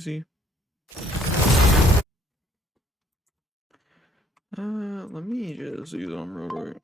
See. Let me just use it on road.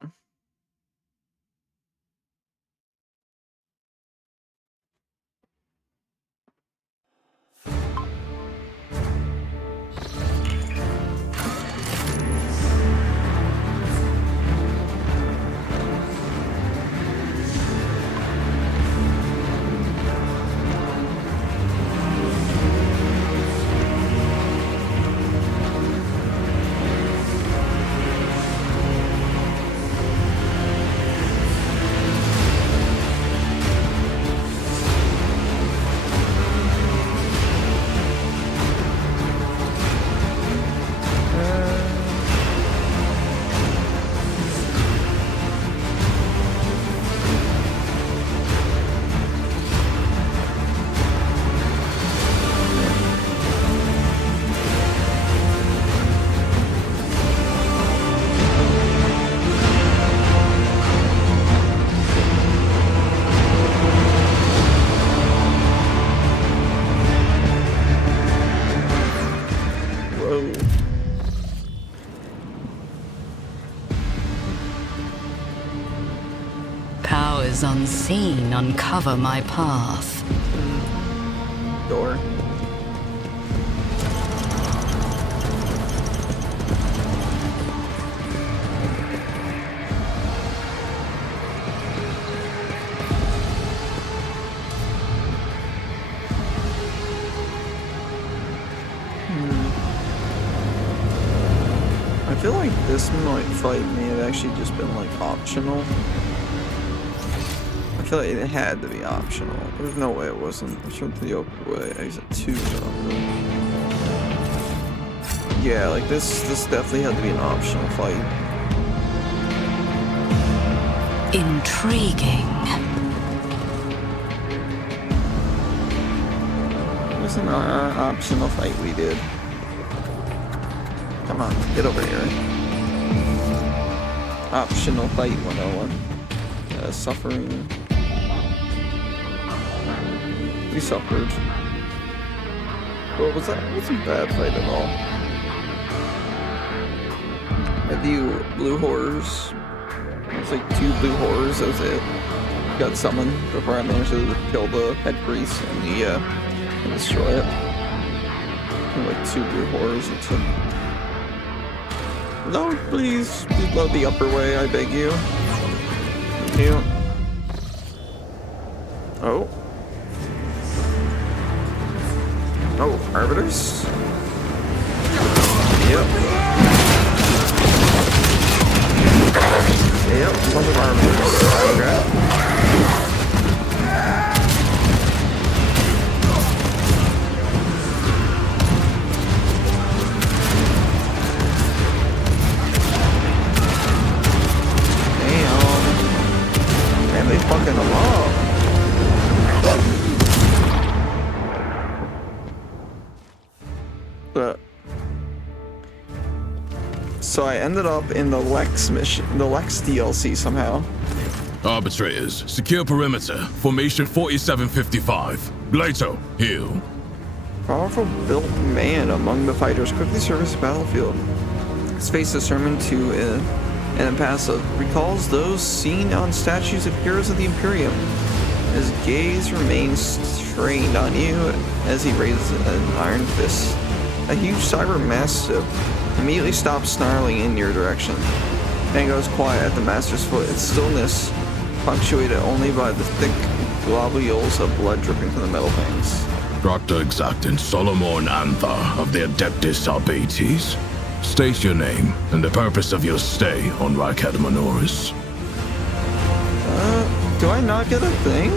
Powers unseen uncover my path. Door. I feel like this fight may have actually just been like optional. I feel like it had to be optional. There's no way it wasn't. Let's jump to the open way. Exit 2. Yeah, like this definitely had to be an optional fight. Intriguing. It was an optional fight we did. Come on, get over here. Optional fight 101. Suffering. We suffered. What was that? It wasn't a bad fight at all. A few blue horrors. It's like 2 blue horrors, that was it. Got summoned before I managed to kill the head priest and destroy it. And like 2 blue horrors it took. No, please load the upper way, I beg you. Thank you. Oh. Oh, arbiters? Yep. Yep, bunch of arbiters. Okay. They fucking them up. But so I ended up in the Lex mission, the Lex DLC somehow. Arbitrators, secure perimeter. Formation 4755. Glato, heal. Powerful built man among the fighters quickly surfaces the battlefield. His face discernment to and impassive, recalls those seen on statues of heroes of the Imperium. His gaze remains trained on you as he raises an iron fist. A huge cyber mastiff immediately stops snarling in your direction. Then goes quiet at the master's foot, its stillness punctuated only by the thick globules of blood dripping from the metal fangs. Dr. Exactant Solomon Antha of the Adeptus Arbates. State your name and the purpose of your stay on Rykadamanoris. Do I not get a thing?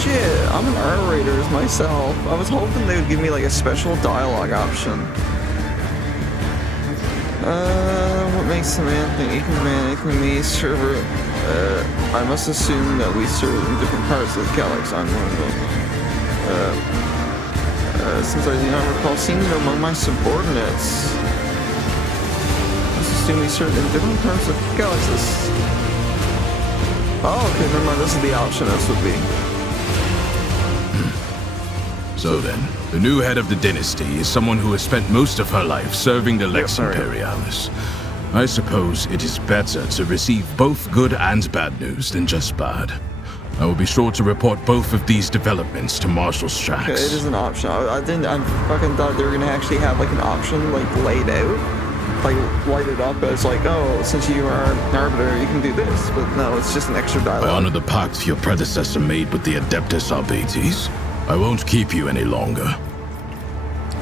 Shit, I'm an R-rater myself. I was hoping they would give me like a special dialogue option. What makes the man think ecumenically me server? I must assume that we serve in different parts of the galaxy. I'm one of them. Since I do not recall seeing them among my subordinates. Let's assume we served in different parts of galaxies. Oh, okay, never mind. This is the option this would be. So then, the new head of the dynasty is someone who has spent most of her life serving the Lex sorry. Imperialis. I suppose it is better to receive both good and bad news than just bad. I will be sure to report both of these developments to Marshal Strax. Okay, it is an option. I fucking thought they were gonna actually have like an option like laid out, like light it up as like, oh, since you are an arbiter, you can do this. But no, it's just an extra I dialogue. honor the pact your predecessor made with the Adeptus Arbates. I won't keep you any longer.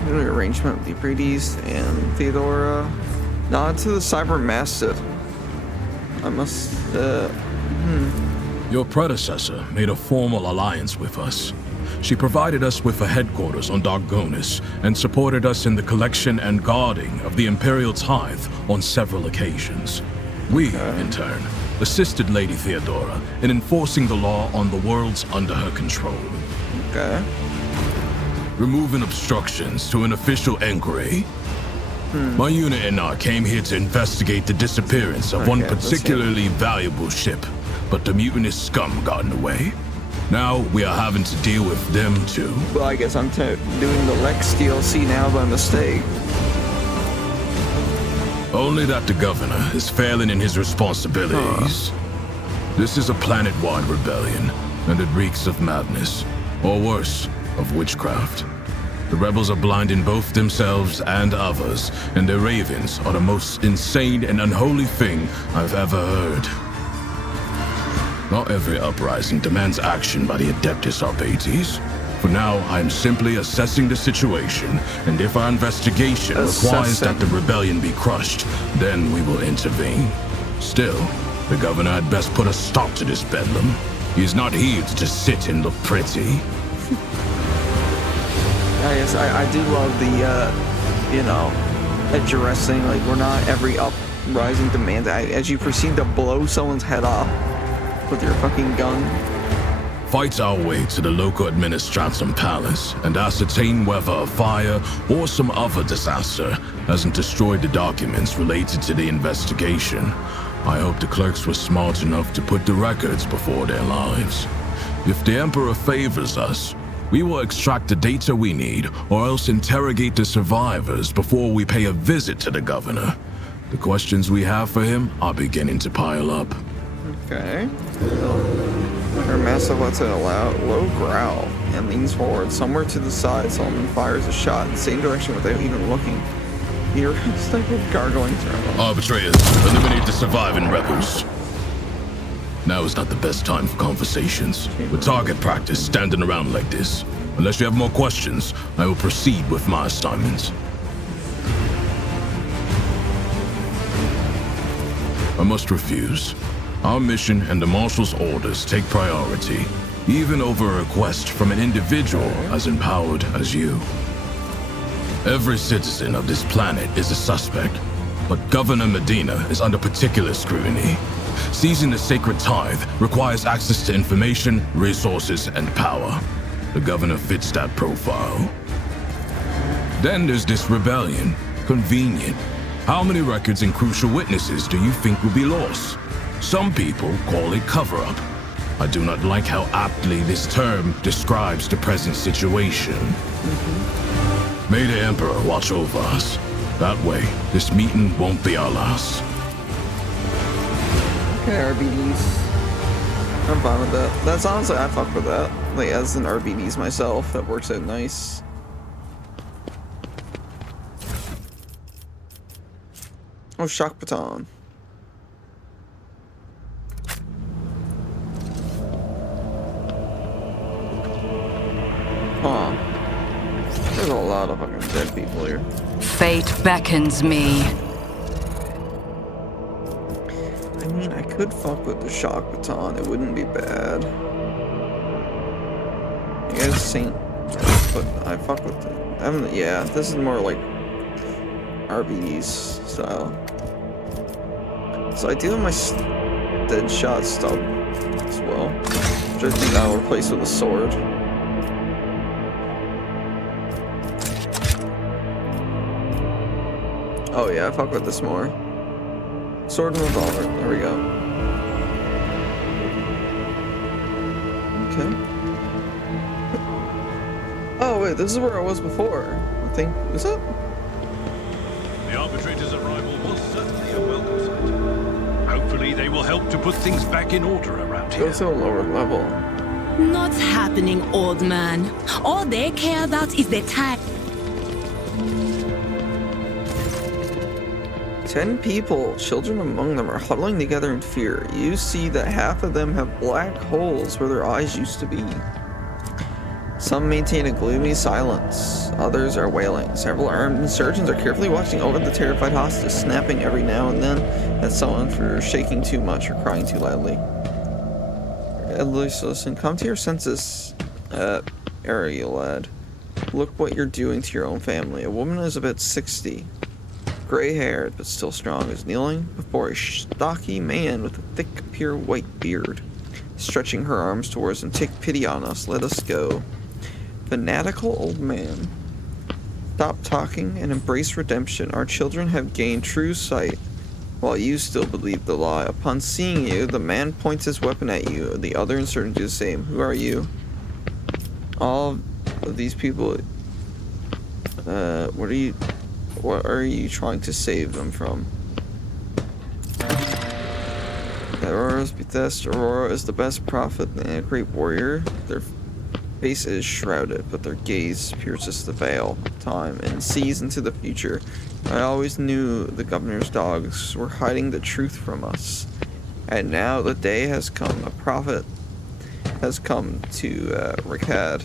New arrangement with Euphrates and Theodora. Nod to the Cyber Mastiff. I must. Your predecessor made a formal alliance with us. She provided us with a headquarters on Dargonis and supported us in the collection and guarding of the Imperial Tithe on several occasions. We, in turn, assisted Lady Theodora in enforcing the law on the worlds under her control. Okay. Removing obstructions to an official inquiry. My unit and I came here to investigate the disappearance of one Okay, let's see. particularly valuable ship, but the mutinous scum got in the way. Now we are having to deal with them too. Well, I guess I'm doing the Lex DLC now by mistake. Only that the governor is failing in his responsibilities. This is a planet-wide rebellion, and it reeks of madness, or worse, of witchcraft. The rebels are blinding both themselves and others, and their ravens are the most insane and unholy thing I've ever heard. Not every uprising demands action by the Adeptus Arbates. For now, I am simply assessing the situation, and if our investigation requires that the rebellion be crushed, then we will intervene. Still, the governor had best put a stop to this bedlam. He is not here to just sit and look pretty. I do love the, addressing, like, we're not every uprising demand. As you proceed to blow someone's head off with your fucking gun. Fight our way to the local administratum palace and ascertain whether a fire or some other disaster hasn't destroyed the documents related to the investigation. I hope the clerks were smart enough to put the records before their lives. If the Emperor favors us, we will extract the data we need, or else interrogate the survivors before we pay a visit to the governor. The questions we have for him are beginning to pile up. Okay. Her massive lets out a low growl and leans forward. Somewhere to the side, Solomon fires a shot in the same direction without even looking. You're stifled gargling through. Arbitrators, eliminate the surviving rebels. Now is not the best time for conversations. With target practice standing around like this. Unless you have more questions, I will proceed with my assignments. I must refuse. Our mission and the Marshal's orders take priority, even over a request from an individual as empowered as you. Every citizen of this planet is a suspect, but Governor Medina is under particular scrutiny. Seizing the sacred tithe requires access to information, resources, and power. The governor fits that profile. Then there's this rebellion. Convenient. How many records and crucial witnesses do you think will be lost? Some people call it cover-up. I do not like how aptly this term describes the present situation. May the Emperor watch over us. That way, this meeting won't be our last. Okay, RBDs. I'm fine with that. That's honestly, I fuck with that. Like, as an RBDs myself, that works out nice. Oh, shock baton. Huh. There's a lot of fucking dead people here. Fate beckons me. I mean, I could fuck with the shock baton. It wouldn't be bad. You guys Saint, but I fuck with it. Yeah, this is more like RBDs style. So I do have my dead shot stub as well, which I think I'll replace with a sword. Oh yeah, I fuck with this more. Sword and revolver. There we go. Okay. Oh wait, this is where I was before. I think, is it? The arbitrator's arrival was certainly a welcome sight. Hopefully they will help to put things back in order around Go here. to a lower level. Not happening, old man. All they care about is their time. 10 people, children among them, are huddling together in fear. You see that half of them have black holes where their eyes used to be. Some maintain a gloomy silence. Others are wailing. Several armed insurgents are carefully watching over the terrified hostage, snapping every now and then at someone for shaking too much or crying too loudly. At least listen. Come to your senses, area lad. Look what you're doing to your own family. A woman is about 60. Gray-haired, but still strong, is kneeling before a stocky man with a thick, pure white beard, stretching her arms towards him. Take pity on us. Let us go. Fanatical old man. Stop talking and embrace redemption. Our children have gained true sight, while you still believe the lie. Upon seeing you, the man points his weapon at you. The other insurgent do the same. Who are you? All of these people. What are you trying to save them from? Aurora's Bethesda. Aurora is the best prophet and a great warrior. Their face is shrouded, but their gaze pierces the veil of time and sees into the future. I always knew the governor's dogs were hiding the truth from us. And now the day has come. A prophet has come to Rakad,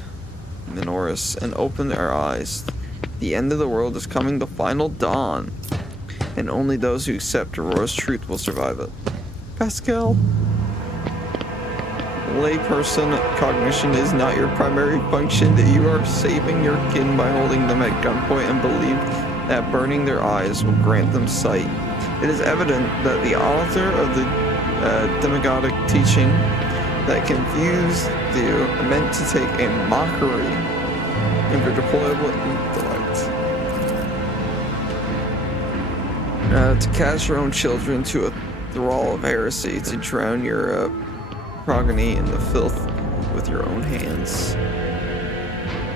Minoris, and opened our eyes. The end of the world is coming, the final dawn. And only those who accept Aurora's truth will survive it. Pascal. Layperson cognition is not your primary function. That you are saving your kin by holding them at gunpoint and believe that burning their eyes will grant them sight. It is evident that the author of the demagogic teaching that confused you meant to take a mockery of your deployable intellect. To cast your own children to a thrall of heresy, to drown your progeny in the filth with your own hands.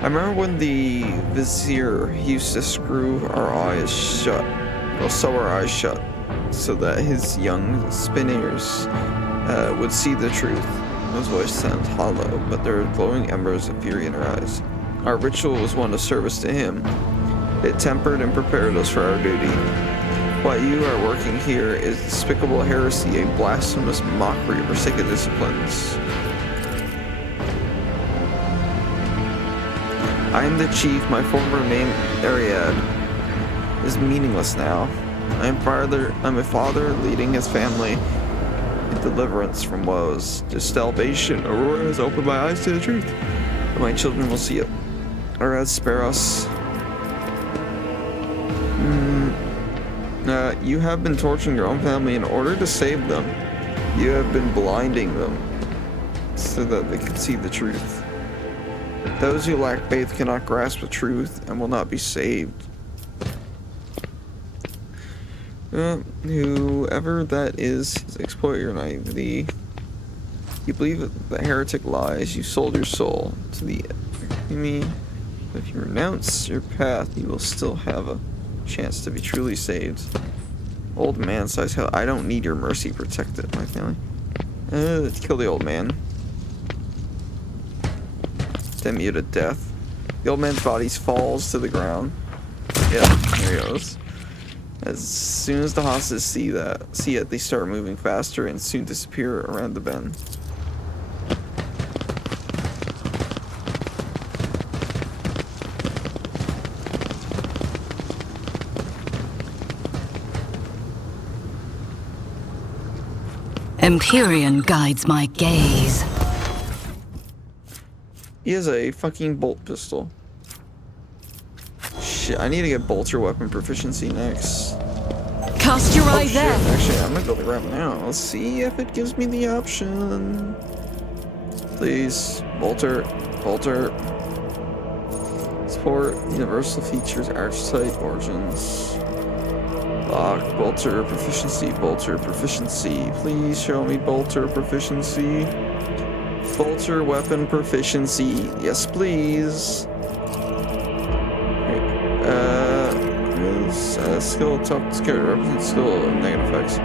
I remember when the vizier used to screw our eyes shut, or sew our eyes shut, so that his young spinners would see the truth. His voice sounds hollow, but there are glowing embers of fury in her eyes. Our ritual was one of service to him. It tempered and prepared us for our duty. What you are working here is despicable heresy, a blasphemous mockery of our sacred disciplines. I am the chief. My former name, Ariad, is meaningless now. I'm a father leading his family in deliverance from woes. To salvation, Aurora has opened my eyes to the truth, and my children will see it. Ariad, spare us. You have been torturing your own family in order to save them. You have been blinding them so that they can see the truth. Those who lack faith cannot grasp the truth and will not be saved. Whoever that is, exploit your naivety. You believe that the heretic lies. You sold your soul to the enemy. If you renounce your path, you will still have a chance to be truly saved. Old man sighs, hell, I don't need your mercy. Protect it, my family. Let's kill the old man. Damn you to death. The old man's body falls to the ground. Yeah, there he goes. As soon as the hostages see it, they start moving faster and soon disappear around the bend. Empyrean guides my gaze. He has a fucking bolt pistol. Shit, I need to get bolter weapon proficiency next. Cast your eye Shit, there. actually, I'm gonna go grab it now. Let's see if it gives me the option. Please, bolter. Support universal features, archetype, origins. Lock, bolter proficiency. Please show me bolter proficiency. Bolter weapon proficiency. Yes, please. skill top skill represents skill of negative effects.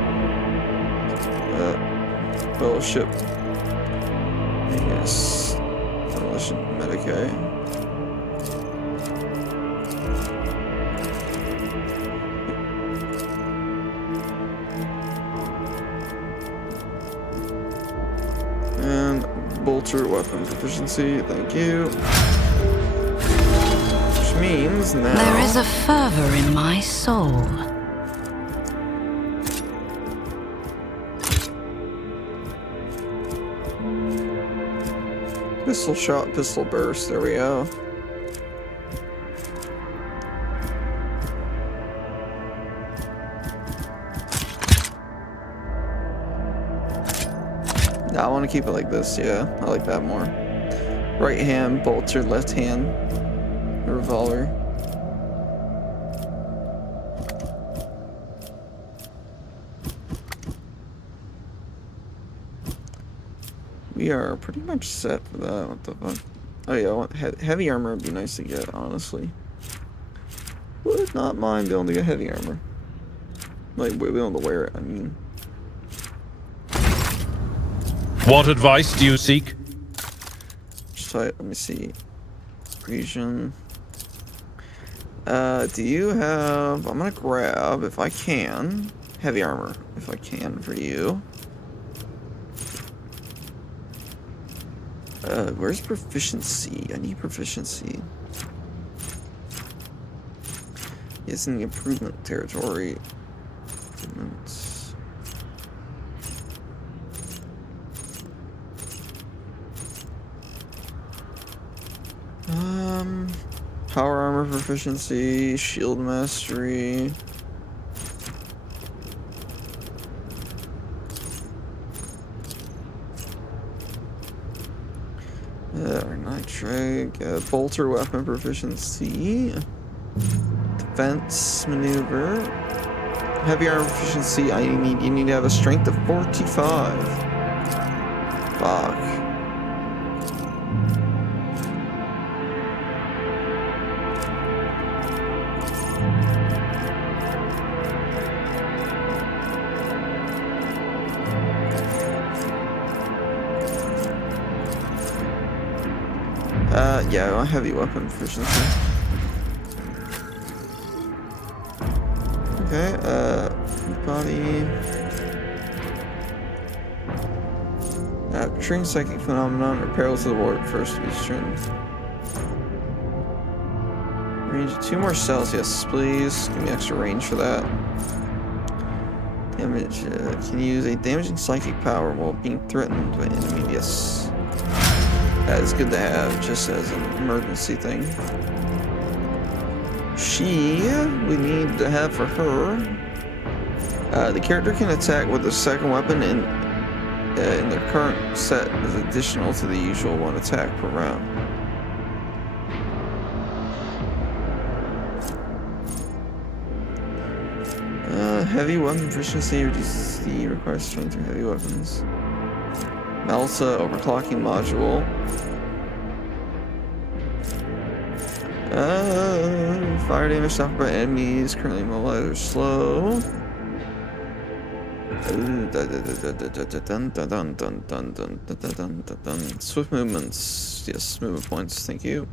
Fellowship. Yes. Demolition. Medicaid. And bolter weapon proficiency. Thank you. Which means now There is a fervor in my soul. pistol shot, pistol burst. There we go. I want to keep it like this. Yeah, I like that more. Right hand bolter, left hand revolver. We are pretty much set for that. What the fuck? Oh yeah, I want heavy armor would be nice to get, honestly. Would not mind being able to get heavy armor. Like, be able to wear it, I mean. What advice do you seek? Just let me see. Region. Do you have... I'm gonna grab, if I can, heavy armor, if I can, for you. Where's proficiency? I need proficiency. It's in the improvement territory. Improvements. Power armor proficiency, shield mastery. Nitric, bolter weapon proficiency, defense maneuver, heavy armor proficiency. You need to have a strength of 45. Fuck. Yeah, I want heavy weapon proficiency. Okay, body. Triggering psychic phenomenon or perils of the war first to each turn. Range of 2 more cells, yes, please. Give me extra range for that. Damage, can use a damaging psychic power while being threatened by an enemy, yes. That is good to have, just as an emergency thing. We need to have for her. The character can attack with a second weapon in the current set is additional to the usual 1 attack per round. Heavy weapon proficiency reduces the required strength through heavy weapons. Melta overclocking module. Fire damage suffered by enemies currently mobilized or slow. Swift movements. Yes, movement points. Thank you.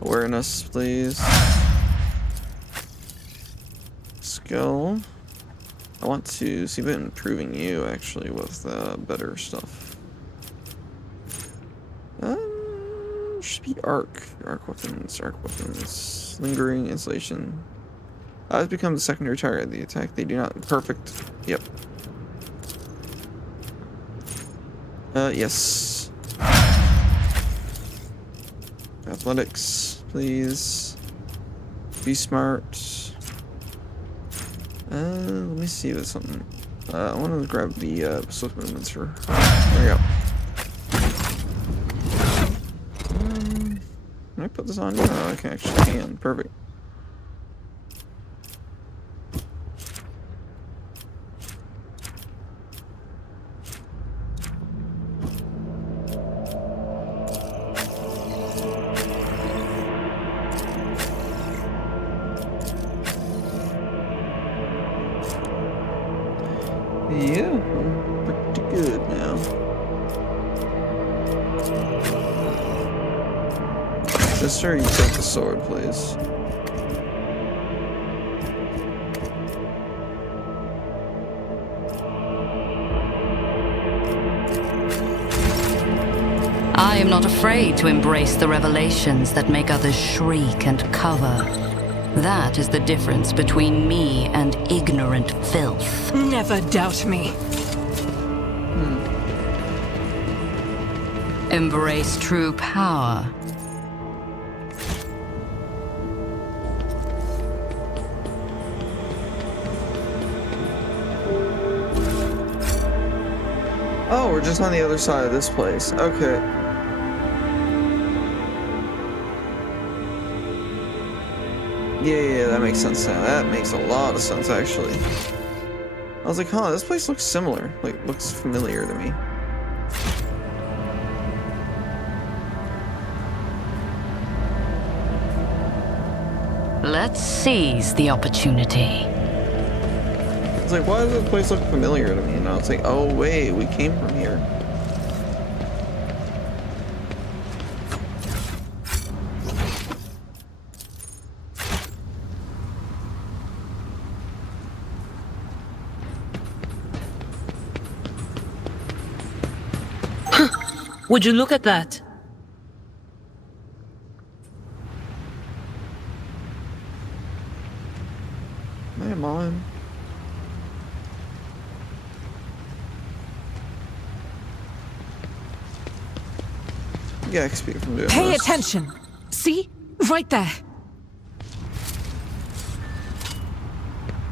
Awareness, please. Skill. I want to see about improving you, actually, with better stuff. Should be arc weapons. Lingering, insulation. It's become the secondary target of the attack. They do not... Perfect. Yep. Yes. Athletics, please. Be smart. Let me see if it's something. I want to grab the swift movements for. There we go. Can I put this on? No, I can actually. Perfect. Yeah, I'm pretty good now. Sister, you take the sword, please. I am not afraid to embrace the revelations that make others shriek and cover. That is the difference between me and ignorant filth. Never doubt me. Embrace true power. Oh, we're just on the other side of this place. Okay. Yeah, that makes sense now. That makes a lot of sense, actually. I was like, huh, this place looks similar. Like, looks familiar to me. Let's seize the opportunity. I was like, why does this place look familiar to me? And I was like, oh, wait, we came from here. Would you look at that? Hey, Mom. You get XP from doing Pay this. attention. See? Right there.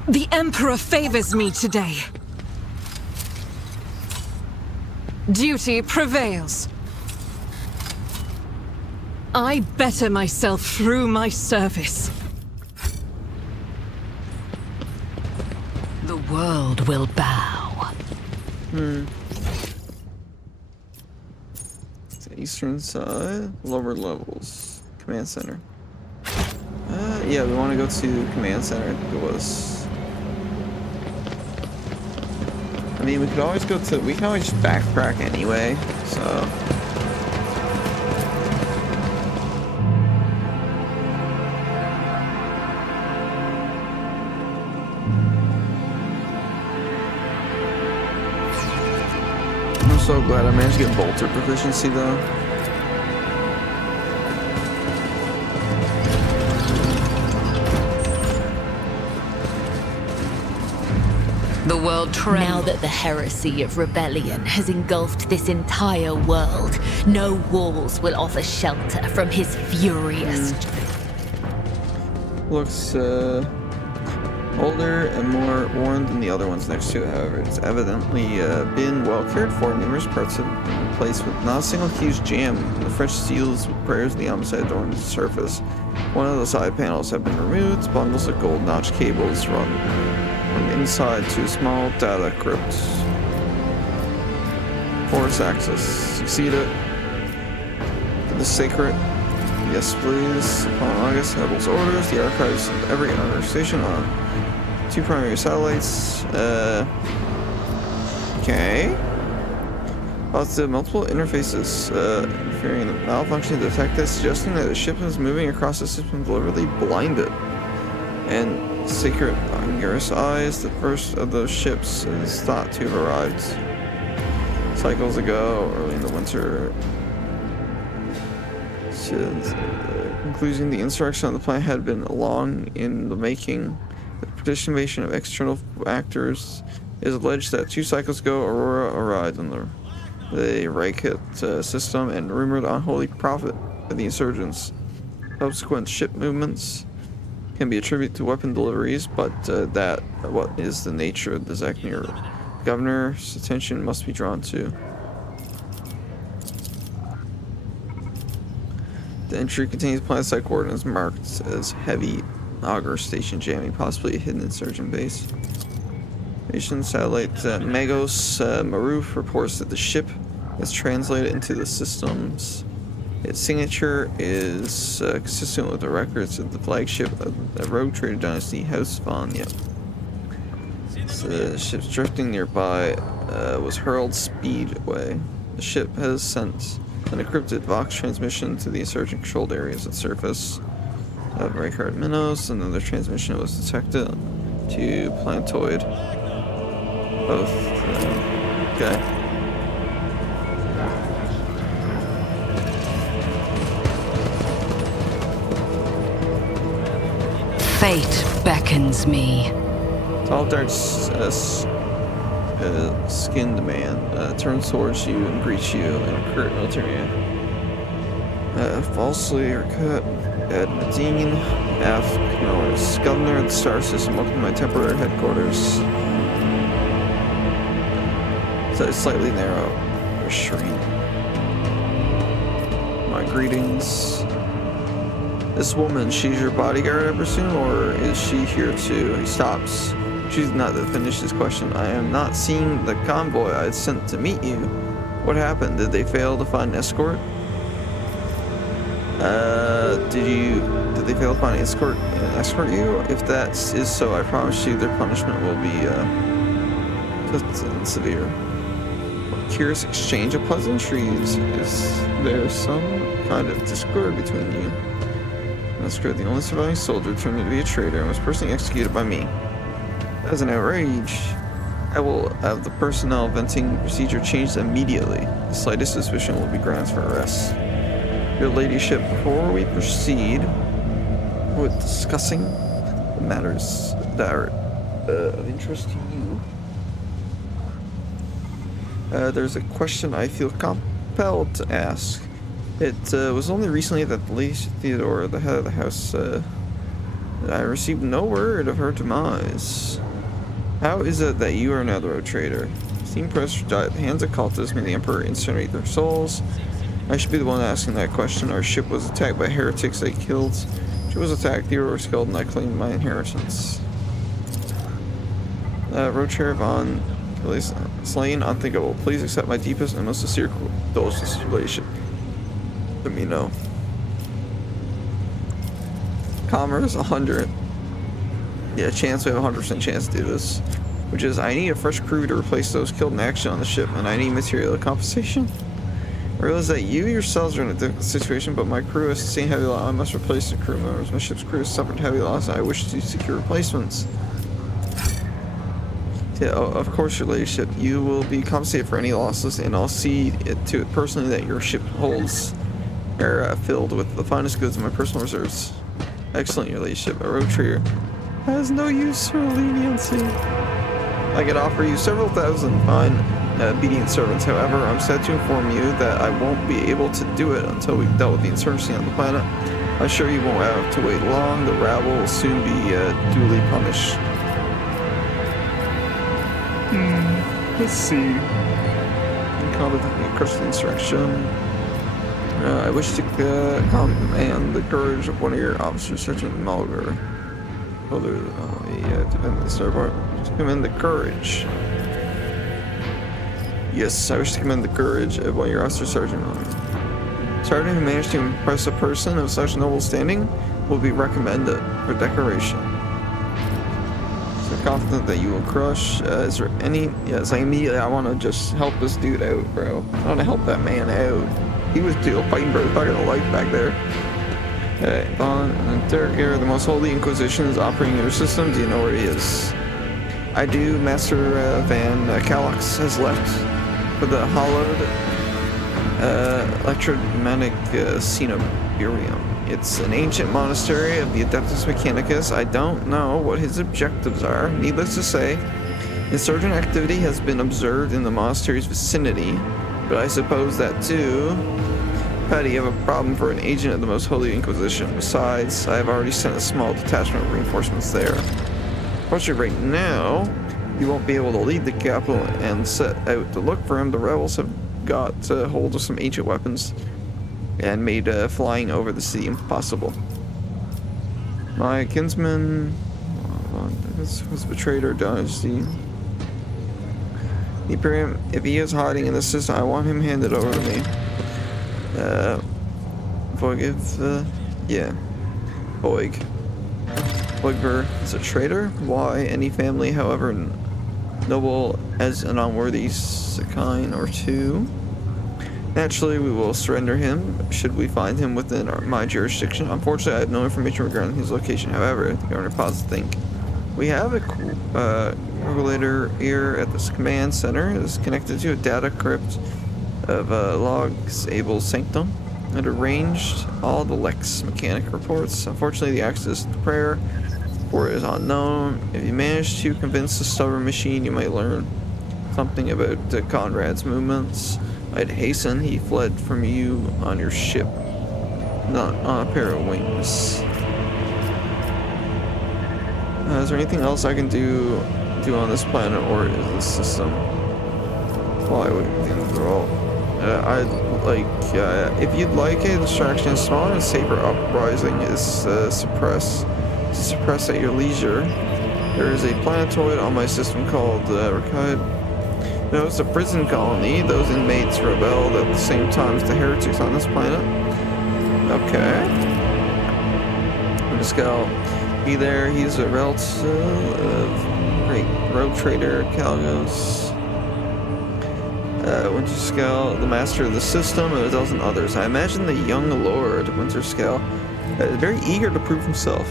The Emperor favors me today. Duty prevails. I better myself through my service. The world will bow. Eastern side, lower levels, command center. Yeah, we want to go to command center. I think it was. I mean, we could always go to. We can always just backtrack anyway. So. I'm so glad I managed to get bolter proficiency though. The world Now trembles. that the heresy of rebellion has engulfed this entire world, no walls will offer shelter from his furious. Looks older and more worn than the other ones next to it, however. It's evidently been well cared for. Numerous parts have been replaced with not a single huge jam. The fresh seals with prayers on the opposite adorn the surface. One of the side panels have been removed. Bundles of gold notch cables run from inside to a small data crypt. Force access. Succeed it. The sacred. Yes, please. Upon August Nebel's orders, the archives of every honor station on 2 primary satellites. Okay. The multiple interfaces interfering in the malfunction detected, suggesting that the ship is moving across the system deliberately blinded. And Sacred Anguirus Eyes, the first of those ships, is thought to have arrived cycles ago, early in the winter. Conclusion, the insurrection on the planet had been long in the making. The participation of external actors is alleged that 2 cycles ago, Aurora arrived on the Raikit system and rumored unholy prophet of the insurgents. Subsequent ship movements can be attributed to weapon deliveries, but what is the nature of the Zeknir? Governor's attention must be drawn to. The entry contains planet-side coordinates marked as heavy auger station jamming, possibly a hidden insurgent base. Nation satellite Magos Maruf reports that the ship is translated into the systems. Its signature is consistent with the records of the flagship of the Rogue Trader Dynasty, House Von. Yep. The ship drifting nearby was hurled speedway. The ship has sent an encrypted Vox transmission to the insurgent controlled areas at surface of Raycard Minos. Another transmission was detected to Plantoid. Both. Okay. Fate beckons me. Tall, dark, skinned man turns towards you and greets you in a curt military. Falsely haircut, Ed Medine, Aft Norris, Governor of the Star System, welcome to my temporary headquarters. So slightly narrow, restraint. My greetings. This woman, she's your bodyguard, I presume, or is she here too? He stops. Choose not to finish his question. I am not seeing the convoy I sent to meet you. What happened? Did they fail to find an escort? Did they fail to find an escort you? If that is so, I promise you their punishment will be severe. Curious exchange of pleasantries. Is there some kind of discord between you? That's good. The only surviving soldier turned out to be a traitor and was personally executed by me. That is an outrage. I will have the personnel venting procedure changed immediately. The slightest suspicion will be grounds for arrest. Your ladyship, before we proceed with discussing the matters that are of interest to you, there's a question I feel compelled to ask. It was only recently that the Lady Theodora, the head of the house, I received no word of her demise. How is it that you are now the road traitor? Steam press died at the hands of cultists, may the Emperor incinerate their souls. I should be the one asking that question. Our ship was attacked by heretics I killed. She was attacked, Theodora was killed, and I claimed my inheritance. Road traitor Von slain, unthinkable. Please accept my deepest and most sincere condolences to your ladyship. Let me know. Commerce 100. Yeah, chance, we have a 100% chance to do this. Which is, I need a fresh crew to replace those killed in action on the ship, and I need material compensation. I realize that you yourselves are in a difficult situation, but my crew has sustained heavy loss. I must replace the crew members. My ship's crew has suffered heavy loss, and I wish to secure replacements. Yeah, of course, your ladyship. You will be compensated for any losses, and I'll see to it personally that your ship holds are filled with the finest goods in my personal reserves. Excellent, your ladyship. A road traitor has no use for leniency. I could offer you several thousand fine obedient servants. However, I'm sad to inform you that I won't be able to do it until we've dealt with the insurgency on the planet. I'm sure you won't have to wait long. The rabble will soon be duly punished. Let's see. Incompetently crush the insurrection. I wish to command the courage of one of your officers, Sergeant Mulger. Depend the starboard. To commend the courage. Yes, I wish to commend the courage of one of your officers, Sergeant Mulger. Sergeant who managed to impress a person of such noble standing will be recommended for decoration. So confident that you will crush. Is there any? Yes, I want to just help this dude out, bro. I want to help that man out. He was still fighting for his fucking life back there. Von Interrogator, the most holy Inquisition is operating your system. Do you know where he is? I do. Master Van Calax has left for the hollowed electromagnetic Cenoburium. It's an ancient monastery of the Adeptus Mechanicus. I don't know what his objectives are. Needless to say, insurgent activity has been observed in the monastery's vicinity, but I suppose that too. Patty, you have a problem for an agent of the Most Holy Inquisition. Besides, I have already sent a small detachment of reinforcements there. Unfortunately, right now, you won't be able to leave the capital and set out to look for him. The rebels have got hold of some ancient weapons and made flying over the city impossible. My kinsman was betrayed or dynasty. The Imperium, if he is hiding in the system, I want him handed over to me. Boygver is a traitor? Why? Any family, however noble as an unworthy Sakine or two. Naturally, we will surrender him should we find him within my jurisdiction. Unfortunately, I have no information regarding his location. However, the governor paused to think. We have a regulator here at this command center. It is connected to a data crypt of logs Abel's sanctum. It arranged all the Lex mechanic reports. Unfortunately, the access to the prayer report is unknown. If you manage to convince the stubborn machine, you might learn something about Conrad's movements. I'd hasten. He fled from you on your ship, not on a pair of wings. Is there anything else I can do on this planet or is this system? Why would things roll? If you'd like a distraction, a smaller and safer uprising is suppress at your leisure. There is a planetoid on my system called Rakide. No, it's a prison colony. Those inmates rebelled at the same time as the heretics on this planet. Okay. Let's go. He's a relative of great rogue trader Calgos. Winterscale, the master of the system, and a dozen others. I imagine the young lord Winterscale very eager to prove himself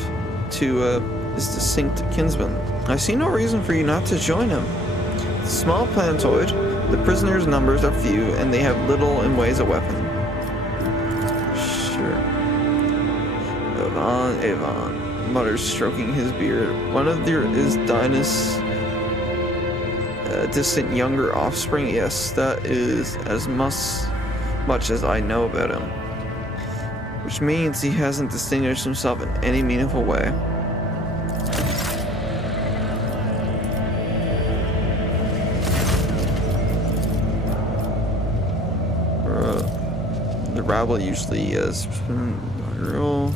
to his distinct kinsman. I see no reason for you not to join him. It's a small planetoid, the prisoners' numbers are few, and they have little in ways of weapon. Sure. Avon, mutters, stroking his beard. One of is Dinah's distant younger offspring. Yes, that is as much as I know about him. Which means he hasn't distinguished himself in any meaningful way. The rabble usually has of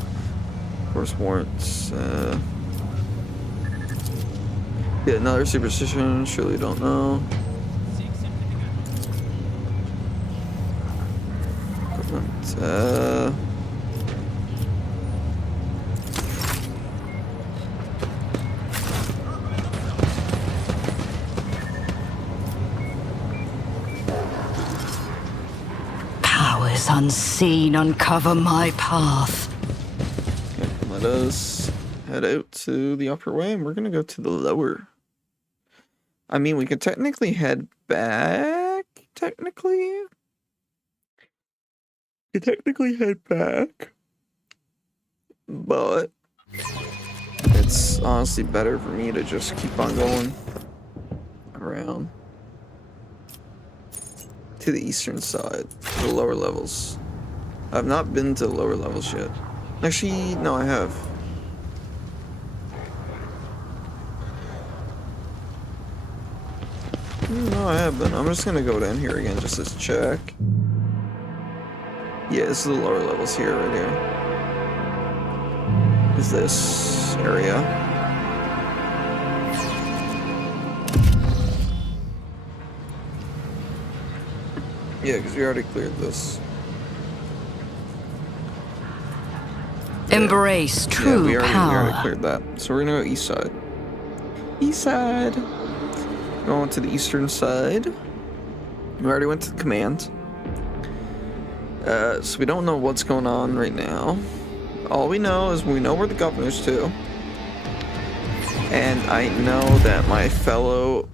course warrants yeah, another superstition, surely don't know. Equipment, Powers unseen uncover my path. okay, let us head out to the upper way, and we're gonna go to the lower. I mean, we could technically head back. Technically head back. But it's honestly better for me to just keep on going around to the eastern side, to the lower levels. I've not been to the lower levels yet. Actually, no, I have. No, I have been. I'm just gonna go down here again just to check. Yeah, this is the lower levels here, right here. Is this area. Yeah, because we already cleared this. Embrace true we power. already cleared that. So we're gonna go east side. East side. Going to the eastern side. We already went to the command. So we don't know what's going on right now. All we know is we know where the governor's to. And I know that my fellow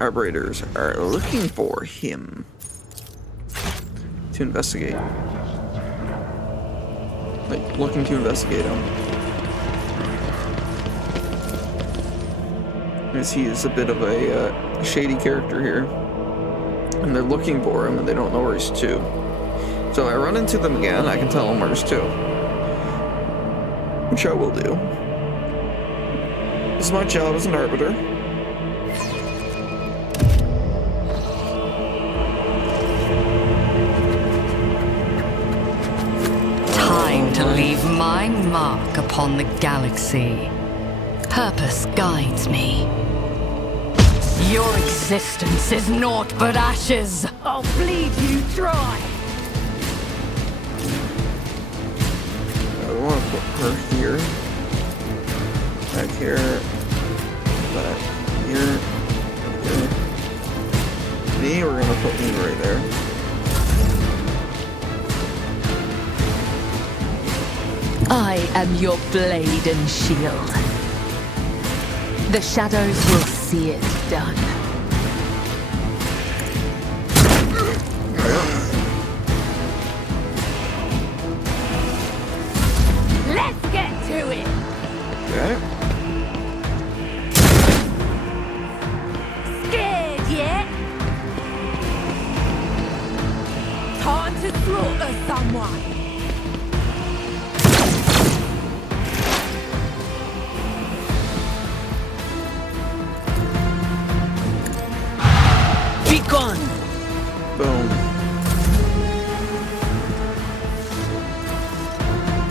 arbitrators are looking for him to investigate. Like, looking to investigate him. Because he is a bit of a shady character here. And they're looking for him and they don't know where he's to. So I run into them again, I can tell them where he's to. Which I will do. This is my job as an arbiter. Time to leave my mark upon the galaxy. Purpose guides me. Your existence is naught but ashes. I'll bleed you dry. I want to put her here. Back here. Back here. Here. me, we're gonna put me right there. I am your blade and shield. The shadows will see it done. Let's get to it! Okay. Scared yet? Time to slaughter someone. Be gone. Boom.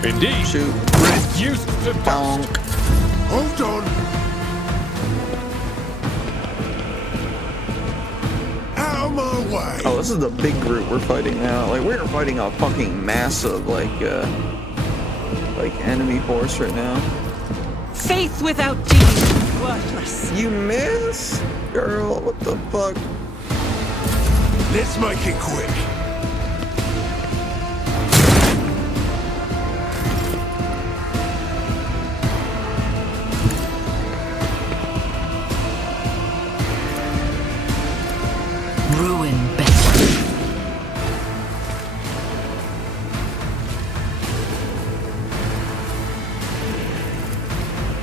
Indeed. Shoot. Reduced to Bonk. Hold on. Out of my way. Oh, this is the big group we're fighting now. Like, we're fighting a fucking massive, like enemy force right now. Faith without deeds is worthless. You miss? Girl, what the fuck? Let's make it quick. Ruin better.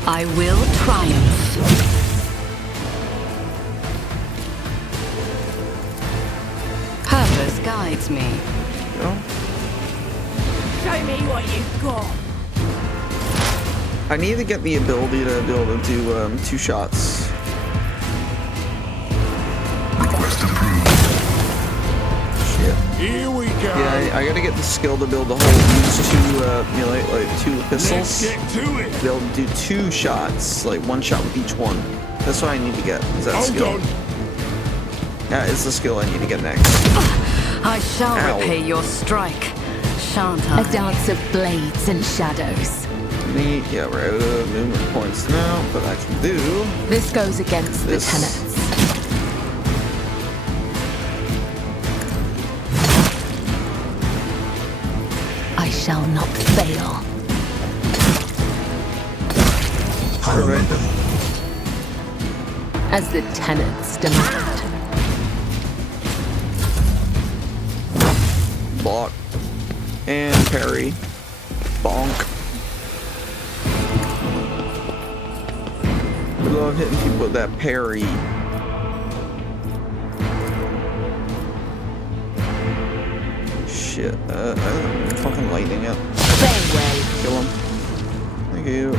I will triumph. Purpose guides me. No? Show me what you've got. I need to get the ability to be able to do 2 shots. Request approved. Shit. Here we go. Yeah, I gotta get the skill to be able to hold these 2 melee, like 2 Let's pistols. get to it. To be able to do 2 shots, like 1 shot with each one. That's what I need to get. Is that Hold skill? on. That is the skill I need to get next. I shall Ow. repay your strike, shan't I? A dance of blades and shadows. Neat. Yeah, we're out of movement points now, but I can do. This goes against This. the tenets. I shall not fail. Perfect. As the tenets demand. Block. And parry. Bonk. We love hitting people with that parry. Shit. Fucking lightning up. Farewell. Kill him. Thank you.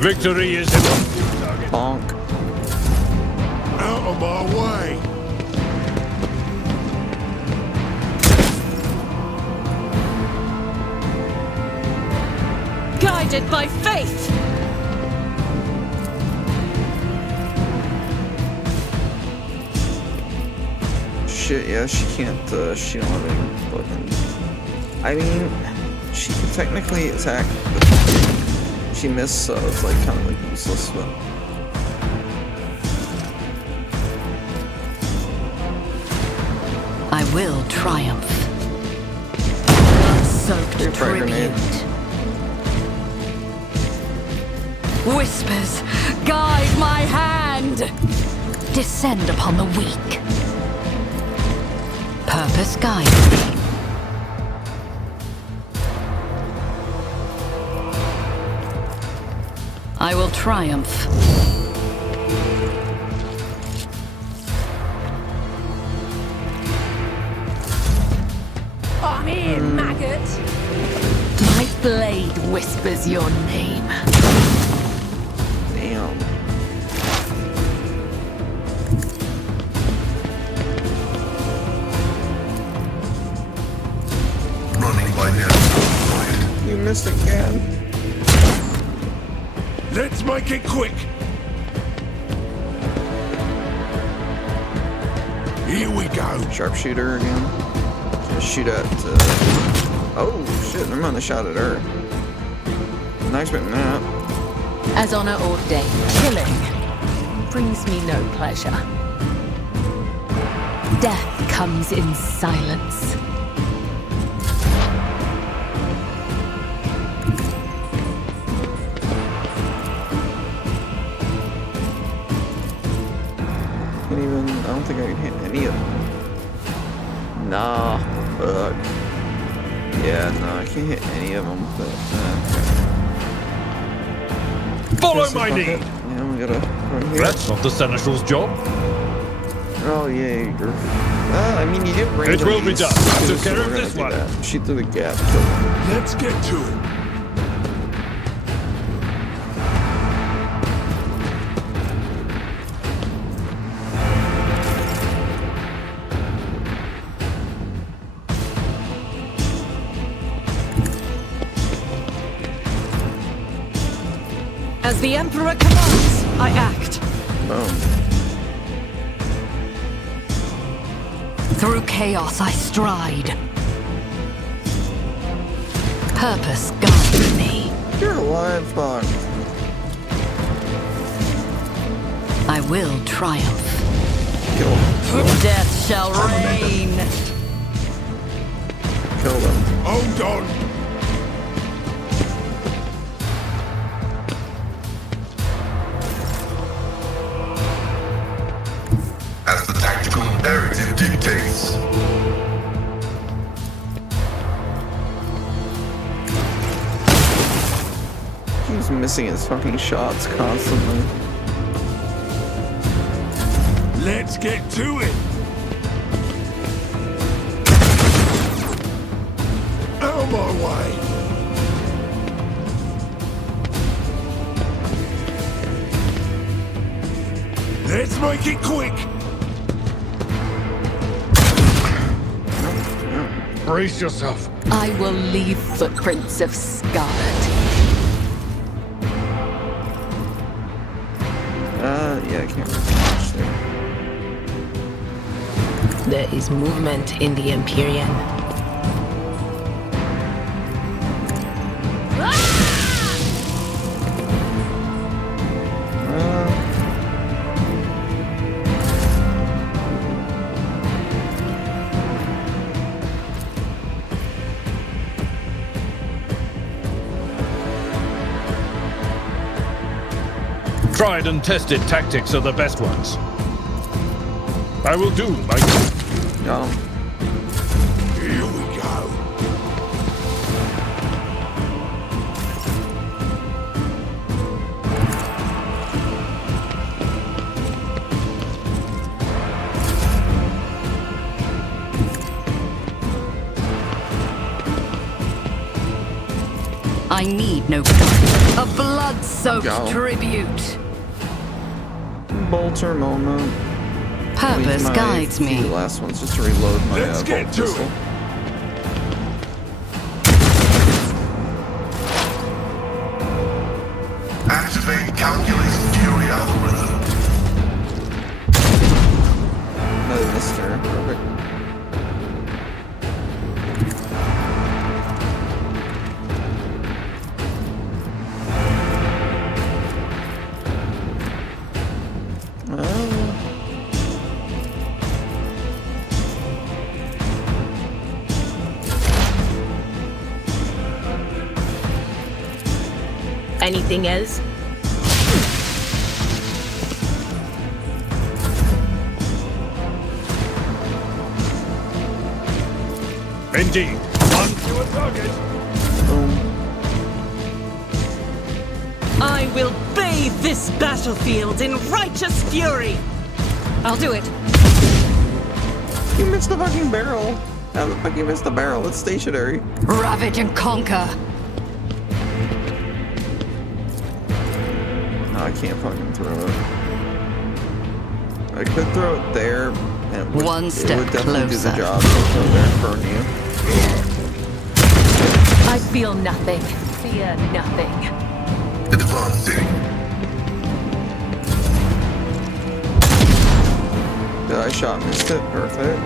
victory is Bonk. Out of my way. Guided by faith. Shit, yeah, she can't, she don't have any fucking... I mean, she can technically attack, but she missed, so it's like kind of like useless, but... I will triumph. Soaked Your frag grenade. tribute. Whispers, guide my hand! Descend upon the weak. Purpose guides me. I will triumph. I'm here, maggot. My blade whispers your name. Damn. Running by now. You missed again. Let's make it quick. Here we go. Sharpshooter again. Gonna shoot at, oh shit, never mind, I shot at her. Not expecting that. As honor ordained, killing brings me no pleasure. Death comes in silence. I don't think I can hit any of them. Nah, fuck. Yeah, no, I can't hit any of them, but, Follow okay. my Fuck lead! it. Yeah, we gotta run here. That's not the Seneschal's job. Oh, yeah, you're... I mean, you get range. It will be done. I took care we're of gonna this do one. that. Shoot through the gap, kill him. Let's get to it. As the Emperor commands, I act. Boom. Through chaos I stride. Purpose guides me. You're alive, fuck. I will triumph. Kill him. Death shall reign. Kill them. Hold on. As the tactical imperative dictates. He's missing his fucking shots constantly. Let's get to it. Out of my way. Let's make it quick. Brace yourself. I will leave footprints of scarlet. Yeah, I can't really watch there. There is movement in the Empyrean. Tried and tested tactics are the best ones. I will do my... No. Here we go. I need no blood. A blood-soaked Go. tribute. Bolter moment. Purpose Use my guides few me. last ones just to reload my Let's bolt get to pistol. it. Activate calculus fury algorithm. Another mister. Perfect. Anything else? Indeed. On to a target. Boom. I will bathe this battlefield in righteous fury. I'll do it. You missed the fucking barrel. How the fuck you missed the barrel? It's stationary. Ravage and conquer. No, I can't fucking throw it. I could throw it there, and it would, One it step would definitely do the closer. job. I'll throw it there and burn you. I feel nothing. Fear nothing. Advancing. I shot missed it. Perfect.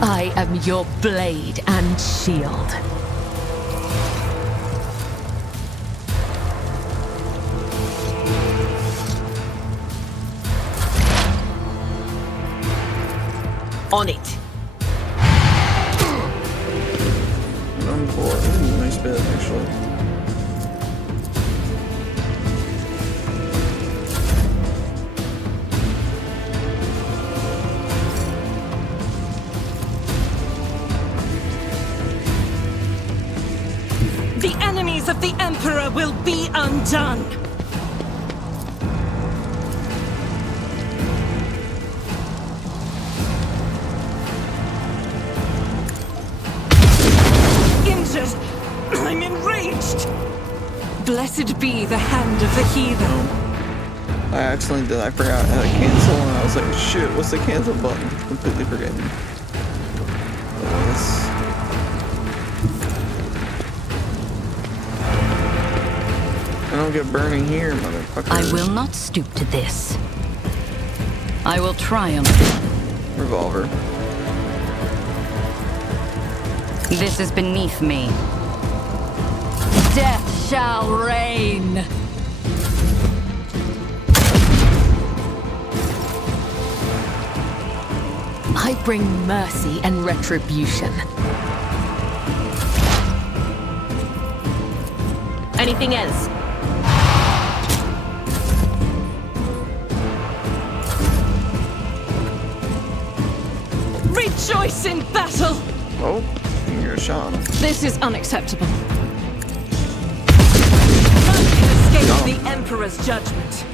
I am your blade and shield. On it. I'm bored. Ooh, nice bit, actually. The enemies of the Emperor will be undone! Injured! I'm enraged! Blessed be the hand of the heathen. I accidentally did. I forgot how to cancel, and I was like, shit, what's the cancel button? Completely forgetting. I don't get burning here, motherfucker. I will not stoop to this. I will triumph. Revolver. This is beneath me. Death shall reign! I bring mercy and retribution. Anything else? Rejoice in battle! Oh, you're a shot. This is unacceptable. None can escape the Emperor's judgment.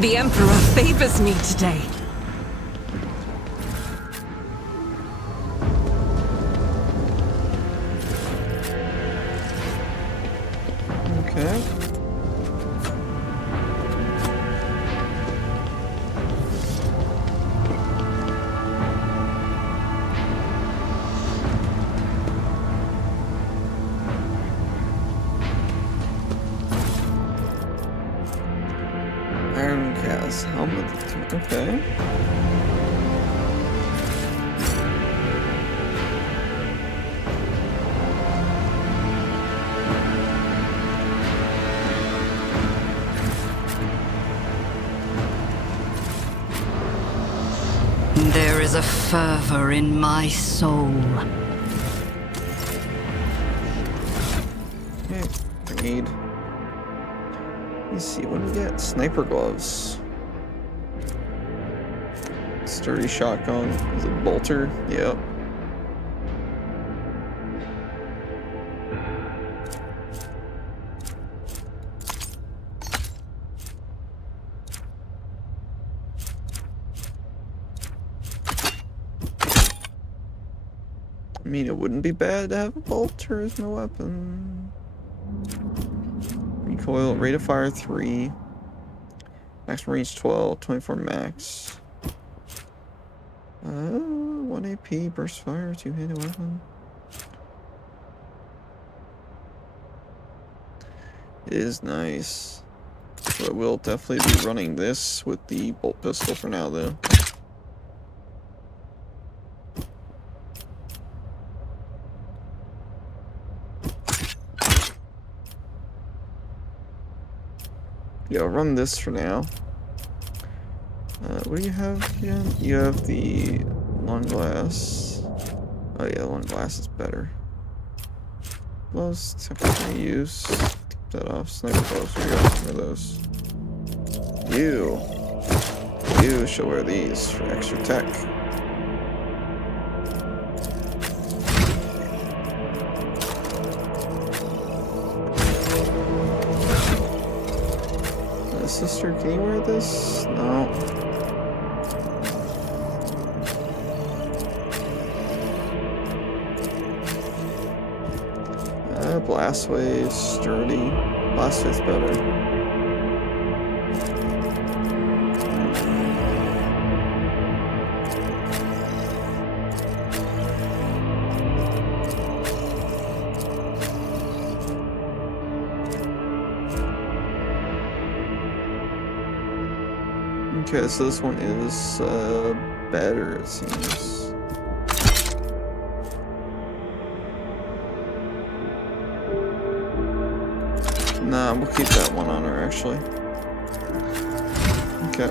The Emperor favors me today. Okay. Iron cast helmet. Okay. There is a fervor in my soul. Okay. Need. Let's see, what do we get? Sniper gloves. Sturdy shotgun. Is it bolter? Yep. I mean, it wouldn't be bad to have a bolter as my weapon. Recoil, rate of fire 3. Max range 12, 24 max. 1 AP, burst fire, 2-handed weapon. It is nice. So I will definitely be running this with the bolt pistol for now, though. Yeah, I'll run this for now. What do you have again? You have the long glass. Oh yeah, long glass is better. Gloves, temporary use. Take that off. Sniper gloves, we got some of those. You shall wear these for extra tech. sister, can you wear this? No. Blast Wave, sturdy. Blast Wave's better. Okay, so this one is better, it seems. Nah, we'll keep that one on her, actually. Okay.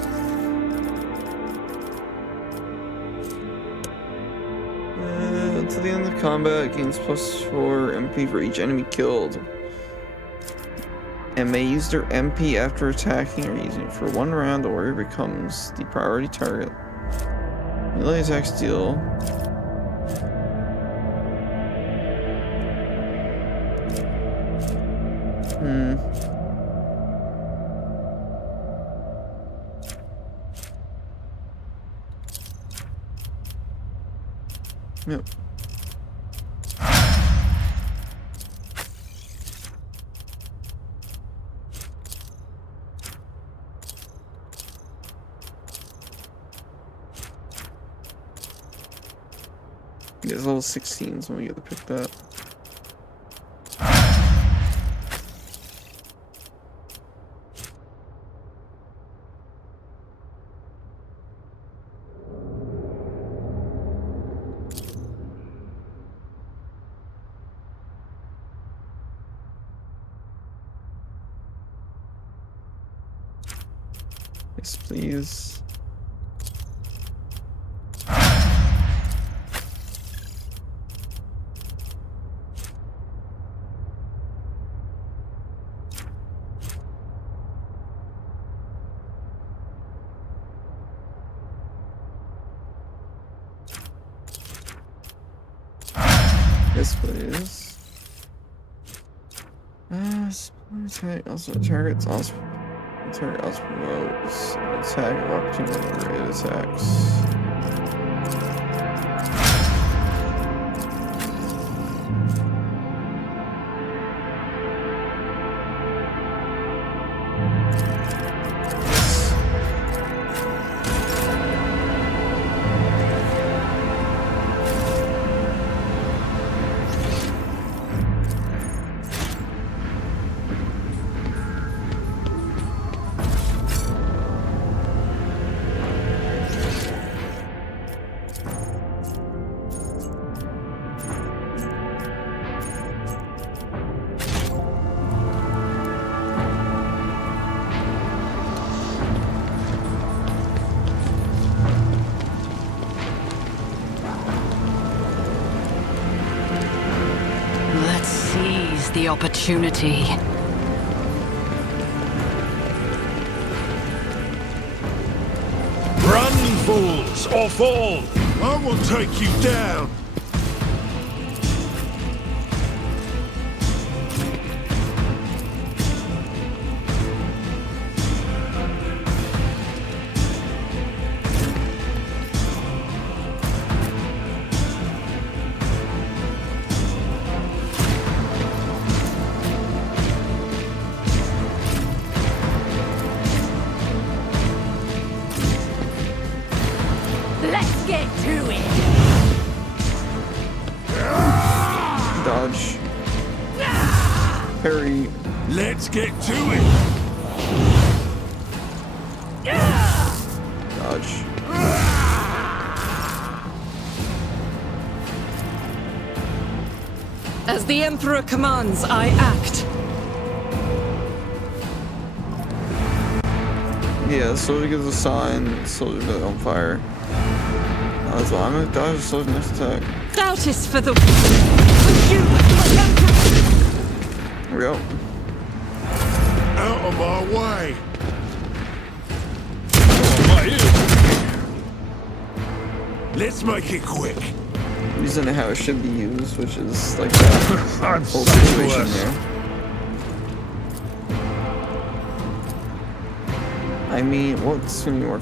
To the end of combat, gains +4 MP for each enemy killed. And may use their MP after attacking or using it for 1 round. The warrior becomes the priority target. Melee attacks deal. Yep. Yeah, it's level 16, so we get to pick that. Yes, please. Yes, please. Attack also targets also. Target also promotes attack of opportunity whenever it attacks. The opportunity. Run, fools, or fall! I will take you down! Let's get to it! Dodge. Parry. Let's get to it! Dodge. As the Emperor commands, I act. Yeah, soldier gives a sign, soldier goes on fire. So I'm gonna dodge the soldier next attack. Doubt is for the... For you, my Emperor! There we go. Out of my way! Let's make it quick. Using it how it should be used, which is like that I'm whole so situation blessed. there. I mean, what's any more?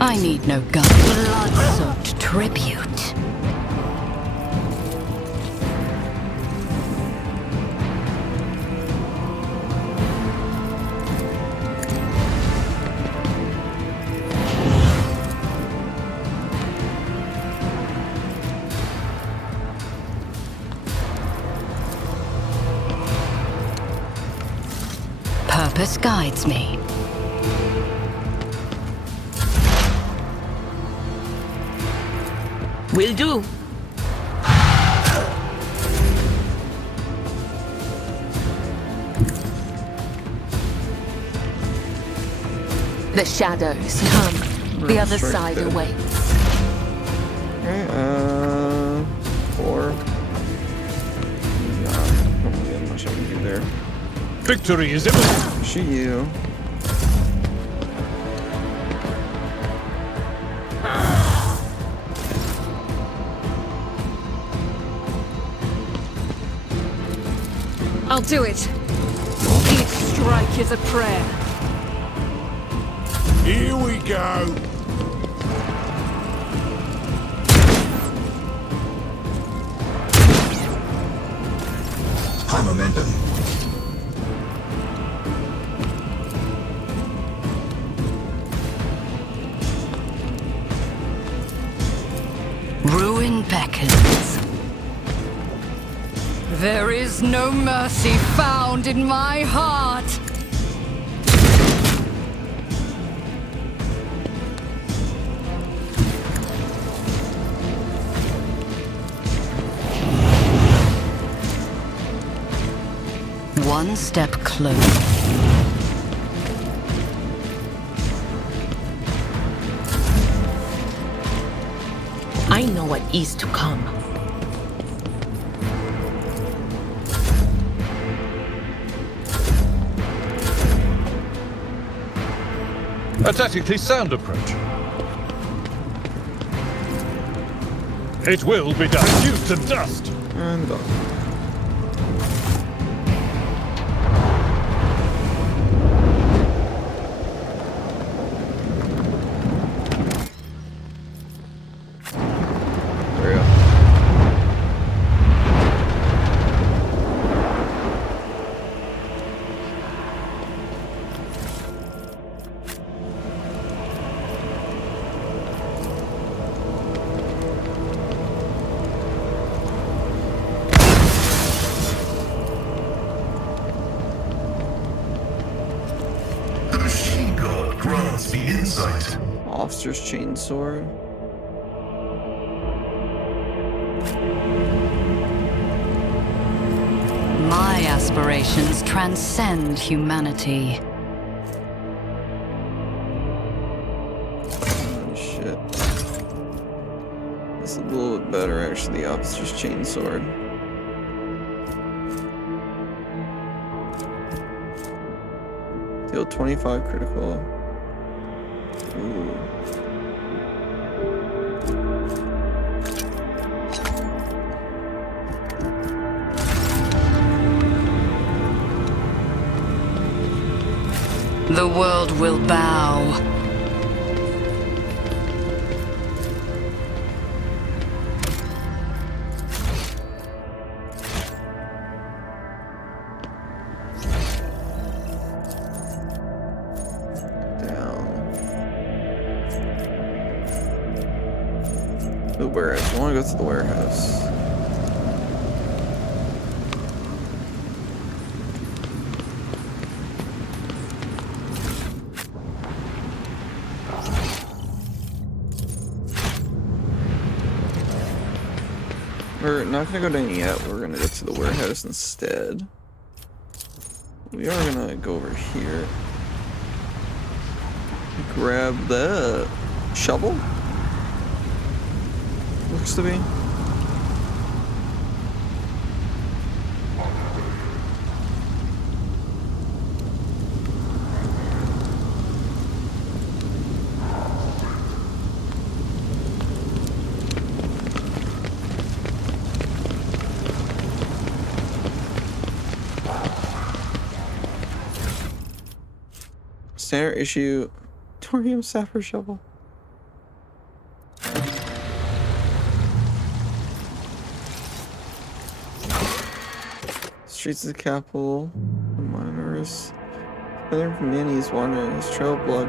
I need no gun. Blood-soaked tribute. Purpose guides me. Will do. The shadows come. The other Straight side there. awaits. Okay, 4. Nah, don't really have much I can do there. Victory is imminent. Shoot you. I'll do it. Each strike is a prayer. Here we go. High momentum. Ruin beckons. There is no mercy found in my heart. One step closer. I know what is to come. A tactically sound approach. It will be done. Reduced to dust. And done. There we go. The machine god grants me insight. Officer's chainsword. My aspirations transcend humanity. Oh shit. This is a little bit better actually, the officer's chainsword. Deal 25 critical. Ooh. The world will bow. The warehouse. I want to go to the warehouse. We're not gonna go down yet. We're gonna go to the warehouse instead. We are gonna go over here. Grab the shovel. Looks to be. Standard issue thorium sapphire shovel. Streets of the capital. The miners. Other minis wandering his trail of blood.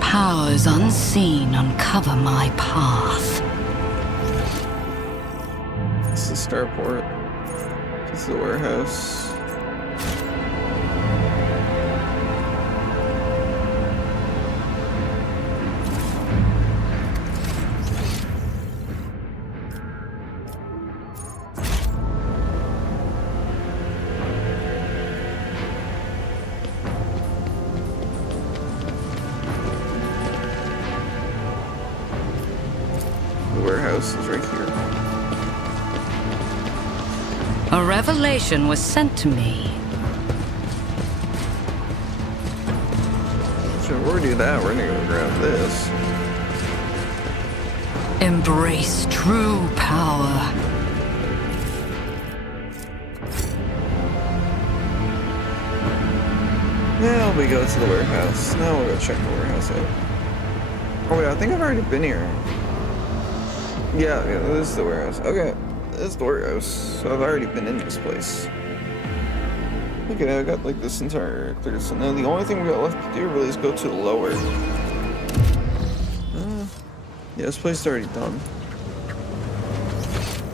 Powers unseen uncover my path. This is the starport. This is the warehouse. The warehouse is right here. A revelation was sent to me. So before we do that, we're gonna go grab this. Embrace true power. Now we go to the warehouse. Now we'll go check the warehouse out. Oh wait, I think I've already been here. Yeah, this is the warehouse. Okay, this is the warehouse. So I've already been in this place. Okay, I got like this entire clear. So now the only thing we got left to do really is go to the lower. Yeah, this place is already done.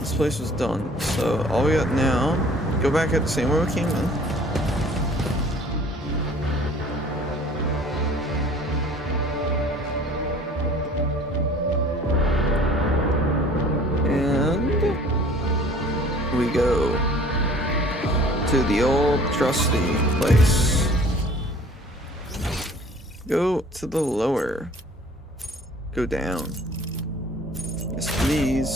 This place was done. So all we got now, go back at the same way we came in. We go to the old trusty place. Go to the lower. Go down. Yes, please.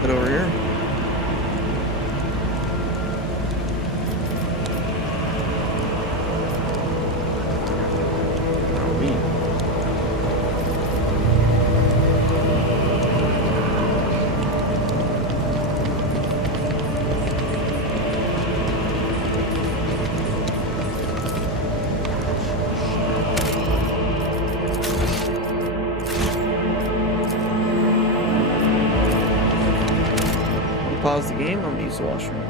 Head over here. Pause the game, I'm gonna use the washroom.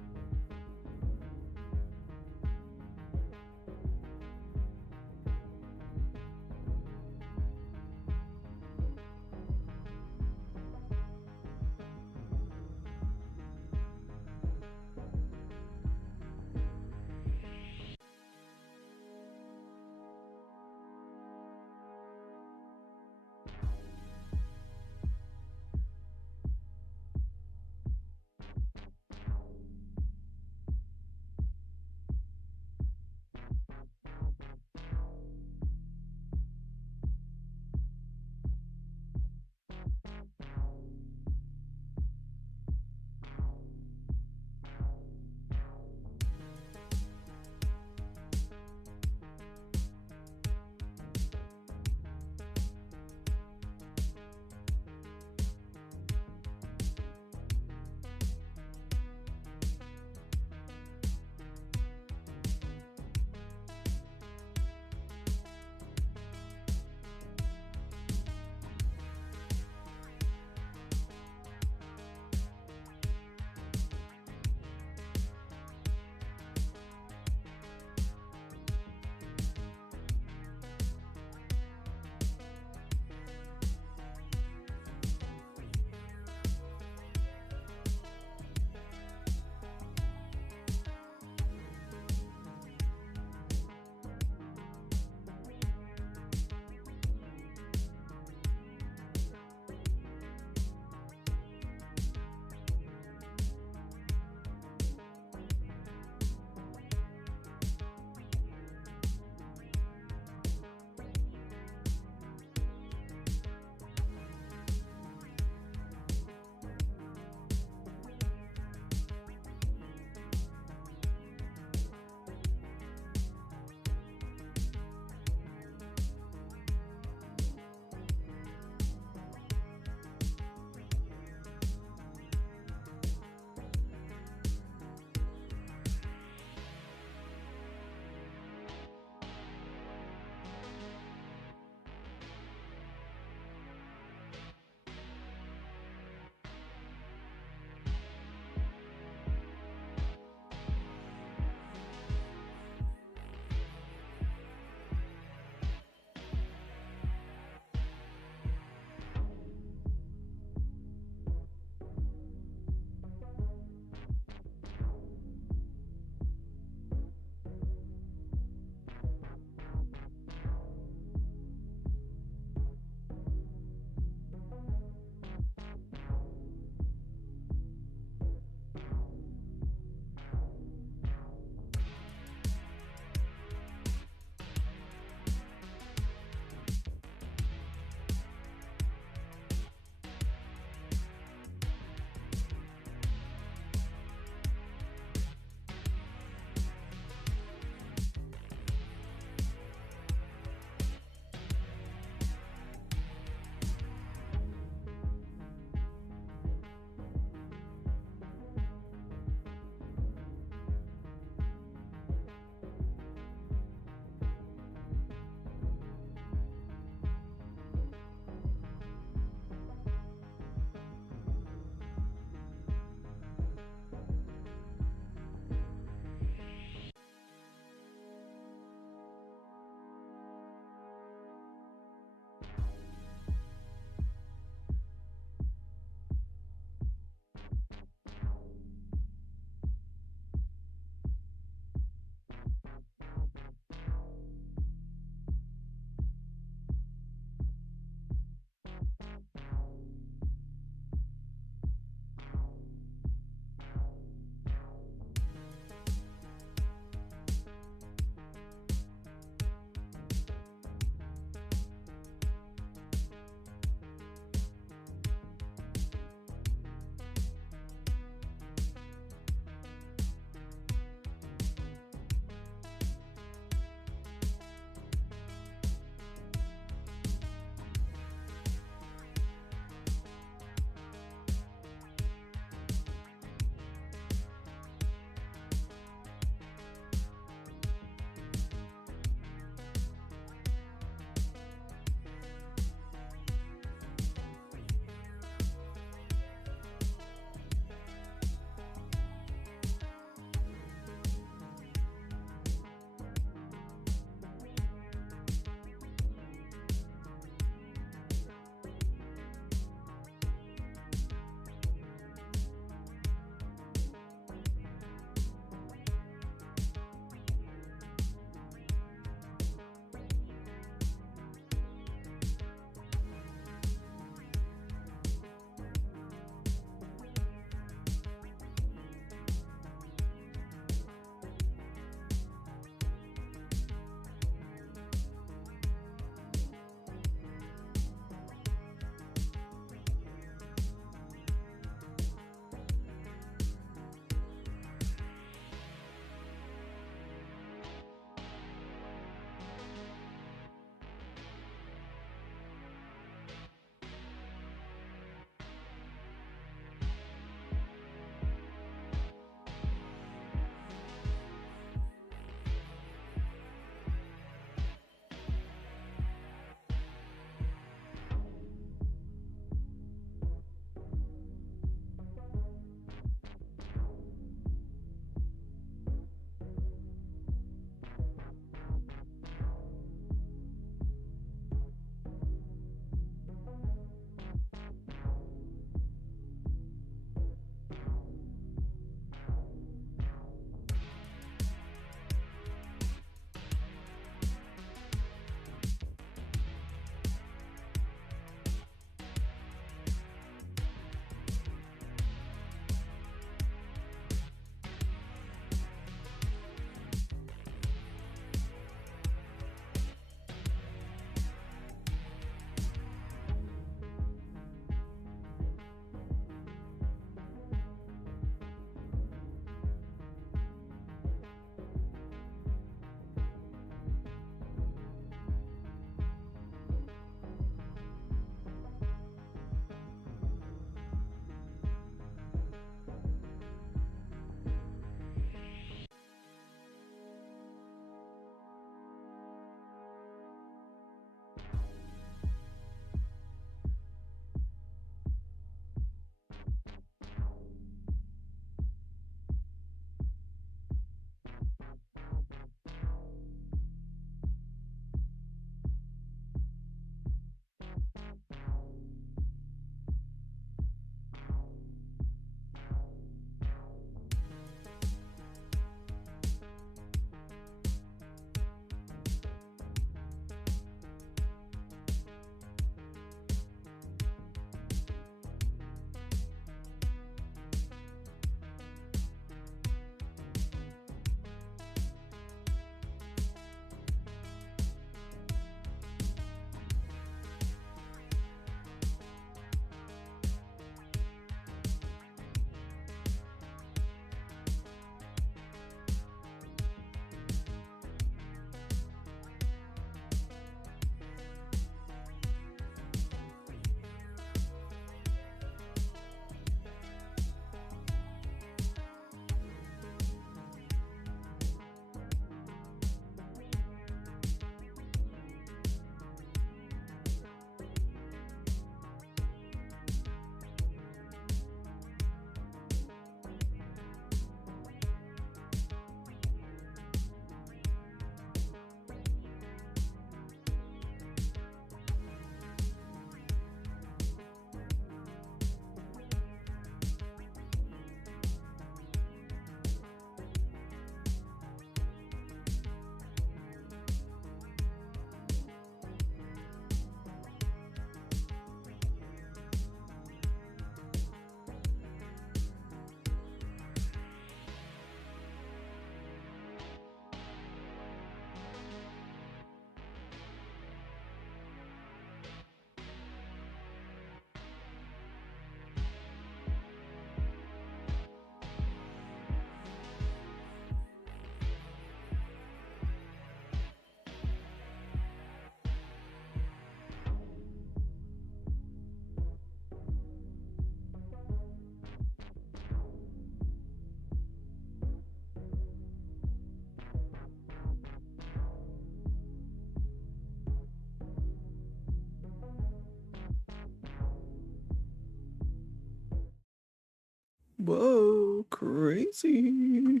Whoa, crazy.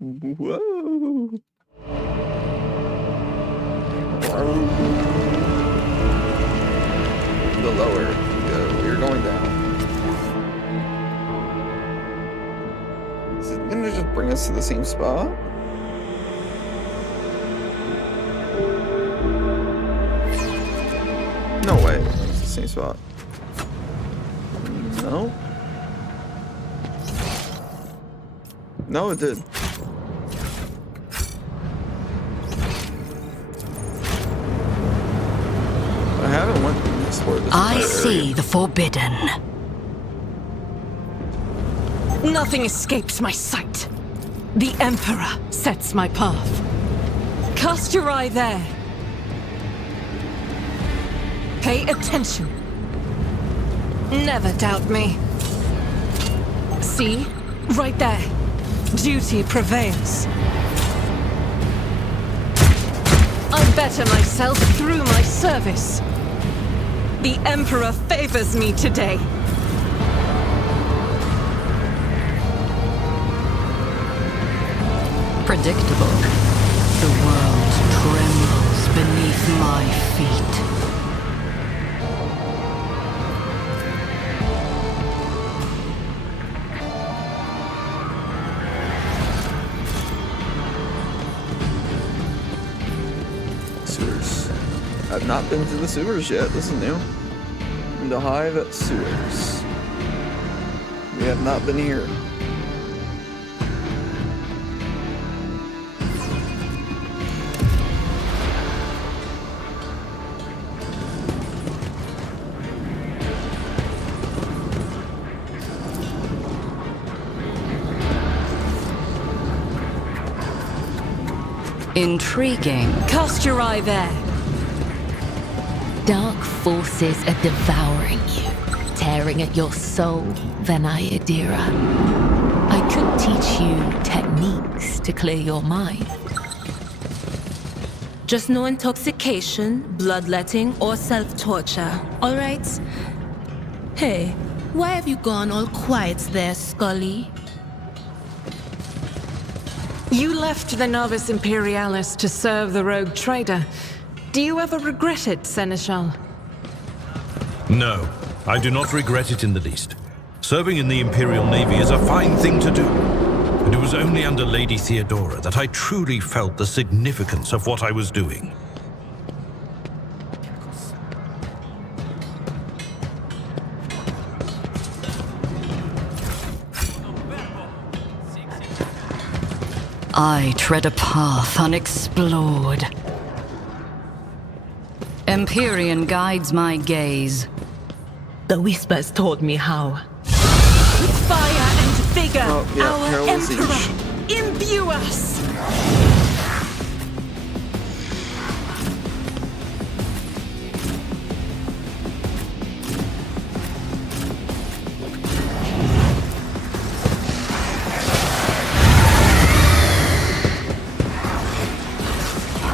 Whoa. The lower we go, we're going down. Is it gonna just bring us to the same spot? No way, it's the same spot. No? No, it did. I haven't went and explored this I entire see area. the forbidden. Nothing escapes my sight. The Emperor sets my path. Cast your eye there. Pay attention. Never doubt me. See? Right there. Duty prevails. I better myself through my service. The Emperor favors me today. Predictable. The world trembles beneath my feet. Sewers. I've not been to the sewers yet. This is new. The Hive sewers. We have not been here. Intriguing. Cast your eye there. Dark forces are devouring you, tearing at your soul, Venayadira. I could teach you techniques to clear your mind. Just no intoxication, bloodletting, or self-torture, all right? Hey, why have you gone all quiet there, Scully? You left the Novus Imperialis to serve the rogue trader. Do you ever regret it, Seneschal? No, I do not regret it in the least. Serving in the Imperial Navy is a fine thing to do. And it was only under Lady Theodora that I truly felt the significance of what I was doing. I tread a path unexplored. Empyrean guides my gaze. The whispers told me how. With fire and vigor, Oh, yeah, our Herald's Emperor, imbue us!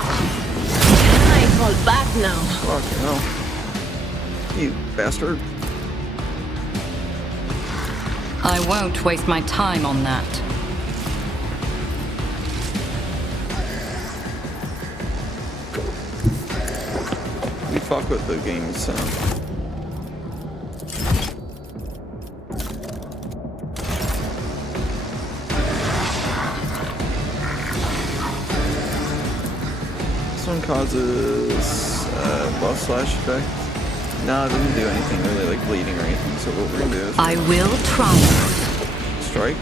I fall back now. Fucking hell. You bastard. I won't waste my time on that. We fuck with the game's sound. This one causes buff slash effect. No, it doesn't do anything really like bleeding or anything. So what we're gonna do is I will triumph. strike.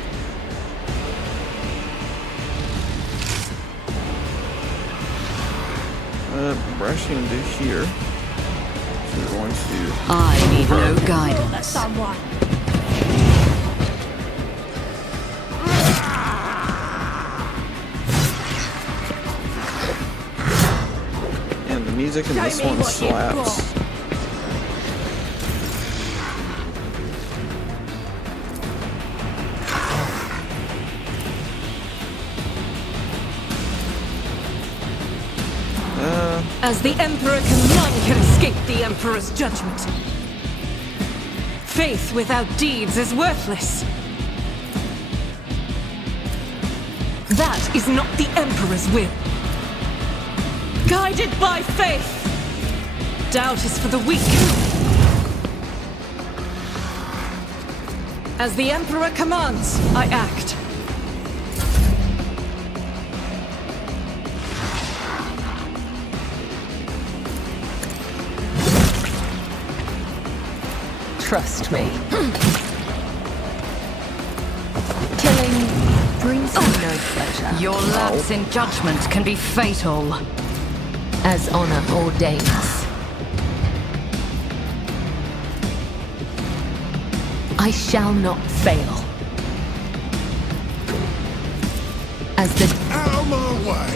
We're actually gonna do here. So we're going to I need no guidance. and the music in this one slaps. As the Emperor none can escape the Emperor's judgment. Faith without deeds is worthless. That is not the Emperor's will. Guided by faith. Doubt is for the weak. As the Emperor commands, I act. Trust me. Killing brings me no pleasure. Your lapse in judgment can be fatal. As honor ordains. I shall not fail. As the Out of my way!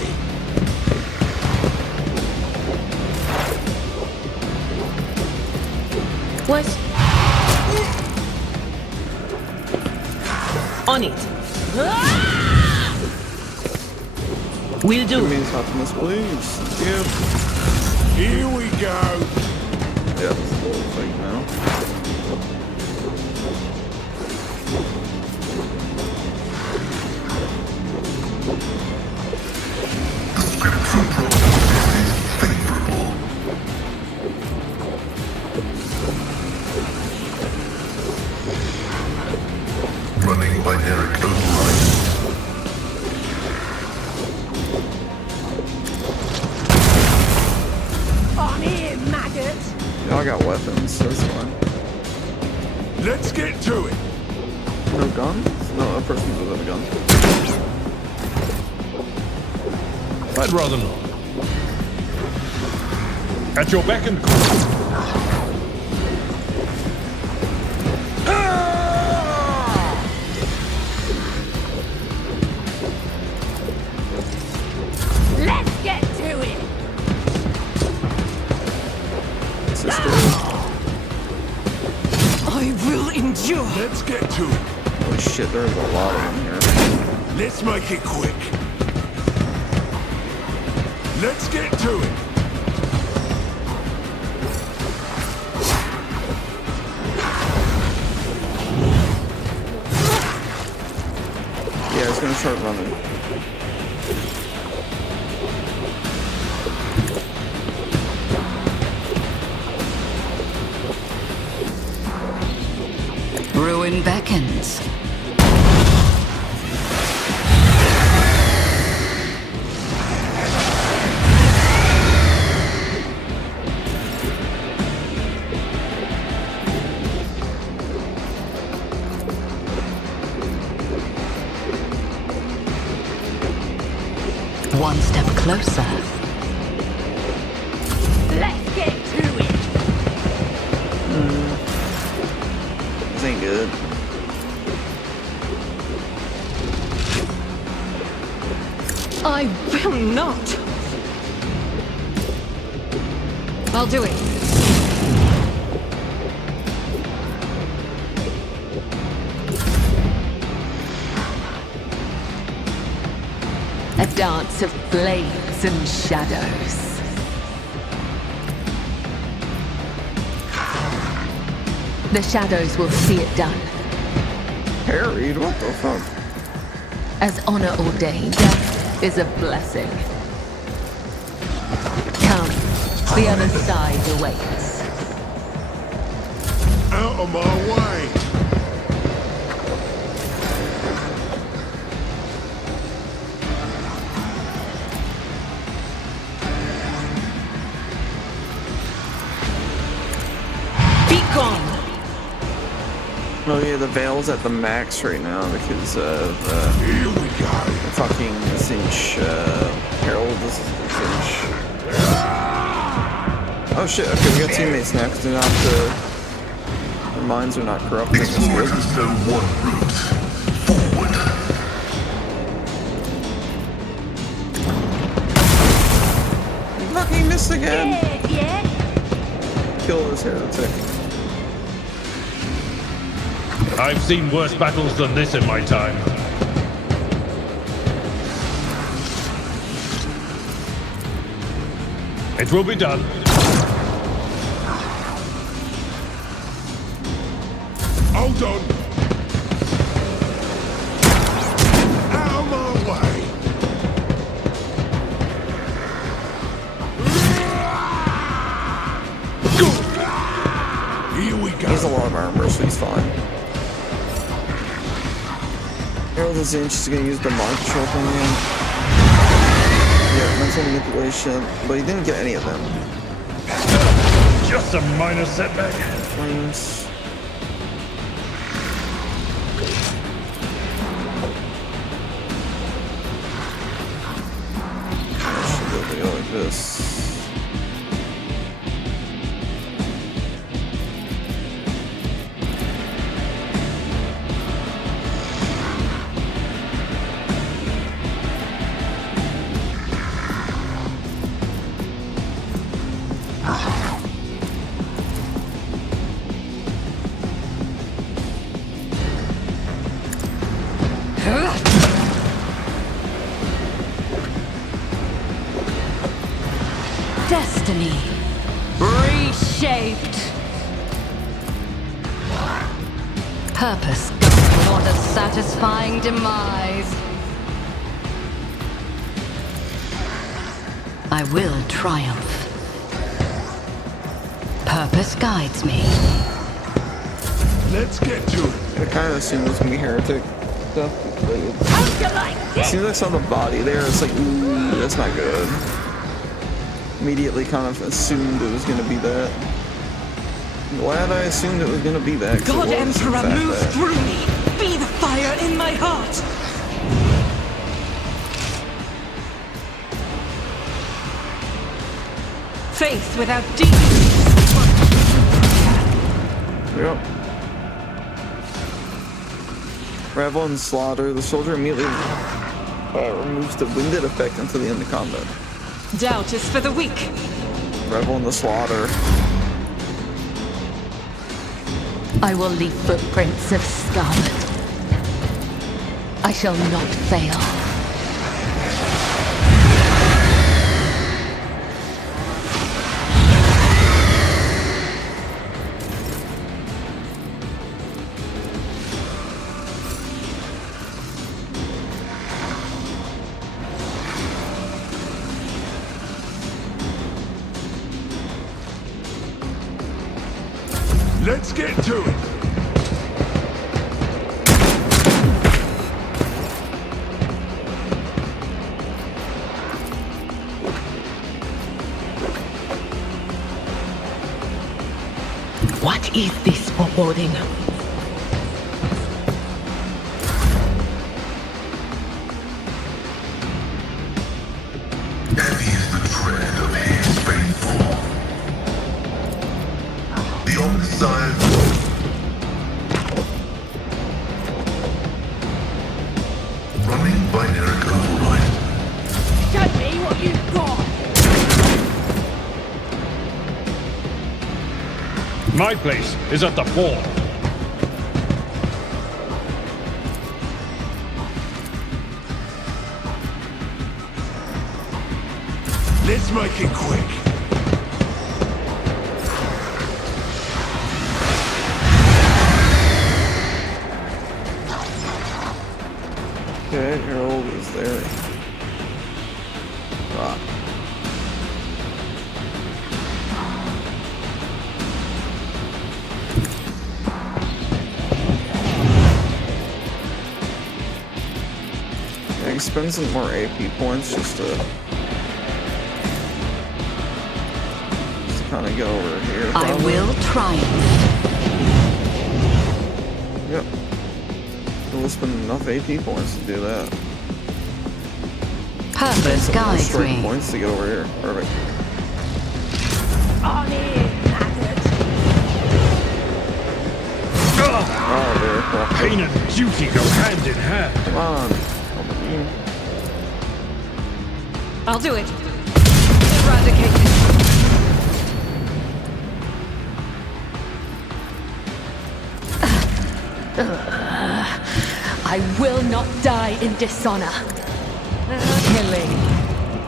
What? On it. We'll do. It means Optimus, please. Yep. Here we go! Yeah, it's a little thing now. Running binary override. On here, maggot. Y'all got weapons, so that's fine. Let's get to it! No guns? No, a person without a gun. I'd rather not. At your beck and call. Let's get to it. Sister. I will endure. Let's get to it! Holy shit, there's a lot of them here. Let's make it quick! Let's get to it! Yeah, it's gonna start running. Ruin beckons. One step closer. Let's get to it. This ain't good. I will not. I'll do it. a dance of blades and shadows. The shadows will see it done. Harried? What the fuck? As honor ordained, death is a blessing. Come, the other side awaits. Out of my way! Be gone! Oh yeah, the veil's at the max right now because of Here we go! the fucking Zinch, Herald is Zinch. Oh shit, okay, we got teammates now because they're not, their minds are not corrupted. That's Explore good. Zone 1 route. Forward. Fucking missed again! Yeah. Kill this heretic. I've seen worse battles than this in my time. It will be done. Hold on. Out of my way. go. He has a lot of armor, so he's fine. Harold is in, she's gonna use the mind control thing again. Yeah, mental manipulation, but he didn't get any of them. Just a minor setback. Flames. Should go like this. Destiny reshaped. Purpose, what a satisfying demise. I will triumph. Purpose guides me. Let's get to it. I kind of assumed it was gonna be heretic stuff. As soon as I saw the body there, it's like, ooh, that's not good. Immediately kind of assumed it was gonna be that. I'm glad I assumed it was gonna be that. God Emperor, move through me! Be the fire in my heart! Faith without deeds. Yep. Revel and slaughter. The soldier immediately removes the winded effect until the end of combat. Doubt is for the weak. Revel in the slaughter. I will leave footprints of scarlet. I shall not fail. Let's get to it. What is this foreboding? Heavy is the tread of his faithful. The omniscient running binary override. Show me what you've got. My place is at the fore. Let's make it quick. Okay, Harold is there. Ah. Yeah, spend some more AP points just to kind of go over here. I probably. will triumph. Yep. We'll spend enough AP points to do that. Purpose Some more guides strike me. points to get over here. Perfect. On in, maggot. Oh, there. Well, Pain and duty go hand in hand. come on. I'll do it. Eradicate it. I will not die in dishonor. Killing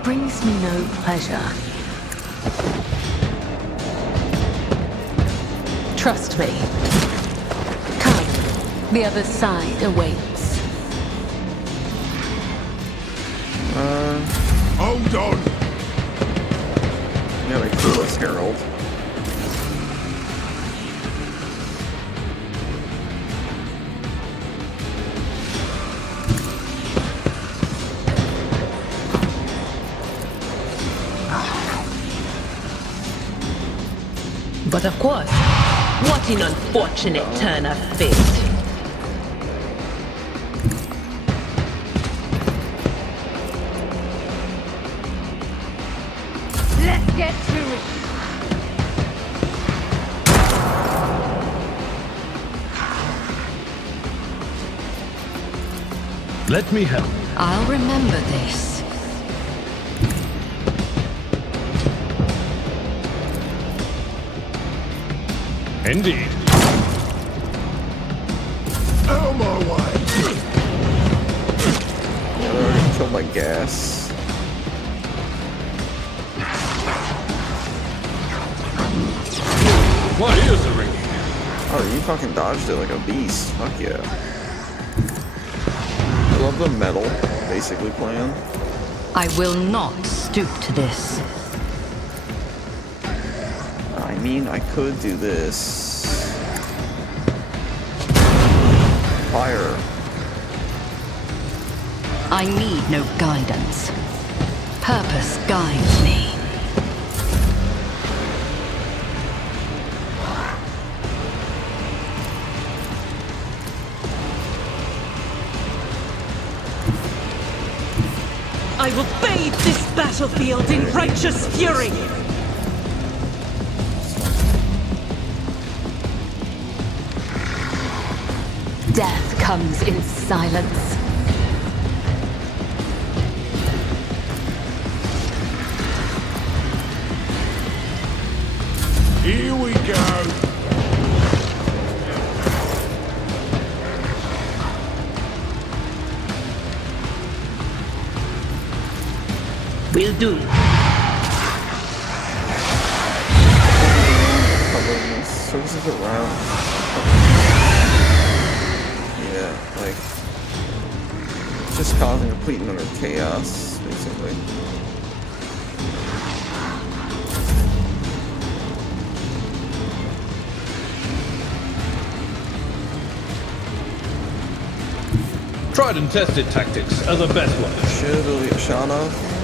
brings me no pleasure. Trust me. Come, the other side awaits. Hold on. Yeah, we kill this Harold. But of course, what an unfortunate turn of fate. Let's get to it. Let me help. I'll remember this. Indeed. Out of my way! I already killed my gas. My ears are ringing. Oh, you fucking dodged it like a beast. Fuck yeah. I love the metal, basically, plan. I will not stoop to this. I mean, I could do this. Fire. I need no guidance. Purpose guides me. I will bathe this battlefield in righteous fury! Death comes in silence. Here we go. Will do. Covering these surfaces around. Yeah, like, just causing complete and utter chaos, basically. Tried and tested tactics are the best ones. Should really have shot off.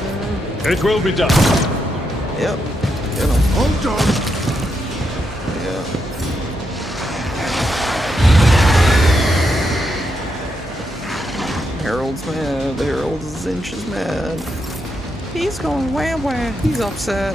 It will be done. Yep. Get him. I'm done. Yeah. Harold's mad. The Herald Zinch is mad. He's going wham wham. He's upset.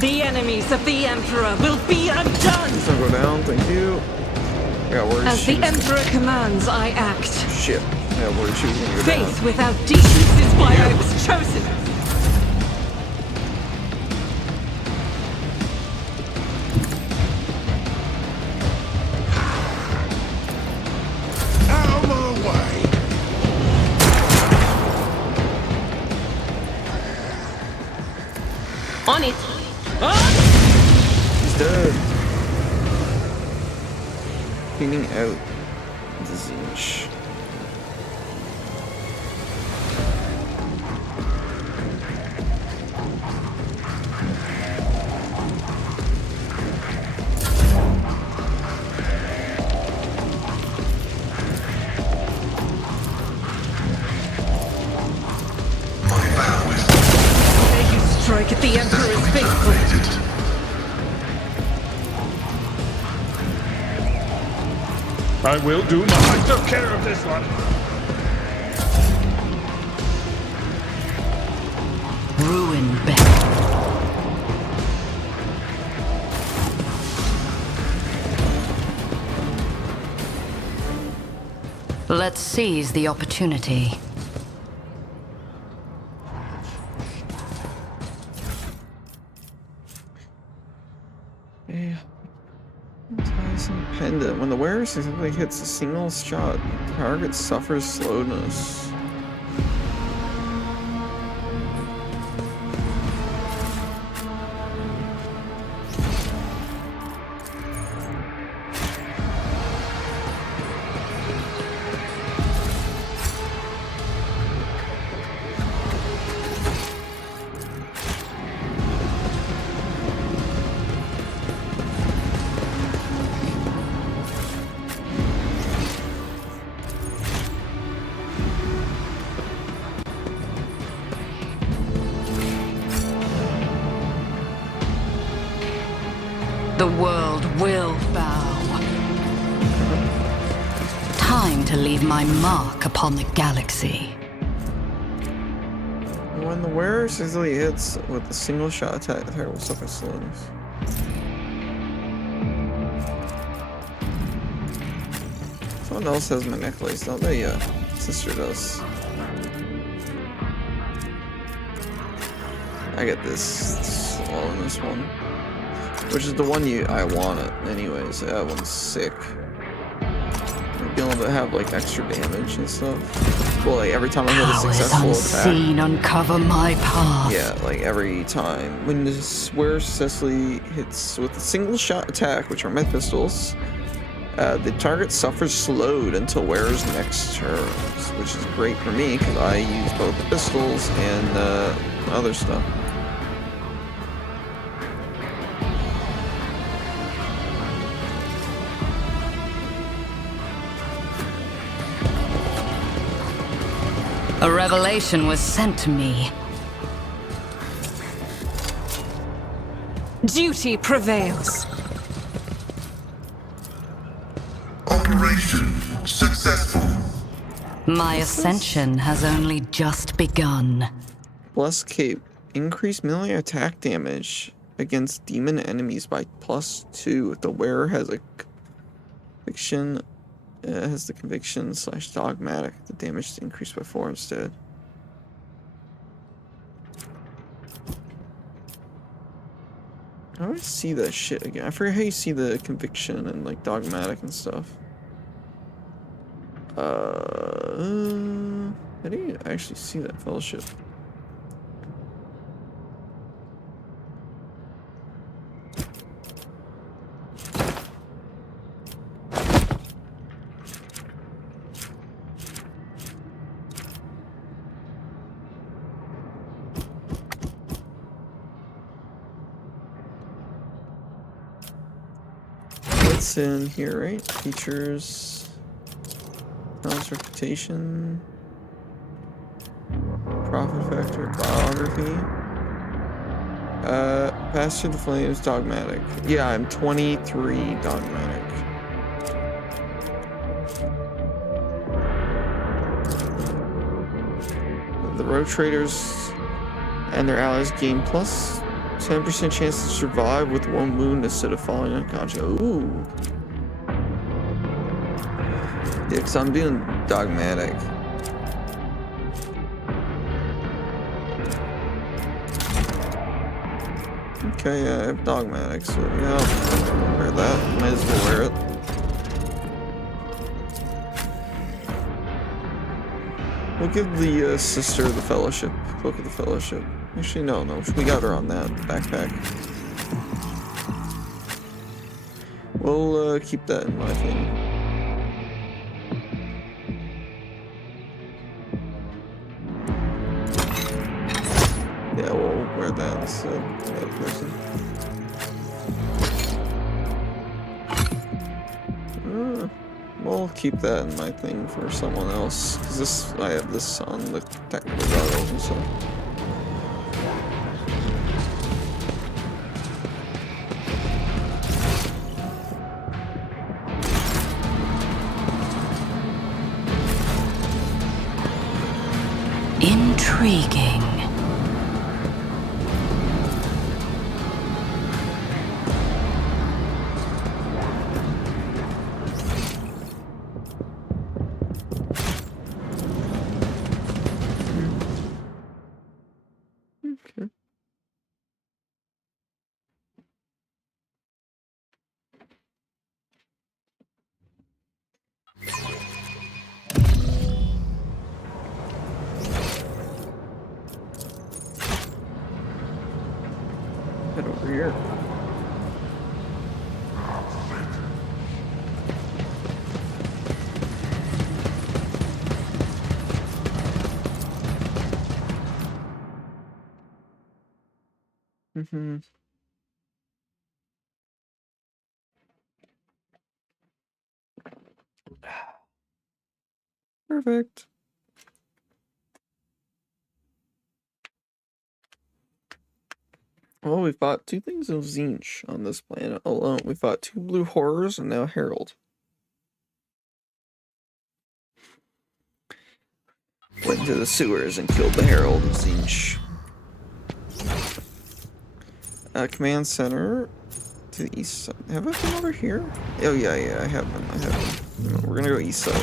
The enemies of the Emperor will be undone! He's gonna go down. Thank you. I got worried As she the was- Emperor commands, I act. Shit. I got worried she was gonna go down. Faith without decency is why I was chosen! Out of my way. On it. He's dead. Cleaning out the Zinch. My vow is May you strike at the Emperor's faithful! violated. I will do my... I took care of this one. Ruin Beck. Let's seize the opportunity. Yeah. Tyson pendant. When the wearer successfully hits a single shot, the target suffers slowness. The world will bow. Time to leave my mark upon the galaxy. When the wearer easily hits with a single shot attack, the target will suffer slowness. Someone else has my necklace, don't they? Yeah, sister does. I get this on this one, which is the one I want it anyways. That one's sick. Being able to have like extra damage and stuff. Well, like every time I hit a successful unseen attack. Uncover my path. Yeah, like every time when the wearer successfully hits with a single shot attack, which are my pistols, the target suffers slowed until wearer's next turn, which is great for me because I use both the pistols and other stuff. A revelation was sent to me. Duty prevails. Operation successful. My ascension has only just begun. Plus cape. Increase melee attack damage against demon enemies by +2 if the wearer has a conviction. Has the conviction / dogmatic. The damage is increased by 4 instead. I always see that shit again. I forget how you see the conviction and like dogmatic and stuff. How do you actually see that fellowship? It's in here, right? Features, talents, reputation, profit factor, biography. Pass through the flames, dogmatic. Yeah, I'm 23 dogmatic. The road traders and their allies gain plus 10% chance to survive with 1 wound instead of falling unconscious. Ooh. Yeah, because I'm doing dogmatic. Okay, yeah, I have dogmatic, so yeah, I'll wear that. Might as well wear it. We'll give the sister the fellowship, Cloak of the Fellowship. Actually, no, we got her on that backpack. We'll keep that in my thing. Yeah, we'll wear that instead. The other person. We'll keep that in my thing for someone else, because this I have this on the technical goggles and stuff. Intriguing. Okay. Head over here. Perfect. Well, we fought 2 things of Zinch on this planet alone. We fought 2 blue horrors and now Herald. Went into the sewers and killed the Herald of Zinch. Command center to the east side. Have I been over here? Oh yeah, I have been. No, we're gonna go east side.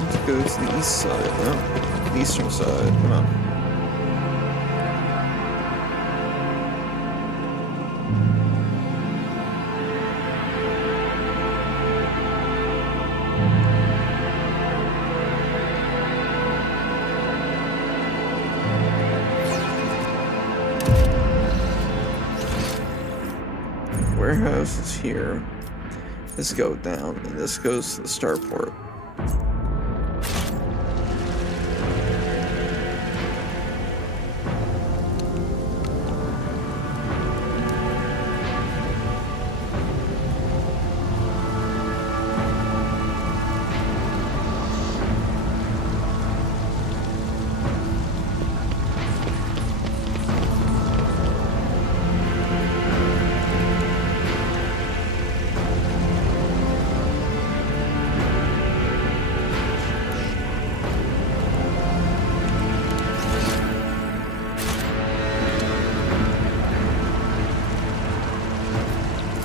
Let's go to the east side. No, the eastern side. Come on. Warehouse is here. This goes down, and this goes to the starport.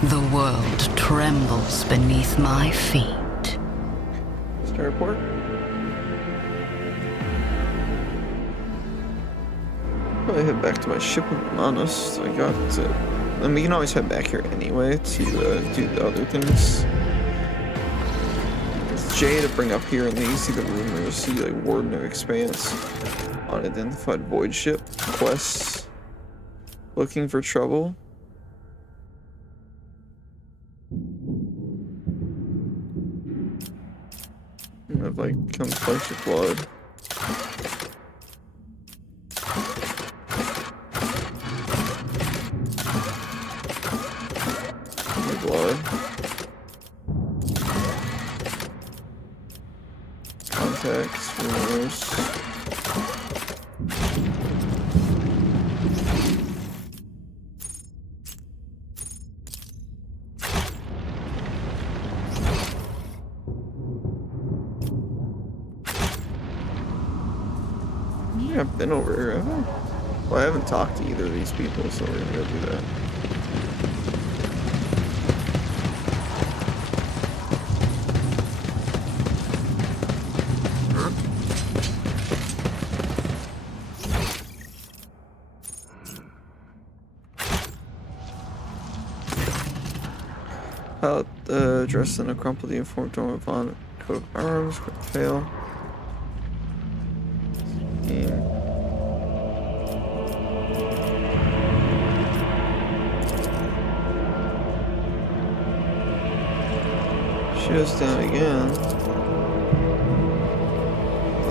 The world trembles beneath my feet. Starport? Probably head back to my ship if I'm honest. I got and we can always head back here anyway to do the other things. It's Jay to bring up here, and then you see the rumors, see like Warden of Expanse, unidentified void ship, quests, looking for trouble. I've like come flesh of blood. My blood. Contacts, rumors. I've been over here, have I? Well, I haven't talked to either of these people, so we're gonna go do that. Dressed in a crumpled uniform, torn upon coat of arms, quick fail. Shoot us down again.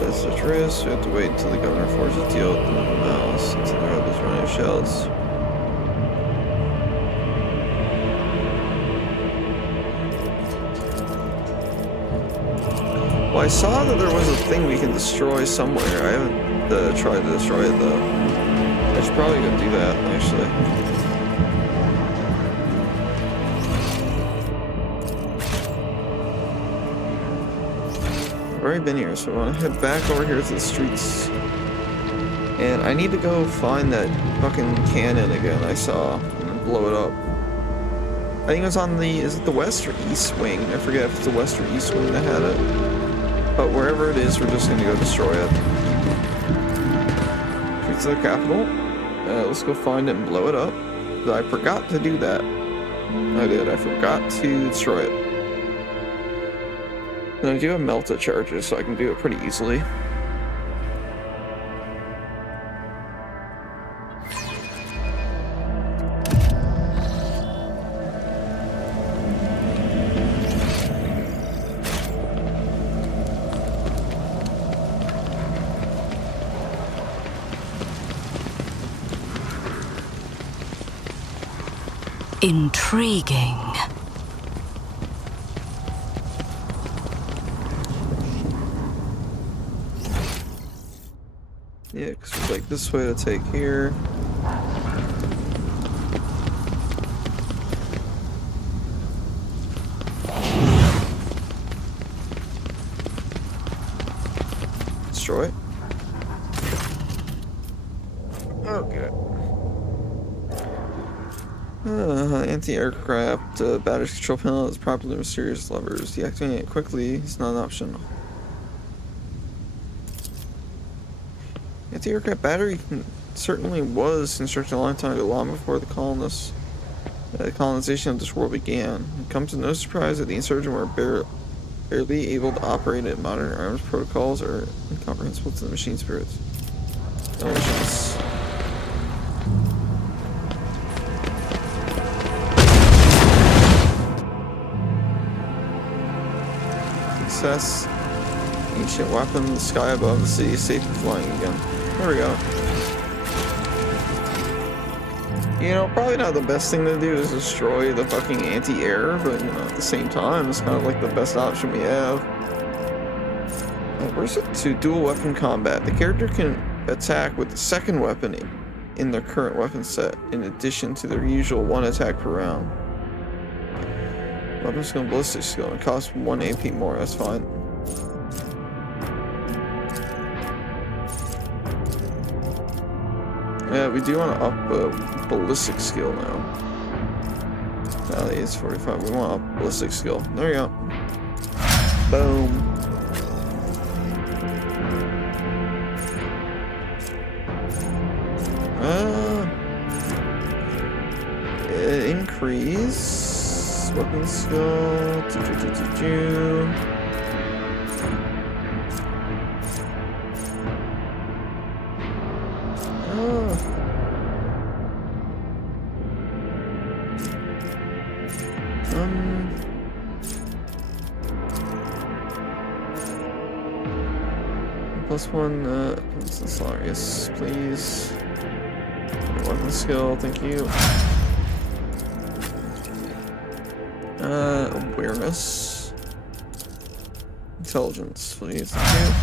Let's such risk. We have to wait until the governor forces a deal with the mouse until the rebels run out of shells. Well, I saw that there was a thing we can destroy somewhere. I haven't tried to destroy it though. I should probably go do that actually. I've already been here, so I want to head back over here to the streets. And I need to go find that fucking cannon again I saw and blow it up. I think it was on the, is it the west or east wing? I forget if it's the west or east wing that had it. But wherever it is, we're just gonna go destroy it. Streets of the capital. Let's go find it and blow it up. I forgot to do that. I forgot to destroy it. And I do have melta charges, so I can do it pretty easily. Intriguing. Yeah, because it's like this way to take here. destroy. Okay. Anti-aircraft battery control panel is properly mysterious levers. Deactivating it quickly is not an option. Anti-aircraft battery certainly was constructed a long time ago, long before the colonization of this world began. It comes to no surprise that the insurgents were barely able to operate it. Modern arms protocols are incomprehensible to the machine spirits. Delicious. Success. Ancient weapon. The sky above the city is safe and flying again. There we go. You know, probably not the best thing to do is destroy the fucking anti-air, but, you know, at the same time, it's kind of like the best option we have. Where's it to dual weapon combat? The character can attack with the second weapon in their current weapon set, in addition to their usual one attack per round. Weapon skill and ballistic skill. It costs 1 AP more, that's fine. Yeah, we do want to up ballistic skill now. Valley is 45. We want up ballistic skill. There we go. Boom. Increase weapon skill. +1, yes, please. Weapon skill, thank you. Awareness. Intelligence, please, thank you.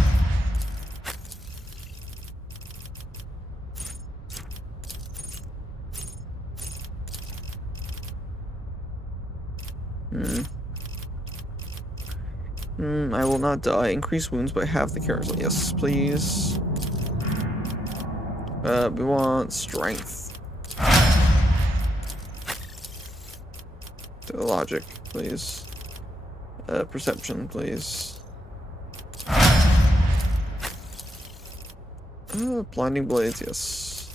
I will not die. Increase wounds by half the character. Yes, please. We want strength. Logic, please. Perception, please. Blinding blades, yes.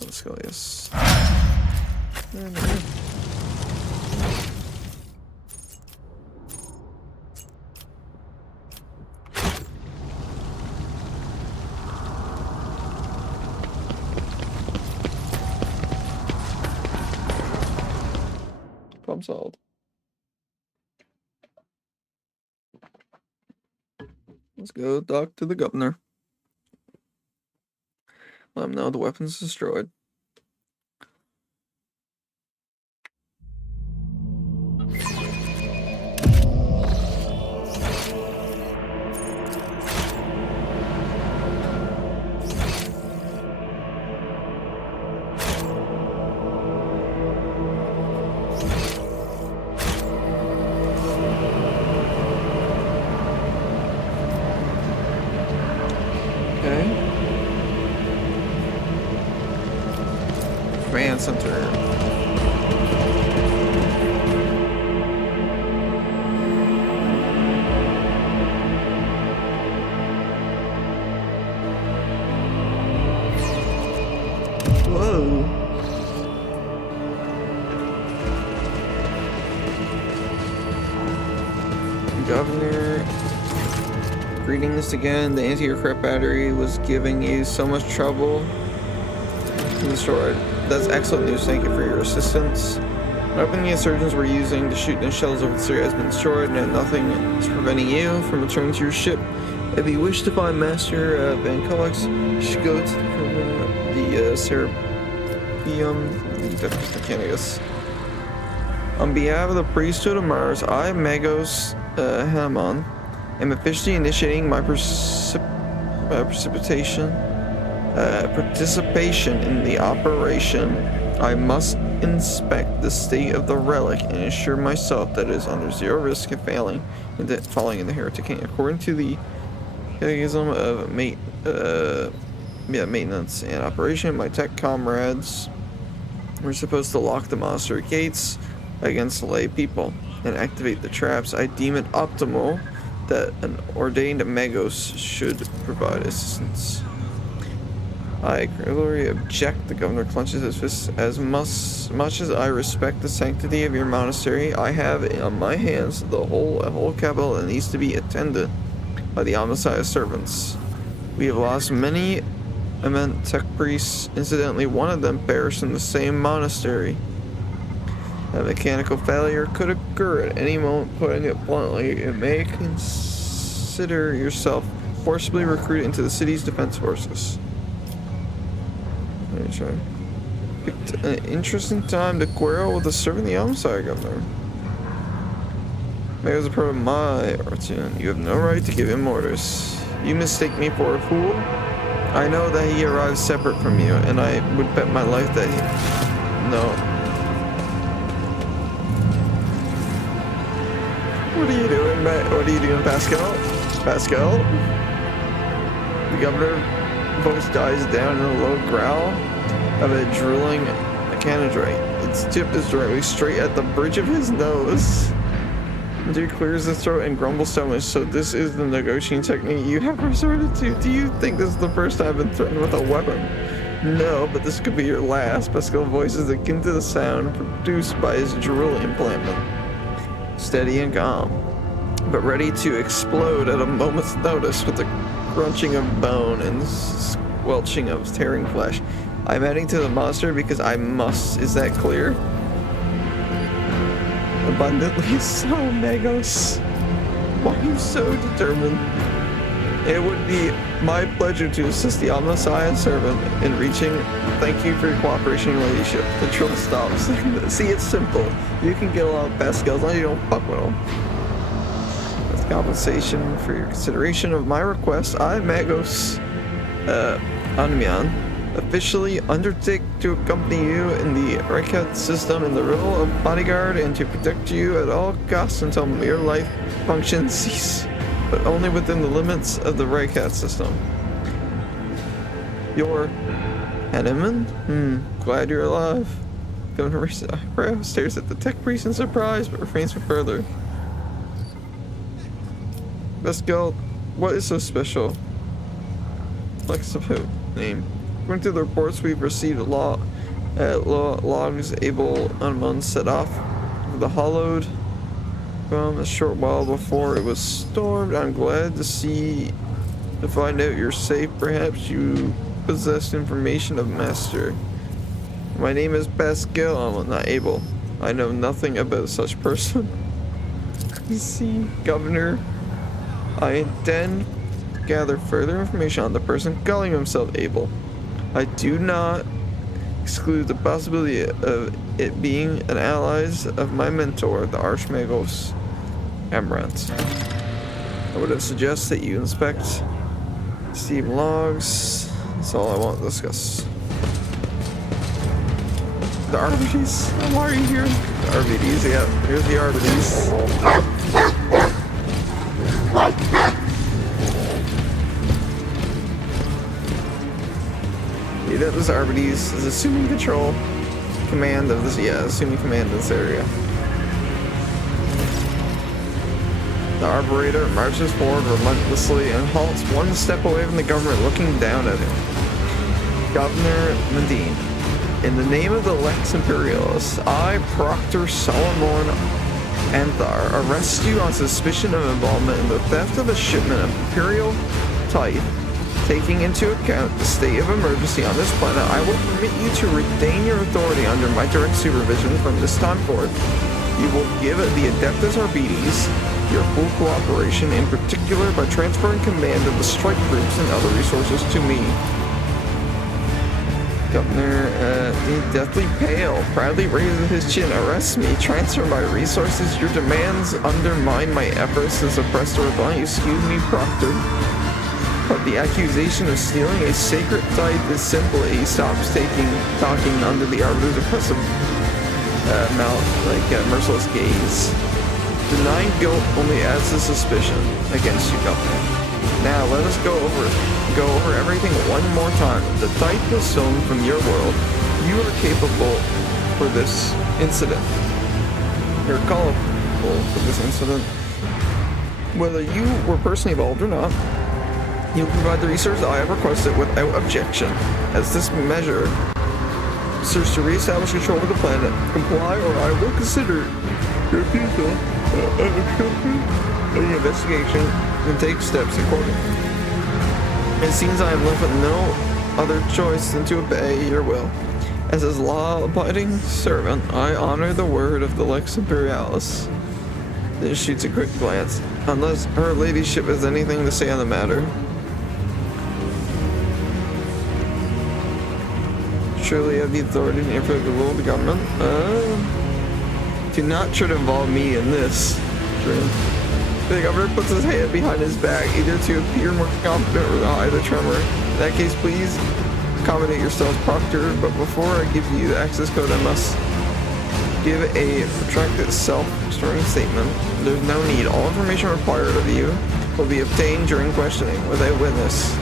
Let's go, yes. Problem solved. Let's go talk to the governor. Let him know the weapon's destroyed. Command center. Whoa. Governor, greetings again. The anti-aircraft battery was giving you so much trouble. Destroyed. That's excellent news. Thank you for your assistance. The weapon the insurgents were using to shoot the shells over the city has been destroyed, and nothing is preventing you from returning to your ship. If you wish to find Master Van Cox, you should go to the Serapeum, the Mechanicus. On behalf of the priesthood of Mars, I, Magos Hammon, am officially initiating my participation in the operation. I must inspect the state of the relic and ensure myself that it is under zero risk of falling into the heretic king. According to the Catechism of maintenance and operation. My tech comrades were supposed to lock the monastery gates against lay people and activate the traps. I deem it optimal that an ordained magos should provide assistance. I clearly object. The governor clenches his fists. As much as I respect the sanctity of your monastery, I have on my hands a whole capital that needs to be attended by the Omnissiah servants. We have lost many eminent tech priests. Incidentally, one of them perished in the same monastery. A mechanical failure could occur at any moment. Putting it bluntly, you may consider yourself forcibly recruited into the city's defense forces. Picked an interesting time to quarrel with the servant of the Omnissiah governor. Maybe it was a part of my ortune. You have no right to give him orders. You mistake me for a fool? I know that he arrived separate from you, and I would bet my life that he... No. What are you doing, Pascal? Pascal? The governor voice dies down in a low growl of a drooling mechanodrite. Its tip is directly straight at the bridge of his nose. Dude clears his throat and grumbles so much. So this is the negotiating technique you have resorted to? Do you think this is the first time I've been threatened with a weapon? No, but this could be your last. Pascal's voice is akin to the sound produced by his drool implantment. Steady and calm, but ready to explode at a moment's notice with the crunching of bone and squelching of tearing flesh. I'm heading to the monster because I must. Is that clear? Abundantly so, Magos. Why are you so determined? It would be my pleasure to assist the Omnissiah servant in reaching. Thank you for your cooperation and leadership. The troll stops. See, it's simple. You can get along with Pascal as long as you don't fuck with him. As compensation for your consideration of my request, I, Magos Anmian, officially undertake to accompany you in the Reikat system in the role of bodyguard and to protect you at all costs until your life functions cease, but only within the limits of the Reikat system. Your Hanneman? Glad you're alive. Governor raises an eyebrow, stares at the tech priest in surprise, but refrains from further. Pascal, what is so special? Flex of who? Name. According to the reports we've received, logs able Unmun set off the hollowed from a short while before it was stormed. I'm glad to find out you're safe. Perhaps you possess information of Master. My name is Pascal. I'm not able. I know nothing about such person. You see, Governor, I intend to gather further information on the person calling himself Abel. I do not exclude the possibility of it being an ally of my mentor, the Archmagos Amaranth. I would have suggested that you inspect Steam logs. That's all I want to discuss. The RBDs? Why are you here? The RBDs, yeah. Here's the RBDs. That was RBDs is assuming control command of this, assuming command of this area. The Arborator marches forward relentlessly and halts one step away from the government, looking down at him. Governor Medine, in the name of the Lex Imperialis, I, Proctor Solomon Anthar, arrest you on suspicion of involvement in the theft of a shipment of Imperial tithe. Taking into account the state of emergency on this planet, I will permit you to retain your authority under my direct supervision from this time forth. You will give the Adeptus Arbites your full cooperation, in particular by transferring command of the strike groups and other resources to me. Governor, deathly pale, proudly raises his chin, arrests me, transfer my resources. Your demands undermine my efforts to suppress the rebellion. Excuse me, Proctor. But the accusation of stealing a sacred tithe is simple. He stops talking under the Arbiter's oppressive merciless gaze. Denying guilt only adds to suspicion against you, Governor. Now let us go over everything one more time. The type was stolen from your world. You are capable for this incident. You're callable for this incident. Whether you were personally involved or not, you will provide the resources I have requested without objection. As this measure serves to reestablish control of the planet, comply or I will consider refusal of the investigation and take steps accordingly. It seems I am left with no other choice than to obey your will. As his law-abiding servant, I honor the word of the Lex Imperialis. Then shoots a quick glance. Unless her ladyship has anything to say on the matter. Surely you have the authority to influence the will of the government. Do not try to involve me in this. The governor puts his hand behind his back, either to appear more confident or to hide the tremor. In that case, please accommodate yourself, Proctor, but before I give you the access code, I must give a protracted self-restoring statement. There's no need. All information required of you will be obtained during questioning without witnesses.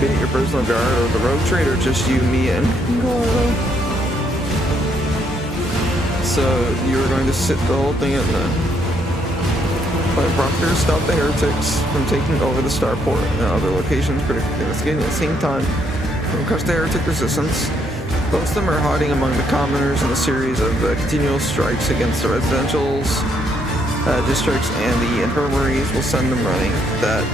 Be it your personal guard or the rogue trader, just you, me, and Gordo. So you were going to sit the whole thing in there. But Proctor stopped the heretics from taking over the starport and other locations critically investigating at the same time. From crush the heretic resistance, most of them are hiding among the commoners in a series of continual strikes against the residentials, districts, and the infirmaries will send them running. That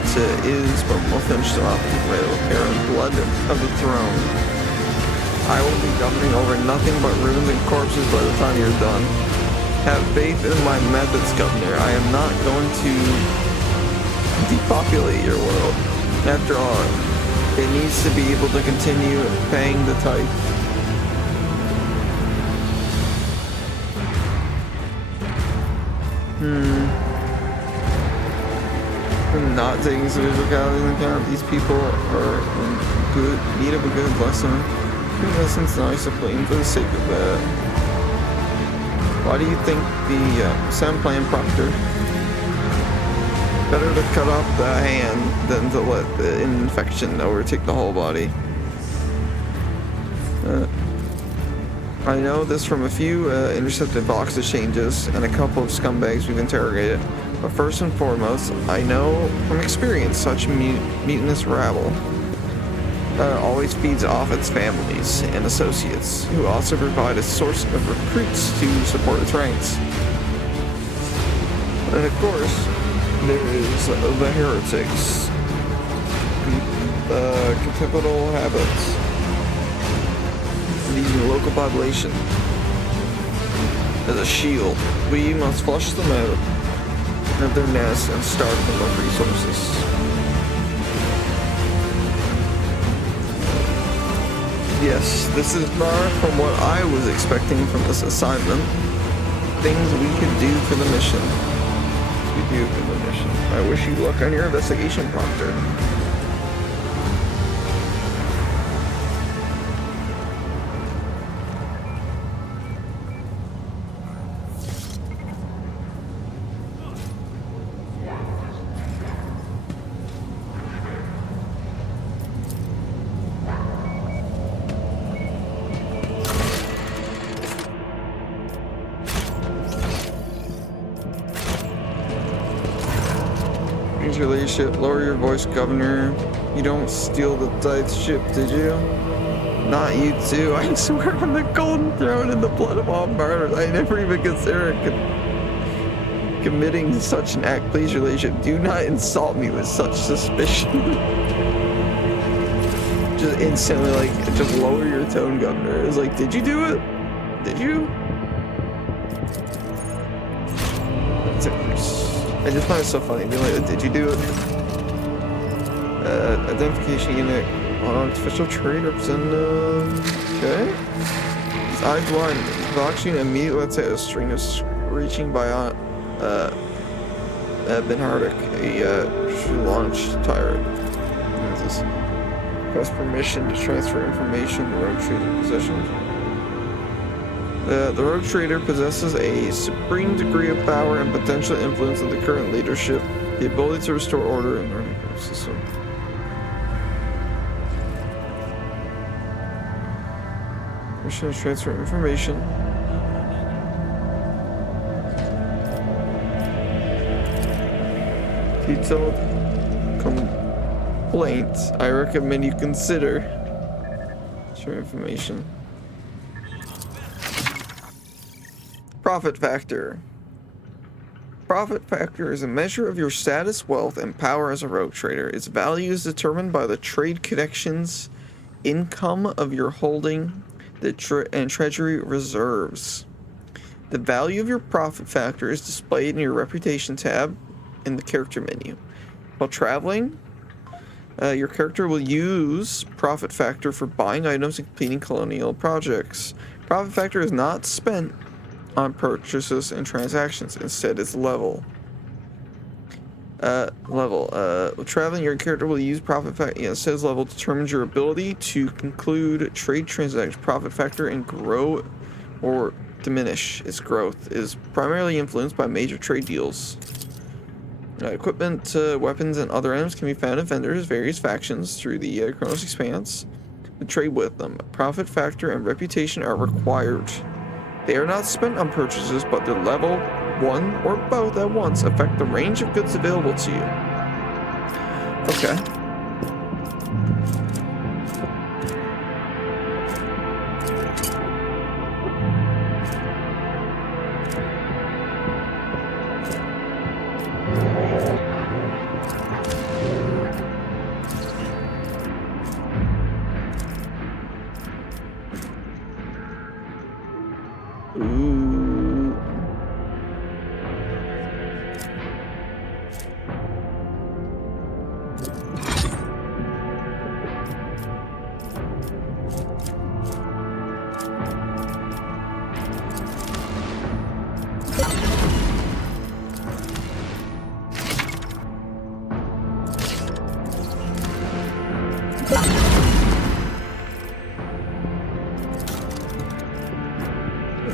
is what will finish them off with the hair and blood of the throne. I will be governing over nothing but ruins and corpses by the time you're done. Have faith in my methods, Governor. I am not going to depopulate your world. After all, it needs to be able to continue paying the tithe. I'm not taking individual localities into account. These people are in need of a good lesson. Good lesson's nice to blame for the sake of that. Why do you think the sound plan, Proctor? Better to cut off the hand than to let the infection overtake the whole body. I know this from a few intercepted box exchanges and a couple of scumbags we've interrogated. But first and foremost, I know from experience such mutinous rabble always feeds off its families and associates, who also provide a source of recruits to support its ranks. And of course, there is the heretics, contemptible habits, the local population. As a shield, we must flush them out of their nests and starve them of resources. Yes, this is far from what I was expecting from this assignment. Things we could do for the mission. I wish you luck on your investigation, Proctor. Your ladyship, lower your voice, Governor. You don't steal the tithe ship, did you? Not you too. I swear on the golden throne and the blood of all martyrs, I never even considered committing such an act. Please, your ladyship, do not insult me with such suspicion. Just instantly, like, just lower your tone, Governor. It's like, did you do it? Did you? I just find it so funny being like, did you do it? Identification unit on official trade representative. Okay. His eyes wide. Box unit immediately lets out a string of screeching by Ben Hardick, a launch tyrant. Request permission to transfer information to rogue trader possession. The rogue trader possesses a supreme degree of power and potential influence of the current leadership The ability to restore order in learning curve system. Mission to transfer information. Detailed complaints. I recommend you consider. Share information. Profit factor. Profit factor is a measure of your status, wealth, and power as a rogue trader. Its value is determined by the trade connections, income of your holding, and treasury reserves. The value of your profit factor is displayed in your reputation tab in the character menu. While traveling, your character will use profit factor for buying items and completing colonial projects. Profit factor is not spent on purchases and transactions. Instead, it's level. Traveling, your character will use profit factor. Yeah, it says level determines your ability to conclude trade transactions. Profit factor and grow or diminish. Its growth is primarily influenced by major trade deals. Equipment, weapons, and other items can be found in vendors, various factions through the Chronos Expanse. To trade with them. Profit factor and reputation are required. They are not spent on purchases, but their level, one or both at once, affect the range of goods available to you. Okay.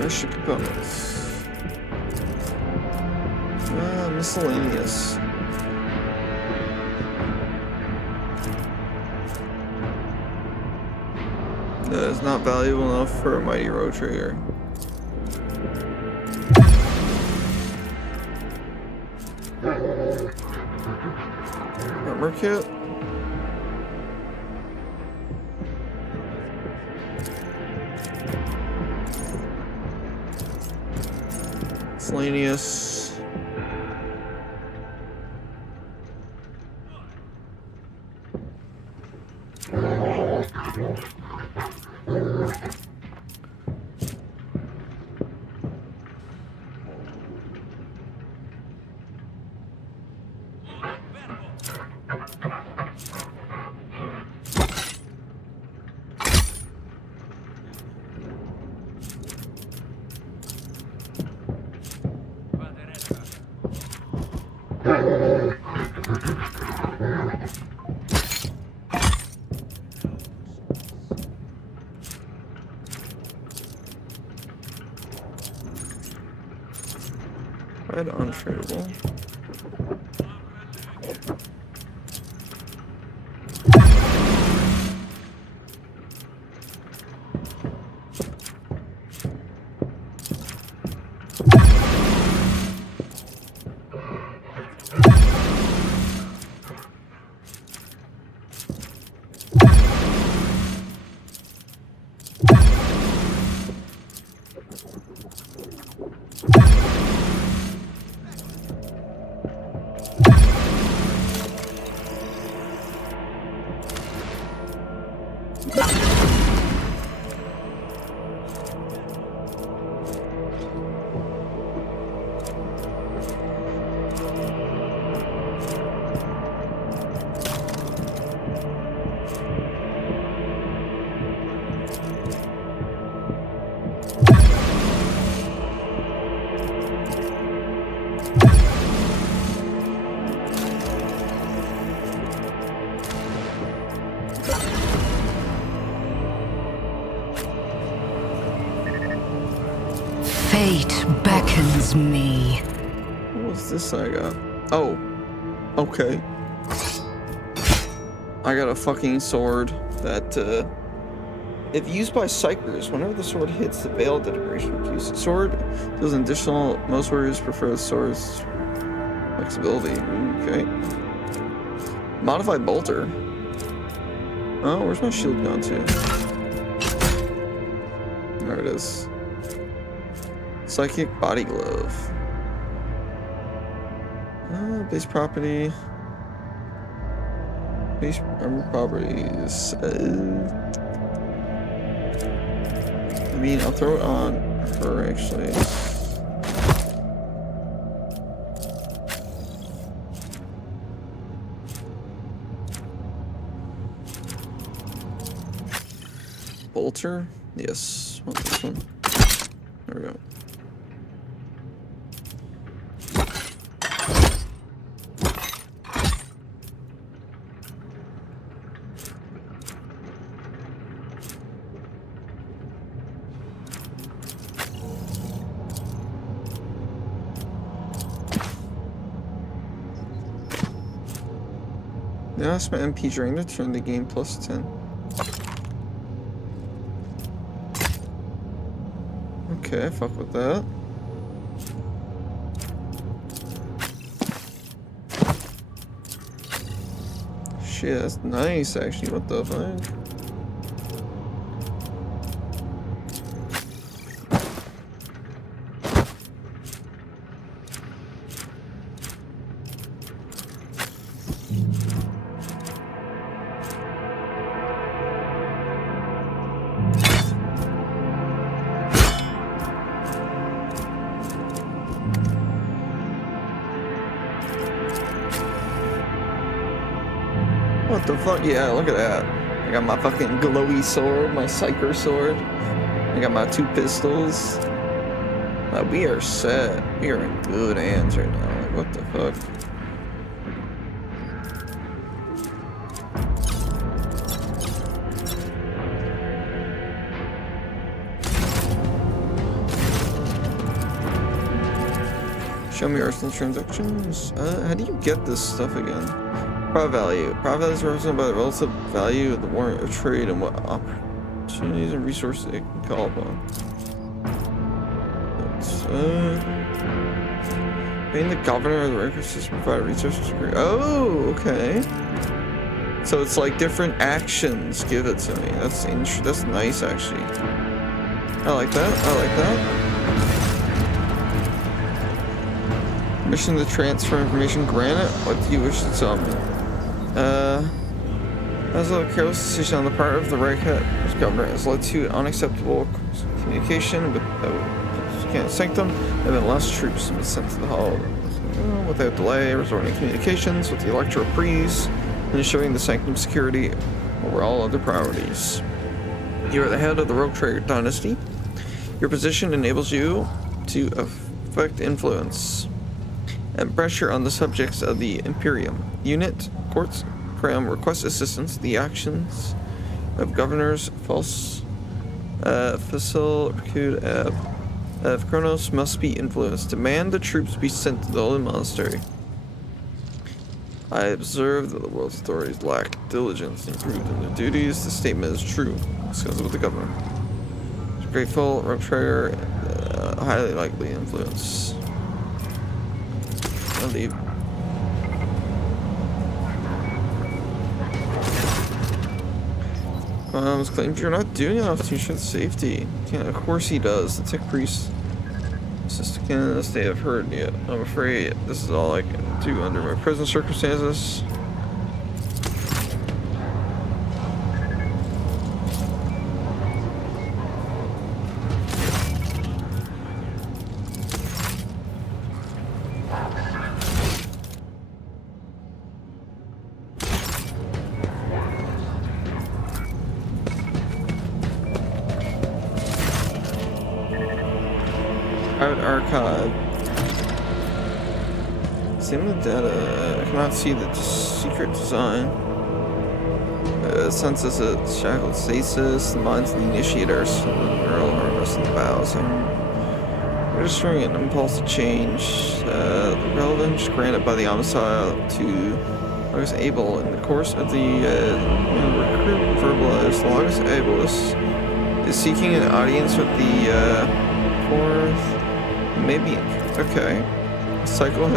Extra components. Miscellaneous. That is not valuable enough for a mighty rogue trader. Armor kit. Miscellaneous. Red untradeable. Fate beckons me. What was this I got? Oh. Okay. I got a fucking sword that, if used by psychers, whenever the sword hits the veil integration reduce the sword, does an additional. Most warriors prefer the sword's flexibility. Okay. Modified bolter. Oh, where's my shield gone to? There it is. Psychic body glove. Base property. Base armor properties. I mean, I'll throw it on her actually. Bolter? Yes. Want this one? There we go. Now I spent MP during the turn to gain +10. Okay, fuck with that. Shit, that's nice actually, what the fuck? What the fuck? Yeah, look at that. I got my fucking glowy sword, my psyker sword. I got my 2 pistols. We are set. We are in good hands right now. Like, what the fuck? Show me arsenal transactions. How do you get this stuff again? Profit value. Profit value is represented by the relative value of the warrant of trade and what opportunities and resources it can call upon. Paying the governor of the record system provide resources. Oh, okay. So it's like different actions give it to me. That's nice actually. I like that. I like that. Mission to transfer information granted. What do you wish to tell me? As a careless decision on the part of the right head governor has led to unacceptable communication with the sanctum, and then less troops have been sent to the hall without delay, resorting to communications with the Electro Breeze, and ensuring the sanctum security over all other priorities. You are the head of the Rogue Trader dynasty. Your position enables you to affect influence and pressure on the subjects of the Imperium. Unit, courts, Crown request assistance. The actions of governors, false, facile, recruit, of Kronos must be influenced. Demand the troops be sent to the Holy Monastery. I observe that the world's authorities lack diligence and improved in their duties. The statement is true. Discuss it with the governor. Grateful, Rogue Trader, highly likely influence. I'll leave. Claims you're not doing enough to ensure safety. Yeah, of course he does. The Tech Priest assistant candidates they have heard yet. I'm afraid this is all I can do under my present circumstances. Archive. Same with data. I cannot see the secret design. Census at shackled stasis. The minds of the initiators. The neural armrest in the bows. Registering an impulse to change. The relevance granted by the Omnicide to Logos Able in the course of the recruit verbalized. Logos Abelis is seeking an audience with the fourth. Maybe. Okay. Cycle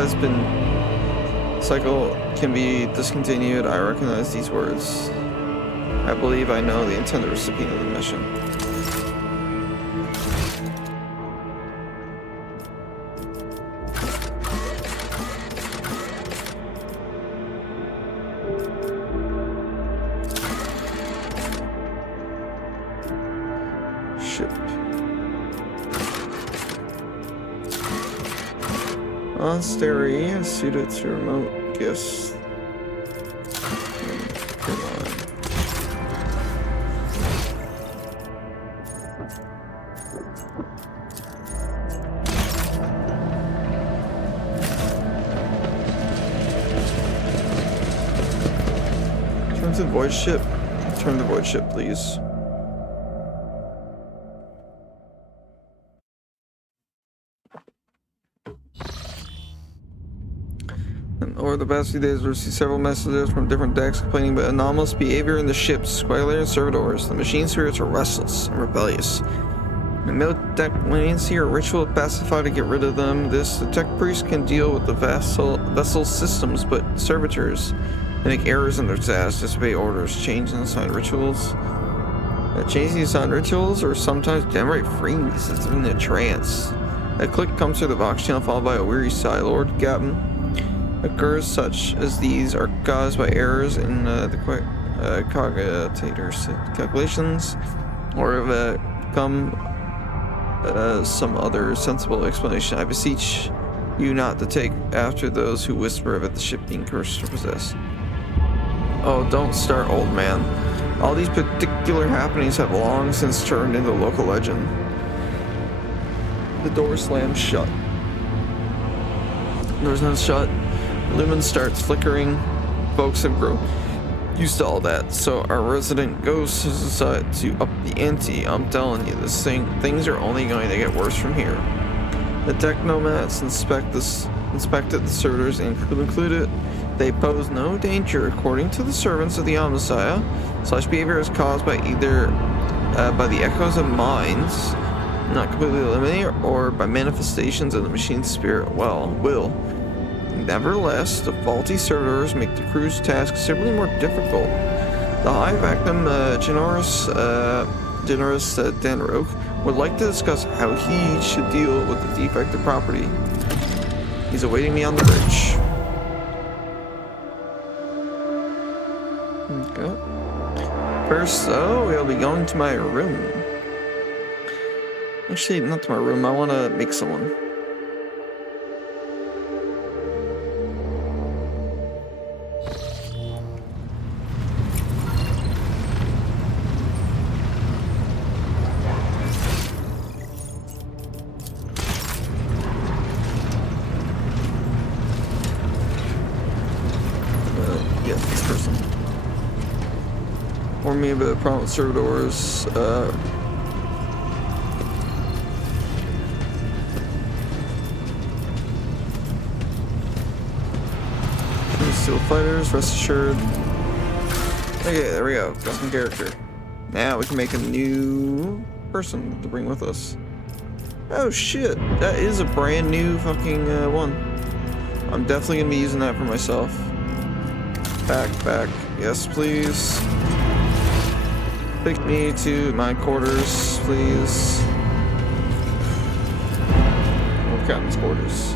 can be discontinued. I recognize these words. I believe I know the intended recipient of the mission. Ship. Monastery suited to remote gifts. Come on. Turn to the void ship. Turn the void ship, please. Over the past few days, we've received several messages from different decks complaining about anomalous behavior in the ships, Squire and servitors. The machine spirits are restless and rebellious. And no deck leniency or ritual pacify to get rid of them. The tech priest can deal with the vessel systems, but servitors they make errors in their tasks, disobey orders, change and assign rituals. Change the assigned rituals or sometimes generate freeze. It's in a trance. A click comes through the Vox channel followed by a weary sigh. Lord Captain. Occurs such as these are caused by errors in the cogitator's calculations or have come some other sensible explanation. I beseech you not to take after those who whisper about the ship being cursed or possessed. Oh, don't start, old man. All these particular happenings have long since turned into local legend. The door slams shut. Doors not shut. Lumen starts flickering. Folks have grown used to all that, so our resident ghost has decided to up the ante. I'm telling you, things are only going to get worse from here. The technomats inspected the servitors and concluded they pose no danger. According to the servants of the Omnissiah, such behavior is caused by either by the echoes of minds, not completely eliminated, or by manifestations of the machine's spirit will. Nevertheless, the faulty servitors make the crew's task considerably more difficult. The High Vacuum generous Danroke would like to discuss how he should deal with the defective property. He's awaiting me on the bridge. Okay. First, though, we'll be going to my room. Actually, not to my room. I want to make someone. This person. Warn me about prompt servitors. Steel fighters, rest assured. Okay, there we go. Got some character. Now we can make a new person to bring with us. Oh shit, that is a brand new fucking one. I'm definitely gonna be using that for myself. Back. Yes, please. Take me to my quarters, please. Oh, Captain's quarters.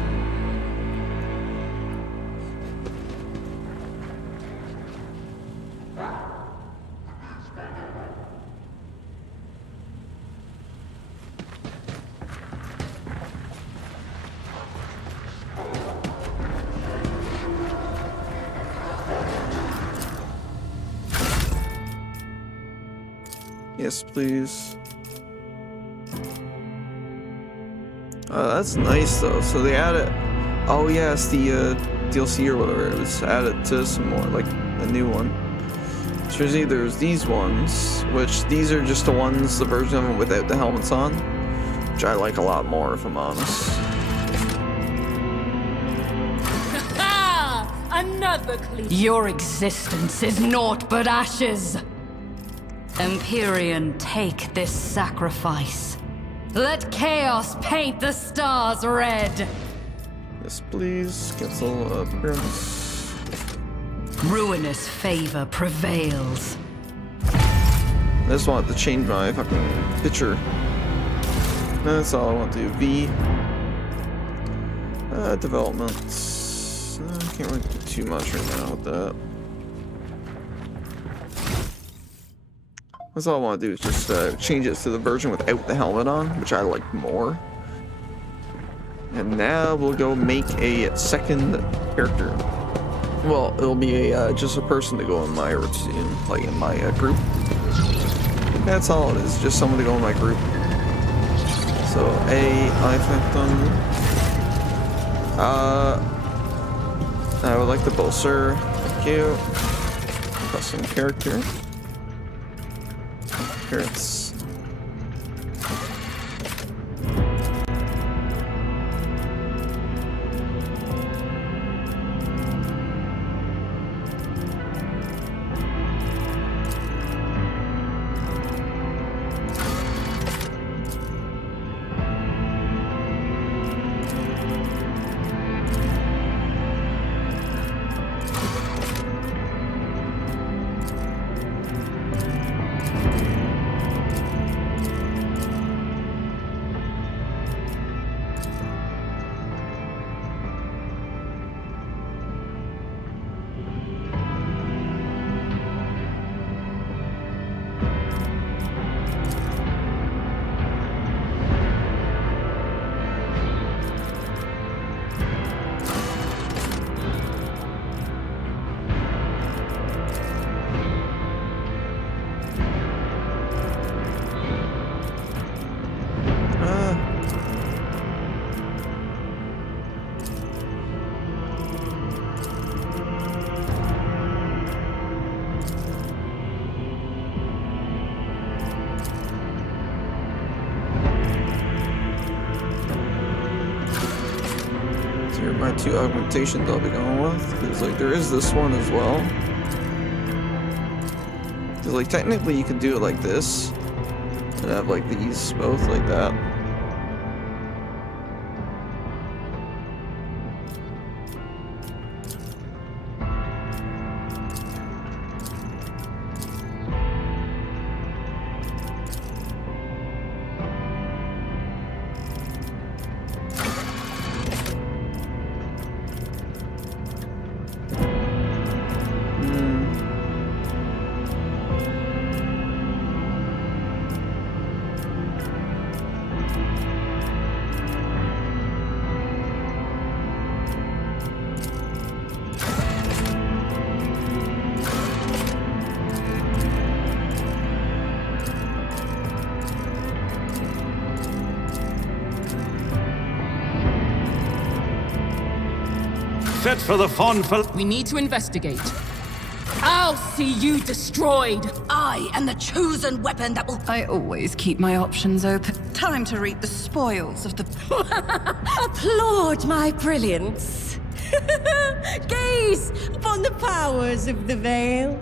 Yes, please. That's nice though. So they added, oh yeah, it's the DLC or whatever. It was added to some more, like a new one. So there's these ones, which these are just the ones, the version of them without the helmets on. which I like a lot more, if I'm honest. Another cliche. Your existence is naught but ashes. Empyrean, take this sacrifice. Let chaos paint the stars red. Yes, please. Cancel appearance. Ruinous favor prevails. I just wanted to change my fucking picture. That's all I want to do. V. Development. I can't really do too much right now with that. That's all I want to do is just change it to the version without the helmet on, which I like more. And now we'll go make a second character. Well, it'll be a just a person to go in my routine, like in my group. That's all it is, just someone to go in my group. So I Phantom. I would like the bolster. Thank you. Custom character. Appearance. My two augmentations I'll be going with, because like there is this one as well. Because like technically you could do it like this and have like these both like that. Set for the fun for... We need to investigate. I'll see you destroyed. I am the chosen weapon that will... I always keep my options open. Time to reap the spoils of the... Applaud my brilliance. Gaze upon the powers of the Veil.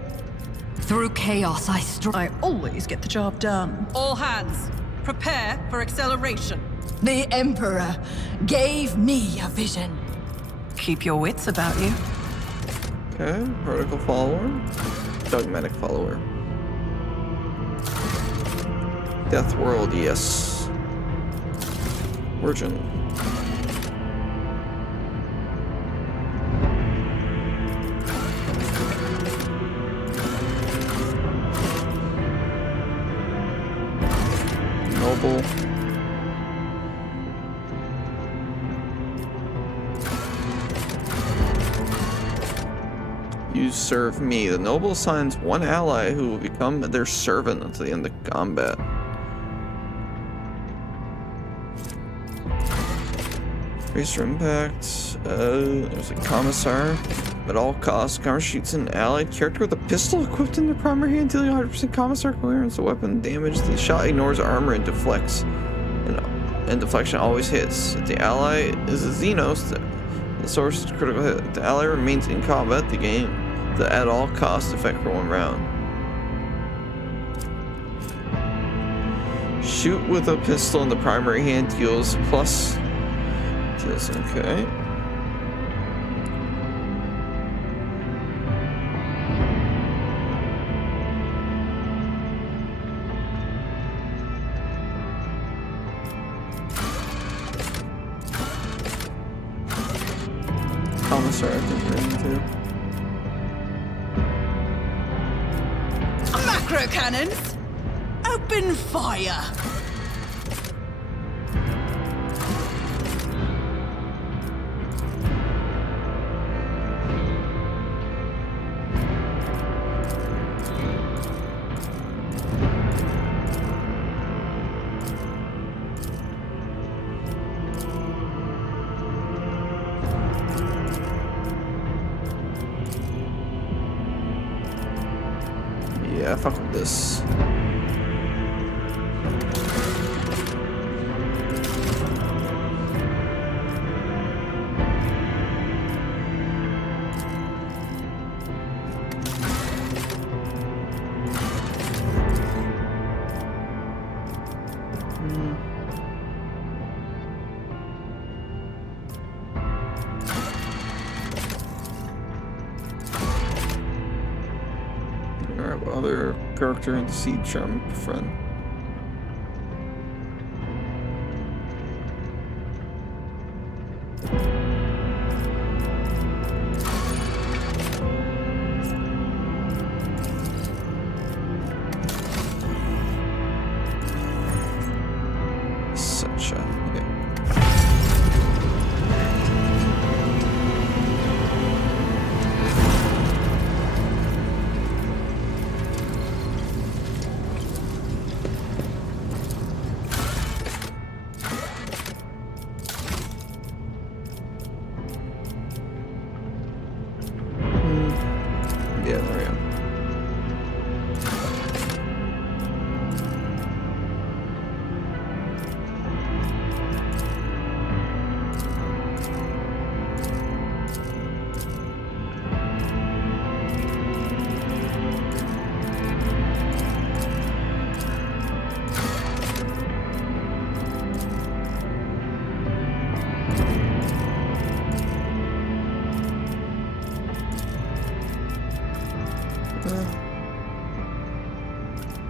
Through chaos I always get the job done. All hands, prepare for acceleration. The Emperor gave me a vision. Keep your wits about you. Okay, protocol follower, dogmatic follower. Death world, yes. Origin. Noble. You serve me. The noble assigns one ally who will become their servant until the end of combat. Increase your impact. There's a commissar. At all costs, commissar shoots an allied character with a pistol equipped in the primary hand, dealing 100% commissar coherence. The weapon damage. The shot ignores armor and deflects an and deflection always hits. If the ally is a Xenos, the source is a critical hit. If the ally remains in combat, the game the at all cost effect for 1 round. Shoot with a pistol in the primary hand deals okay. Commissar, I think we're into. Macro cannons! Open fire! Yeah, fuck with this. Alright, what other character in the Seed Charm friend? Such a yeah, there we go.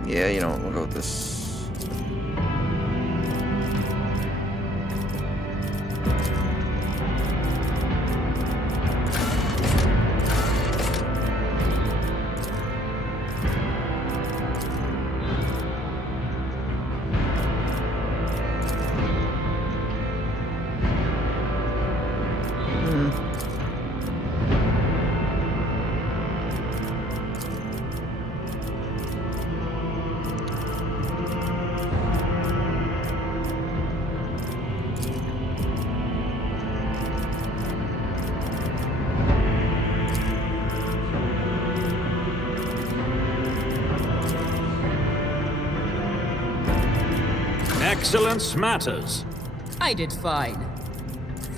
Yeah, you know, we'll go with this. Excellence matters. I did fine.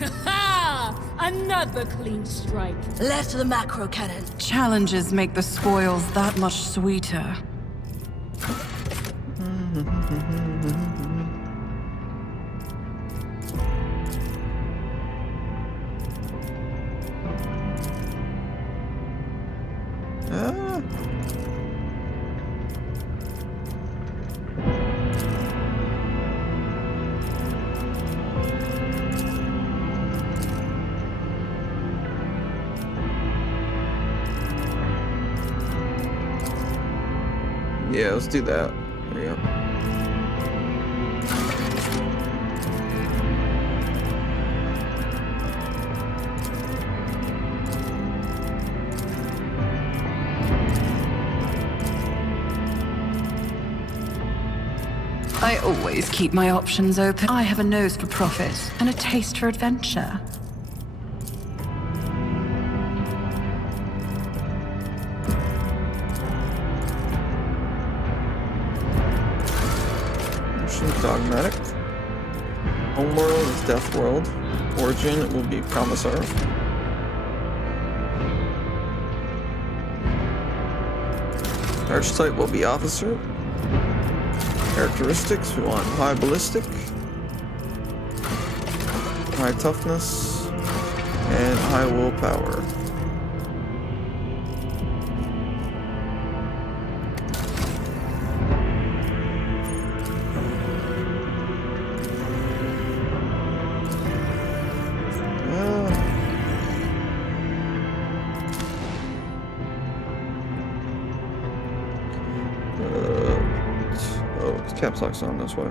Ha! Another clean strike. Let the macro cannon. Challenges make the spoils that much sweeter. Yeah, let's do that. There we go. I always keep my options open. I have a nose for profit and a taste for adventure. Dogmatic. Homeworld is Death World. Origin will be Commissar. Archetype will be Officer. Characteristics, we want high ballistic, high toughness, and high willpower. Caps lock's on, that's why.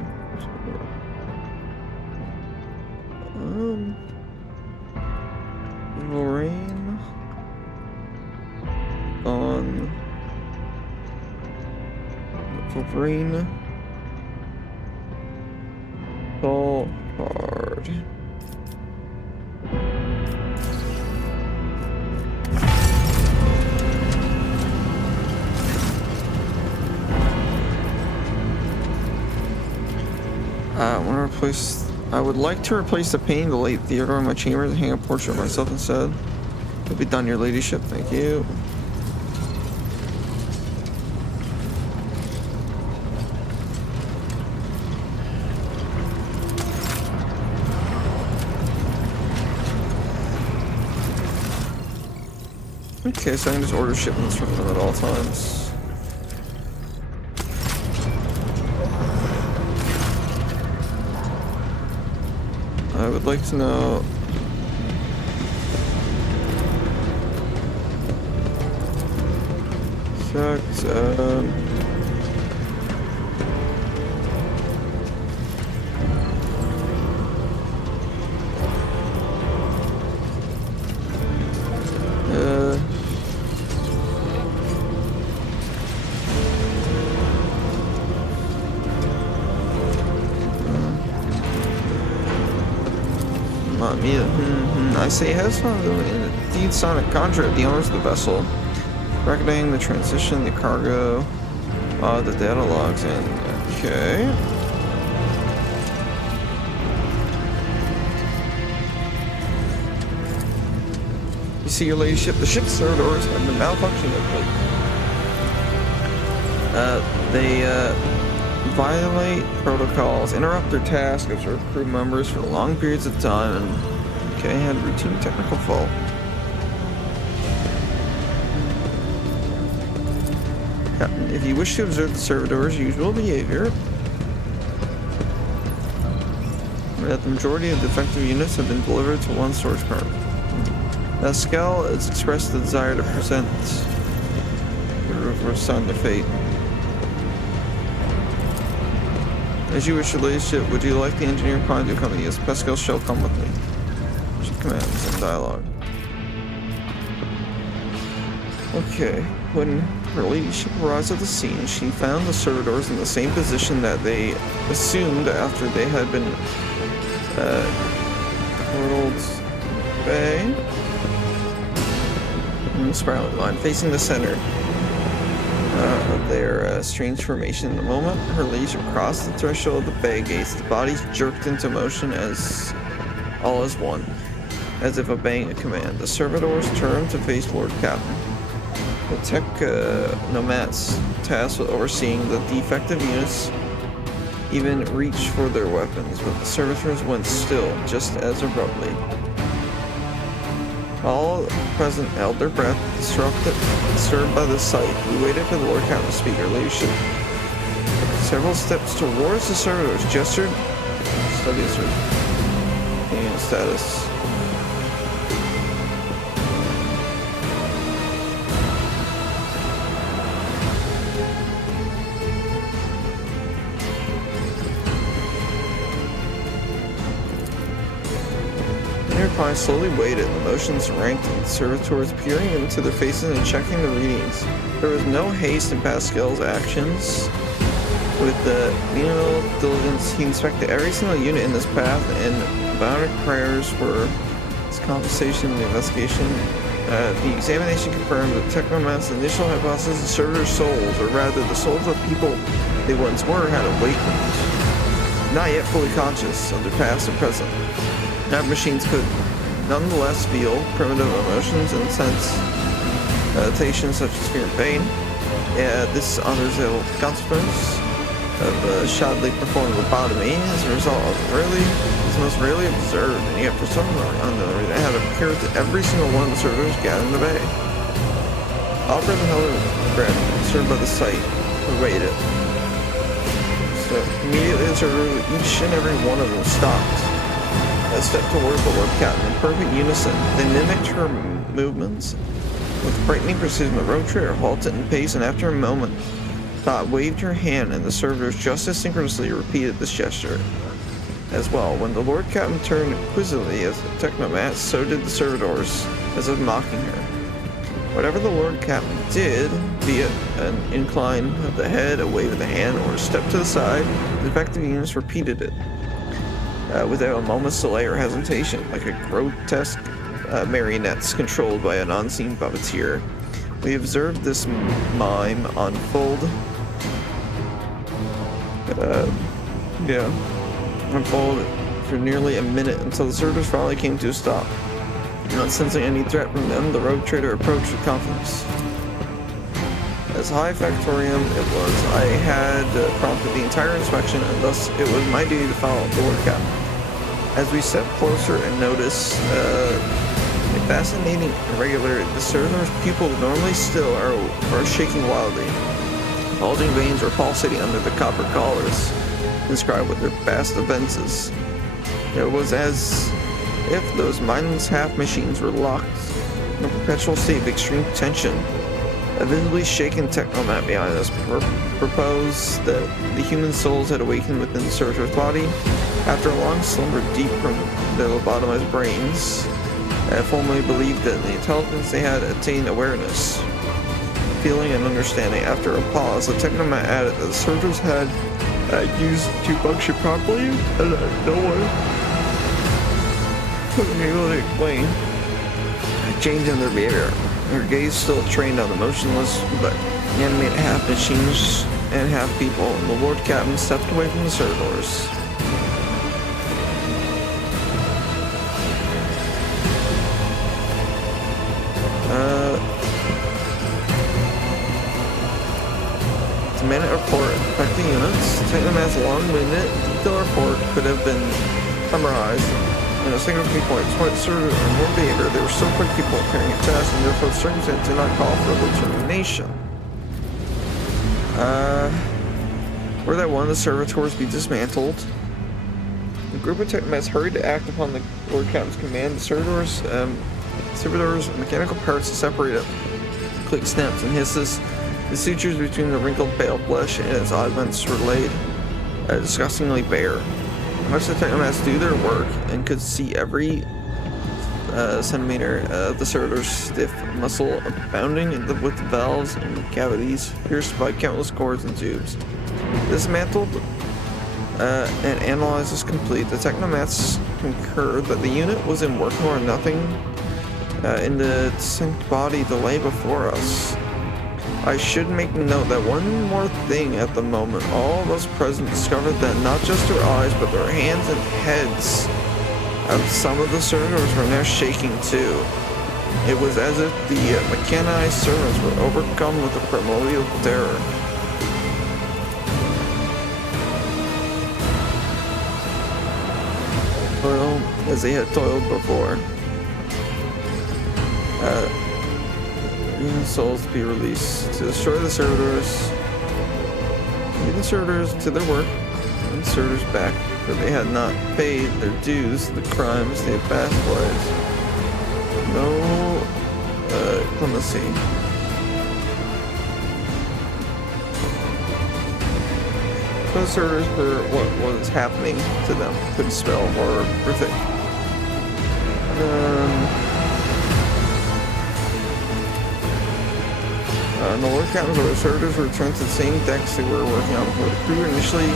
Rain on Wolverine. Fall hard. I would like to replace the painting of the late Theodore in my chamber and hang a portrait of myself instead. It'll be done, your ladyship. Thank you. Okay, so I can just order shipments from them at all times. I would like to know I say has found indeed signed a contract with the owners of the vessel, recording the transition, the cargo, the data logs, and okay. You see, your ladyship, the ship's servitors have been malfunctioning lately. They violate protocols, interrupt their tasks, observe crew members for long periods of time, and okay, had routine technical fault. Captain, if you wish to observe the servitors' usual behavior, that the majority of defective units have been delivered to one storage car. Pascal has expressed the desire to present the reverse sign of fate. As you wish, your ladyship, would you like the engineering prime to accompany us? Pascal shall come with me. She commands in dialogue. Okay, when her ladyship arrives at the scene, she found the servitors in the same position that they assumed after they had been portaled bay in the spiraling line, facing the center of their strange formation. In the moment her ladyship crossed the threshold of the bay gates, the bodies jerked into motion as all as one, as if obeying a command. The servitors turned to face Lord Captain. The tech nomads tasked with overseeing the defective units even reached for their weapons, but the servitors went still just as abruptly. All present held their breath, disturbed by the sight. We waited for the Lord Captain to speak. Our leadership several steps towards the servitors, gestured, studies her and status. I slowly waited, the motions ranked, and the servitors peering into their faces and checking the readings. There was no haste in Pascal's actions. With the menial diligence, he inspected every single unit in this path, and bounded prayers for his compensation in the investigation. The examination confirmed that Technoman's initial hypothesis, the servitors' souls, or rather the souls of people they once were, had awakened. not yet fully conscious of their past and present. Nav machines could nonetheless feel primitive emotions and sensations such as fear and pain. This honors the consequence of shoddily performed lobotomy as a result of is most rarely observed, and yet for some unknown reason it had appeared to every single one of the servitors gathered in the bay. All present held breath, disturbed by the sight, awaited. So immediately the servitors, each and every one of them, stopped. Stepped toward the Lord Captain in perfect unison. They mimicked her movements with frightening precision. The road trader halted in pace, and after a moment, Dot waved her hand, and the servitors just as synchronously repeated this gesture as well. When the Lord Captain turned quizzically as the technomat, so did the servitors, as if mocking her. Whatever the Lord Captain did, be it an incline of the head, a wave of the hand, or a step to the side, the effective units repeated it. Without a moment's delay or hesitation, like a grotesque marionettes controlled by an unseen puppeteer. We observed this mime unfold. Unfold for nearly a minute until the servitors finally came to a stop. Not sensing any threat from them, the rogue trader approached with confidence. As High Factorium it was, I had prompted the entire inspection, and thus it was my duty to follow the Lord Captain. As we stepped closer and noticed a fascinating irregularity, the servitors' pupils, normally still, are shaking wildly. Bulging veins are pulsating under the copper collars, inscribed with their vast offenses. It was as if those mindless half-machines were locked in a perpetual state of extreme tension. A visibly shaken technomat behind us proposed that the human souls had awakened within the servitor's body after a long slumber deep from their lobotomized brains. I firmly believed that the intelligence they had attained awareness, feeling, and understanding. After a pause, the technomat added that the servitors had used to function properly, and no one was able to explain a change in their behavior. Her gaze still trained on the motionless but animated half machines and half people, and the Lord Captain stepped away from the servitors. To minute report affecting units. Technomat's long-winded, detailed report could have been summarized in a single key point. Despite servitor and more behavior, they were still quick people carrying a test, and therefore the circumstance did not call for the termination. Or that one of the servitors be dismantled. The group of technomats hurried to act upon the Lord Captain's command. The servitors' mechanical parts separated. Click snaps and hisses. The sutures between the wrinkled pale flesh and its oddments were laid disgustingly bare. Most of the technomats do their work and could see every centimeter of the servitor's stiff muscle abounding with valves and cavities pierced by countless cords and tubes. Dismantled and analyzed as complete, the technomats concurred that the unit was in working order. Nothing in the distinct body that lay before us. I should make note that one more thing at the moment. All of us present discovered that not just their eyes, but their hands and heads of some of the servitors were now shaking too. It was as if the mechanized servants were overcome with a primordial terror. Well, as they had toiled before. Human souls to be released to destroy the servitors, lead the servitors to their work, and the servitors back, for they had not paid their dues to the crimes they had bastardized. No clemency. The servitors for what was happening to them could spell horrific. The Lord Captain's order, servitors returned to the same decks they were working on before. The crew initially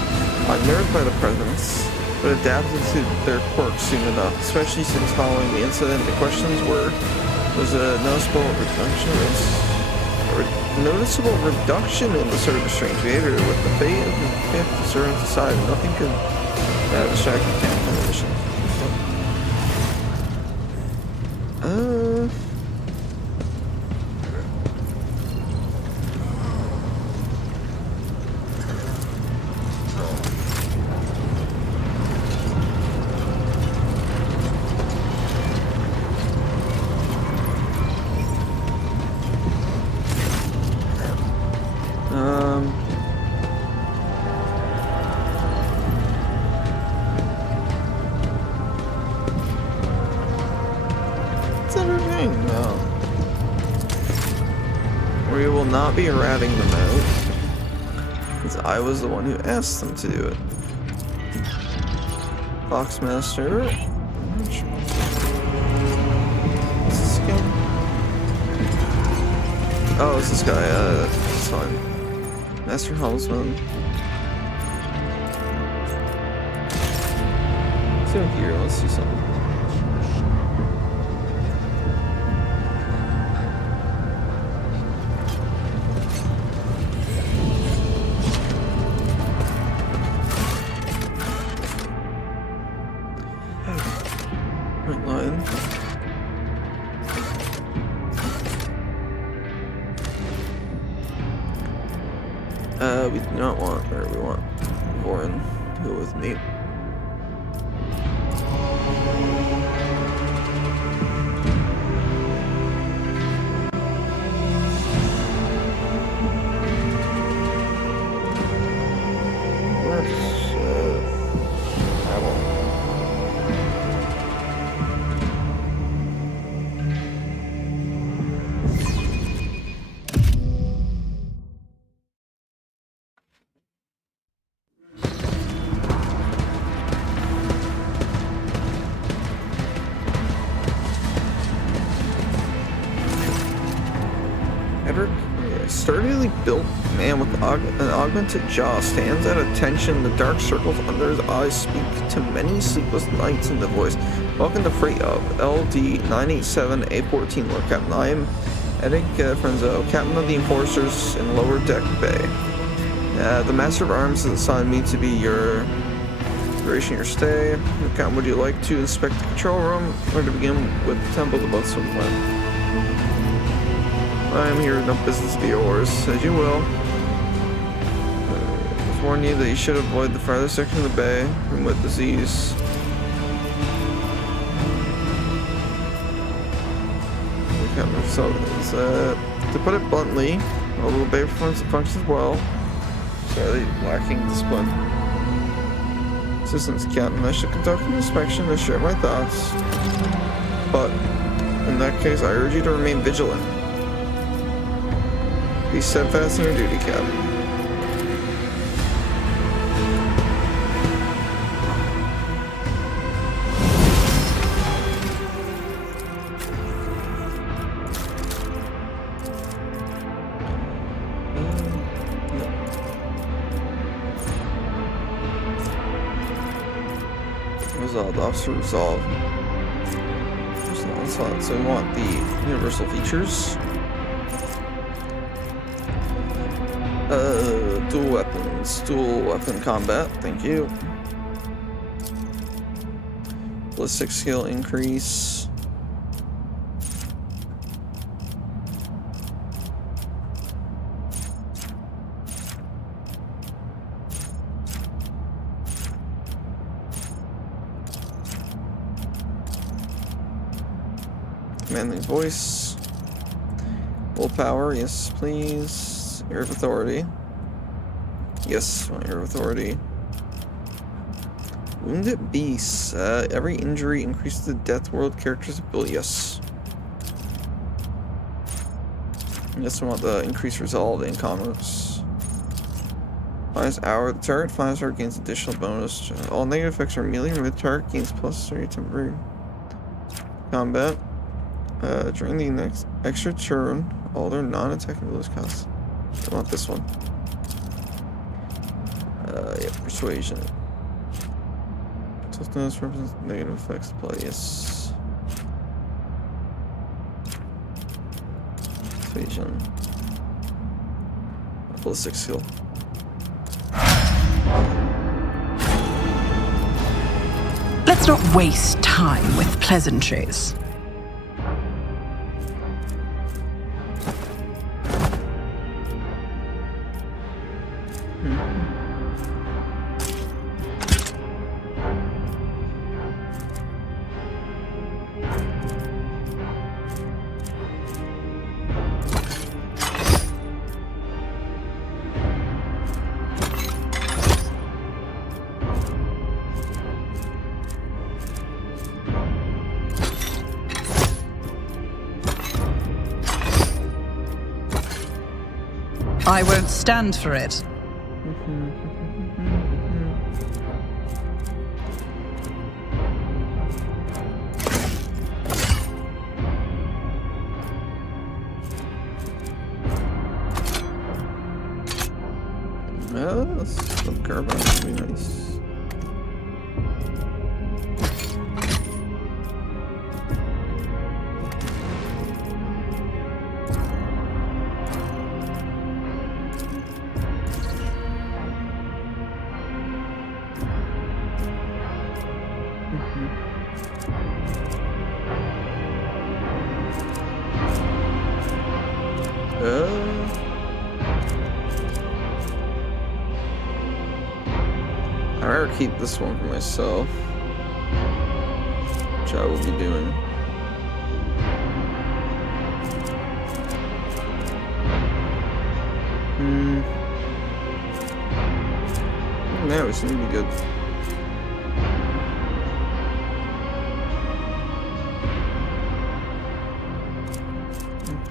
unnerved by the presence, but adapted to their quirks soon enough, especially since following the incident. The questions was a noticeable reduction in the servitor's strange behavior. With the fate of the fifth servants aside, nothing could Distract tank mission. We will not be ratting them out, because I was the one who asked them to do it. Foxmaster. What's this again? Oh, it's this guy. That's fine. Master Helmsman. Let's go here. Let's see something. We do not want, or we want Warren to go with me. Sturdily built man with an augmented jaw stands at attention. The dark circles under his eyes speak to many sleepless nights in the voice. Welcome to freight of LD 987A14, Lord Captain. I am Edic Frenzo, Captain of the Enforcers in Lower Deck Bay. The Master of Arms has assigned me to be your duration of your stay. Captain, would you like to inspect the control room or to begin with the temple of the boats from plan? I am here, no business be yours, as you will. I was warning you that you should avoid the farther section of the bay from with disease. So, to put it bluntly, although the bay functions well, sadly lacking discipline. Assistance, Captain, I should conduct an inspection and share my thoughts, but in that case, I urge you to remain vigilant. Be steadfast in your duty, Captain. Resolved. Officer resolved. So we want the universal features. Dual weapons, dual weapon combat, thank you. Ballistic skill increase. Commanding voice. Willpower, yes please. Air of authority. Yes, my air of authority. Wounded beasts. Every injury increases the death world character's ability. Yes. Yes, we want the increased resolve in commerce. Finest hour. The target finest hour gains additional bonus. All negative effects are immediately removed. Target gains plus 3 temporary combat. During the next extra turn, all their non-attacking abilities cost. I want this one. Yeah, persuasion. Toughness represents negative effects to play. Yes. Persuasion. Ballistic skill. Let's not waste time with pleasantries. I won't stand for it. Well, some carbon would be nice. I better keep this one for myself, which I will be doing. Now it's gonna be good.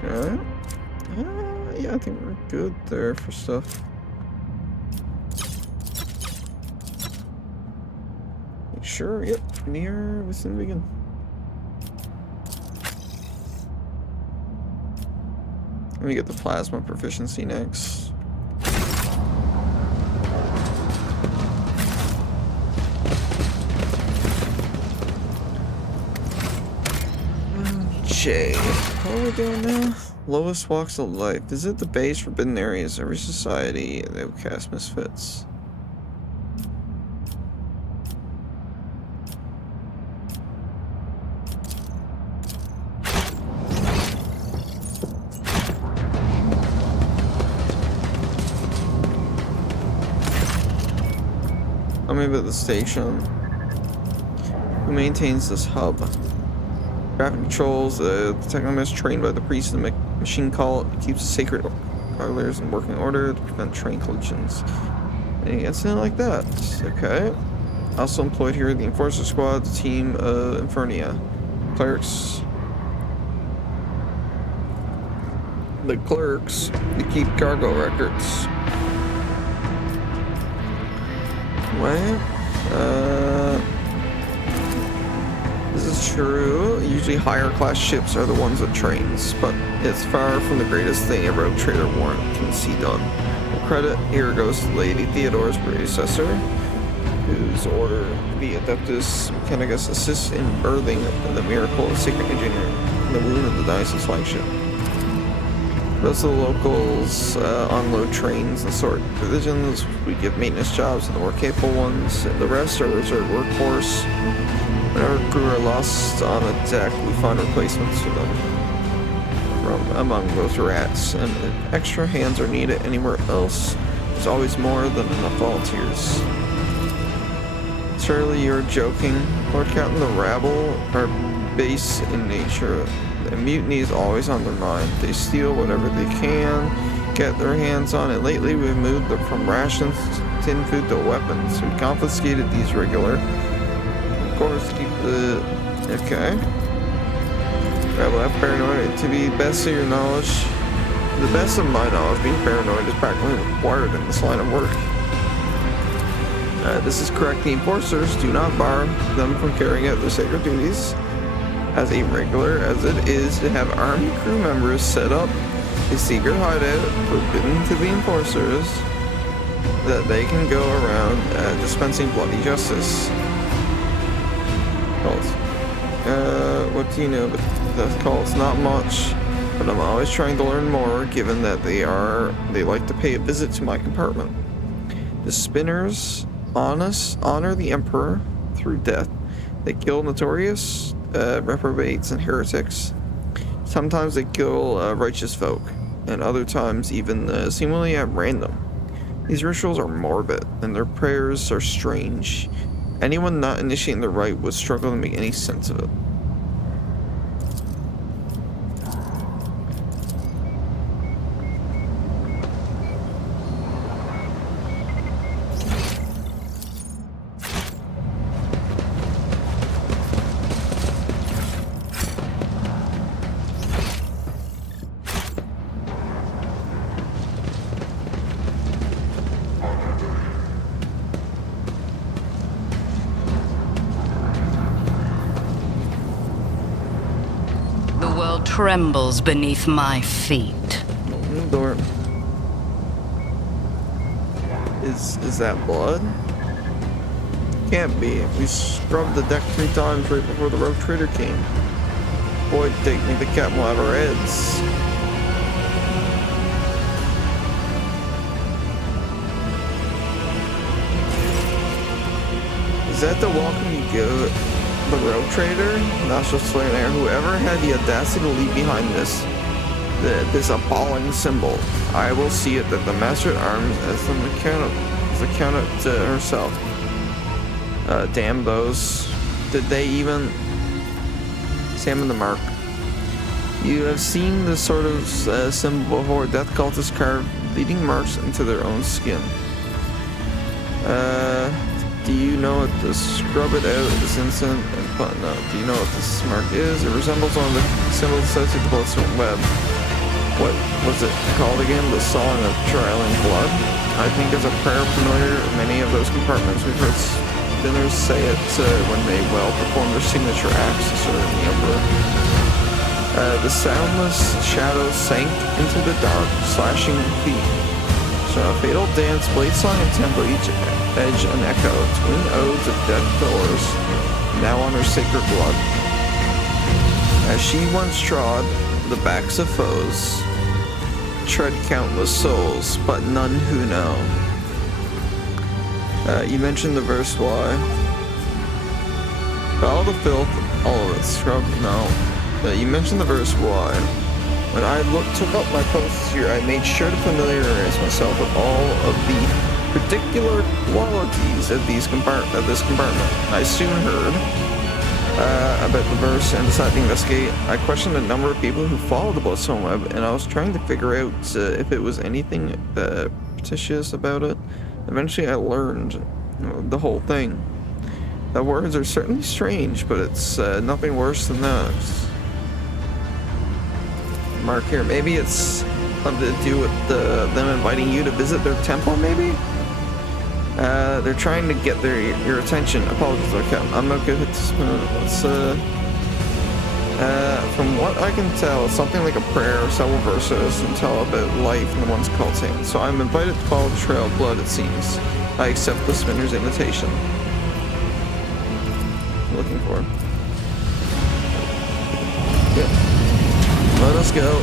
Okay. Yeah, I think we're good there for stuff. Sure, yep, near within the beginning. Let me get the plasma proficiency next. J. What are we doing now? Lowest walks of life. Visit the base forbidden areas. Every society and outcast misfits. I'm maybe at the station. Who maintains this hub? Traffic controls, the technomist trained by the priest in the machine call keeps sacred parlors in working order to prevent train collisions. Any incident like that? Okay. Also employed here the Enforcer Squad, the team of Infernia. Clerks. The clerks to keep cargo records. Well, this is true. Usually higher class ships are the ones with trains, but it's far from the greatest thing a rogue trader warrant can see done. The credit here goes to Lady Theodore's predecessor, whose order, the Adeptus Mechanicus, assists in birthing the miracle of sacred engineering, the wound of the Dice's flagship. Most of the locals unload trains and sort provisions. We give maintenance jobs to the more capable ones. The rest are reserved workforce. Whenever crew are lost on a deck, we find replacements for them from among those rats. And if extra hands are needed anywhere else, there's always more than enough volunteers. Surely you're joking. Lord Captain, the rabble are base in nature. The mutiny is always on their mind. They steal whatever they can get their hands on, and lately we've moved them from rations, tin food to weapons. We confiscated these regular. Of course, keep the... Okay. Rebel have paranoid. To be best of your knowledge, the best of my knowledge, being paranoid is practically required in this line of work. This is correct. The enforcers do not bar them from carrying out their sacred duties. As irregular as it is to have army crew members set up a secret hideout forbidden to the enforcers, that they can go around dispensing bloody justice. Cults. What do you know about the cults? Not much, but I'm always trying to learn more, given that they like to pay a visit to my compartment. The spinners honor the Emperor through death. They kill notorious reprobates and heretics. Sometimes they kill righteous folk, and other times even seemingly at random. These rituals are morbid, and their prayers are strange. Anyone not initiating the rite would struggle to make any sense of it. Trembles beneath my feet. Open the door. Is that blood? Can't be. We scrubbed the deck 3 times right before the rogue trader came. Boy, take me, the captain will have our heads. Is that the welcome you give the rogue trader? Nostrils flaring air. Whoever had the audacity to leave behind this appalling symbol, I will see it that the master at arms as the count to herself. Damn those. Did they even examine the mark? You have seen this sort of symbol before. Death cultists carve leading marks into their own skin. Do you know what to scrub it out this instant and button up? Do you know what this mark is? It resembles one of the symbols associated with the Bloodstone Web. What was it called again? The Song of Trailing Blood? I think it's a prayer familiar in many of those compartments. We've heard spinners say it when they perform their signature acts to serve the Emperor. The soundless shadows sank into the dark, slashing feet. So a fatal dance, blade song, and tempo each edge an echo, twin odes of dead pillars, now on her sacred blood. As she once trod the backs of foes, tread countless souls, but none who know. You mentioned the verse, why? All the filth, all of it, scrub, no. You mentioned the verse, why? When I took up my posts here, I made sure to familiarize myself with all of the particular qualities of this compartment. I soon heard about the verse and decided to investigate. I questioned a number of people who followed the Bloodstone Web, and I was trying to figure out if it was anything fictitious about it. Eventually I learned the whole thing. The words are certainly strange, but it's nothing worse than that. Mark here, maybe it's something to do with them inviting you to visit their temple, maybe? They're trying to get your attention. Apologies, okay. I'm not good at this. Let's, from what I can tell, it's something like a prayer or several verses and tell about life in the one's culting. So I'm invited to follow the trail of blood, it seems. I accept the spinner's invitation. Looking for him. Good. Let us go.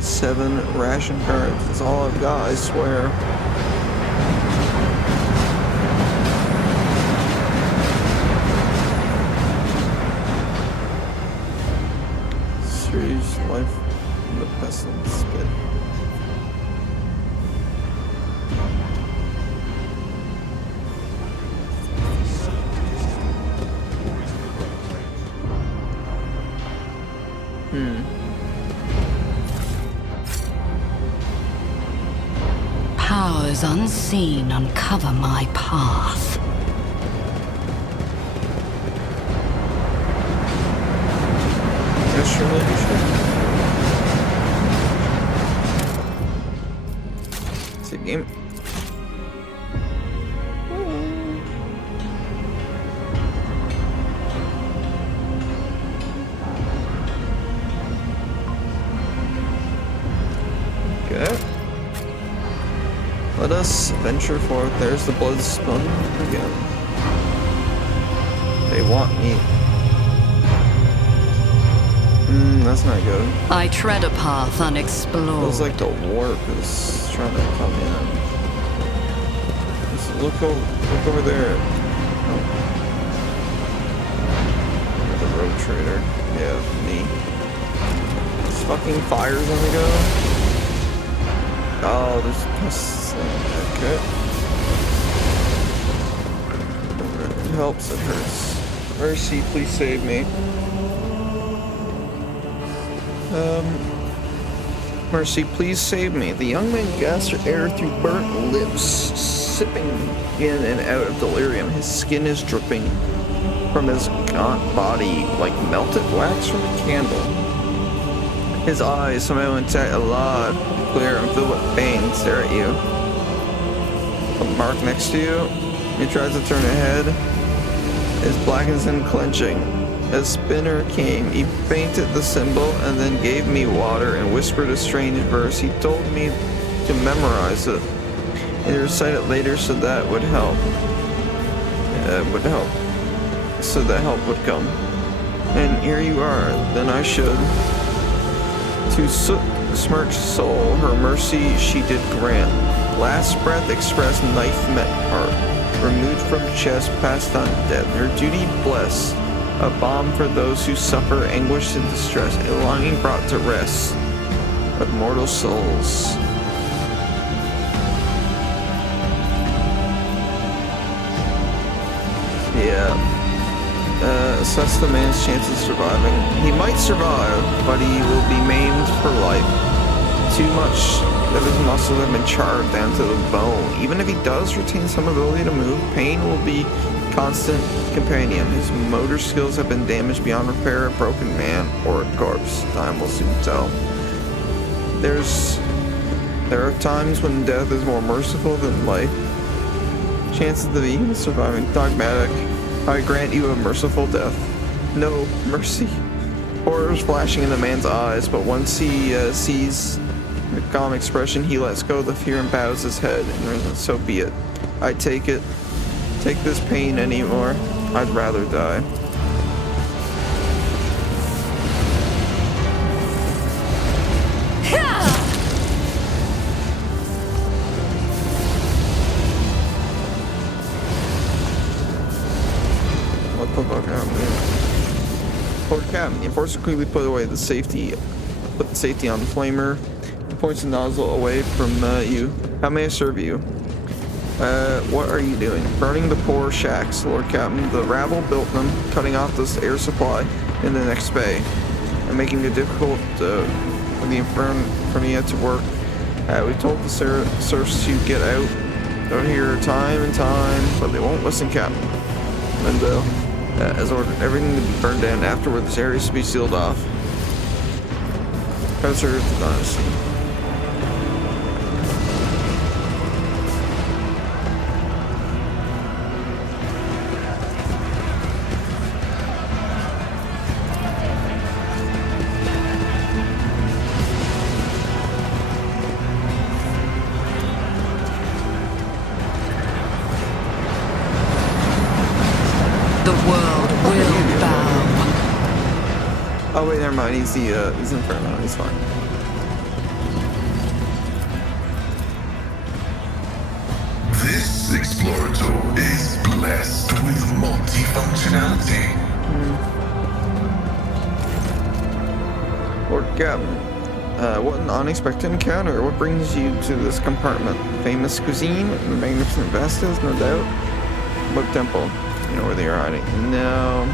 Seven ration cards. That's all I've got, I swear. Serious life in the pestilence pit. Powers unseen uncover my path. It's a game. Let's venture forth. There's the blood spun again. They want me. That's not good. I tread a path unexplored. Feels like the warp is trying to come in. Just look over there. Oh. The road trader. Yeah, me. This fucking fire's on the go. Oh, there's pests. Okay. It helps, it hurts. Mercy, please save me. Mercy, please save me. The young man gasped air through burnt lips, sipping in and out of delirium. His skin is dripping from his gaunt body like melted wax from a candle. His eyes, somehow intact, alive, clear, and filled with pain, stare at you. A mark next to you. He tries to turn ahead. His blackens and clenching. A spinner came. He painted the symbol and then gave me water and whispered a strange verse. He told me to memorize it and recite it later so that would help. So that help would come. And here you are. Then I should. To soot-smirched soul, her mercy she did grant. Last breath expressed, knife met heart. Removed from chest, passed on death. Her duty blessed. A balm for those who suffer anguish and distress, a longing brought to rest of mortal souls. Yeah. Assess the man's chances of surviving. He might survive, but he will be maimed for life. Too much of his muscles have been charred down to the bone. Even if he does retain some ability to move, pain will be constant companion. His motor skills have been damaged beyond repair. A broken man or a corpse. Time will soon tell. There are times when death is more merciful than life. Chances of even surviving. Dogmatic. I grant you a merciful death. No mercy. Horrors flashing in the man's eyes, but once he sees the calm expression, he lets go of the fear and bows his head. And so be it. I take it. Take this pain anymore. I'd rather die. What the fuck happened? Lord Captain, the enforcer quickly put the safety on the flamer. He points the nozzle away from you. How may I serve you? What are you doing? Burning the poor shacks, Lord Captain. The rabble built them, cutting off this air supply in the next bay, and making it difficult for the Infernia to work. We told the serfs to get out of here time and time, but they won't listen, Captain. Lindo has ordered everything to be burned down. Afterward, this area is to be sealed off. Preserve the dynasty. Oh wait, never mind. He's Inferno. He's fine. This Explorator is blessed with multifunctionality. Lord Captain, what an unexpected encounter. What brings you to this compartment? Famous cuisine? The magnificent Vestas, no doubt. What temple? You know where they are hiding? No.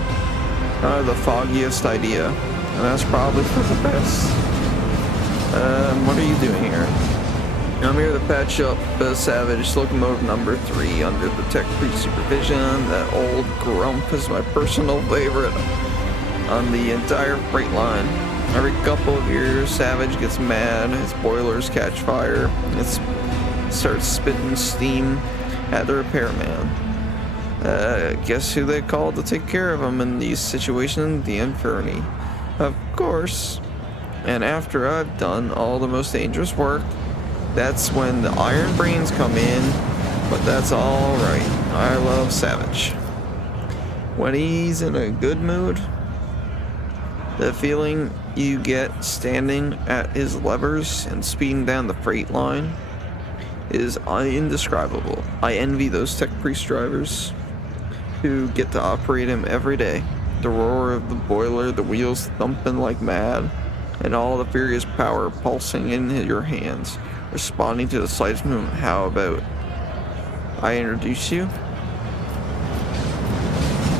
The foggiest idea. And that's probably for the best. What are you doing here? I'm here to patch up Savage Locomotive number 3 under the tech supervision. That old grump is my personal favorite on the entire freight line. Every couple of years, Savage gets mad, his boilers catch fire, it starts spitting steam at the repairman. Guess who they called to take care of him in these situations? The Inferni. Of course. And after I've done all the most dangerous work, That's when the Iron Brains come in, but that's alright. I love Savage. When he's in a good mood, the feeling you get standing at his levers and speeding down the freight line is indescribable. I envy those tech priest drivers who get to operate him every day. The roar of the boiler, the wheels thumping like mad, and all the furious power pulsing in your hands, responding to the slightest movement. How about I introduce you?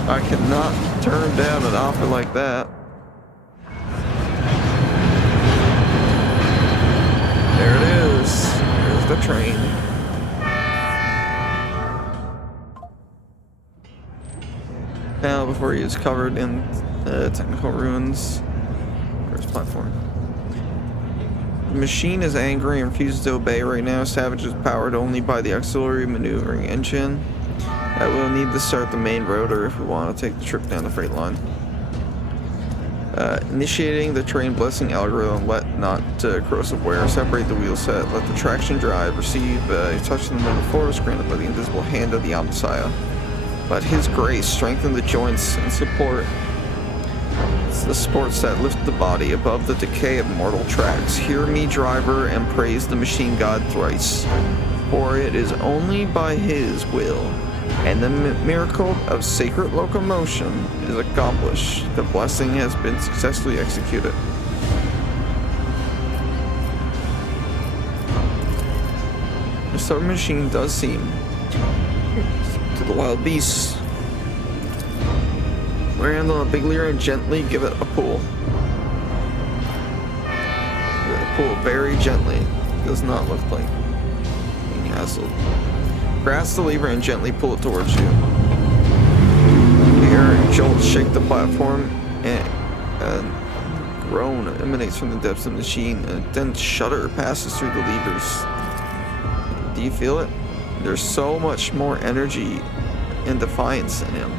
I cannot turn down an offer like that. There it is. There's the train. Now, before he is covered in technical ruins, first platform. The machine is angry and refuses to obey right now. Savage is powered only by the auxiliary maneuvering engine. We'll need to start the main rotor if we want to take the trip down the freight line. Initiating the train blessing algorithm. Let not corrosive wear separate the wheel set. Let the traction drive receive a touch of the metal force granted by the invisible hand of the Messiah. Let his grace strengthen the joints and support the supports that lift the body above the decay of mortal tracks. Hear me, driver, and praise the machine god thrice, for it is only by his will and the miracle of sacred locomotion is accomplished. The blessing has been successfully executed. The sub machine does seem to the wild beasts. Wear hand on a big leer and gently give it a pull. Pull very gently. Does not look like being hassled. Grasp the lever and gently pull it towards you. You hear a jolt shake the platform, and a groan emanates from the depths of the machine, and a dense shudder passes through the levers. Do you feel it? There's so much more energy and defiance in him.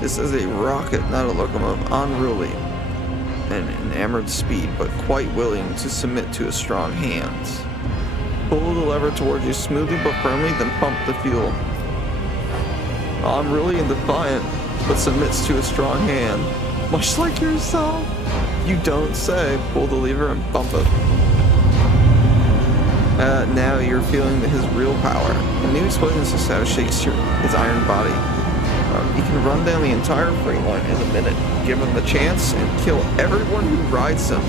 This is a rocket, not a locomotive, unruly and enamored speed, but quite willing to submit to a strong hand. Pull the lever towards you smoothly but firmly, then pump the fuel. Unruly and defiant, but submits to a strong hand. Much like yourself. You don't say. Pull the lever and pump it. Now you're feeling his real power. A new explosion system shakes his iron body. He can run down the entire freight line in a minute, give him the chance, and kill everyone who rides him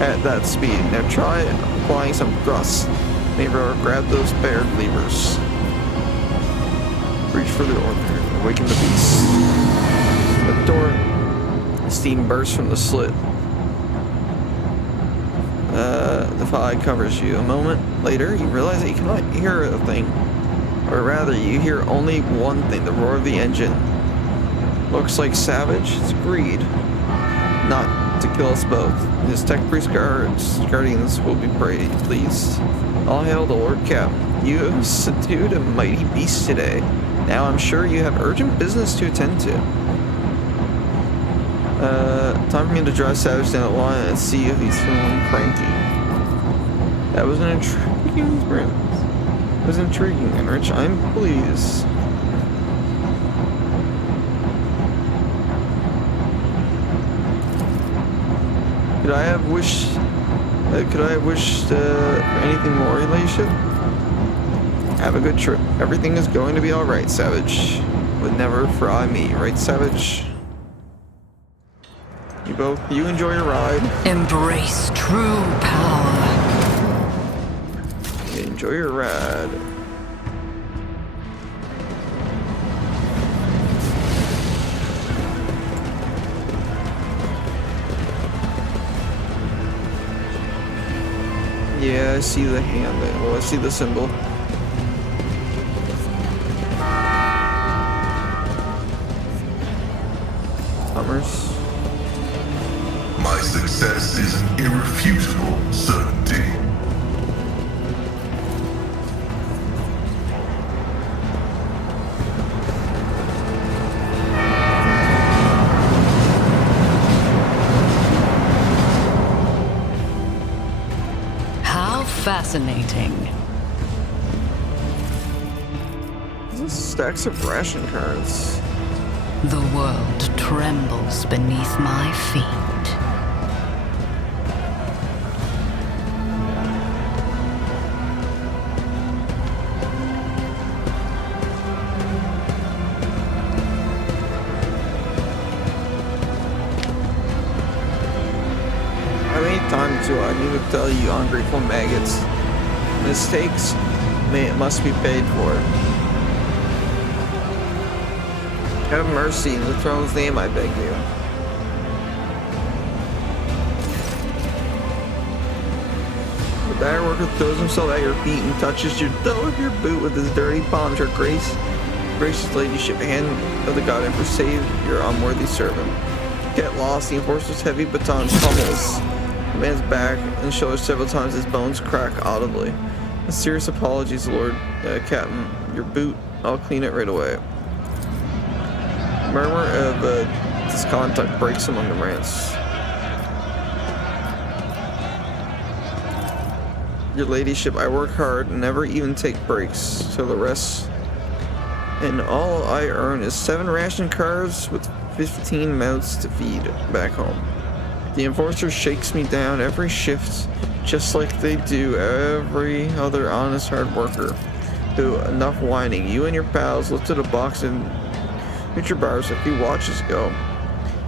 at that speed. Now try applying some thrust. Maybe grab those paired levers. Reach for the door, awaken the beast. The door, steam bursts from the slit. The fog covers you. A moment later, you realize that you cannot hear a thing. Or rather, you hear only one thing, the roar of the engine. Looks like Savage has agreed not to kill us both. His tech priest guardians will be pleased. All hail the Lord Cap. You have subdued a mighty beast today. Now I'm sure you have urgent business to attend to. Time for me to drive Savage down the line and see if he's feeling cranky. That was an intriguing experience. It was intriguing and rich. I'm pleased. Could I have wished for anything more, your ladyship? Have a good trip. Everything is going to be alright, Savage. Would never fry me, right, Savage? You enjoy your ride. Embrace true power. Enjoy your ride. Yeah, I see the hand. Well, I see the symbol. Hummers. My success is an irrefutable certainty. fascinating. Stacks of ration cards. The world trembles beneath my feet. How many times do I need to tell you, ungrateful maggots? Mistakes must be paid for. Have mercy in the throne's name, I beg you. The bad worker throws himself at your feet and touches your toe of your boot with his dirty palms. Your gracious ladyship, hand of the god emperor, save your unworthy servant. Get lost. The enforcer's heavy baton pummels the man's back and shoulders several times. His bones crack audibly. Serious apologies, Lord Captain. Your boot, I'll clean it right away. Murmur of discontent breaks among the ranks. Your ladyship, I work hard and never even take breaks, so the rest. And all I earn is 7 ration cards with 15 mouths to feed back home. The enforcer shakes me down every shift, just like they do every other honest hard worker. Who, enough whining. You and your pals lifted a box and Future bars a few watches ago,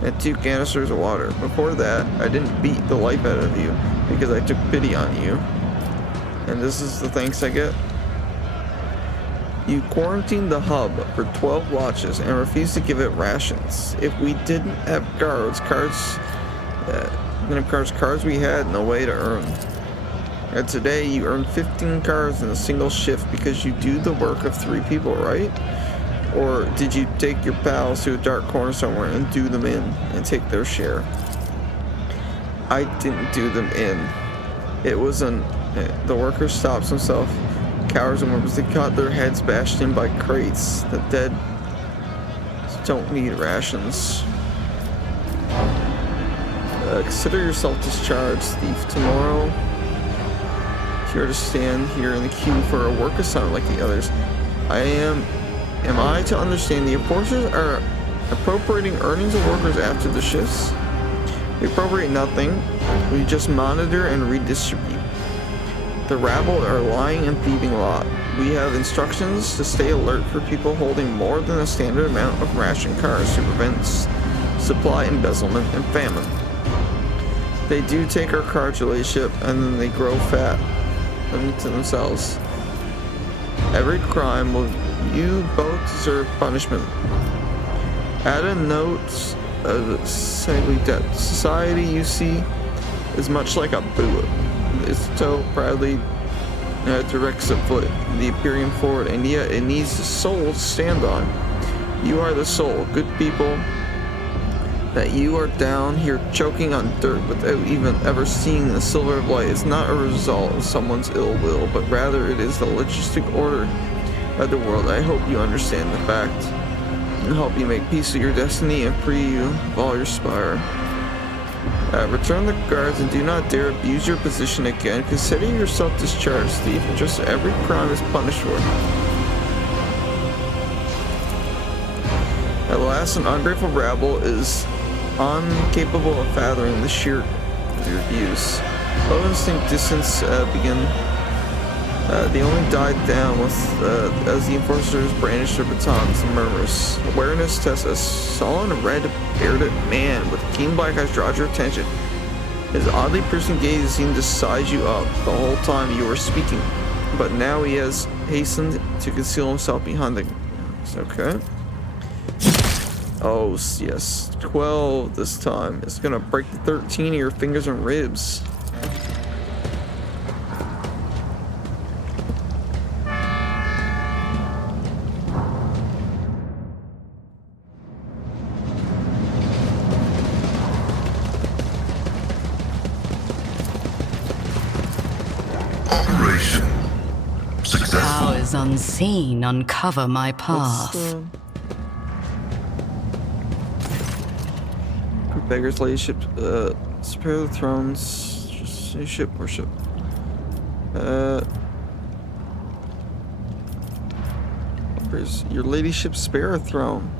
and 2 canisters of water. Before that, I didn't beat the life out of you because I took pity on you. And this is the thanks I get. You quarantined the hub for 12 watches and refused to give it rations. If we didn't have cards we had no way to earn. And today you earned 15 cards in a single shift because you do the work of 3 people, right? Or did you take your pals to a dark corner somewhere and do them in and take their share? I didn't do them in. It was the worker stops himself, cowers and whimpers. They got their heads bashed in by crates. The dead don't need rations. Consider yourself discharged, thief. Tomorrow, you're to stand here in the queue for a work assignment like the others. Am I to understand the enforcers are appropriating earnings of workers after the shifts? We appropriate nothing. We just monitor and redistribute. The rabble are lying and thieving a lot. We have instructions to stay alert for people holding more than a standard amount of ration cards to prevent supply embezzlement and famine. They do take our cards, your ladyship, and then they grow fat to themselves. Every crime will you both deserve punishment. Add a note of society, you see, is much like a boot. Its toe proudly directs a foot. The Imperium forward, and yet it needs a soul to stand on. You are the soul, good people. That you are down here choking on dirt without even ever seeing the silver of light is not a result of someone's ill will, but rather it is the logistic order of the world. I hope you understand the fact and help you make peace with your destiny and free you of all your spire. Return the guards and do not dare abuse your position again. Consider yourself discharged, thief. Just every crime is punished for. At last, an ungrateful rabble is incapable of fathoming the sheer of your views. Low instinct distance begin. They only died down with as the enforcers brandished their batons and murmurs. Awareness tests. A sullen, red-bearded man with keen black eyes draws your attention. His oddly piercing gaze seemed to size you up the whole time you were speaking, but now he has hastened to conceal himself behind the. Okay. Oh yes, 12 this time. It's gonna break the 13 of your fingers and ribs. Powers unseen uncover my path. Beggar's ladyship, spare the thrones, ship worship. Where's your ladyship's spare throne?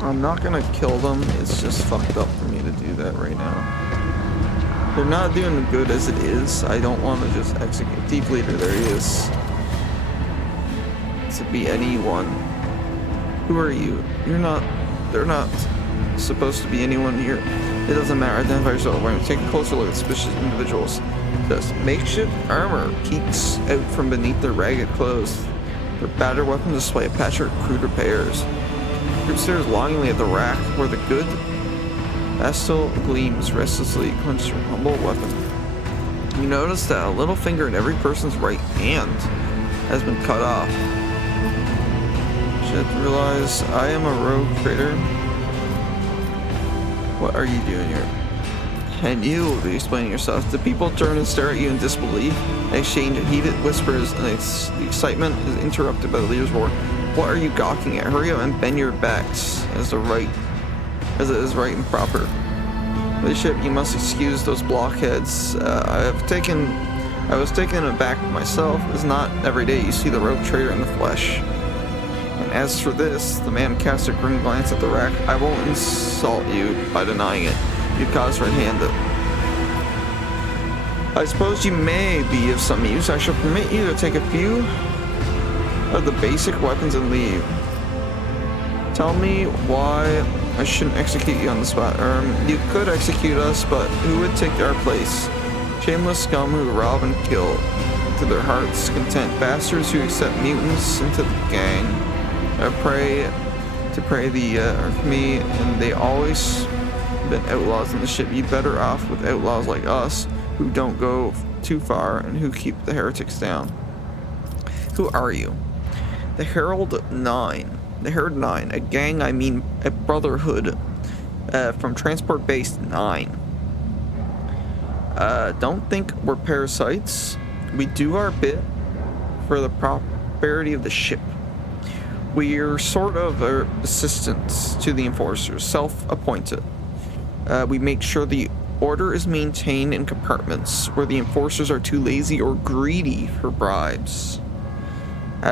I'm not gonna kill them, it's just fucked up for me to do that right now. They're not doing good as it is. I don't want to just execute. Thief leader, there he is. To be anyone. Who are you? You're not, they're not supposed to be anyone here. It doesn't matter, identify yourself. We're gonna take a closer look at suspicious individuals. This makeshift armor peeks out from beneath their ragged clothes. Their battered weapons display a patchwork of crude repairs. Group stares longingly at the rack where the good Astel gleams restlessly clenched her humble weapon. You notice that a little finger in every person's right hand has been cut off. Should realize I am a rogue trader. What are you doing here? And you will be explaining yourself. The people turn and stare at you in disbelief. They exchange heated whispers, and the excitement is interrupted by the leader's roar. What are you gawking at? Hurry up and bend your backs as it is right and proper. Leadership, you must excuse those blockheads. I was taken aback myself. It's not every day you see the rogue trader in the flesh. And as for this, the man cast a grim glance at the rack. I won't insult you by denying it. You caused red-handed. I suppose you may be of some use. I shall permit you to take a few of the basic weapons and leave. Tell me why I shouldn't execute you on the spot. You could execute us, but who would take our place? Shameless scum who rob and kill to their heart's content. Bastards who accept mutants into the gang. Prey for me, and they always been outlaws in the ship. You better off with outlaws like us who don't go too far and who keep the heretics down. Who are you? The Herald 9. The Herald 9. A gang, I mean a brotherhood from Transport Base 9. Don't think we're parasites. We do our bit for the prosperity of the ship. We're sort of assistants to the enforcers, self-appointed. We make sure the order is maintained in compartments where the enforcers are too lazy or greedy for bribes.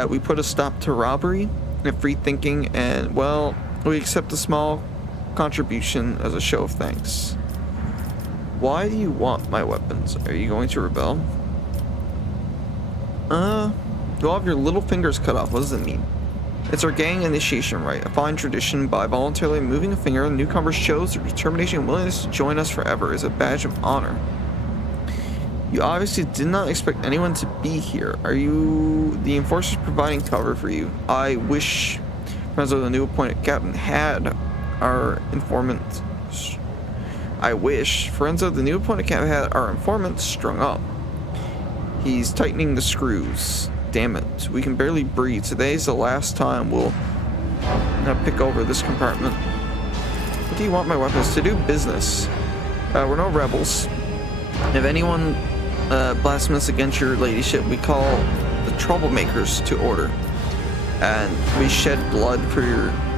We put a stop to robbery and free thinking, and, well, we accept a small contribution as a show of thanks. Why do you want my weapons? Are you going to rebel? You'll have your little fingers cut off. What does it mean? It's our gang initiation rite, a fine tradition. By voluntarily moving a finger, the newcomers shows their determination and willingness to join us forever as a badge of honor. You obviously did not expect anyone to be here. Are you the enforcers providing cover for you? I wish friends of the new appointed captain had our informant. I wish friends of the new appointed captain had our informant strung up. He's tightening the screws. Damn it, we can barely breathe. Today's the last time we'll pick over this compartment. What do you want my weapons to do? Business. We're no rebels. If anyone blasphemes against your ladyship, we call the troublemakers to order. And we shed blood for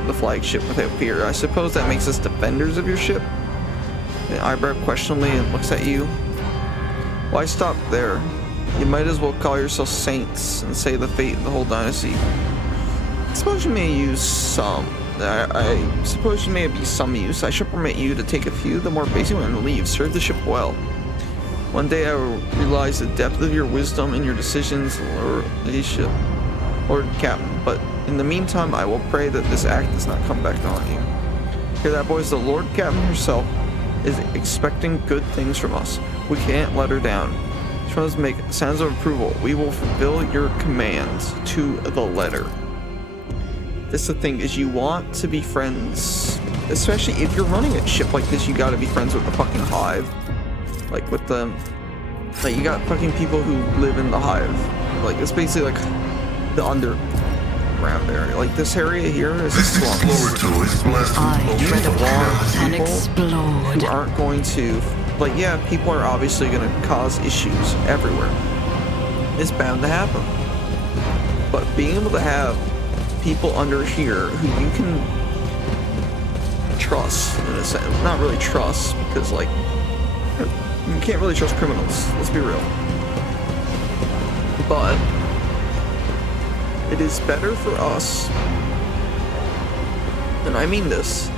the flagship without fear. I suppose that makes us defenders of your ship? The eyebrow questionably and looks at you. Why stop there? You might as well call yourself saints and say the fate of the whole dynasty. I suppose you may use some. I suppose you may be some use. I shall permit you to take a few of the more basic ones and leave. Serve the ship well. One day I will realize the depth of your wisdom and your decisions, Lord Captain. But in the meantime, I will pray that this act does not come back to haunt you. Hear that, boys? The Lord Captain herself is expecting good things from us. We can't let her down. She wants to make sounds of approval. We will fulfill your commands to the letter. That's the thing, is you want to be friends. Especially if you're running a ship like this, you gotta be friends with the fucking hive. Like with the... Like, you got fucking people who live in the hive. Like, it's basically like the underground area. Like, this area here is a swamp. You want people who aren't going to... Like, yeah, people are obviously going to cause issues everywhere. is bound to happen. But being able to have people under here who you can trust, in a sense, not really trust, because like, you can't really trust criminals, let's be real. But it is better for us, and I mean this,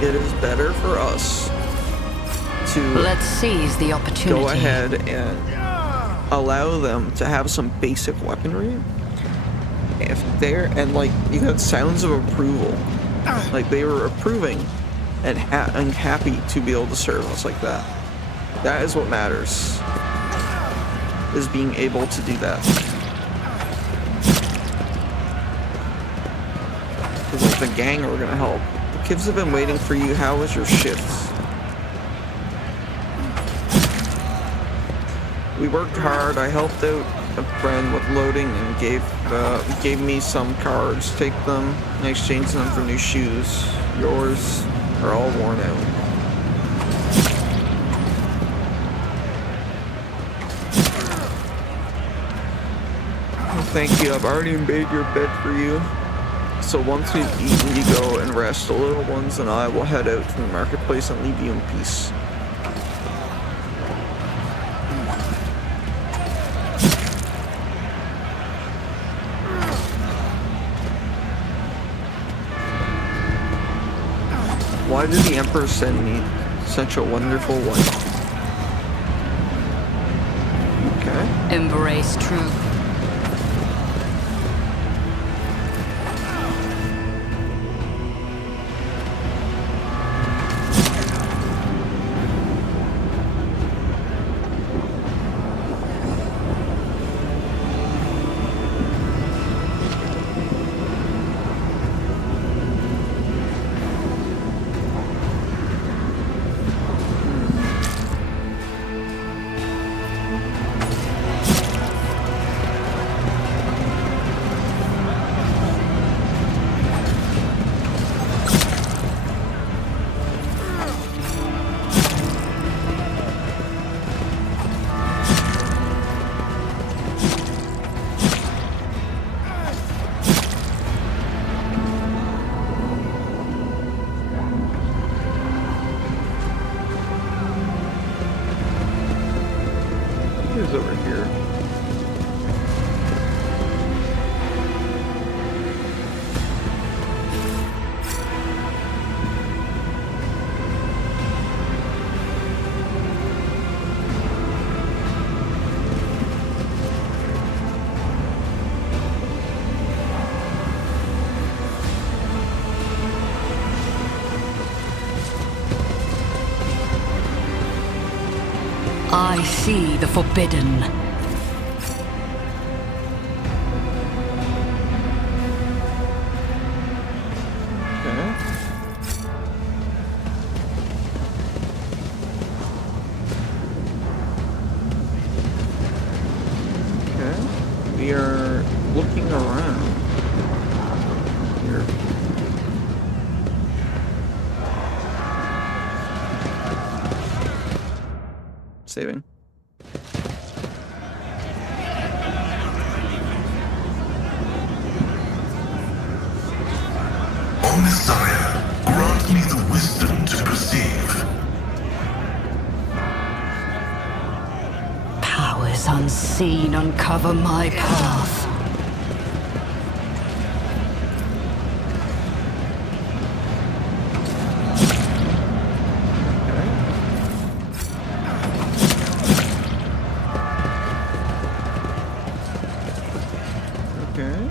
it is better for us to let's seize the opportunity. Go ahead and allow them to have some basic weaponry. If they're, and like, you had sounds of approval, like they were approving and happy to be able to serve us like that. That is what matters, is being able to do that. Because like the gang are gonna help. The kids have been waiting for you. How was your shift? We worked hard. I helped out a friend with loading and gave me some cards. Take them and exchange them for new shoes. Yours are all worn out. Oh, thank you. I've already made your bed for you. So once we've eaten, you go and rest. The little ones and I will head out to the marketplace and leave you in peace. Why did the Emperor send me such a wonderful wife? Okay. Embrace truth. Over here. I see the forbidden. We are looking around here. Saving. O Messiah, grant me the wisdom to perceive. Powers unseen uncover my path. Okay.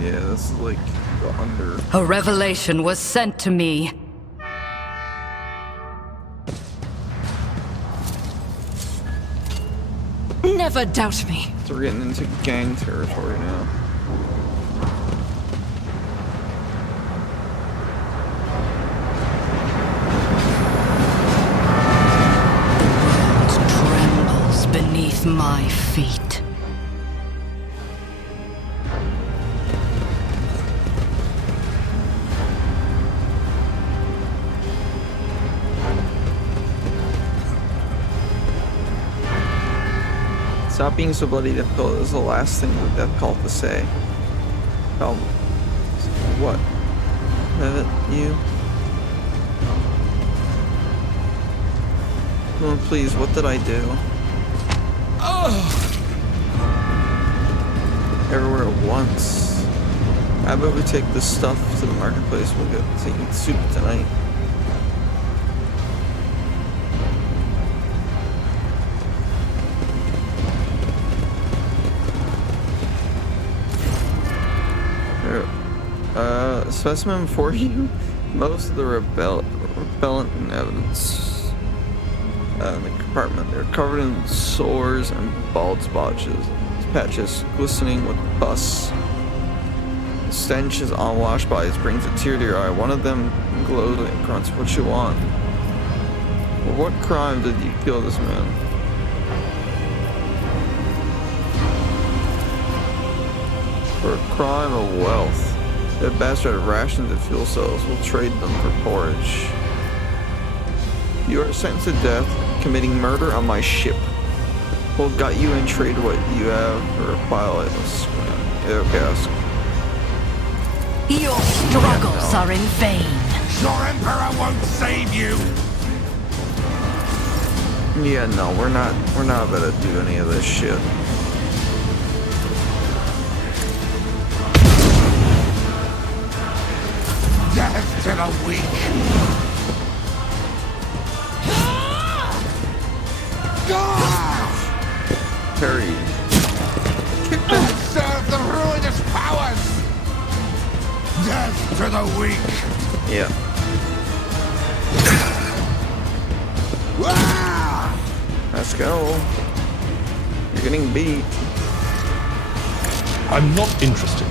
Yeah, this is like the under. A revelation was sent to me. Never doubt me. So we're getting into gang territory now. The world trembles beneath my feet. Stop being so bloody difficult is the last thing the death cult to say. Oh, what? That you? Oh, please, what did I do? Everywhere at once. How about we take this stuff to the marketplace? We'll get to eat soup tonight. Specimen for you. Most of the repellent and evidence in the compartment. They're covered in sores and bald patches glistening with pus. The stench is unwashed bodies brings a tear to your eye. One of them glows and grunts, "What you want?" For what crime did you kill this man? For a crime of wealth. That bastard had rations and fuel cells. We'll trade them for porridge. You are sentenced to death, committing murder on my ship. We'll gut you and trade what you have for a pilot. Okay. Your struggles are in vain. Your Emperor won't save you. Yeah, no, we're not about to do any of this shit. Death to the weak. Harry. Serve the ruinous powers. Death to the weak. Yeah. Let's go. You're getting beat. I'm not interested.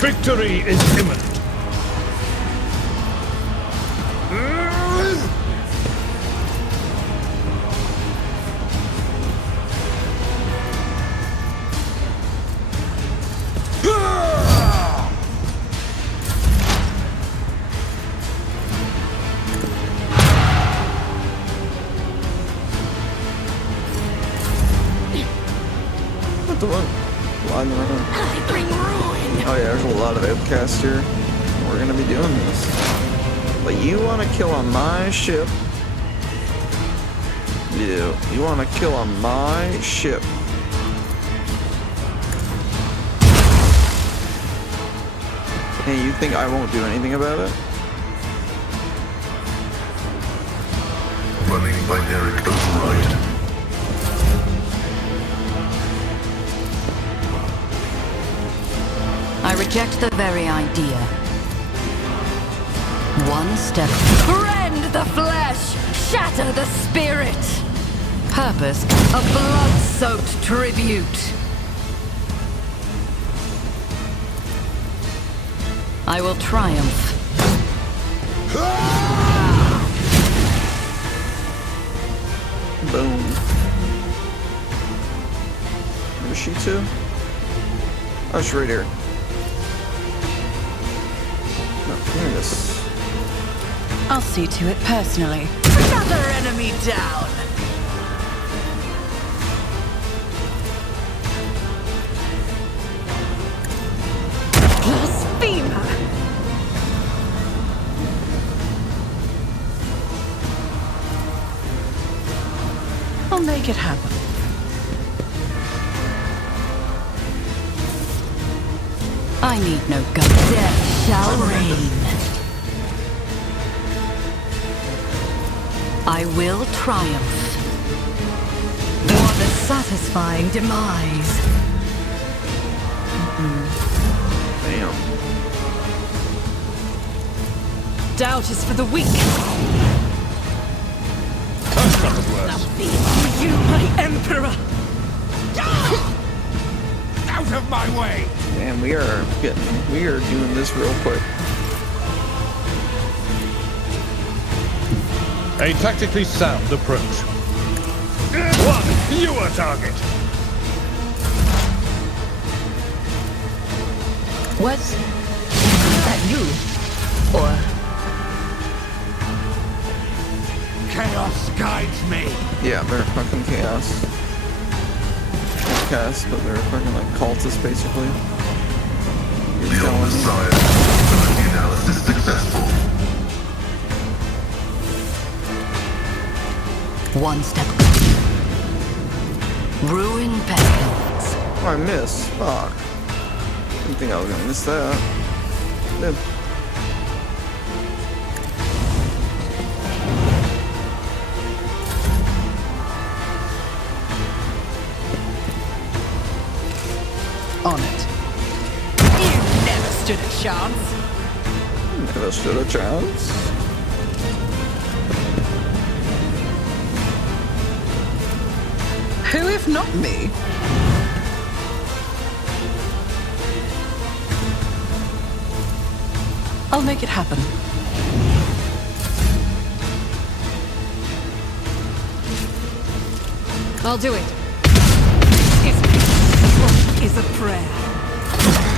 Victory is imminent. What the one? Lying around. I bring ruin. Oh yeah, there's a lot of outcasts here. We're gonna be doing this. But you wanna kill on my ship. You wanna kill on my ship. And you think I won't do anything about it? Running binary override. I reject the very idea. One step. Rend the flesh! Shatter the spirit! Purpose, a blood-soaked tribute. I will triumph. Boom. Where's she to? Oh, she's right here. No, give me this. I'll see to it personally. Another enemy down. Blasphemer! I'll make it happen. I need no gun. Death shall reign. I will triumph. What a satisfying demise. Damn. Doubt is for the weak. That's not the worst. You, my emperor! Out of my way! Damn, we are doing this real quick. A tactically sound approach. One, you are target. Was that you? Or Chaos guides me. Yeah, they're fucking chaos. Chaos, but they're fucking like cultists, basically. You're The telling me. Feasibility analysis successful. One step closer. Ruined petals. Oh, I missed. Fuck. Didn't think I was gonna miss that. Did. On it. You never stood a chance. Never stood a chance. Who if not me? I'll make it happen. I'll do it. Is a prayer.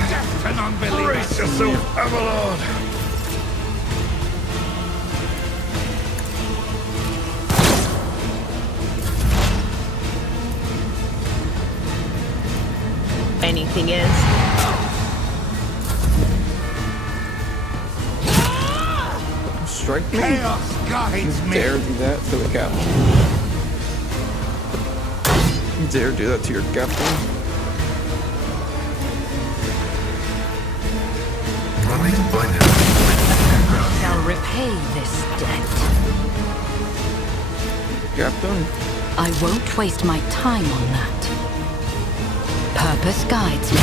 Death and unbelief. Brace yourself, Avalon. Anything is. Strike me. Chaos guides You me. dare do that to the captain? You dare do that to your captain? Running by now. Shall repay this debt. Captain? I won't waste my time on that. Purpose guides me.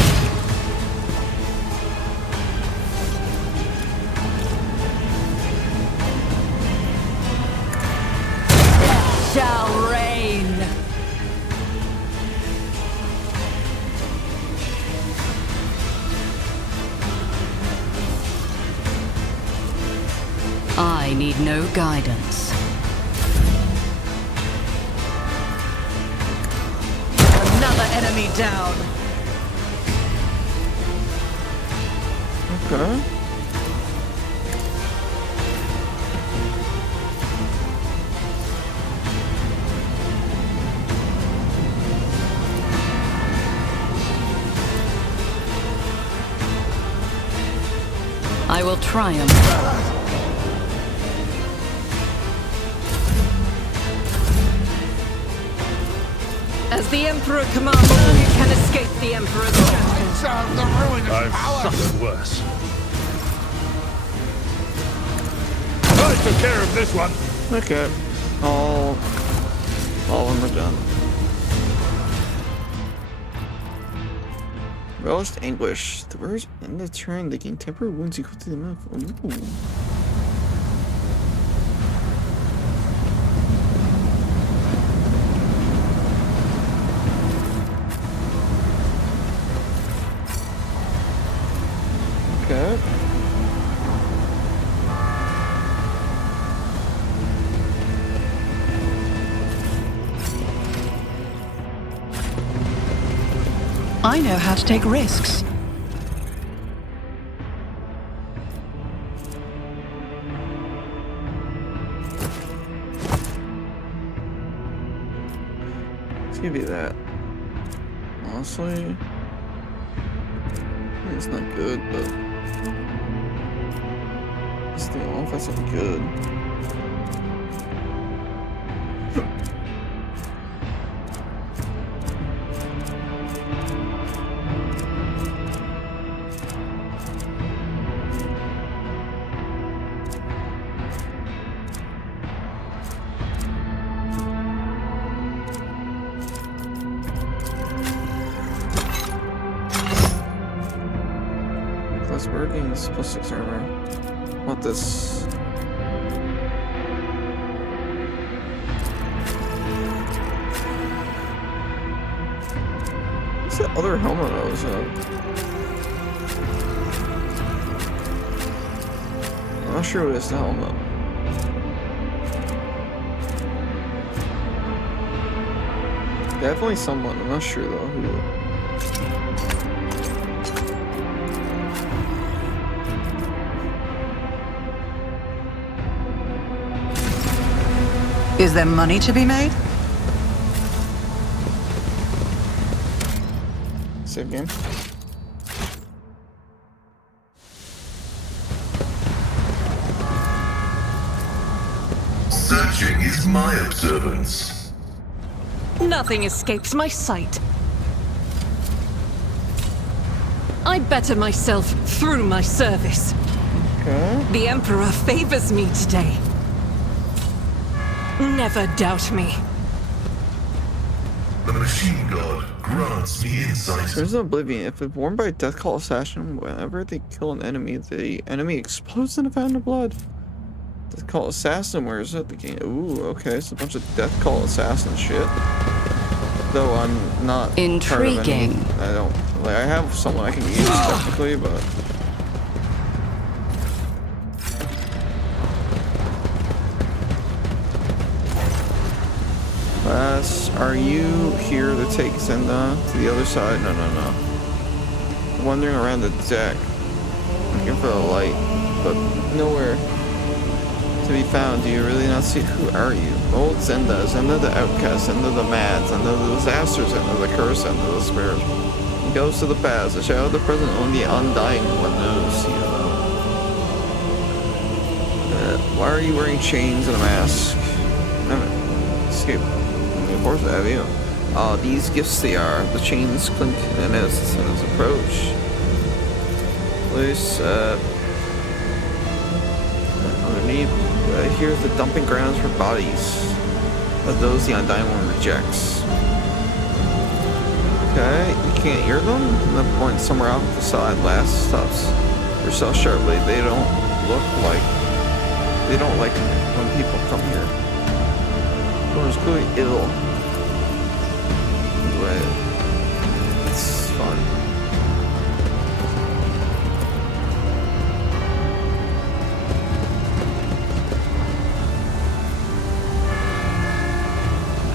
Shall reign. I need no guidance. Another enemy down. Okay. I will triumph. As the Emperor commands, all who can escape the Emperor's wrath. It's the ruin of I've power. suffered worse. I took care of this one. Okay. All of them are done. Relished anguish. The birds in the turn, they gain temporary wounds equal to the amount of. Ooh. Okay. I know how to take risks. Let's give you that. Honestly, it's not good, but this thing off, that's not good. Plus workings, plus 6 armor. Want this. What's that other helmet I was at? I'm not sure what is the helmet. Definitely someone, I'm not sure though who. Is there money to be made? Save game. Searching is my observance. Nothing escapes my sight. I better myself through my service. Okay. The Emperor favors me today. Never doubt me. The machine god grants me insight. There's no oblivion. If it's worn by a Death Call assassin, whenever they kill an enemy, the enemy explodes in a fountain of blood. Death Call assassin, where is it? The game. Ooh, okay, it's a bunch of Death Call assassin shit. Though I'm not intriguing. I don't like. I have someone I can use technically, but. Are you here to take Zenda to the other side? No. Wandering around the deck, looking for a light, but nowhere to be found. Do you really not see? Who are you? Old Zenda, Zenda the outcast, Zenda the mad, Zenda the disaster, Zenda the curse, Zenda the spirit. He goes to the past, the shadow of the present, only the undying one knows, you know. Why are you wearing chains and a mask? Escape. Of course I have you. These gifts they are. The chains clink in his approach. Place, underneath, here's the dumping grounds for bodies of those the Undying One rejects. Okay, you can't hear them? And the point somewhere off the side last stops yourself sharply. They don't like when people come here. Everyone's clearly ill. Anyway, it's fun.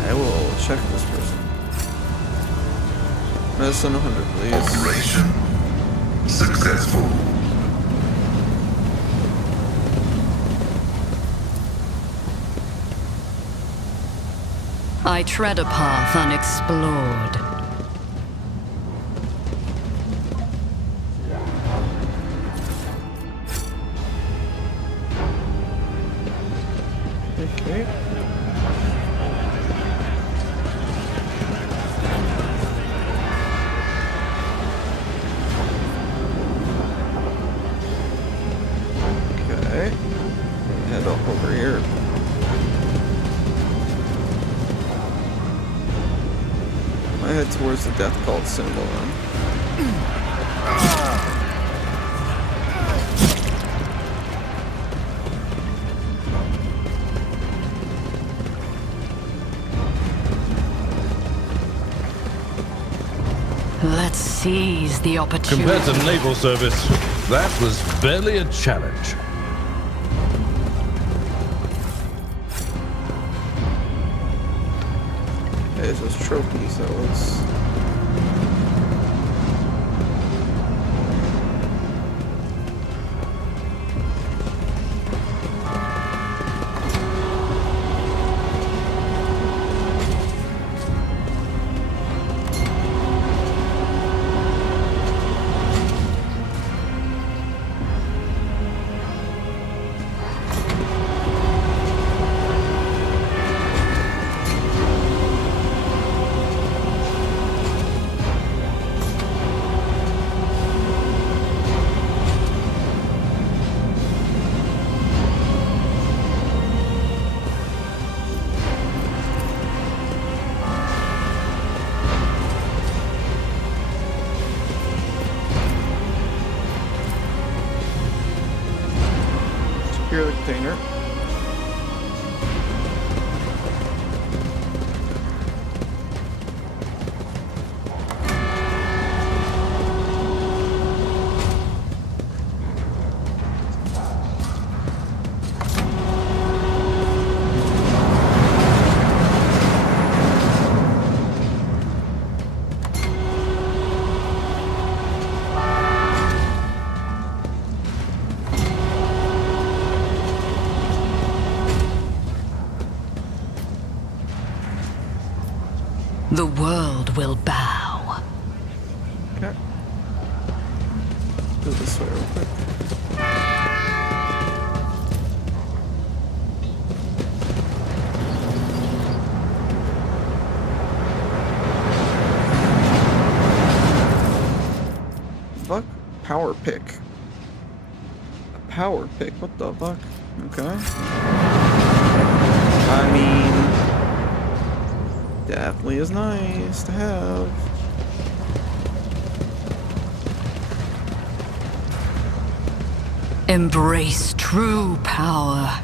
I will check this person. Medicine 100, please. Operation successful. I tread a path unexplored. Okay. Okay. Head up over here. I head towards the death cult symbol then. Let's seize the opportunity. Compared to naval service, that was barely a challenge. There's those trophies, so let's... The world will bow. Okay. Go this way real quick. Fuck? Power pick. A power pick? What the fuck? Okay. I mean, definitely is nice to have. Embrace true power.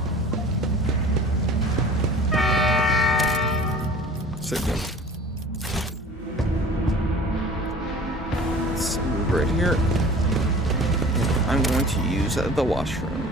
Signal. Let's move right here. I'm going to use the washroom.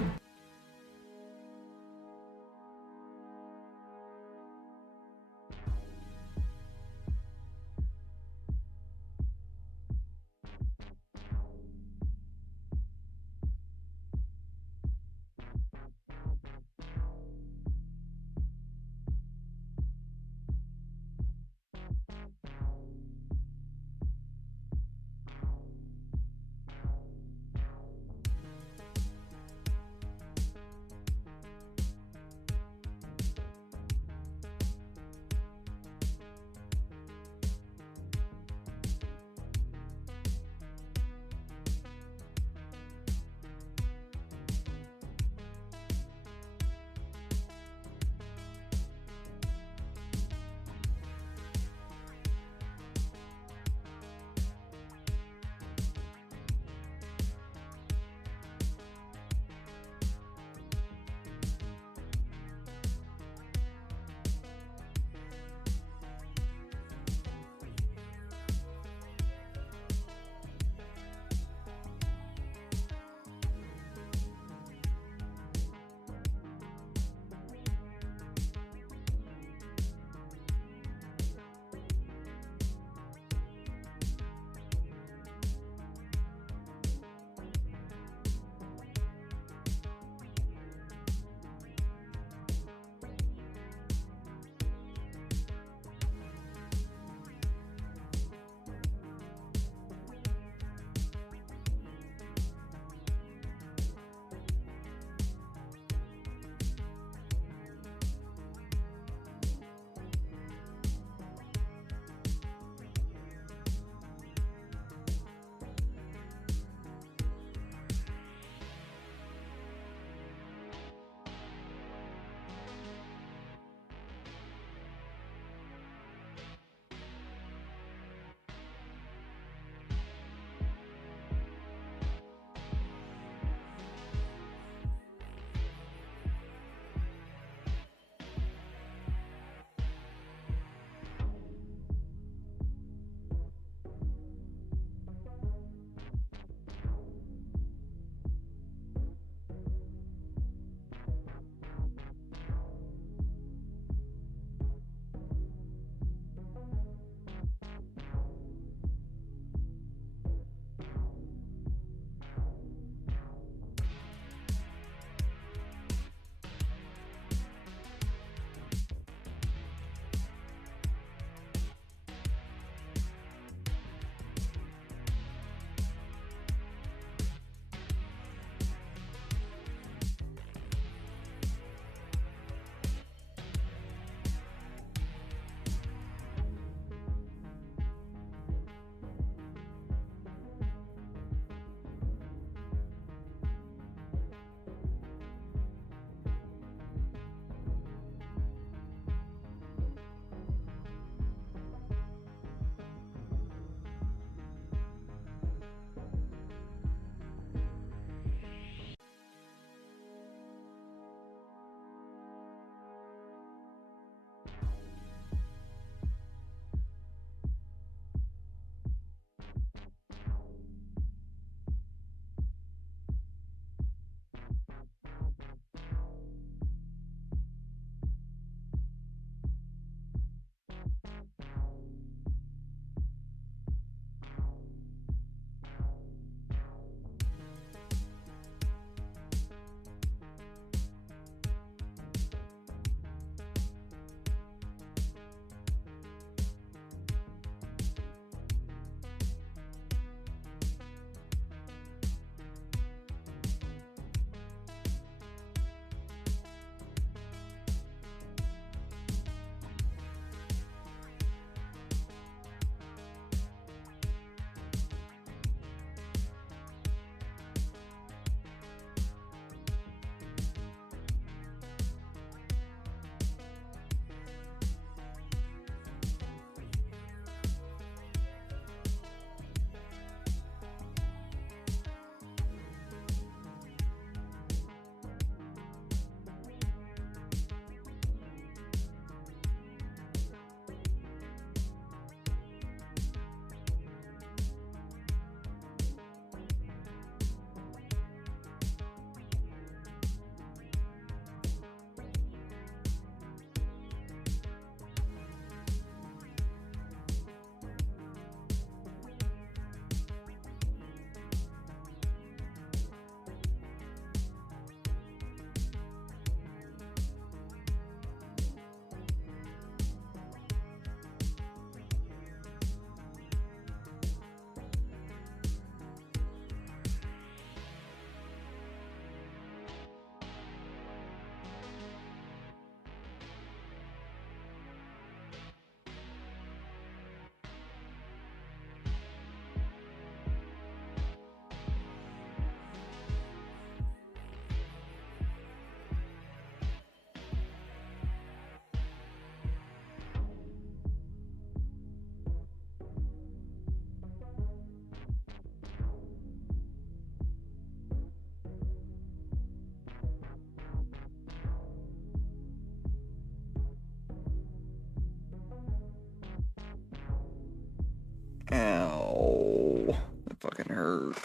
Ow. That fucking hurt.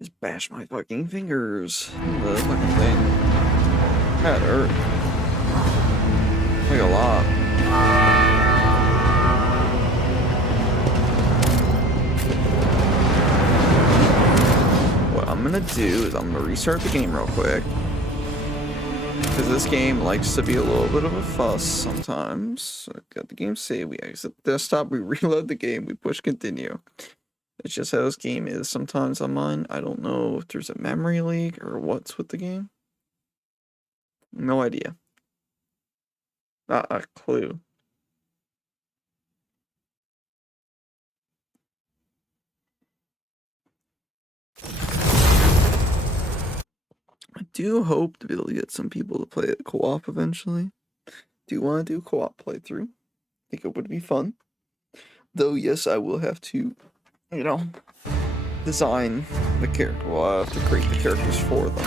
Just bash my fucking fingers. The fucking thing. That hurt. Like a lot. What I'm gonna do is I'm gonna restart the game real quick. Because this game likes to be a little bit of a fuss sometimes. So got the game saved, we exit the desktop, we reload the game, we push continue. It's just how this game is sometimes on mine. I don't know if there's a memory leak or what's with the game. No idea. Not a clue. I do hope to be able to get some people to play it co-op eventually. Do want to do co-op playthrough. I think it would be fun. Though, yes, I will have to, you know, design the character. Well, I have to create the characters for them.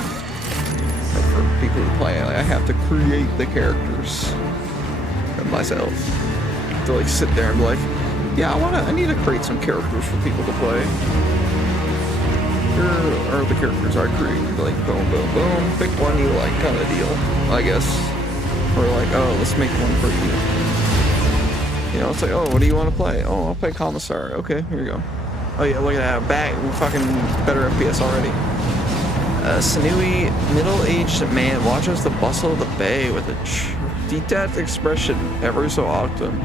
Like for people to play, I have to create the characters myself. To like sit there and be like, yeah, I need to create some characters for people to play. Here are the characters I created. Like, boom, boom, boom. Pick one you like, kind of deal, I guess. Or like, oh, let's make one for you. You know, it's like, oh, what do you want to play? Oh, I'll play Commissar. Okay, here you go. Oh yeah, look at that. Fucking better FPS already. Sinewy, middle-aged man watches the bustle of the bay with a detached expression every so often.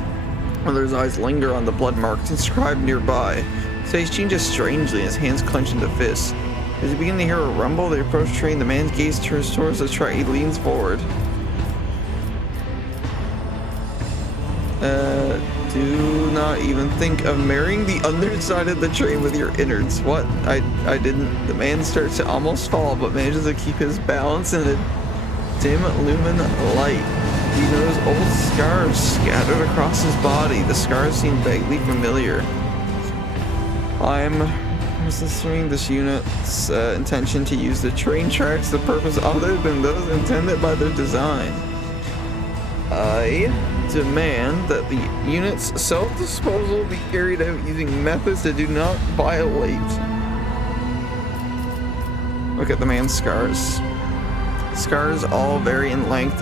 While his eyes linger on the blood marks inscribed nearby. His face changes strangely, his hands clench into fists. As he begins to hear a rumble, they approach train. The man's gaze turns towards the train. He leans forward. Do not even think of marrying the underside of the train with your innards. What? I didn't. The man starts to almost fall, but manages to keep his balance in a dim lumen light. He knows old scars scattered across his body. The scars seem vaguely familiar. I'm assuming this unit's intention to use the train tracks for purpose other than those intended by their design. I demand that the unit's self-disposal be carried out using methods that do not violate. Look at the man's scars. Scars all vary in length,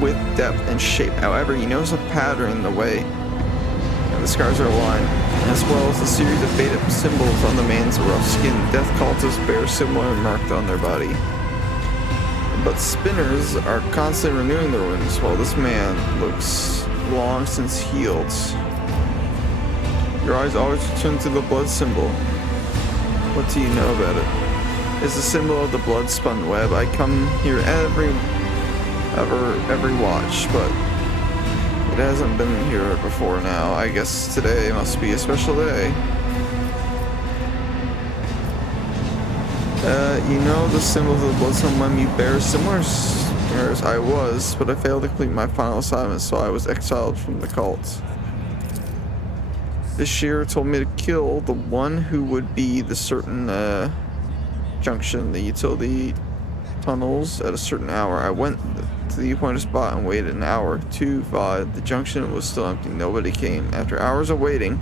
width, depth, and shape. However, he knows a pattern in the way and the scars are aligned, as well as a series of faded symbols on the man's rough skin. Death cultists bear similar marked on their body. But spinners are constantly renewing their wounds, while this man looks long since healed. Your eyes always return to the blood symbol. What do you know about it? It's the symbol of the blood-spun web. I come here every watch, but it hasn't been here before now. I guess today must be a special day. You know the symbols of the blood-spun web you bear similar scars. I was, but I failed to complete my final assignment, so I was exiled from the cult. Bashir told me to kill the one who would be the certain junction, the utility tunnels, at a certain hour. I went to the appointed spot and waited an hour. 2-5. The junction was still empty. Nobody came. After hours of waiting,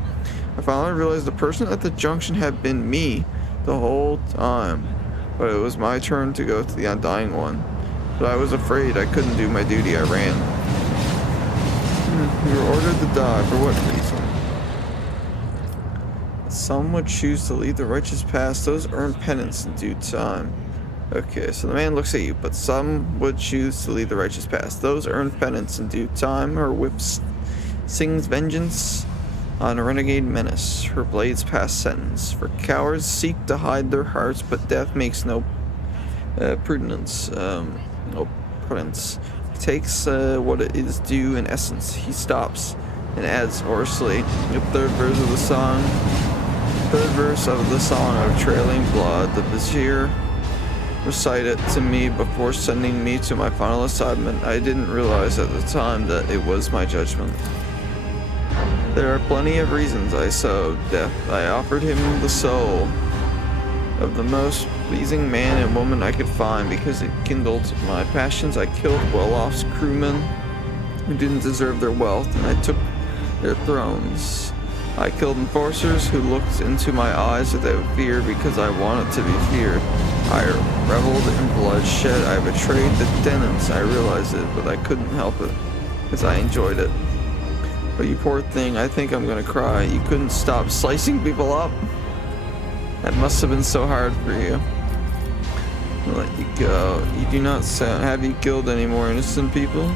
I finally realized the person at the junction had been me the whole time. But it was my turn to go to the undying one. But I was afraid I couldn't do my duty. I ran. We were ordered to die. For what reason? Some would choose to lead the righteous path. Those earn penance in due time. Okay, so the man looks at you, but some would choose to lead the righteous path. Those earn penance in due time. Her whip sings vengeance on a renegade menace. Her blades pass sentence. For cowards seek to hide their hearts, but death makes no prudence. No prudence. He takes what it is due in essence. He stops and adds hoarsely, the third verse of the song. Third verse of the song of Trailing Blood. The Vizier recited to me before sending me to my final assignment. I didn't realize at the time that it was my judgment. There are plenty of reasons I sowed death. I offered him the soul of the most pleasing man and woman I could find because it kindled my passions. I killed well-off crewmen who didn't deserve their wealth, and I took their thrones. I killed enforcers who looked into my eyes without fear because I wanted to be feared. I reveled in bloodshed. I betrayed the demons. I realized it, but I couldn't help it because I enjoyed it. But you poor thing, I think I'm gonna cry. You couldn't stop slicing people up. That must have been so hard for you. I'll let you go. You do not sound. Have you killed any more innocent people?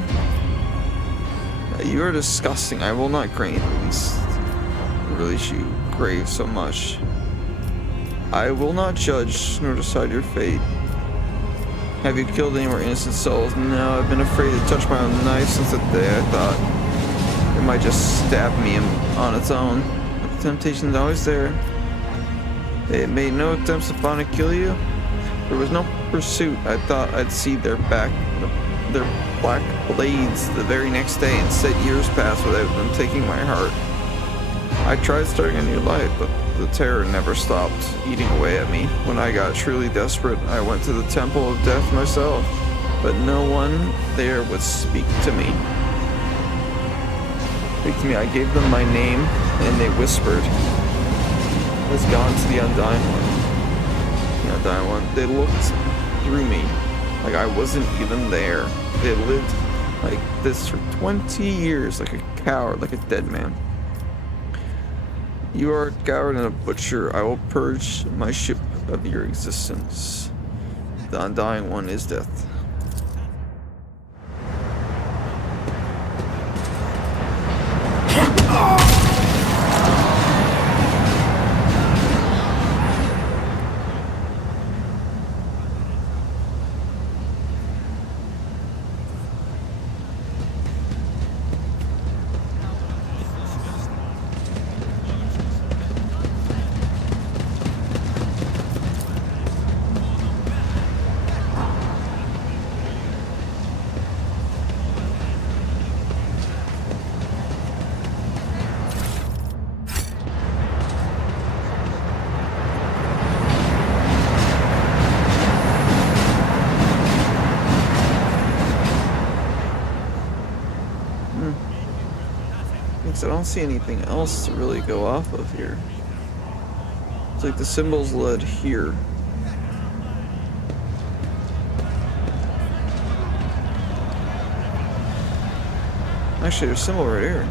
You are disgusting. I will not grant release you grave so much. I will not judge nor decide your fate. Have you killed any more innocent souls? No, I've been afraid to touch my own knife since the day I thought it might just stab me on its own. But the temptation's always there. They made no attempts upon to kill you. There was no pursuit. I thought I'd see their black blades the very next day. Instead, years passed without them taking my heart. I tried starting a new life, but the terror never stopped eating away at me. When I got truly desperate, I went to the Temple of Death myself, but no one there would speak to me. I gave them my name, and they whispered, "Has gone to the Undying One." The Undying One. They looked through me, like I wasn't even there. They lived like this for 20 years, like a coward, like a dead man. You are a coward and a butcher. I will purge my ship of your existence. The Undying One is death. I don't see anything else to really go off of here. It's like the symbols led here. Actually, there's a symbol right here.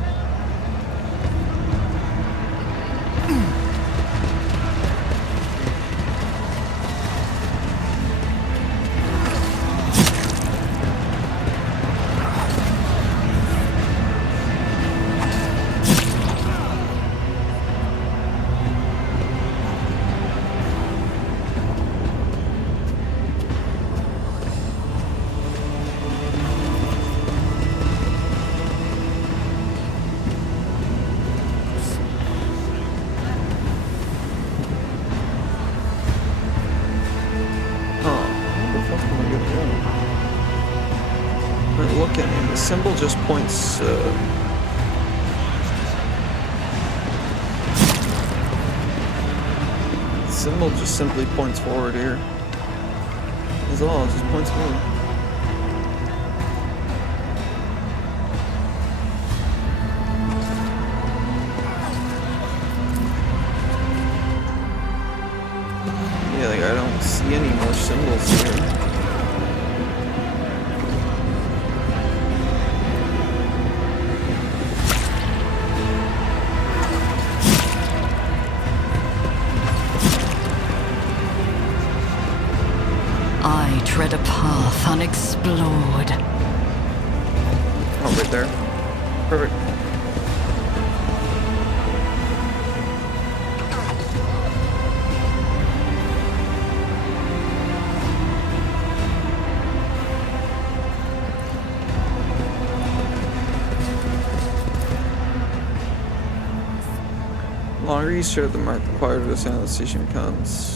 Look at me. The symbol just points. The symbol just simply points forward here. That's all. It just points forward. Yeah, like I don't see any more symbols here. I tread a path unexplored. Oh, right there. Perfect. The longer you stare at the mark, the quieter the sound of the station becomes.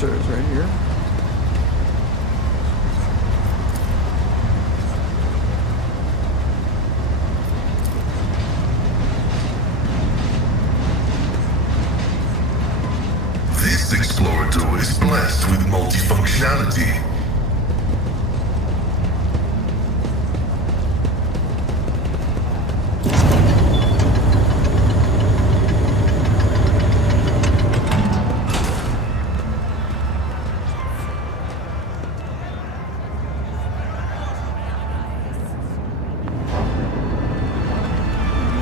register is right here. This Explorator is blessed with multifunctionality.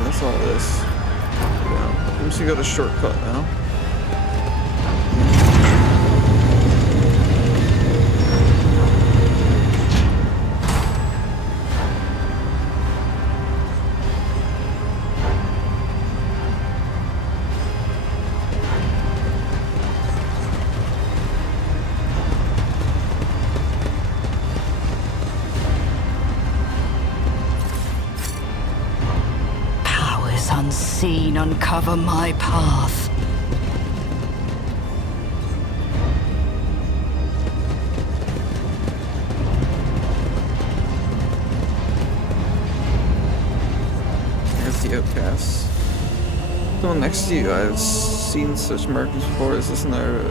That's all this. Yeah. I'm just gonna go the shortcut now. Unseen uncover my path. There's the outcasts. The one next to you, I've seen such markings before. Is this another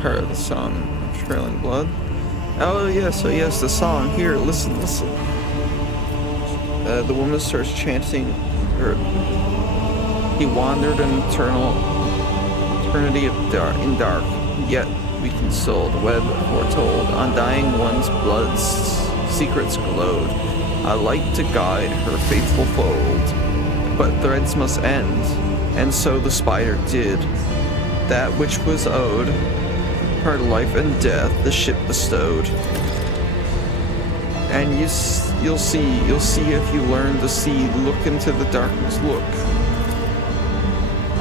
part of the song of Trailing Blood? Oh yes, oh yes, the song. Here, listen, listen. The woman starts chanting her. He wandered an eternity of in dark, yet we consoled, web foretold, undying one's blood's secrets glowed. A light to guide her faithful fold, but threads must end, and so the spider did. That which was owed, her life and death the ship bestowed. And you'll see if you learn to see, look into the darkness, look.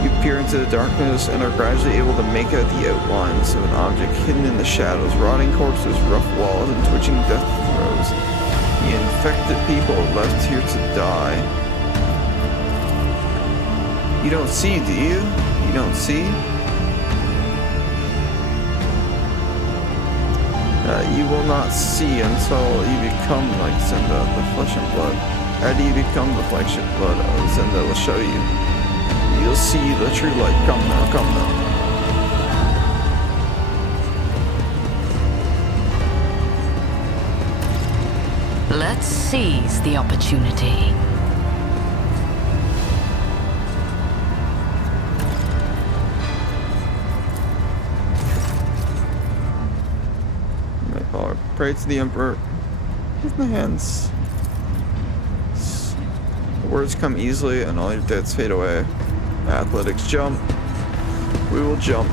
You peer into the darkness and are gradually able to make out the outlines of an object hidden in the shadows, rotting corpses, rough walls, and twitching death throes. The infected people left here to die. You don't see, do you? You don't see? You will not see until you become like Zenda, the flesh and blood. How do you become the flesh and blood? Zenda will show you. You'll see the true light. Come now, come now. Let's seize the opportunity. Pray to the Emperor with my hands. The words come easily and all your debts fade away. Athletics jump. We will jump.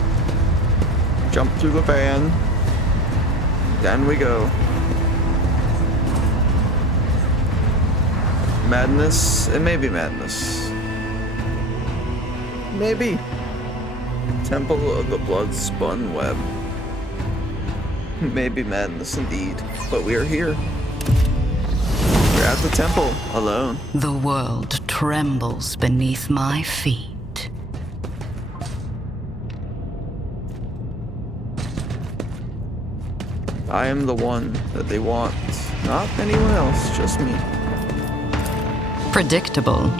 Jump through the van. Down we go. Madness. It may be madness. Maybe. Temple of the Blood Spun Web. Maybe madness indeed, but we are here. We're at the temple, alone. The world trembles beneath my feet. I am the one that they want. Not anyone else, just me. Predictable.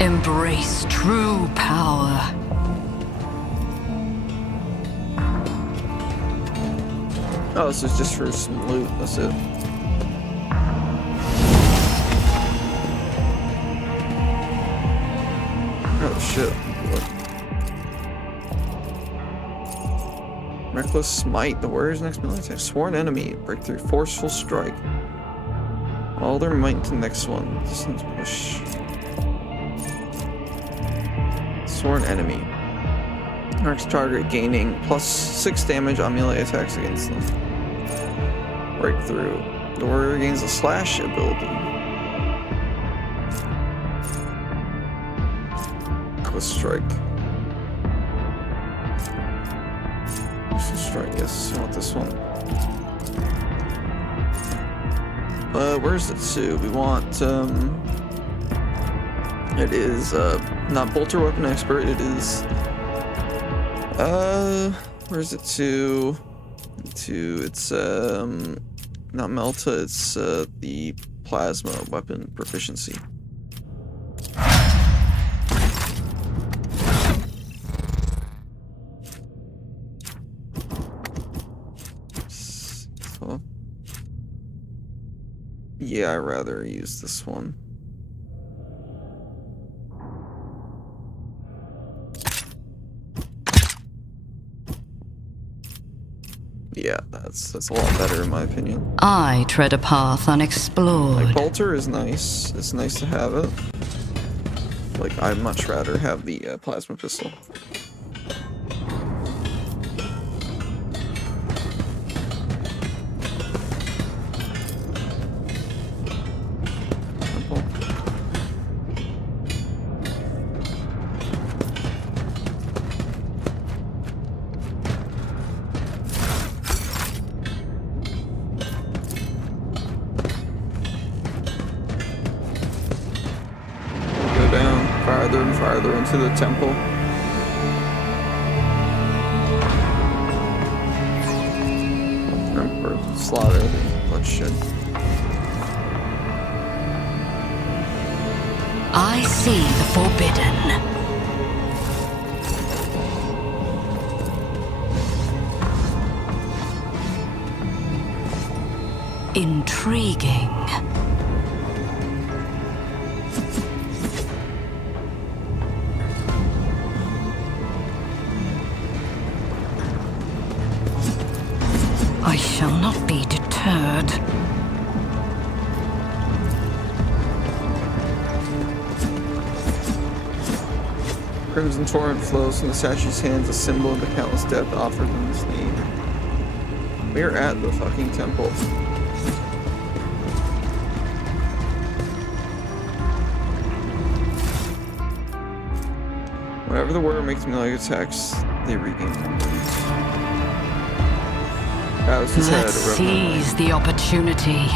Embrace true power. Oh, this is just for some loot, that's it. Oh shit. What? Reckless Smite, the warrior's next melee attack. Sworn enemy, breakthrough, forceful strike. All their might to next one. Distance push. Sworn enemy. Marks target gaining +6 damage on melee attacks against them. Breakthrough. The warrior gains a slash ability. Reckless strike. Strike, yes, I want this one. Where's it to? We want, it is, not bolter weapon expert, it is, where's it to? It's, not Melta, it's, the plasma weapon proficiency. So, yeah, I'd rather use this one. Yeah, that's a lot better in my opinion. I tread a path unexplored. Like, bolter is nice. It's nice to have it. Like, I'd much rather have the plasma pistol. Farther and farther into the temple. Or slaughter, bloodshed. I see the forbidden. Intriguing. I shall not be deterred. Crimson torrent flows from the statue's hands, a symbol of the countless death offered in his name. We're at the fucking temple. Whenever the warrior makes melee attacks, they regain movement. Let's seize the opportunity.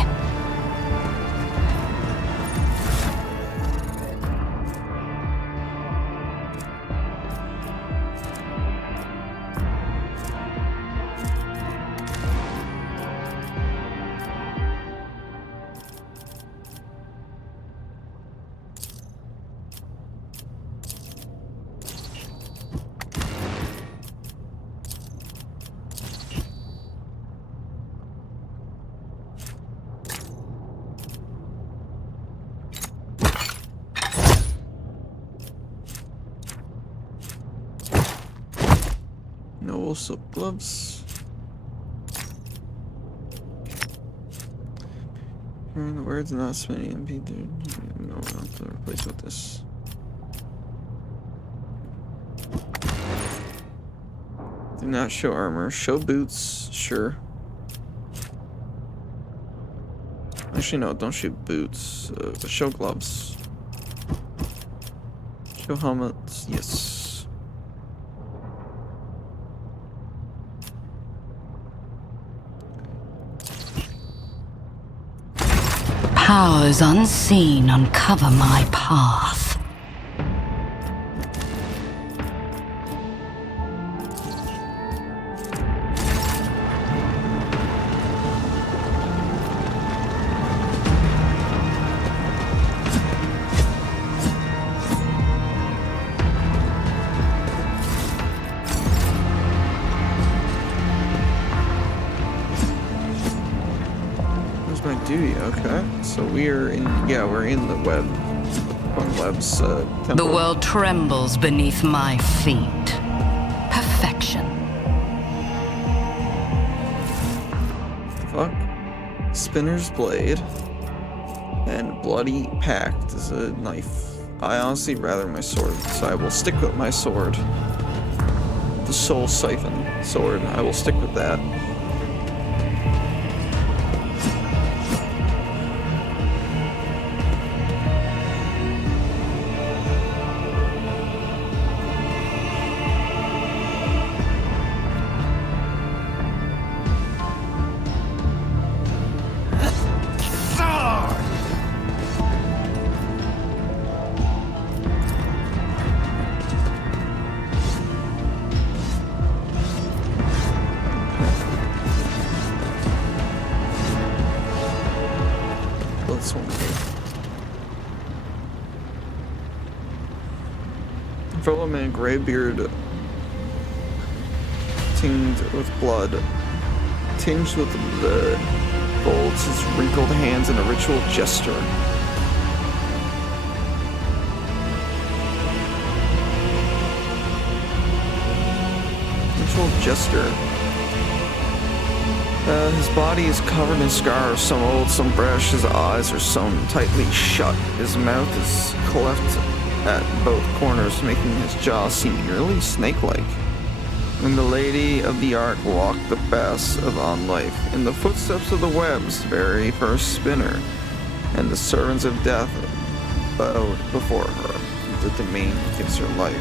No silk gloves. The words not so many MP, dude. No, we're not to replace with this. Do not show armor. Show boots, sure. Actually, no, don't shoot boots. But show gloves. Show helmets, yes. Powers unseen uncover my path. Duty, okay. So we're in, yeah, we're in the web. On web's temple. The world trembles beneath my feet. Perfection. Fuck. Spinner's blade. And bloody pact is a knife. I honestly rather my sword, so I will stick with my sword. The soul siphon sword. I will stick with that. this one here. Fellow man, gray beard, tinged with blood, tinged with blood, folds his wrinkled hands in a ritual gesture. Ritual gesture. His body is covered in scars, some old, some fresh. His eyes are sewn tightly shut. His mouth is cleft at both corners, making his jaw seem eerily snake-like. When the Lady of the Ark walked the paths of on life, in the footsteps of the web's very first spinner, and the servants of death bowed before her. The domain gives her life.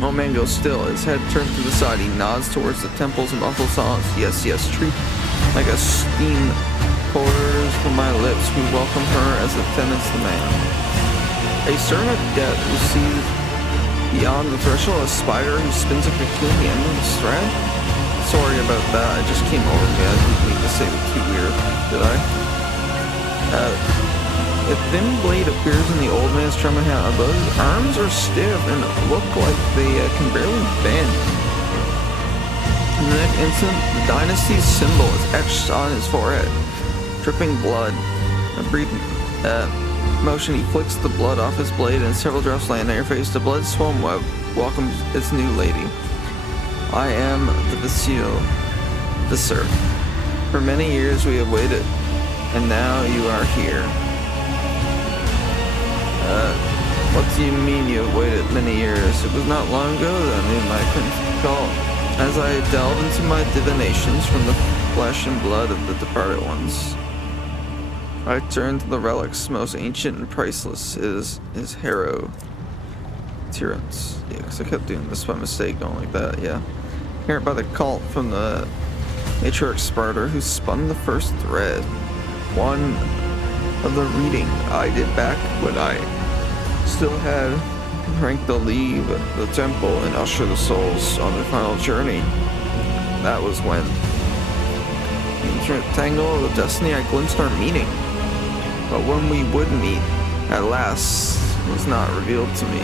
Old man goes still, his head turned to the side. He nods towards the temples and muffled songs. Yes, yes, treat like a steam pours from my lips. We welcome her as the tenants demand. A servant of death who sees beyond the threshold, a spider who spins a cocoon the end of the thread. Sorry about that, I just came over me. I didn't mean to say it too weird, did I? A thin blade appears in the old man's trembling hand. But his arms are stiff and look like they can barely bend. In the next instant, the dynasty's symbol is etched on his forehead, dripping blood. A brief motion, he flicks the blood off his blade and several drops land on your face. The blood swollen web welcomes its new lady. I am the Visir. For many years we have waited, and now you are here. What do you mean you have waited many years? It was not long ago that I made my couldn't call. As I delve into my divinations from the flesh and blood of the departed ones, I turn to the relics most ancient and priceless is Harrow Tyrants. Yeah, because I kept doing this by mistake, going like that, yeah. Inherited by the cult from the matriarch Sparta, who spun the first thread. One of the reading I did back when I still had rank to leave the temple and usher the souls on their final journey. That was when the intricate tangle of the destiny I glimpsed our meeting. But when we would meet, at last, was not revealed to me.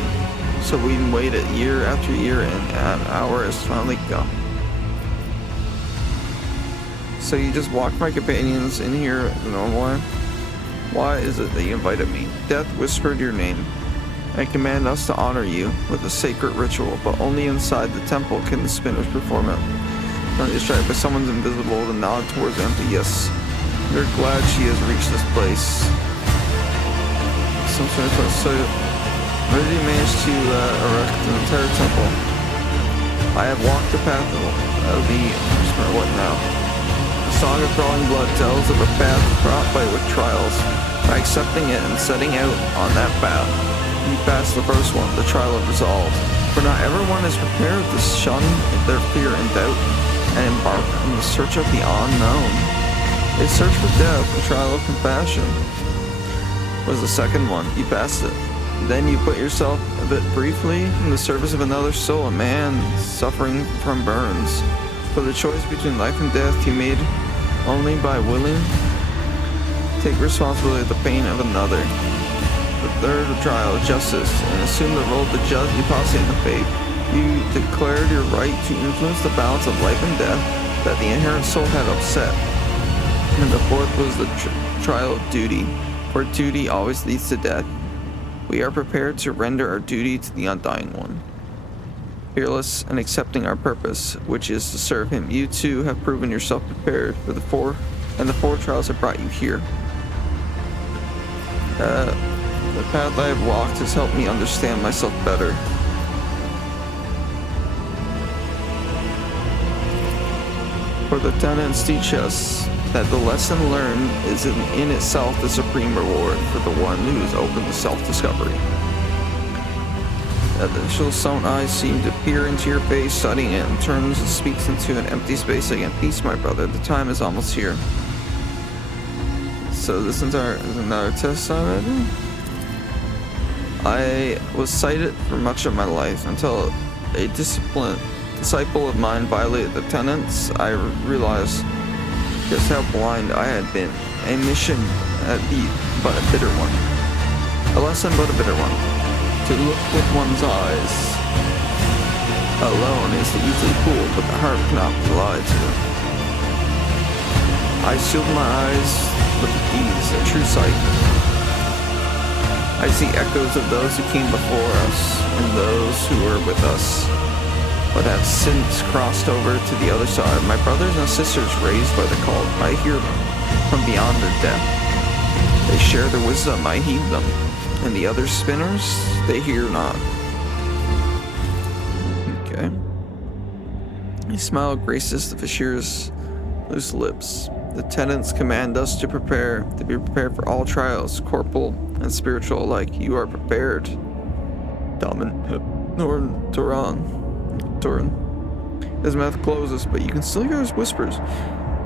So we waited year after year, and an hour has finally come. So you just walked my companions in here the normal way? Why is it that you invited me? Death whispered your name and commanded us to honor you with a sacred ritual, but only inside the temple can the spinners perform it. Not distracted by someone's invisible to nod towards empty. Yes, we're glad she has reached this place. Some sort of so already managed to erect an entire temple. I have walked the path of the what now? The song of crawling blood tells of a path fraught with trials. By accepting it and setting out on that path, you pass the first one, the trial of resolve. For not everyone is prepared to shun their fear and doubt and embark on the search of the unknown. A search for death, a trial of compassion, was the second one. You passed it. Then you put yourself a bit briefly in the service of another soul, a man suffering from burns. For the choice between life and death you made only by willing take responsibility of the pain of another. The third trial of justice, and assume the role of the judge you passed in the faith. You declared your right to influence the balance of life and death that the inherent soul had upset. And the fourth was the trial of duty, for duty always leads to death. We are prepared to render our duty to the undying one. Fearless and accepting our purpose, which is to serve him, you too have proven yourself prepared for the four trials have brought you here. The path I have walked has helped me understand myself better. For the tenets teach us that the lesson learned is in itself the supreme reward for the one who is open to self-discovery. The initial sewn eyes seem to peer into your face, studying it, and turns and speaks into an empty space again. Peace, my brother. The time is almost here. So this is another test already? I was sighted for much of my life until a disciple of mine violated the tenets. I realized just how blind I had been. A mission but a bitter one. A lesson but a bitter one. To look with one's eyes alone is easily fooled, but the heart cannot be lied to. I shield my eyes with ease and true sight. I see echoes of those who came before us and those who were with us, but have since crossed over to the other side. My brothers and sisters raised by the called, I hear them from beyond their death. They share their wisdom, I heed them, and the other spinners, they hear not. Okay. A smile graces the Vashir's loose lips. The tenants command us to be prepared for all trials, corporal and spiritual alike. You are prepared. Torin. His mouth closes, but you can still hear his whispers.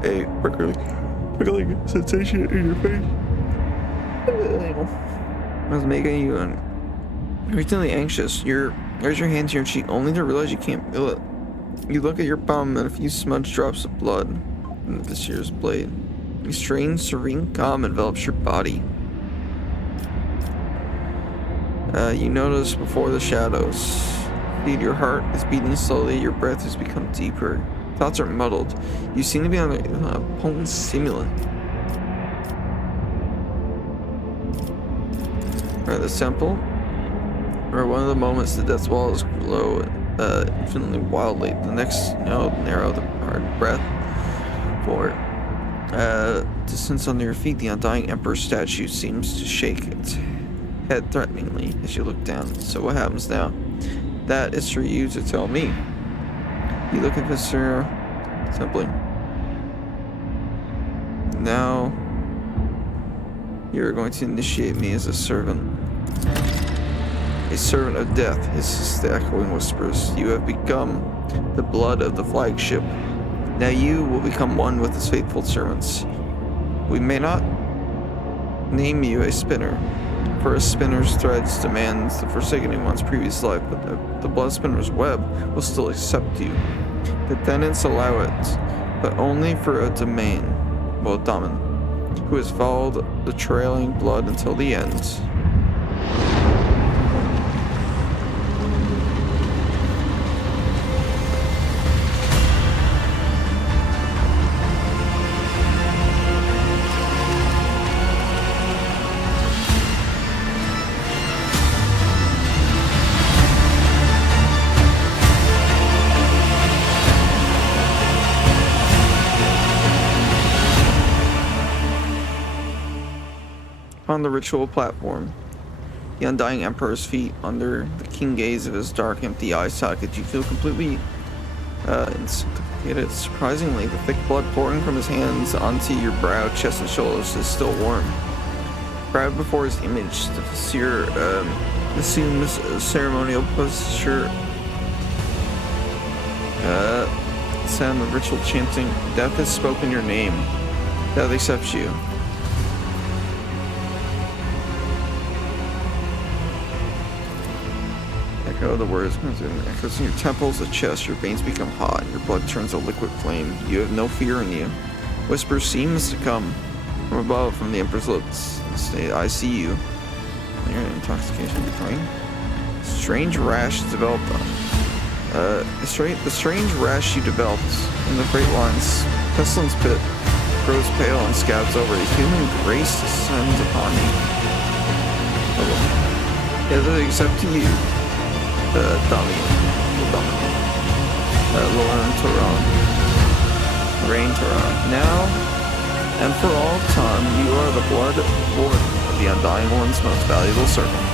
A prickling sensation in your face. I was making you recently anxious. Raise your hand to your cheek only to realize you can't feel it. You look at your palm and a few smudged drops of blood in this year's blade. A strange, serene calm envelops your body. You notice before the shadows. Your heart is beating slowly, your breath has become deeper. Thoughts are muddled. You seem to be on a potent stimulant. At the temple, or one of the moments the death walls glow infinitely wildly. The next narrow the hard breath for distance under your feet. The undying emperor's statue seems to shake its head threateningly as you look down. So what happens now? That is for you to tell me. You look at Mr. simply. Now you're going to initiate me as a servant. A servant of death, hisses the echoing whispers. You have become the blood of the flagship. Now you will become one with his faithful servants. We may not name you a spinner, for a spinner's threads demands the forsaken one's previous life, but the blood spinner's web will still accept you. The tenants allow it, but only for a daemon, who has followed the trailing blood until the end. On the ritual platform, the undying emperor's feet under the keen gaze of his dark, empty eye socket, you feel completely intoxicated. Surprisingly, the thick blood pouring from his hands onto your brow, chest, and shoulders is still warm. Proud before his image, the vizier assumes a ceremonial posture. Sound of ritual chanting. Death has spoken your name. Death accepts you. Echo the words echoes in your temples, the chest, your veins become hot, your blood turns a liquid flame. You have no fear in you. Whisper seems to come from above, from the emperor's lips. Say, I see you. Your intoxication becoming. Strange rash developed the strange rash you developed in the great lines. Pestilence pit grows pale and scabs over. A human grace descends upon you. It is up to you. Lauren Toron. Rain Toron. Now and for all time, you are the blood warden of the Undying One's most valuable servant.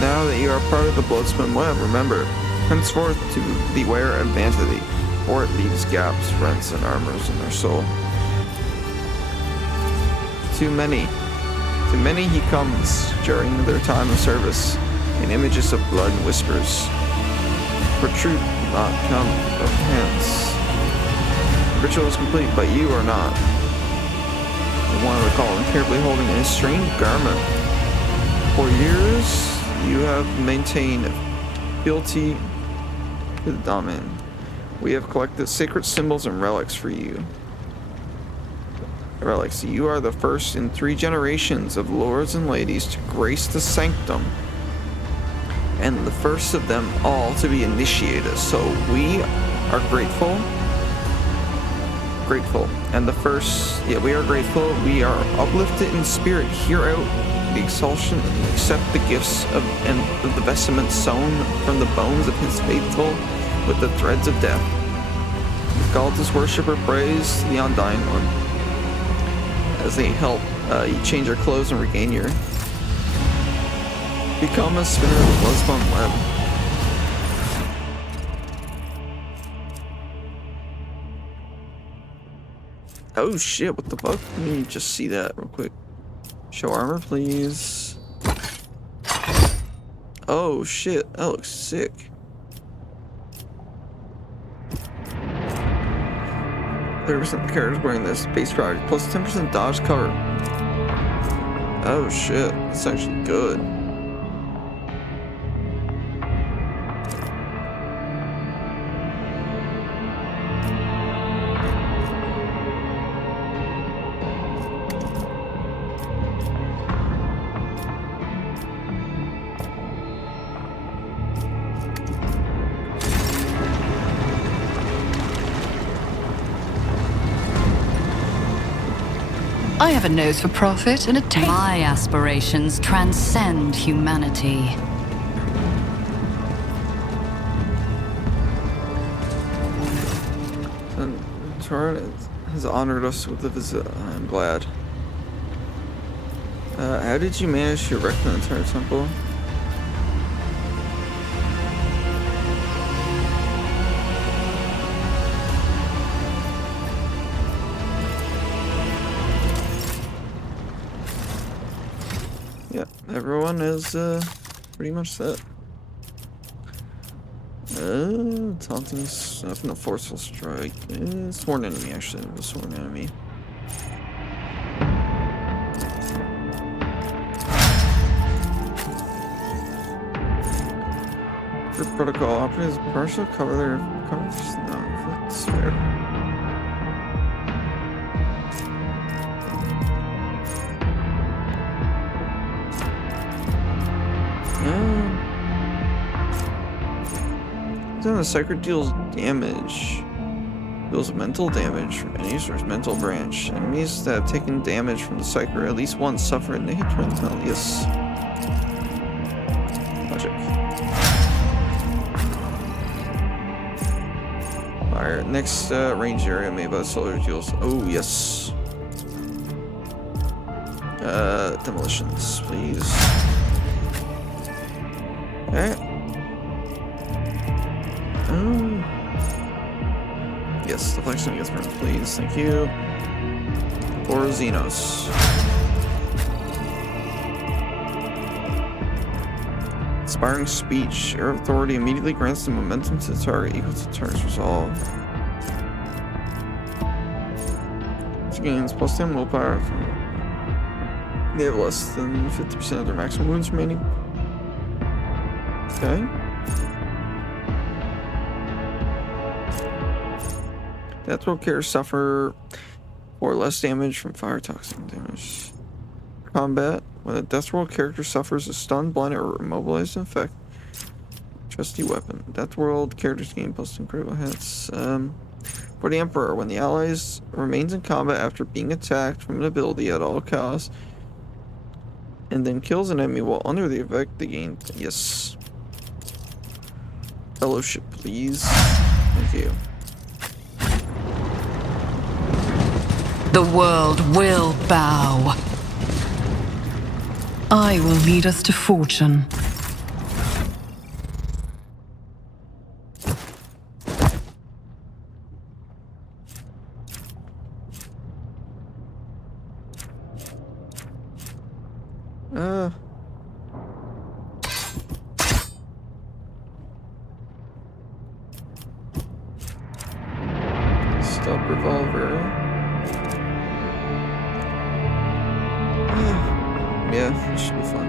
Now that you are part of the Bloodspin web, remember, henceforth to beware of vanity, for it leaves gaps, rents, and armors in their soul. To many he comes during their time of service, in images of blood and whispers. For truth will not come of hands. The ritual is complete, but you are not. The one recall him carefully holding a strange garment. For years, you have maintained fealty to the daemon. We have collected sacred symbols and relics for you. Relics. You are the first in 3 generations of lords and ladies to grace the sanctum, and the first of them all to be initiated. So we are grateful. And the first, we are grateful. We are uplifted in spirit. Hear out the exaltation and accept the gifts of the vestment sewn from the bones of his faithful with the threads of death. Galata's worshiper praise the Undying One as they help you change your clothes and regain your... Become a spinner of Lesbon web. Oh shit, what the fuck? Let me just see that real quick. Show armor, please. Oh shit, that looks sick. 30% of the characters wearing this base priority, plus 10% dodge cover. Oh shit, that's actually good. I have a nose for profit and a taste. My aspirations transcend humanity. And Turan has honored us with a visit. I'm glad. How did you manage to wreck the entire temple? Yeah, everyone is pretty much set. Taunting stuff and a forceful strike. Sworn enemy, actually. A sworn enemy. For protocol, operators partial cover their coverage. No, that's fair. Then the Psyker deals damage. Deals mental damage from any source. Mental branch. Enemies that have taken damage from the Psyker at least once suffer a negative 20 penalty. Yes. Logic. Fire. Next range area made by the solar deals. Oh, yes. Demolitions, please. Okay. Yes, the flexion gets burned, please. Thank you. Or Xenos. Inspiring speech. Air of authority immediately grants the momentum to the target equal to the target's resolve. Which gains plus 10 willpower. They have less than 50% of their maximum wounds remaining. Okay. Death roll characters suffer or less damage from fire toxin damage. Combat. When a death roll character suffers a stun, blind, or immobilized effect. Trusty weapon. Death world characters gain plus 10 critical hits. For the Emperor, when the allies remains in combat after being attacked from an ability at all costs, and then kills an enemy while under the effect, they gain. Yes. Fellowship, please. Thank you. The world will bow. I will lead us to fortune. Stop revolver. Yeah, it should be fun.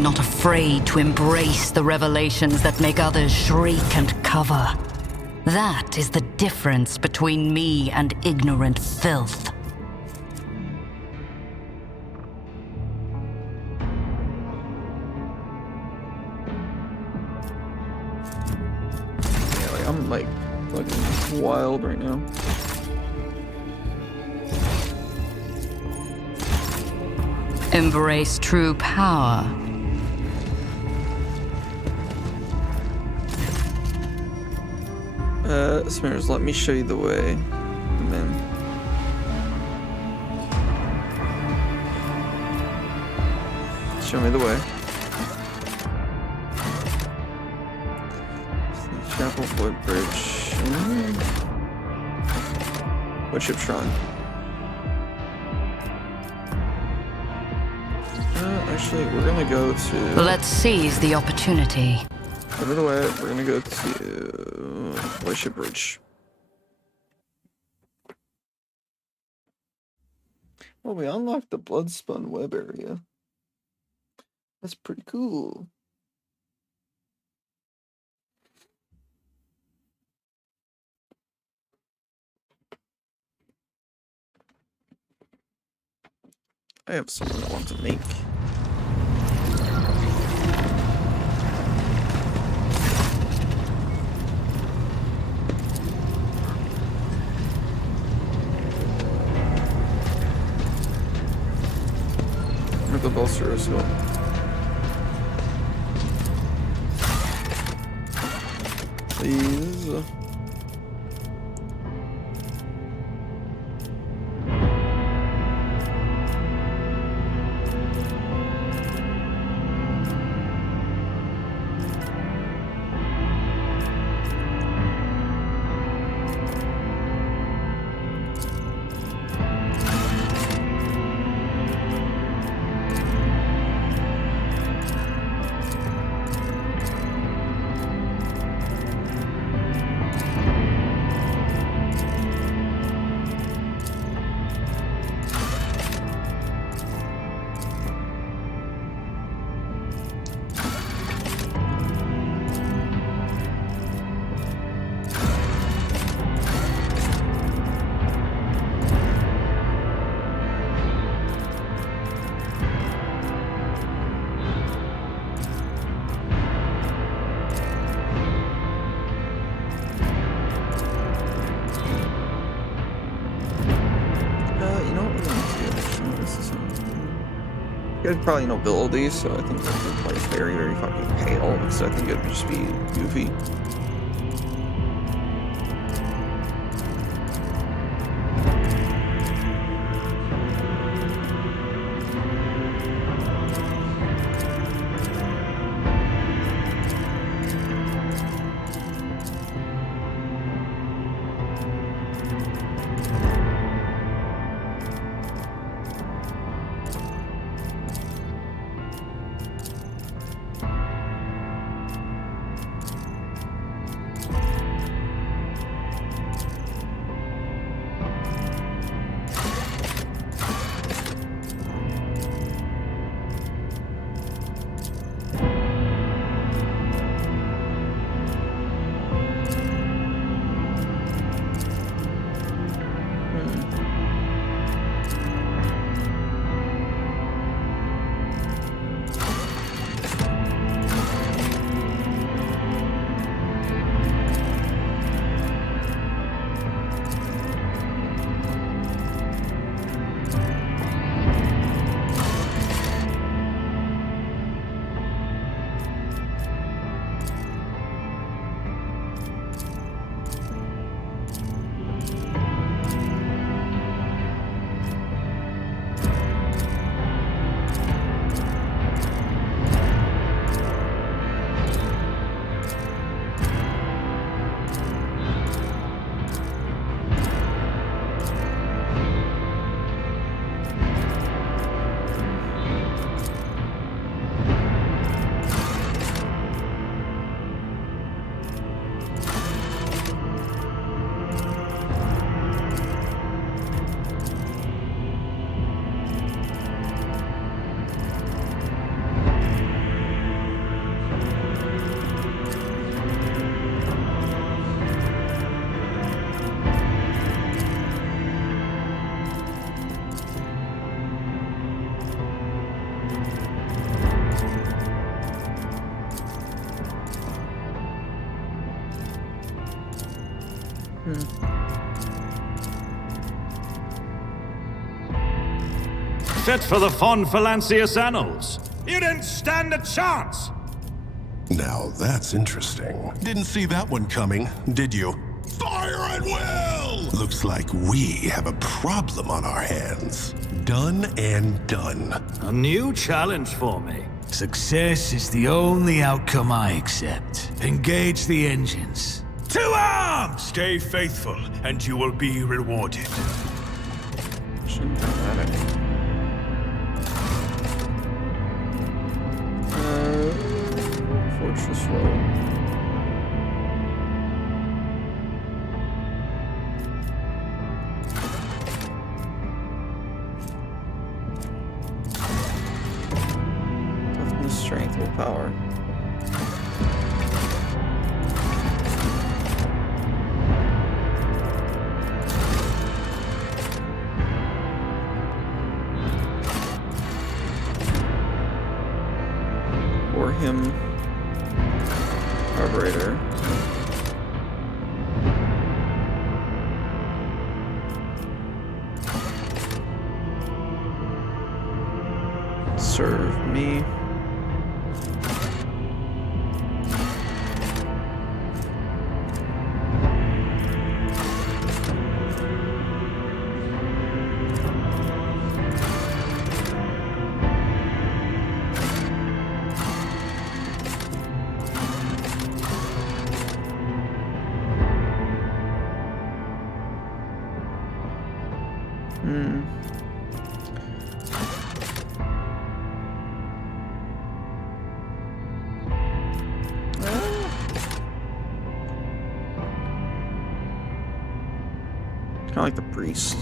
I'm not afraid to embrace the revelations that make others shriek and cover. That is the difference between me and ignorant filth. Yeah, like, I'm like fucking wild right now. Embrace true power. Smears, let me show you the way. And then show me the way. Chapel Footbridge. What ship Shrine? Actually, we're gonna go to... Let's seize the opportunity. Over the way, we're gonna go to Warship Bridge. Well, we unlocked the Bloodspun web area. That's pretty cool. I have something I want to make. The bolster as well. Please. I'd probably not build these, so I think that would play very, very fucking pale, because I think it would just be goofy. Fit for the Von Phalancius annals. You didn't stand a chance! Now that's interesting. Didn't see that one coming, did you? Fire at will! Looks like we have a problem on our hands. Done and done. A new challenge for me. Success is the only outcome I accept. Engage the engines. To arms! Stay faithful, and you will be rewarded. Fortress Road. Toughness, strength, willpower. Or him. Carburetor. Serve me. Kind of like the priest.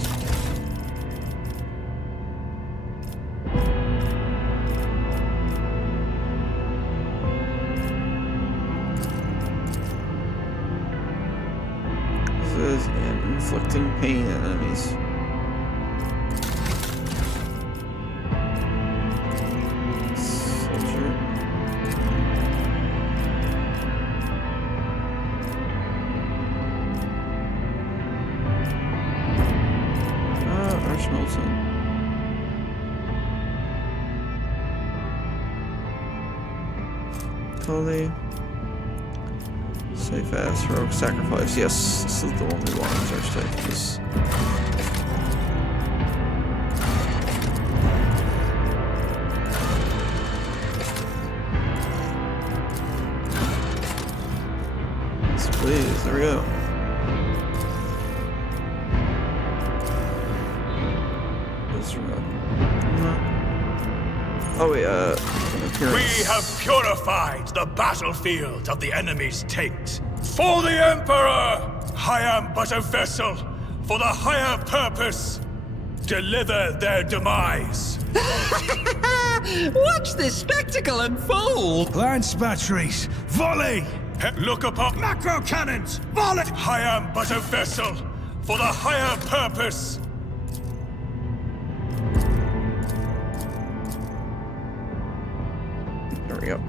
This is inflicting pain on enemies. Soldier. Milton. Holy. Safe ass heroic sacrifice. Yes, this is the one we want as our status. Yes, please. There we go. Oh wait, We have purified the battlefield of the enemy's taint. For the Emperor! I am but a vessel for the higher purpose. Deliver their demise. Watch this spectacle unfold! Lance batteries, volley! Look upon macro cannons, volley! I am but a vessel for the higher purpose. There we go.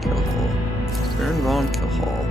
Killhall. Baron von Killhall.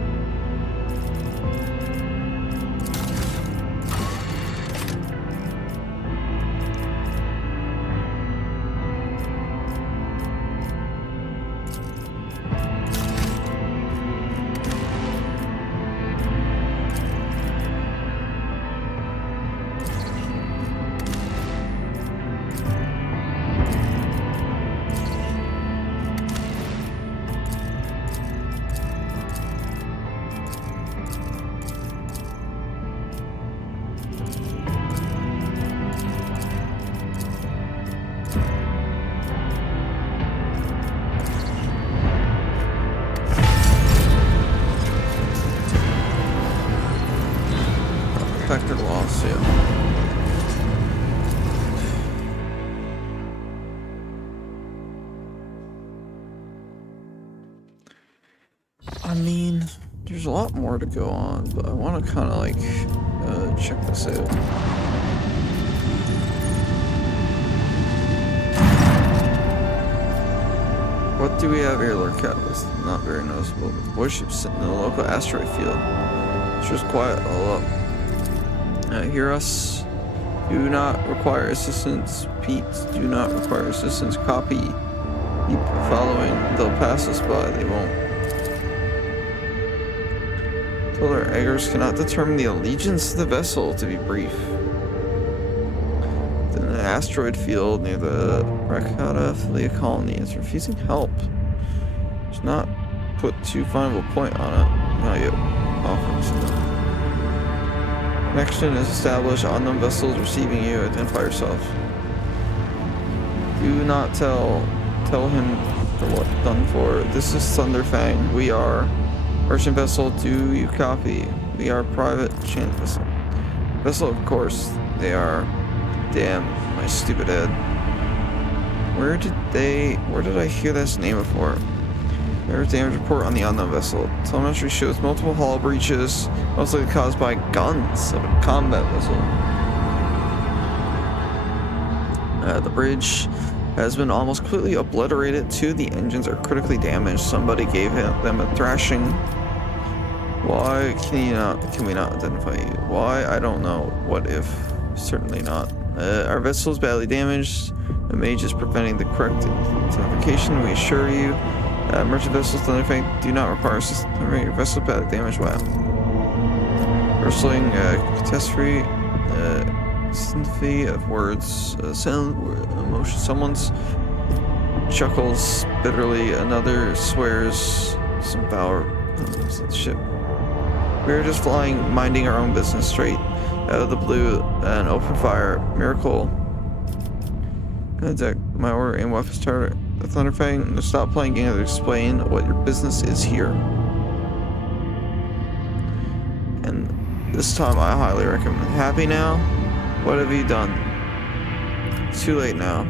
Factor loss, yeah. I mean, there's a lot more to go on, but I want to kind of like check this out. What do we have here, Lord Captain? It's not very noticeable. The void ship sitting in the local asteroid field. It's just quiet all up. Hear us? Do not require assistance. Pete, do not require assistance. Copy. Keep following. They'll pass us by. They won't. Told our eggers cannot determine the allegiance of the vessel, to be brief. In an asteroid field near the Rakata Filia colony, it's refusing help. It's not put too fine of a point on it. Not yet. Offers. Connection is established. Unknown vessels receiving you. Identify yourself. Do not tell him for what done for. This is Thunderfang. We are merchant vessel. Do you copy? We are private chant vessel. Vessel, of course. They are. Damn, my stupid head. Where did I hear this name before? There's damage report on the unknown vessel. Telemetry shows multiple hull breaches, most likely caused by guns of a combat vessel. The bridge has been almost completely obliterated. 2 of the engines are critically damaged. Somebody gave them a thrashing. Why can we not identify you? Why? I don't know. What if? Certainly not. Our vessel is badly damaged. A mage is preventing the correct identification. We assure you. Merchant vessels, Thunderfang, do not require assistance. Your vessel is badly damaged. Wow. Wrestling catastrophe. Sympathy of words. Sound, emotion. Someone's chuckles bitterly. Another swears. Some power. Ship. We're just flying, minding our own business straight out of the blue and open fire. Miracle. Contact my order and weapons target. The Thunderfang. Stop playing games to explain what your business is here. And this time I highly recommend. Happy now? What have you done? It's too late now.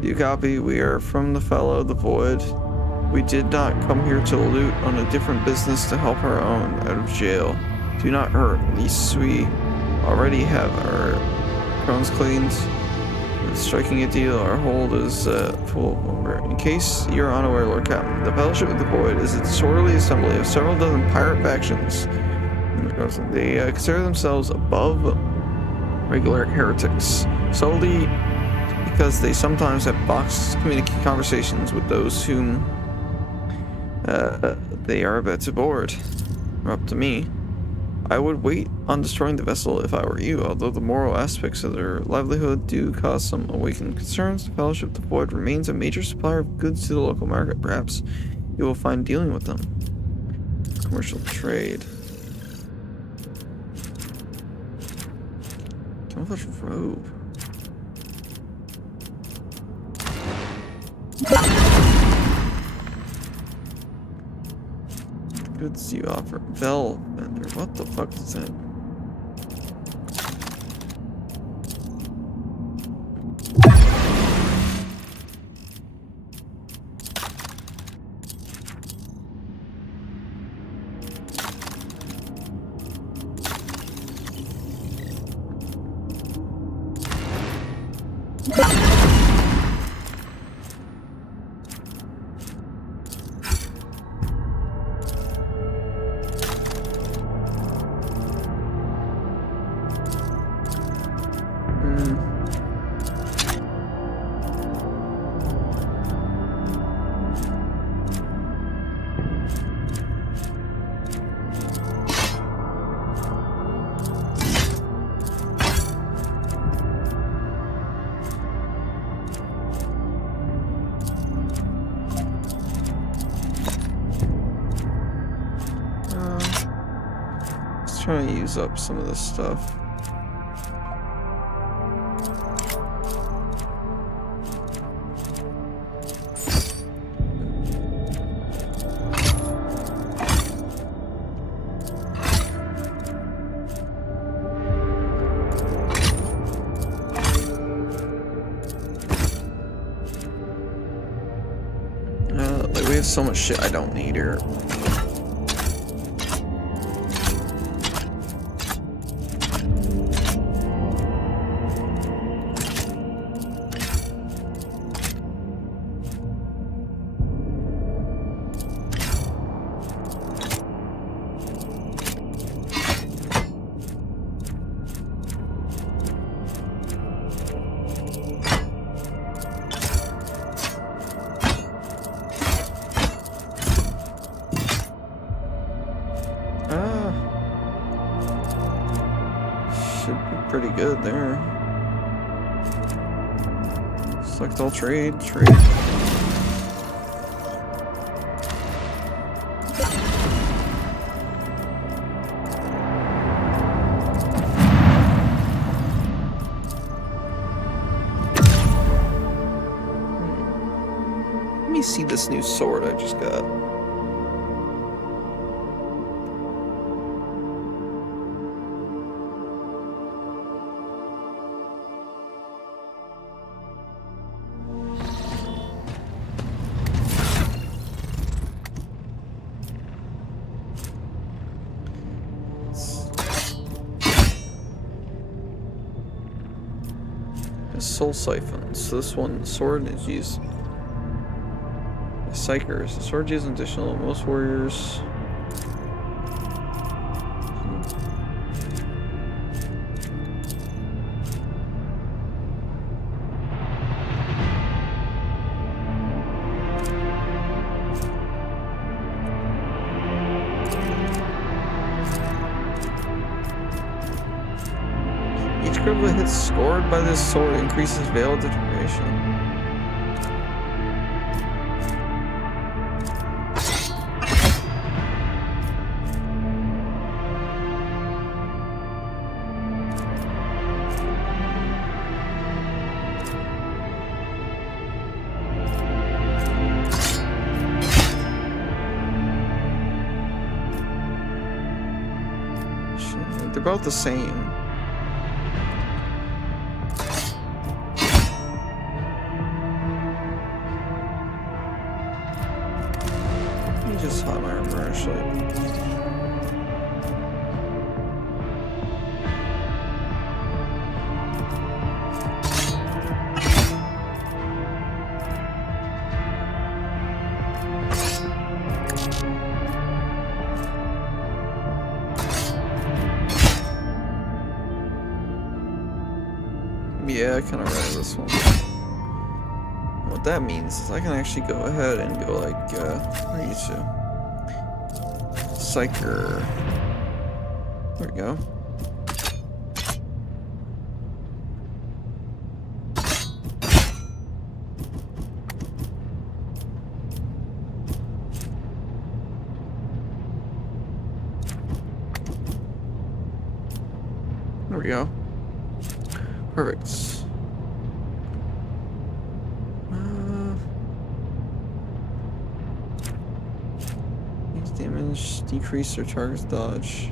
You copy? We are from the fellow of the void. We did not come here to loot on a different business to help our own out of jail. Do not hurt, at least we already have our crones cleaned. With striking a deal, our hold is full. In case you're unaware, Lord Captain, the Fellowship of the Void is a disorderly assembly of several dozen pirate factions. They consider themselves above regular heretics, solely because they sometimes have boxed communicate conversations with those whom they are about to board. Up to me. I would wait on destroying the vessel if I were you, although the moral aspects of their livelihood do cause some awakened concerns. The Fellowship of the Void remains a major supplier of goods to the local market. Perhaps you will find dealing with them. Commercial trade. Camouflage robe. Goods you offer. Bell vendor. What the fuck is that? Trying to use up some of this stuff. Like we have so much shit I don't need here. Should be pretty good there. Select all trade. Let me see this new sword I just got. Soul Siphon. So this one, sword is used. Psychers. The sword is additional. Most warriors. Each critical hit scored by this sword increases veiled determination. They're both the same. Just hot my armor actually. Yeah, I kind of read this one. What that means is I can actually go ahead and go like, where are you two? Psycher. There we go. There we go. Perfect. These damage decrease their target's dodge.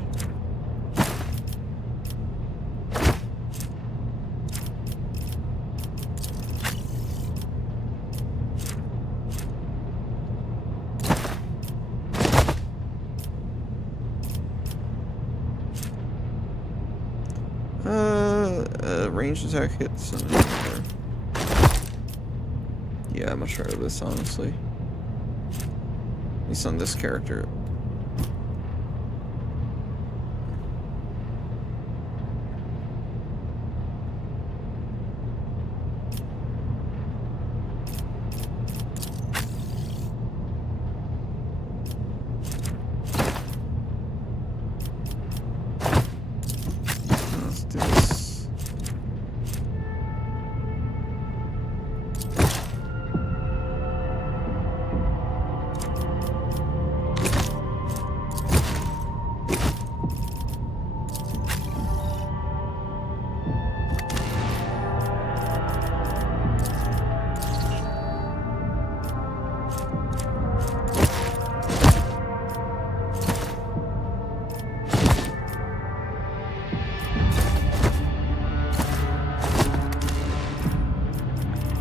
Ranged attack hits and yeah, I'm much rather this honestly. At least on this character. Let's do this.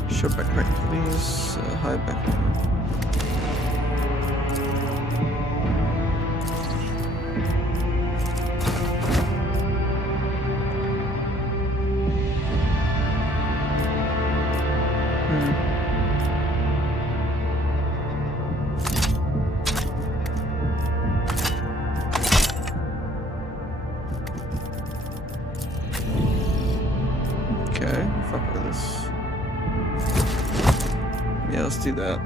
Show backpack, please. High backpack. Okay, fuck with this. Yeah, let's do that.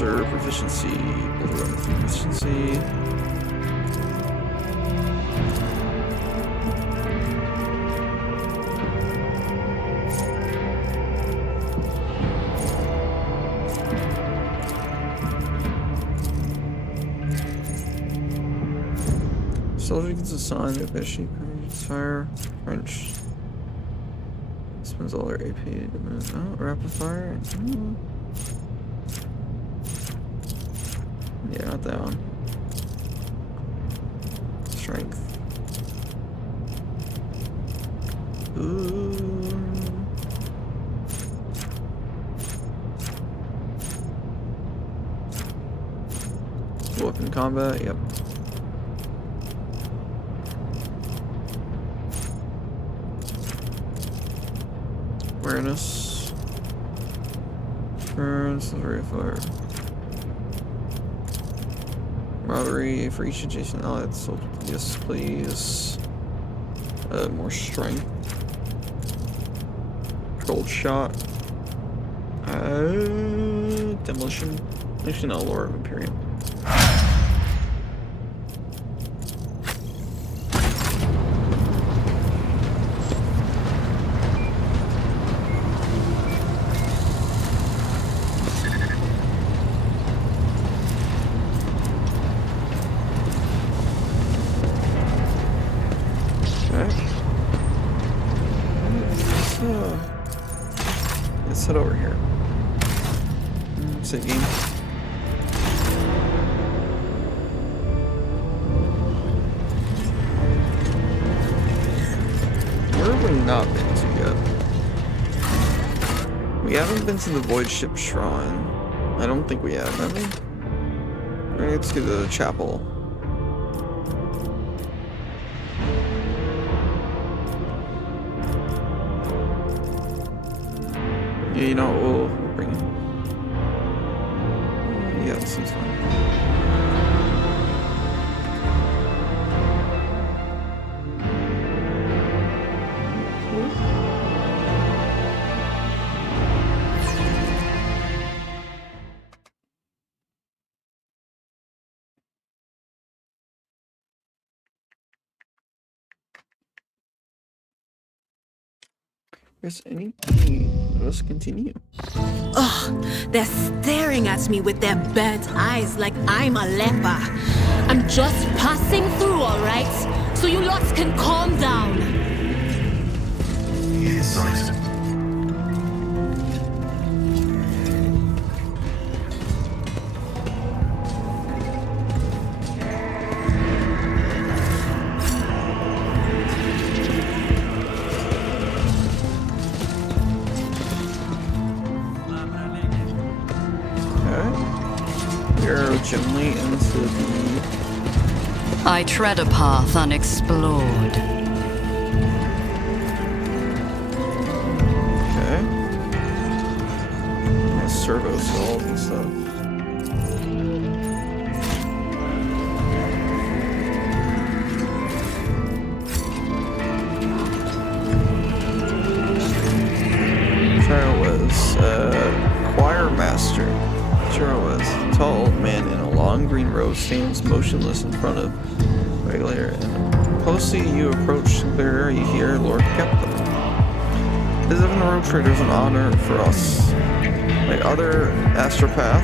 Sorcerer proficiency. Builder proficiency. Soldier gets assigned to Pesci, fire, French. Spends all their AP. Oh, rapid fire. Yeah, not that one. Strength. Ooh. Weapon combat, yep. Awareness. Turns, very fire. Camaraderie for each adjacent ally. So yes, please. More strength. Controlled shot. Demolition. Actually, not Lore of Imperium. Let's head over here. Save game. Where have we not been to yet? We haven't been to the Void Ship Shrine. I don't think we have we? Let's get to the chapel. Yeah, you know what, we'll bring it. Yeah, this seems fine. There's any key. Let's continue. Ugh, they're staring at me with their burnt eyes like I'm a leper. I'm just passing through, alright? So you lots can calm down. Insight. Gently into the... I tread a path unexplored. Okay. Nice servo solve and stuff. Trial was choir master. Trial was tall old man in a long green robe stands motionless in front of regulator, and closely you approach there you hear Lord Captain. This of the road trader is an honor for us. Like other astropath,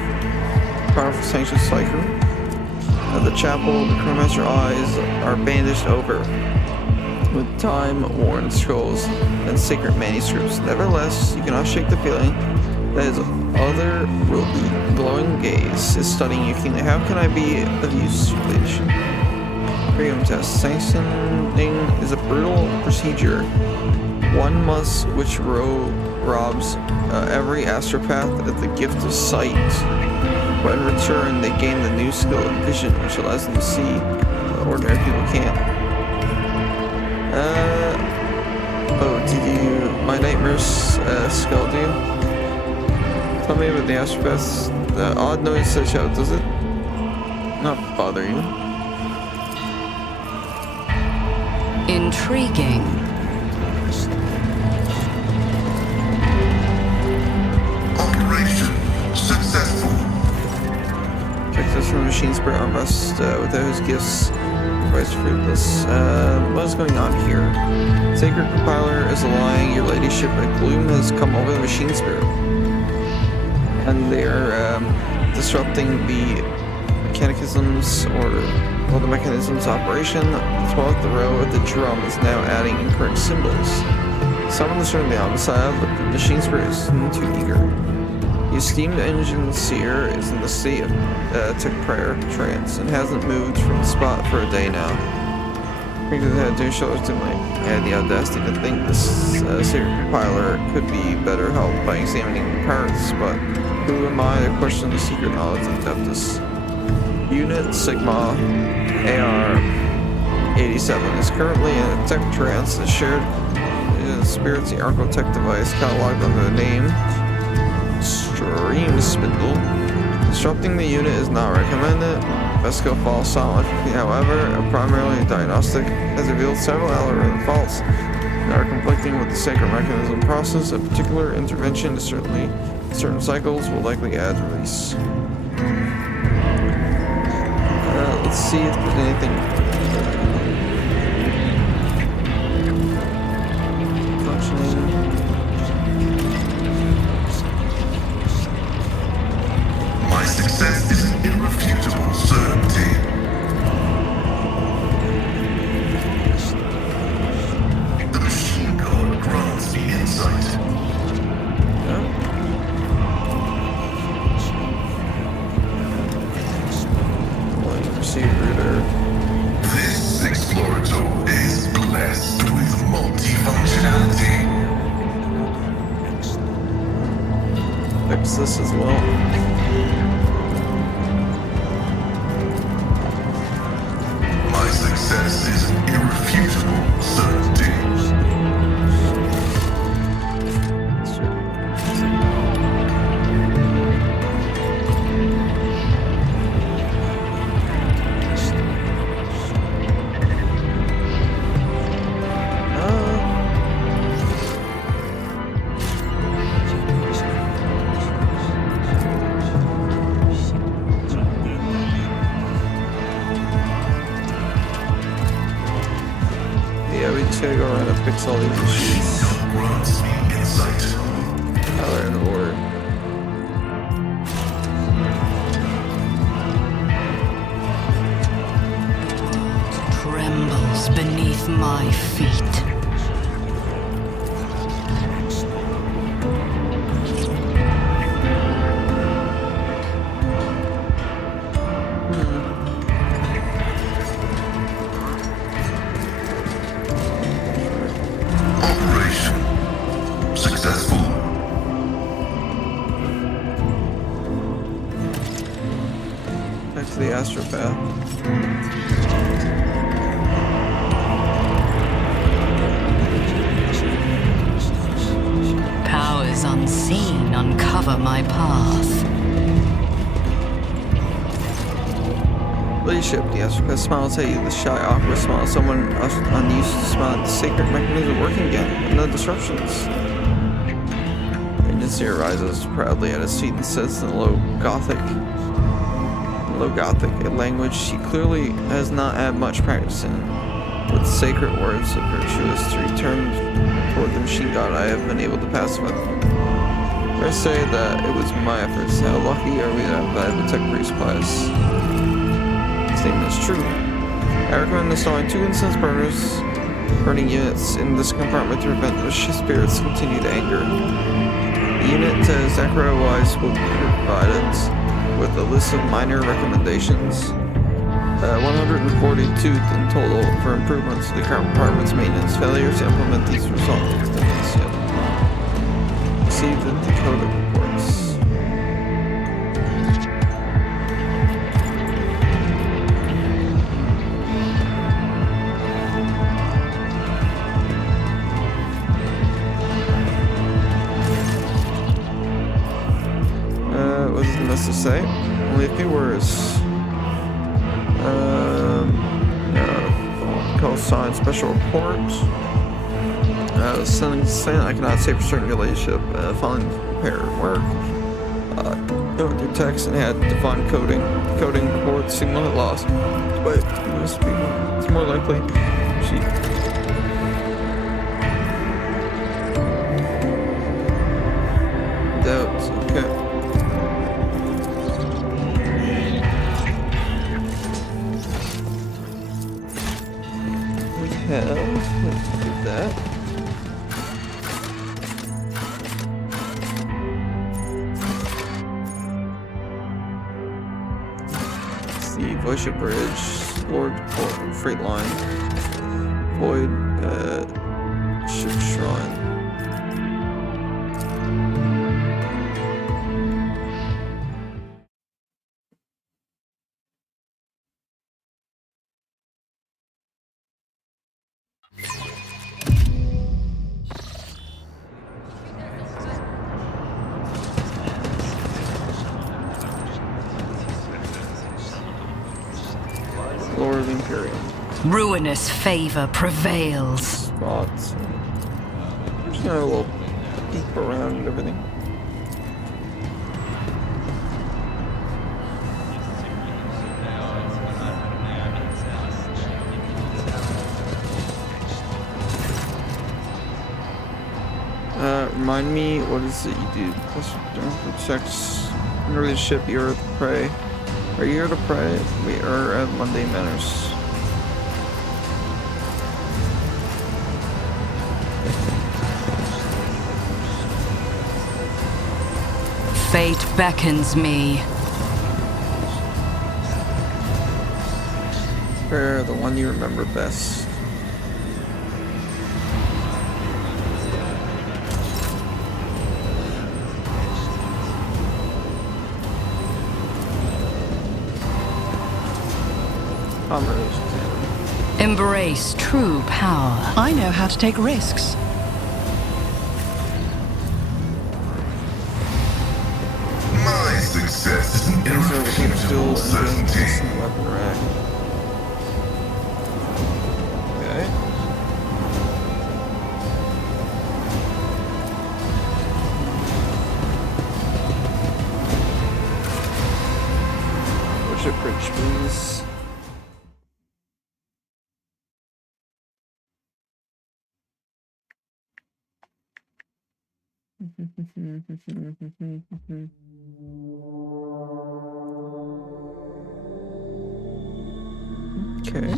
powerful sanctioned psyker. At the chapel, the crewmaster eyes are bandaged over with time-worn scrolls and sacred manuscripts. Nevertheless, you cannot shake the feeling that his otherworldly glowing gaze is studying you keenly. How can I be of use, leadership? Freedom test. Sanctioning is a brutal procedure. One must which robs every astropath of the gift of sight. But in return, they gain the new skill of vision, which allows them to see what ordinary people can't. Oh, did you... My nightmares scald you? Tell me about the astropaths. The odd noise such out, does it not bother you? Intriguing. Operation successful. Purpose and the machine spirit armrest with those gifts advice fruitless. What is going on here? Sacred Compiler is lying, your ladyship, a gloom has come over the machine spirit. And they're disrupting the mechanisms the mechanism's operation. The 12th row of the drum is now adding incorrect symbols. Someone is turning the omicide, but the machine spirit is too eager. The esteemed engine seer is in the state of tech prayer trance and hasn't moved from the spot for a day now. Because it had two shoulders dimly. I had the audacity to think this sacred compiler could be better helped by examining the parts, but who am I to question the secret knowledge of Adeptus? Unit Sigma AR 87 is currently in a tech trance. The shared spirits the architect device cataloged under the name Stream Spindle. Disrupting the unit is not recommended. Vesco falls silent. However, a primarily diagnostic has revealed several algorithm faults that are conflicting with the sacred mechanism process. A particular intervention to certain cycles will likely add release. Let's see if there's anything functioning. My success is an irrefutable certainty. The machine god grants me insight. This explorator is blessed with multifunctionality. Fix this as well. My success is an irrefutable certainty. Gotta go around and fix all these issues. Now they're in order. Trembles beneath my feet. The astropath. Powers unseen uncover my path. Ladyship, the astropath smiles at you, the shy, awkward smile. Someone unused to smile at the sacred mechanism working again. No disruptions. The agency rises proudly at his feet and says in low Gothic, a language she clearly has not had much practice in. With sacred words of virtuous to return toward the machine god, I have been able to pacify them. I say that it was my efforts. How lucky are we to have had the tech priest class? The statement is true. I recommend installing 2 incense burning units in this compartment to prevent the spirits continue to anger. The unit Zachariah-wise will be provided with a list of minor recommendations. 142 in total for improvements to the current compartment's maintenance. Failure to implement these results in yet. Received the Dakota reports. What does the message say? Only a few words. Call sign special report. Saying I cannot say for certain relationship. Following prepared work. Go into text and add defined coding. decoding port signal at lost. But it's more likely she. Doubts. Okay. We have that. The Voyager Bridge, Lord Freight Line, Void, Ship Shrine. Lord of the Imperium. Ruinous favor prevails. Spots. Just gonna have a little peek around and everything. Remind me, what is it you do? Plus, protects the ship, you're the prey. Are you here to pray? We are at Monday Manors. Fate beckons me. Prayer, the one you remember best. Embrace true power. I know how to take risks. My success is an irrefutable certainty. Weapon rack. Okay. Worship bridge, please. Okay.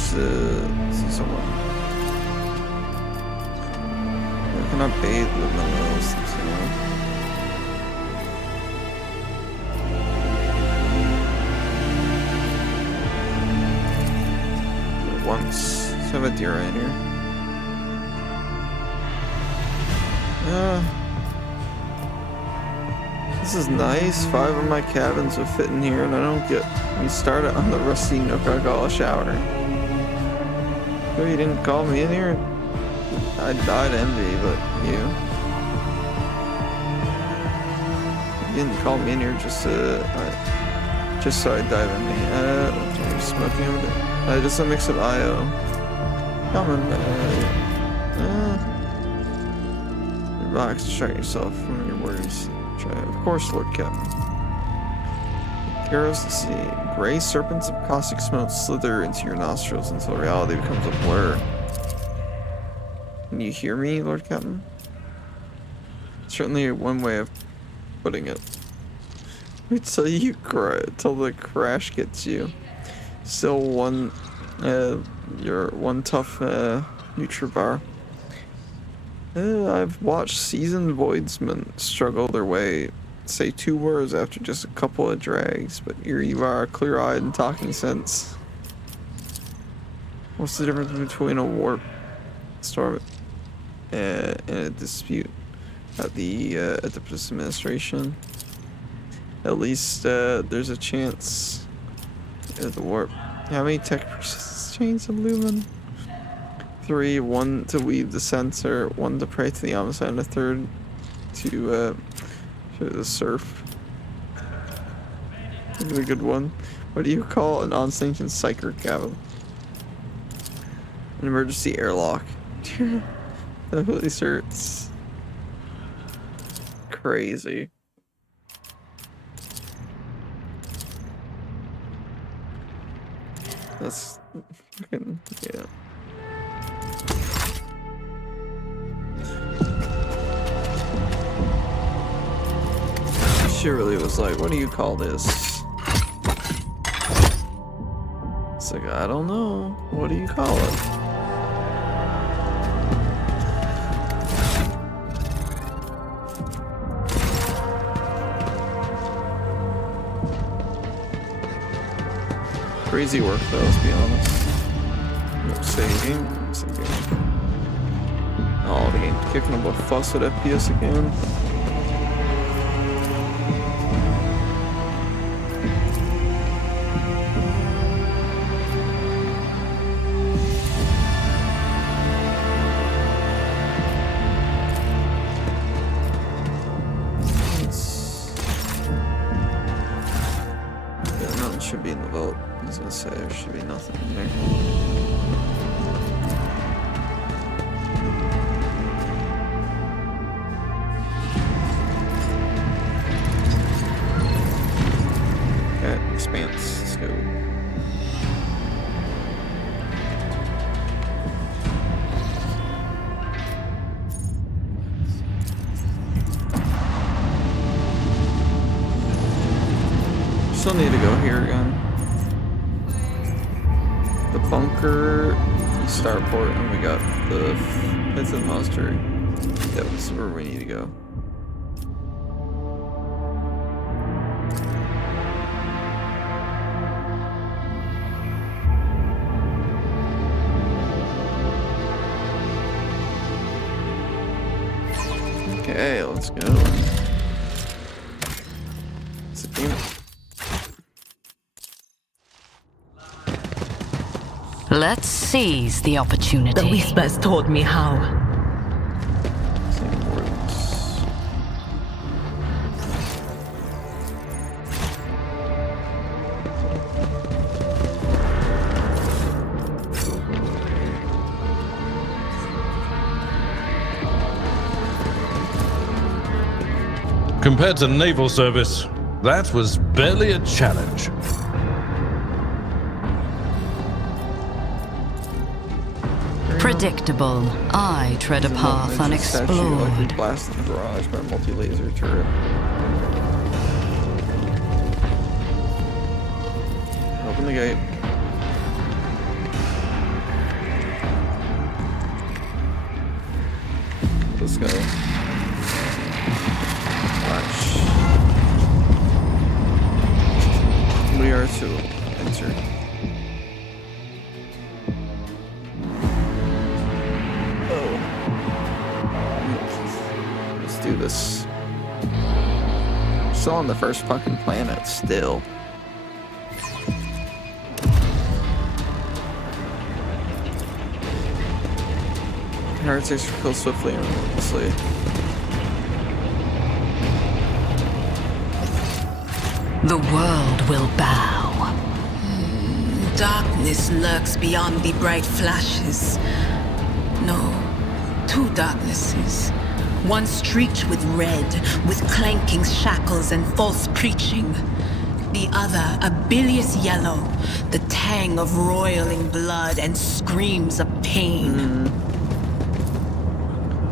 See someone. I cannot bathe with no one else. Once. Let's have a deer in here. This is nice. 5 of my cabins would fit in here, and I don't get me started on the rusty nook I call a shower. Oh, you didn't call me in here? I died envy, but you didn't call me in here just so I dive in me. You're smoking over there. Just a mix of IO. Come on, relax, distract yourself from your worries. Try, of course, Lord Captain. Heroes to see. Gray serpents of caustic smoke slither into your nostrils until reality becomes a blur. Can you hear me, Lord Captain? Certainly one way of putting it. Wait till you till the crash gets you. Still one, you're one tough Nutribar. I've watched seasoned voidsmen struggle their way, say 2 words after just a couple of drags, but here you are, clear-eyed and talking sense. What's the difference between a warp storm? in a dispute at the administration. At least there's a chance at the warp. How many tech persistence chains of Lumen? 3, 1 to weave the sensor, 1 to pray to the Omnicide, and a 3rd to the surf. This is a good one. What do you call an on-station psychic cabin? An emergency airlock. Definitely certs. Crazy. That's fucking, yeah. She really was like, what do you call this? It's like, I don't know. What do you call it? Crazy work though, let's be honest. No, save game. Save game. Oh, the game's kicking up a fuss at FPS again. Should be in the vote. I was gonna say there should be nothing in there. Okay, expanse. Let's go. Still need to go here again. The bunker, starport, and we got the Pits of the Monastery. Yep, this is where we need to go. Okay, let's go. It's a demon. Let's seize the opportunity. The whispers taught me how. Same words. Compared to naval service, that was barely a challenge. Predictable. I tread a path unexplored. Like we blasted the barrage by a multi-laser turret. Open the gate. Let's go. Watch. We are to enter. Do this. Still on the first fucking planet, still. Heretics kill swiftly and relentlessly. The world will bow. Darkness lurks beyond the bright flashes. No, 2 darknesses. One streaked with red, with clanking shackles and false preaching. The other, a bilious yellow, the tang of roiling blood and screams of pain.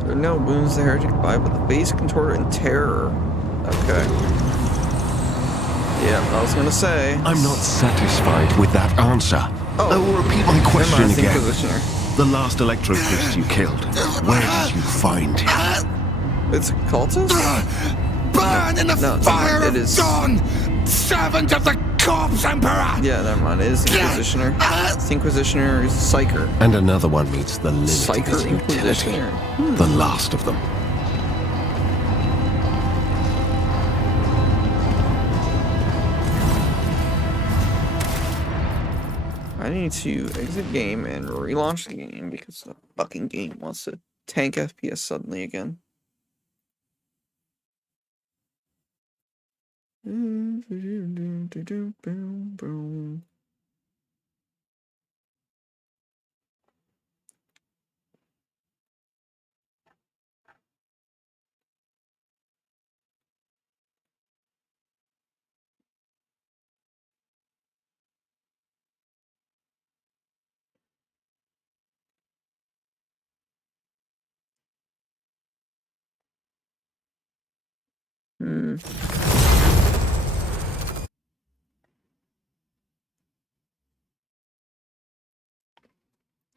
There are no wounds the heretic by, but the base contorted in terror. Okay. Yeah, I was gonna say. I'm not satisfied with that answer. Oh. I will repeat my question again. Positioner. The last electro-priest you killed, where did you find him? It's a cultist? Burn in the fire it of is... dawn, servant of the corpse, Emperor! Yeah, never mind. It is Inquisitioner. It's Inquisitioner is Psyker. And another one meets the limit of Psyker his utility. Inquisitioner. The last of them. I need to exit game and relaunch the game because the fucking game wants to tank FPS suddenly again.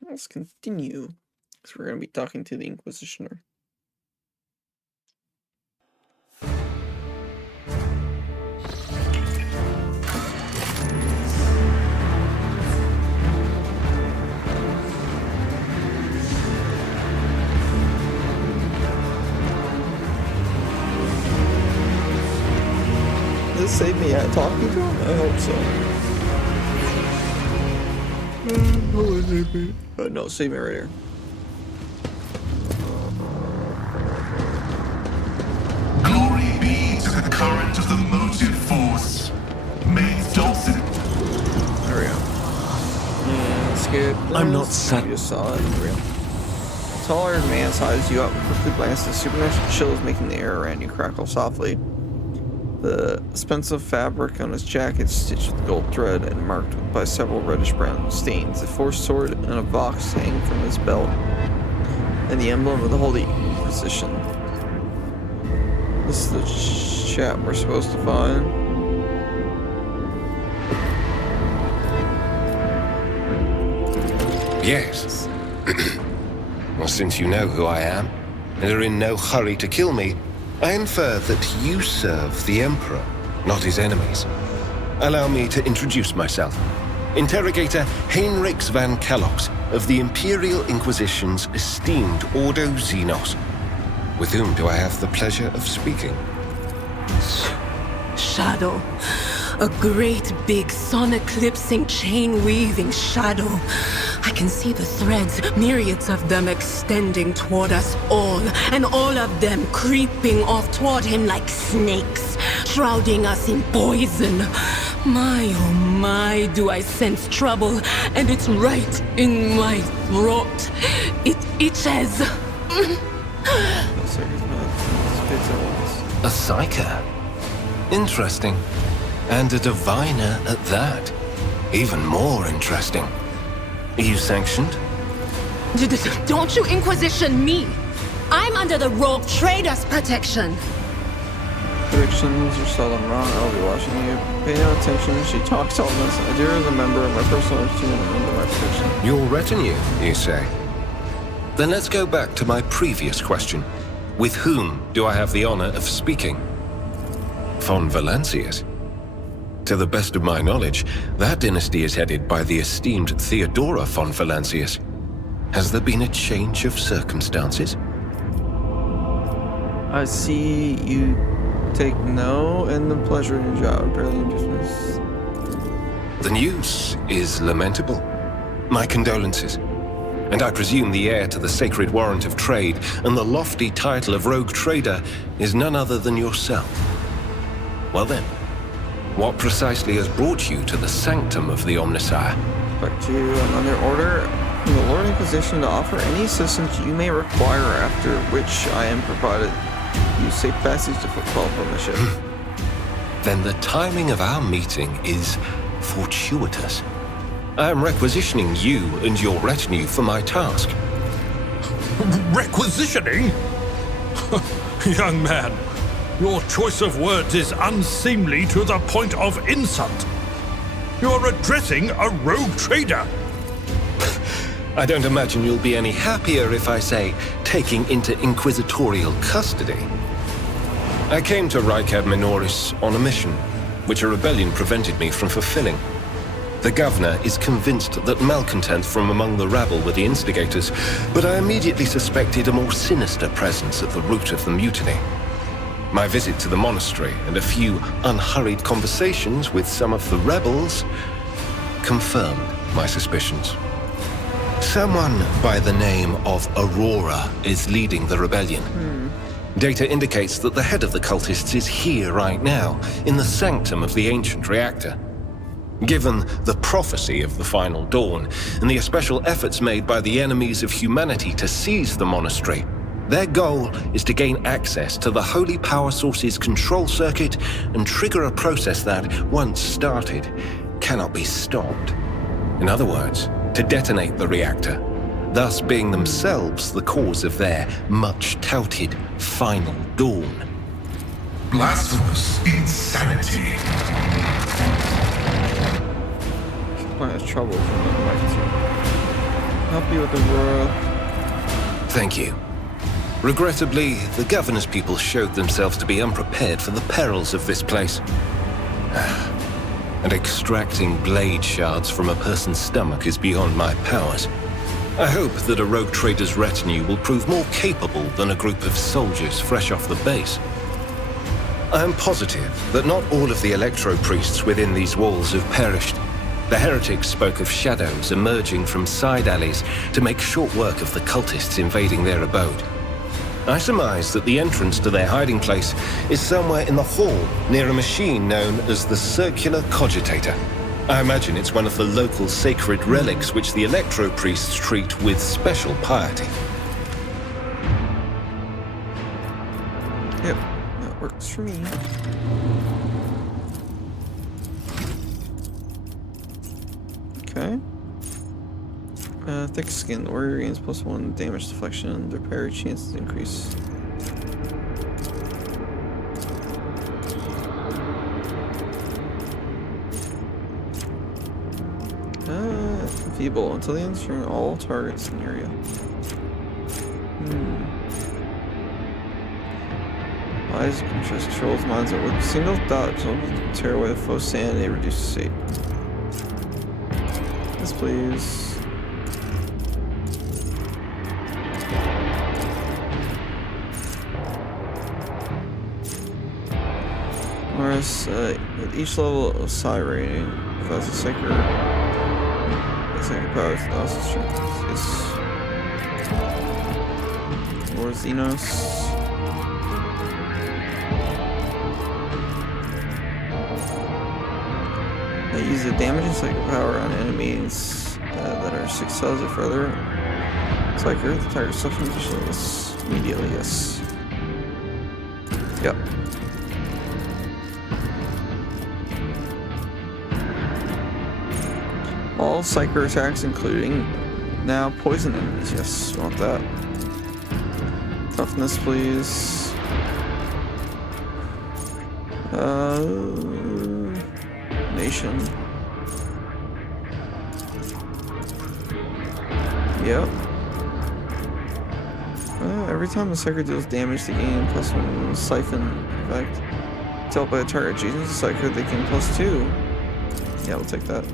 Let's continue, because we're going to be talking to the Inquisitioner. Does this save me talking to him? I hope so. No, save me right here. Glory be to the current of the motive force. Maeve Dawson. There we go. And let's get this. I'm not sad. You just saw it. Real. Taller man sizes you up and quickly blasts the supernatural chills, making the air around you crackle softly. The expensive fabric on his jacket stitched with gold thread and marked by several reddish-brown stains. A forced sword and a box hang from his belt, and the emblem of the Holy Inquisition. This is the chap we're supposed to find. Yes. Well, since you know who I am, and are in no hurry to kill me, I infer that you serve the Emperor, not his enemies. Allow me to introduce myself. Interrogator Heinrichs van Kellogg's of the Imperial Inquisition's esteemed Ordo Xenos. With whom do I have the pleasure of speaking? Shadow. A great big sun-eclipsing, chain-weaving shadow. I can see the threads, myriads of them extending toward us all, and all of them creeping off toward him like snakes, shrouding us in poison. My, oh my, do I sense trouble, and it's right in my throat. It itches. A psyker. Interesting. And a diviner at that. Even more interesting. Are you sanctioned? Don't you Inquisition me! I'm under the Rogue Trader's protection! Predictions are seldom wrong. I'll be watching you. Pay no attention. She talks all this. Adira is a member of my personal team and under my protection. Your retinue, you say? Then let's go back to my previous question. With whom do I have the honor of speaking? Von Valancius. To the best of my knowledge, that dynasty is headed by the esteemed Theodora von Valancius. Has there been a change of circumstances? I see you take no in the pleasure in your job. Barely just. The news is lamentable. My condolences. And I presume the heir to the sacred warrant of trade and the lofty title of Rogue Trader is none other than yourself. Well then, what precisely has brought you to the sanctum of the Omnissiah? Back to you. I'm under order from the Lord Inquisition to offer any assistance you may require, after which I am provided you safe passage to football from the ship. Then the timing of our meeting is fortuitous. I am requisitioning you and your retinue for my task. Requisitioning? Young man, your choice of words is unseemly to the point of insult. You're addressing a rogue trader. I don't imagine you'll be any happier if I say taking into inquisitorial custody. I came to Rykab Minoris on a mission, which a rebellion prevented me from fulfilling. The governor is convinced that malcontent from among the rabble were the instigators, but I immediately suspected a more sinister presence at the root of the mutiny. My visit to the monastery and a few unhurried conversations with some of the rebels confirmed my suspicions. Someone by the name of Aurora is leading the rebellion. Data indicates that the head of the cultists is here right now, in the sanctum of the ancient reactor. Given the prophecy of the final dawn, and the special efforts made by the enemies of humanity to seize the monastery, their goal is to gain access to the holy power source's control circuit and trigger a process that, once started, cannot be stopped. In other words, to detonate the reactor, thus being themselves the cause of their much-touted final dawn. Blasphemous insanity. Point of trouble from the marketing. Help you with Aurora. Thank you. Regrettably, the governor's people showed themselves to be unprepared for the perils of this place. And extracting blade shards from a person's stomach is beyond my powers. I hope that a rogue trader's retinue will prove more capable than a group of soldiers fresh off the base. I am positive that not all of the electro-priests within these walls have perished. The heretics spoke of shadows emerging from side alleys to make short work of the cultists invading their abode. I surmise that the entrance to their hiding place is somewhere in the hall near a machine known as the Circular Cogitator. I imagine it's one of the local sacred relics which the electro-priests treat with special piety. Yep, that works for me. Okay. Thick skin. Warrior gains +1 damage deflection and their parry chances increase. Feeble. Until the end turn, all targets in the area. Eyes controls mines that with a single dot to tear away the foe's sanity, reduce state. Yes, please. Morris, with each level of psi rating, if that's a second power, it's also strength. Or Xenos. They use the damaging psychic power on enemies that are 6 cells or further. Psyker, the target suffers this immediately, yes. Yep. All psyker attacks, including now poison enemies. Yes, want that. Toughness, please. Nation. Yep. Every time the psyker deals damage, they gain +1 siphon effect. Dealt by a target adjacent to the psyker, they gain +2. Yeah, we'll take that.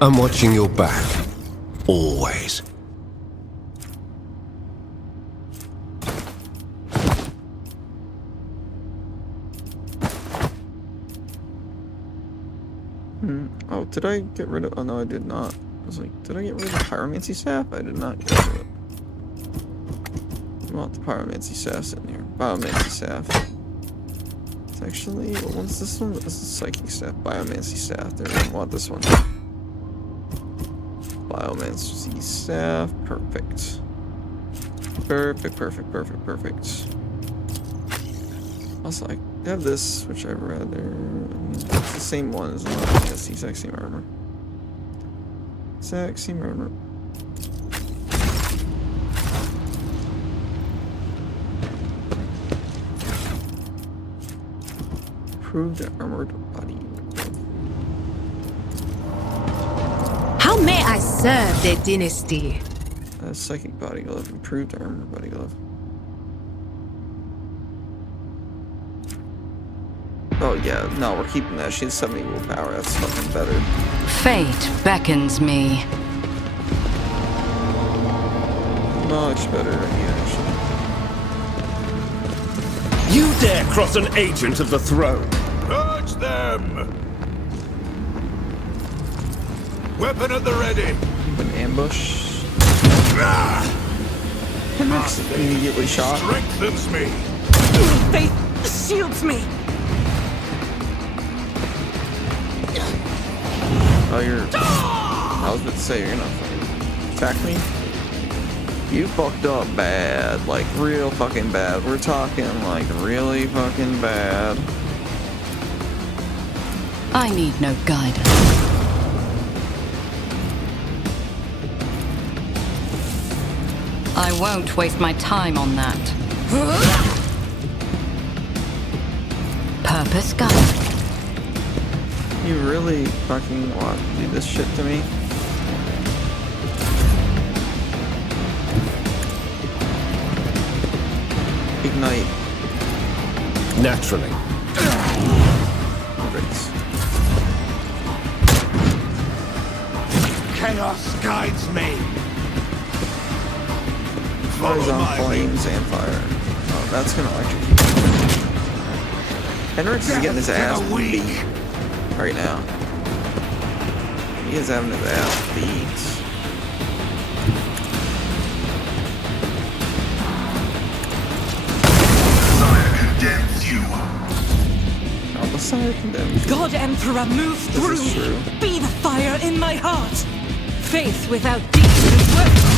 I'm watching your back. Always. Oh, did I get rid of... Oh, no, I did not. I was like, did I get rid of the pyromancy staff? I did not get rid of it. I want the pyromancy staff in here. Biomancy staff. It's actually... What one's this one? This is psychic staff. Biomancy staff. There, I want this one. Biomancy staff. Perfect. Perfect. Also, I have this, which I'd rather... I mean, it's the same one, isn't it? Yeah, it's the exact same armor. Exact same armor. Improved armored body. How may I serve the dynasty? Psychic body glove. Improved armor body glove. Oh yeah, no, we're keeping that. She has 70 willpower. That's fucking better. Fate beckons me. Much better than you, actually. You dare cross an agent of the throne? Purge them! Weapon at the ready. An ambush. Henrik's immediately shot. Strengthens me. Faith shields me. Oh, you're... I was about to say, you're gonna fucking attack me? You fucked up bad. Like, real fucking bad. We're talking, like, really fucking bad. I need no guidance. I won't waste my time on that. Purpose guide. You really fucking want to do this shit to me? Ignite. Naturally. Perfect. Chaos guides me. Fires on flames and fire. Oh, that's gonna electrocute. Henrik's is getting his ass beat right now. He is having his ass beat. Messiah condemns you. God Emperor, move through This is true. me. Be the fire in my heart. Faith without deeds is worthless.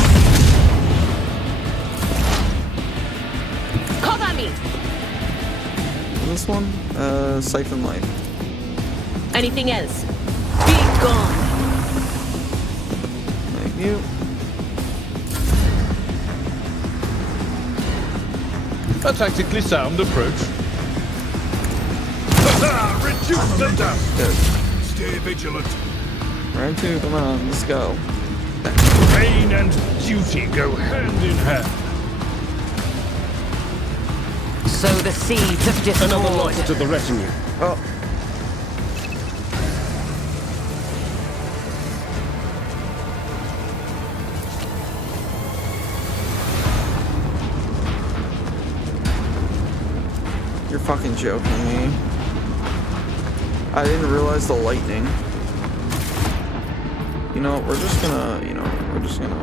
Cover me. This one? Siphon Life. Anything else? Be gone. Thank you. A tactically sound approach. Reduce the dust. Stay vigilant. Round 2, come on, let's go. Pain and duty go hand in hand. Sow the seeds of discord. Another loss to the retinue. Oh. You're fucking joking me. I didn't realize the lightning. You know, we're just gonna, we're just gonna,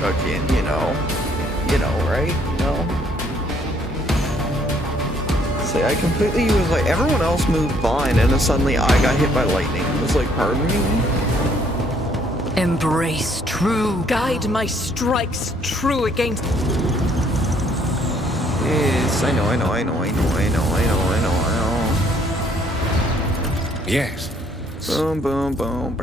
fucking, right? See, I completely was like, everyone else moved fine, and then suddenly I got hit by lightning. It was like, pardon me? Embrace true. Guide my strikes true against. Yes, I know. Yes. Boom, boom, boom.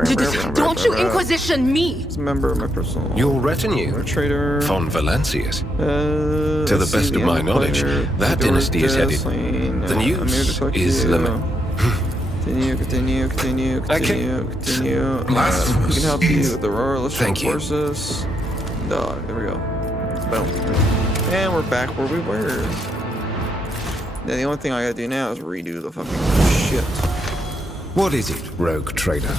Don't you Inquisition me! It's a member of my personal. Your retinue? Traitor. Von Valancius. To the best of my knowledge, that dynasty is headed. The news is limited. Continue. We can help you with the Royal forces. There we go. Boom. And we're back where we were. Now the only thing I gotta do now is redo the fucking shit. What is it, rogue trader?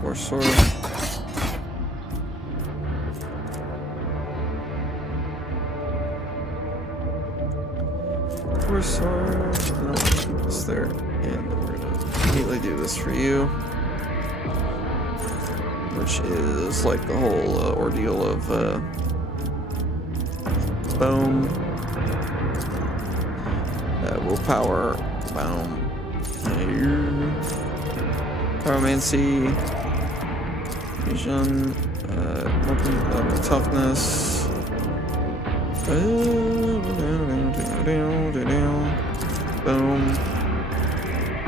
Force sword. Force sword. No, keep this there. And we're gonna immediately do this for you. Which is like the whole ordeal of boom. Willpower. Boom. Pyromancy. Vision. Weapon toughness. Boom.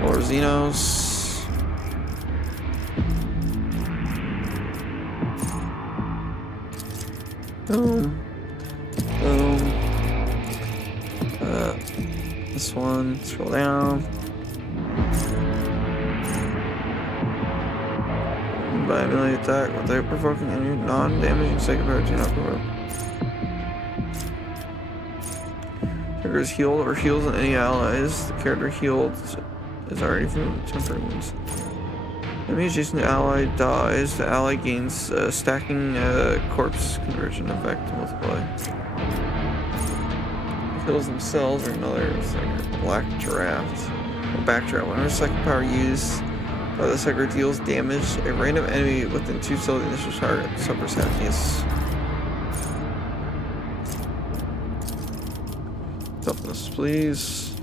Lord Xenos. Boom. Boom. This one. Scroll down. by a melee attack without provoking any non-damaging psychopath. Do not provoke. Triggers healed or heals on any allies. The character healed is already from temporary wounds. Enemy adjacent to ally dies. The ally gains stacking corpse conversion effect to multiply. Heals themselves or another. It's like a black draft. Or backdraft. Whenever second power used by the sucker deals damage, a random enemy within 2 cells of the initial target suffers happiness. Toughness, please.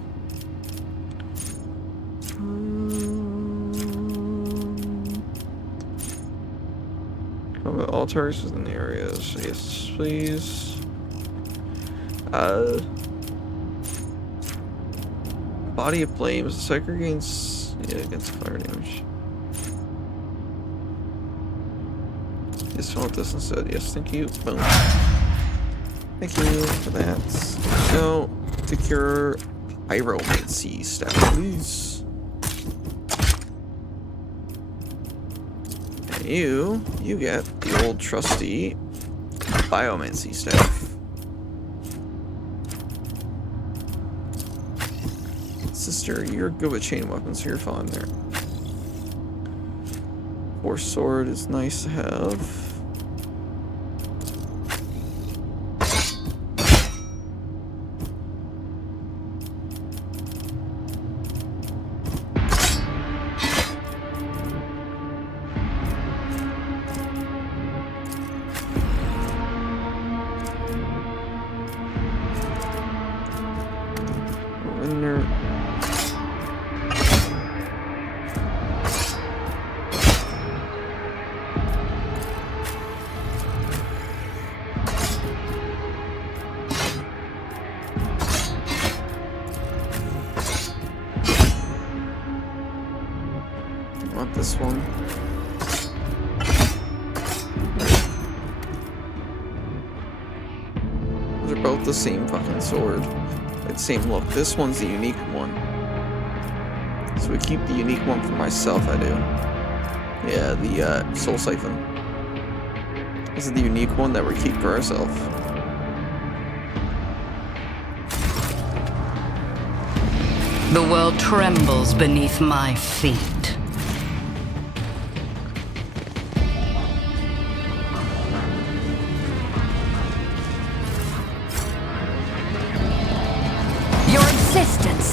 Combat all targets within the areas. Yes, please. Body of Flames. The Psyker gains against fire damage. Yes, I want this instead. Yes, thank you. Boom. Thank you for that. So, to cure pyromancy staff, please. And you get the old trusty biomancy staff. Sister, you're good with chain weapons, so you're fine there. Force sword is nice to have. This one. Those are both the same fucking sword. Like, same look. This one's the unique one. So we keep the unique one for myself, I do. Yeah, the Soul Siphon. This is the unique one that we keep for ourselves. The world trembles beneath my feet.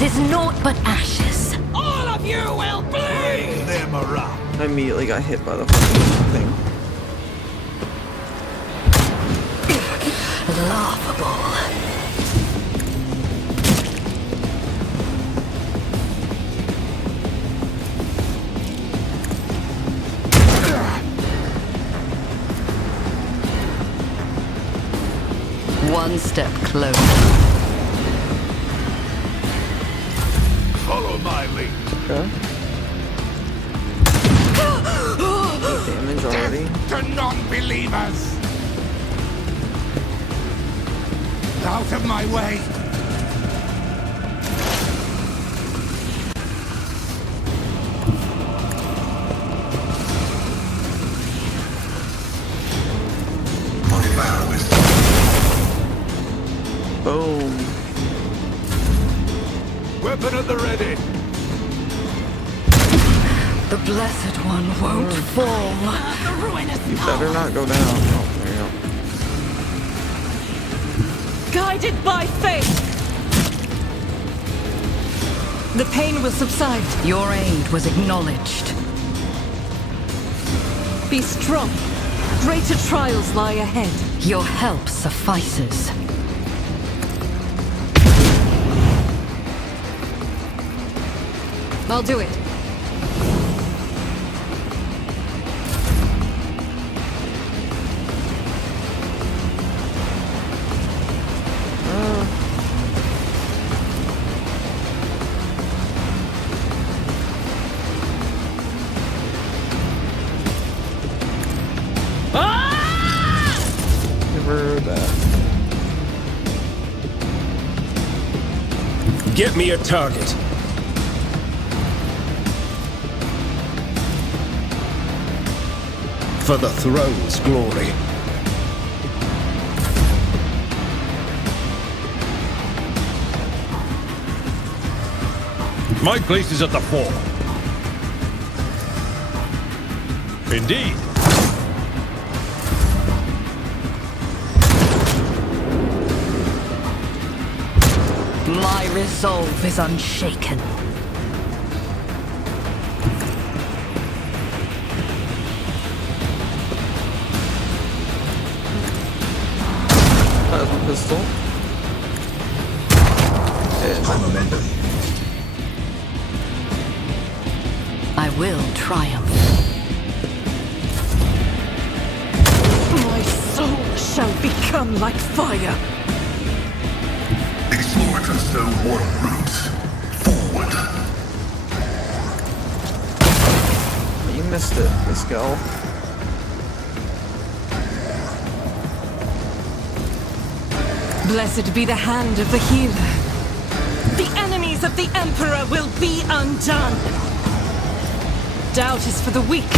Is naught but ashes. All of you will bleed! Them around. I immediately got hit by the fucking thing. Laughable. One step closer. Follow my lead. Okay. Damage already. To non-believers! Out of my way! Boom. Weapon at the ready. The Blessed One won't fall. You better not go down. Oh, there you go. Guided by faith. The pain will subside. Your aid was acknowledged. Be strong. Greater trials lie ahead. Your help suffices. I'll do it. Never that. Get me a target. For the throne's glory. My place is at the fore. Indeed. My resolve is unshaken. Plasma pistol. And I will triumph. My soul shall become like fire. Explore to stone water routes. Forward. you missed it, Miss Gal. Blessed be the hand of the healer. The enemies of the Emperor will be undone. Doubt is for the weak.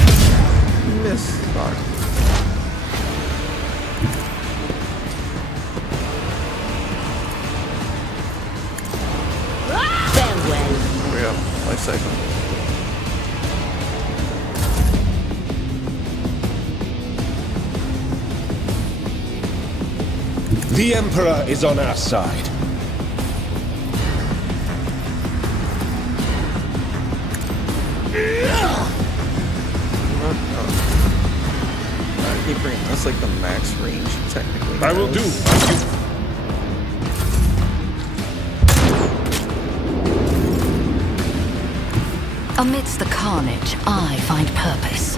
Miss. Fuck. Farewell. Hurry up. 5 seconds. The Emperor is on our side. Keep bringing. That's like the max range, technically. I will do. Amidst the carnage, I find purpose.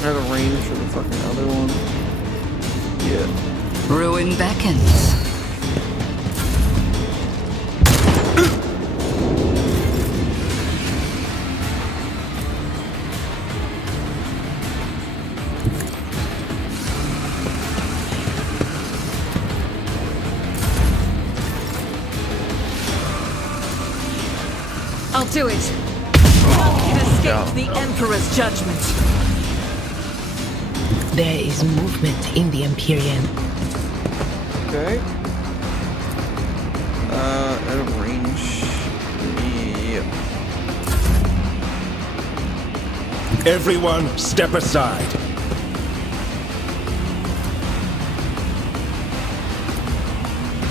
I have a range for the fucking other one. Yeah. Ruin beckons. I'll do it. None can escape the Emperor's judgment. There is movement in the Empyrean. Okay. Out of range. Yep. Everyone, step aside.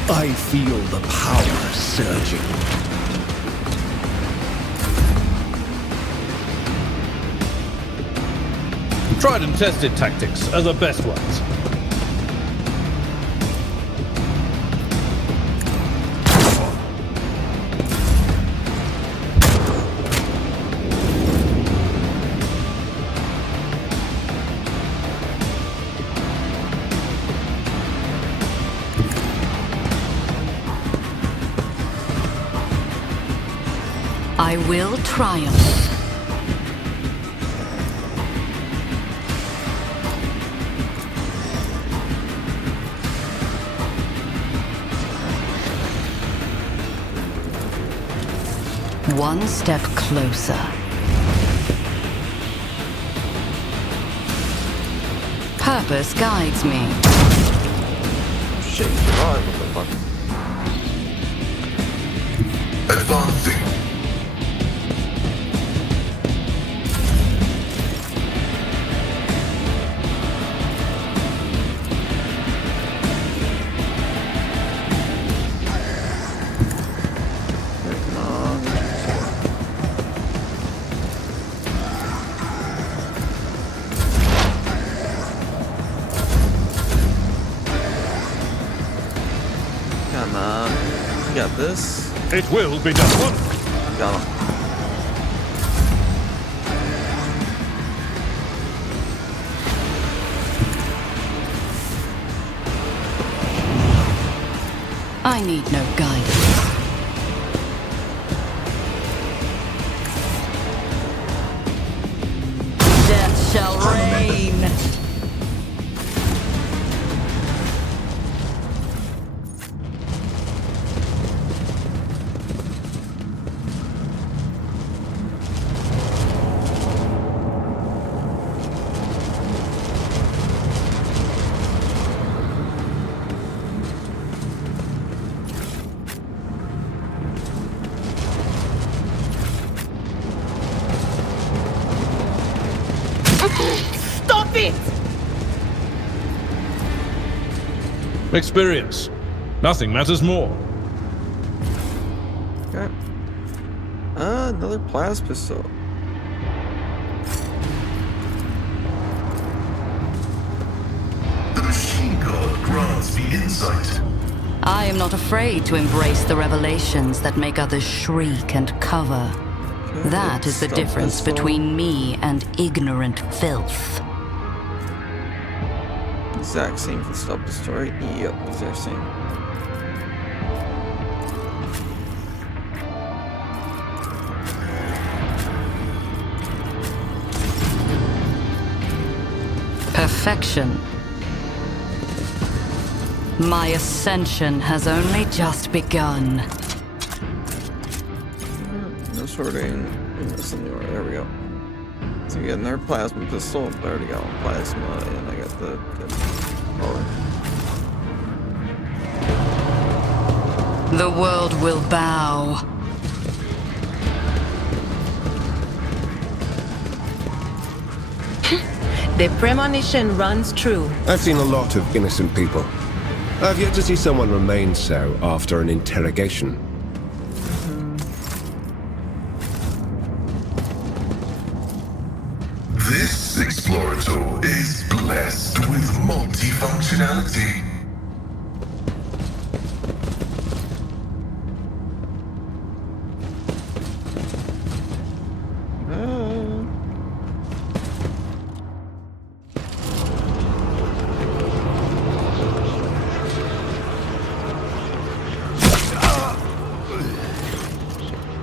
I feel the power surging. Tried and tested tactics are the best ones. I will triumph. One step closer. Purpose guides me. Shit, God, what the fuck? Advancing. Come on. You got this. It will be done. Got him. I need no guidance. Death shall reign. Experience. Nothing matters more. Okay. Another plasma pistol. The machine god grants the insight. I am not afraid to embrace the revelations that make others shriek and cover. That is the difference between me and ignorant filth. Exact same for the stop the story. Yep, exact same. Perfection. My ascension has only just begun. No sorting. There we go. So again, their plasma pistol. I already got one plasma, and I got the color. The world will bow. The premonition runs true. I've seen a lot of innocent people. I've yet to see someone remain so after an interrogation. This Explorator is blessed with multifunctionality.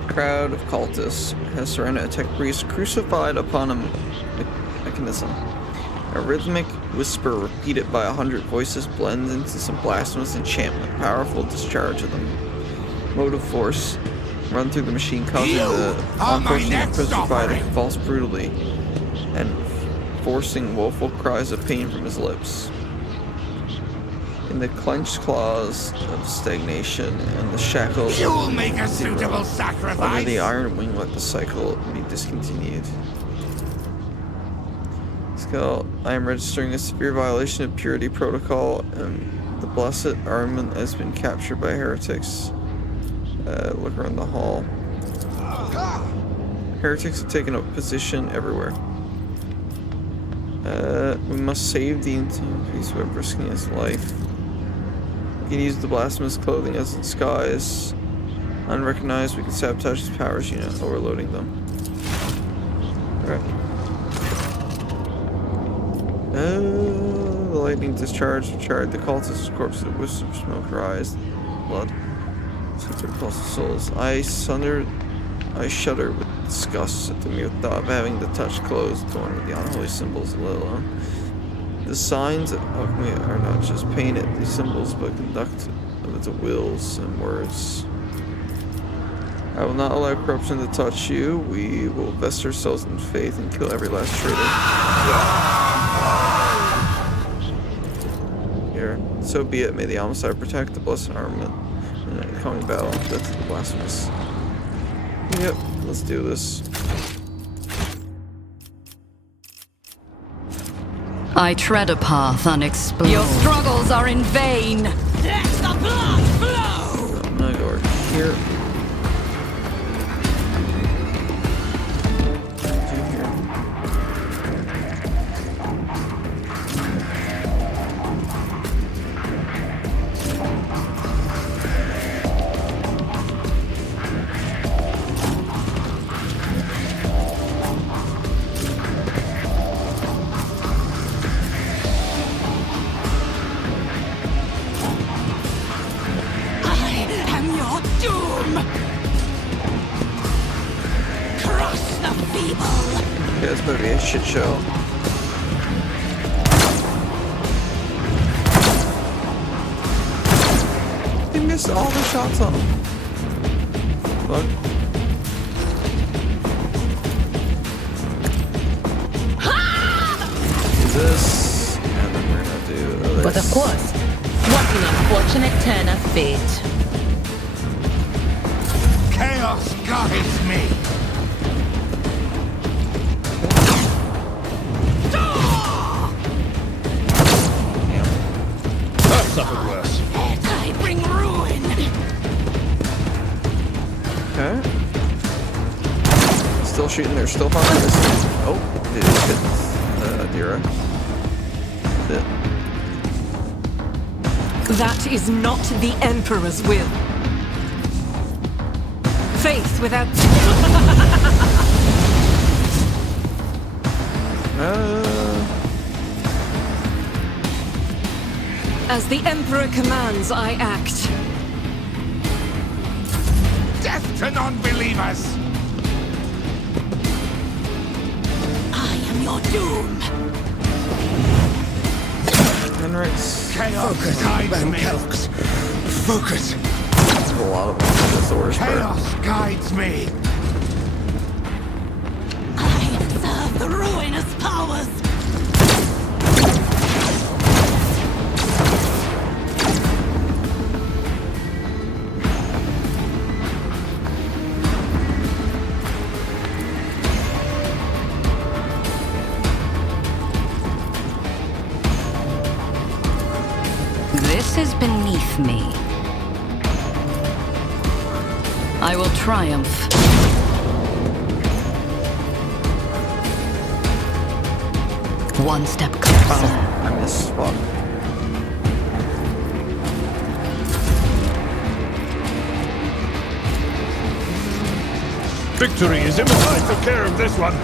Crowd of cultists has surrounded a tech priest crucified upon a mechanism. A rhythmic whisper repeated by 100 voices blends into some blasphemous enchantment, powerful discharge of the motive force run through the machine, causing the unfortunate crucified to convulse brutally and forcing woeful cries of pain from his lips. In the clenched claws of stagnation and the shackles You'll make a suitable sacrifice. under the iron wing, let the cycle be discontinued. Skull, I am registering a severe violation of purity protocol, and the blessed armament has been captured by heretics. Look around the hall. Heretics have taken up position everywhere. We must save the intimate piece by risking his life. We can use the blasphemous clothing as a disguise. Unrecognized, we can sabotage his powers unit, overloading them. Alright. The lightning discharge charred the cultist's corpse with a wisp of smoke, rise, blood. Super pulse of souls. I shudder with disgust at the mere thought of having the touch closed, torn with the unholy symbols of Lilith. The signs of alchemy are not just painted, these symbols, but conduct of its wills and words. I will not allow corruption to touch you. We will vest ourselves in faith and kill every last traitor. Here, so be it. May the homicide protect the blessed armament in a coming battle. That's the blasphemous. Yep, let's do this. I tread a path unexplored. Your struggles are in vain. Let the blood flow! I'm gonna go over here. Shit show. They missed all the shots on him. Fuck. Do this, and then we're gonna do this. But of course, what an unfortunate turn of fate. Chaos guides me. suffered worse. I bring ruin. Okay. Still shooting. They're still firing this. Oh, it hit Adira. That is not the Emperor's will. Faith without... As the Emperor commands, I act. Death to non-believers! I am your doom. Henrik's. Chaos guides me. Focus. That's a lot of dinosaurs. Chaos guides me. I observe the ruinous powers. This is beneath me. I will triumph. One step closer. I missed spot. Victory is imminent. I took care of this one.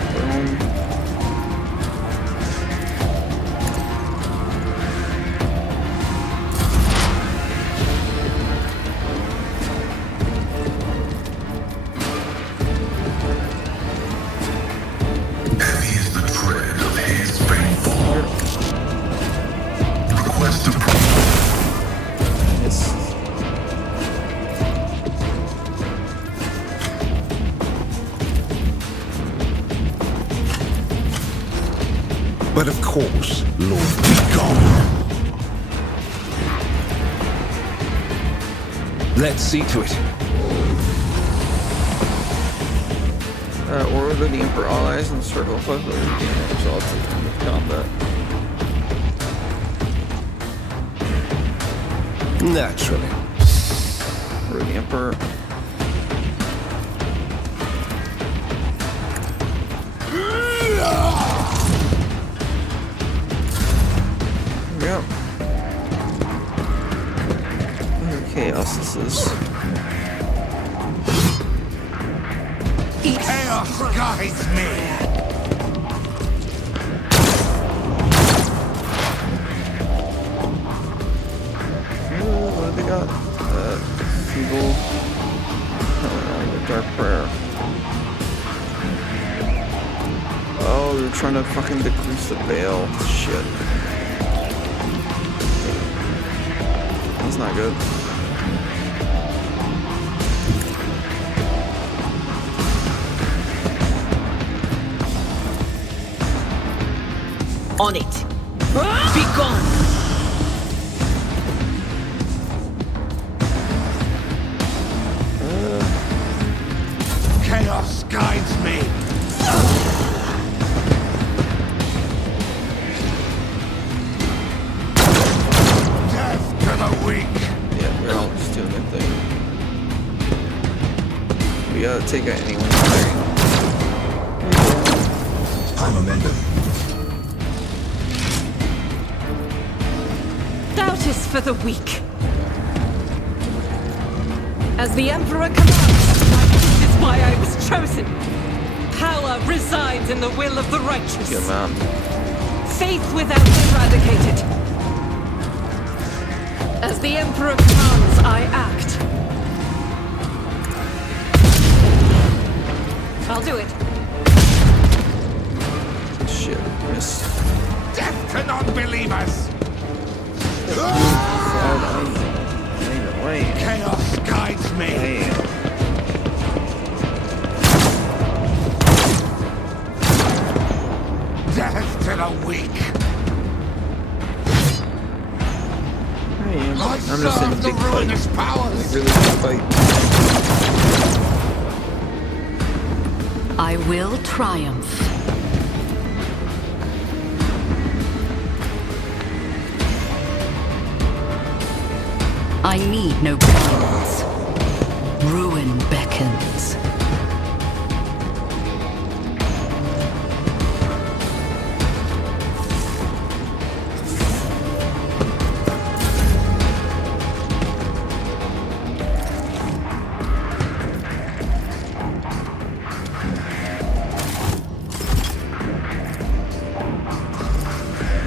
Heavy is the tread of his faithful. Request to But of course, Lord, be gone. Let's see to it. Order the Emperor allies and circle of weapons results in combat. Naturally. Order the Emperor. Yep. Chaos this is. Chaos guides me. What do they got? Feeble. Dark Prayer. Oh, they're trying to fucking decrease the veil. Shit. That's not good. On it. Be gone. Chaos guides me. Death to the weak. Yeah, we're all just doing their thing. We gotta take out anyone fighting. I'm a member. Doubt is for the weak. As the Emperor commands, this is why I was chosen. Power resides in the will of the righteous. Yeah, man. Faith without eradicated. As the Emperor commands, I act. I'll do it. Shit, miss. Death to non-believers. Chaos guides me. Damn. Death to the weak. I I I'm just in serve the big fight. ruinous powers. Really big fight. I will triumph. I need no guidance. Ruin beckons.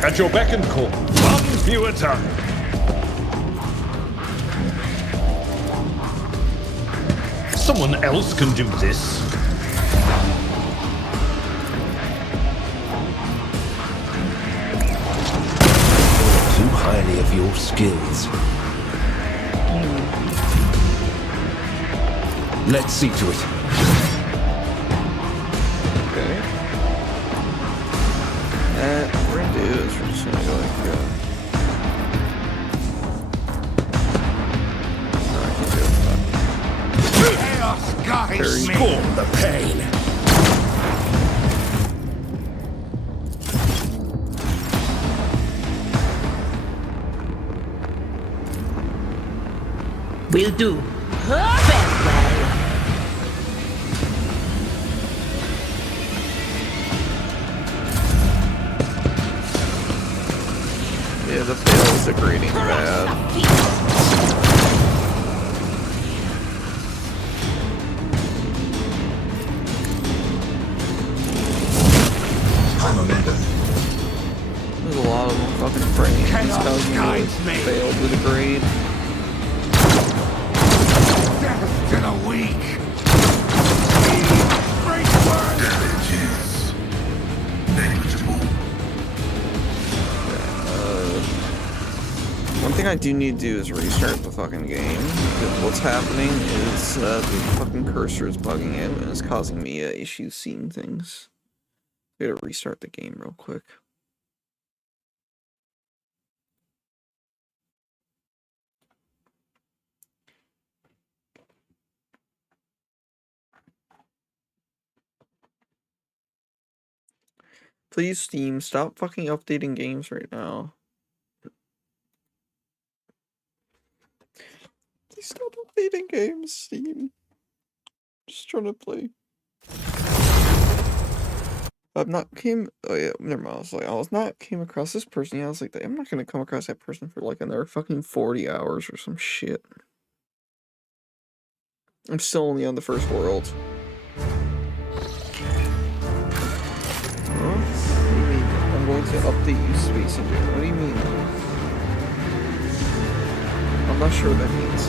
At your beck and call, one fewer tongue. Someone else can do this. Too highly of your skills. Let's see to it. Okay. We're gonna do is we're just gonna go like, no, I can't do it. Chaos guides me. Scorn the pain. Will do. Farewell. Yeah, the fails are grading bad. There's a lot of them fucking frames. Chaos guides me. Failed with a grade. Death to the weak. Damage is negligible. One thing I do need to do is restart the fucking game. Because what's happening is the fucking cursor is bugging out and it's causing me issues seeing things. I gotta restart the game real quick. Please, Steam, stop fucking updating games right now. Please stop updating games, Steam. Just trying to play. I've not came. Oh yeah, never mind. I was not came across this person. Yeah, I was like, I'm not gonna come across that person for like another fucking 40 hours or some shit. I'm still only on the first world. Huh? What do you mean? I'm going to update you, Space Engineer. What do you mean? I'm not sure what that means.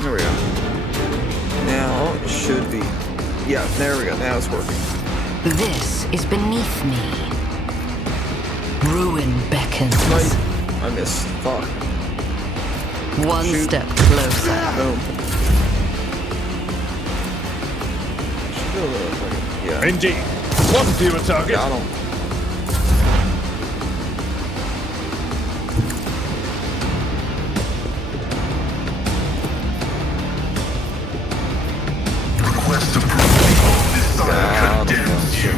There we go. Now it should be. Yeah, there we go. Now it's working. This is beneath me. Ruin beckons. I missed. Fuck. One step closer. Boom. Yeah. Indeed. One fewer target. Got him. Request approval. Desire condemns you.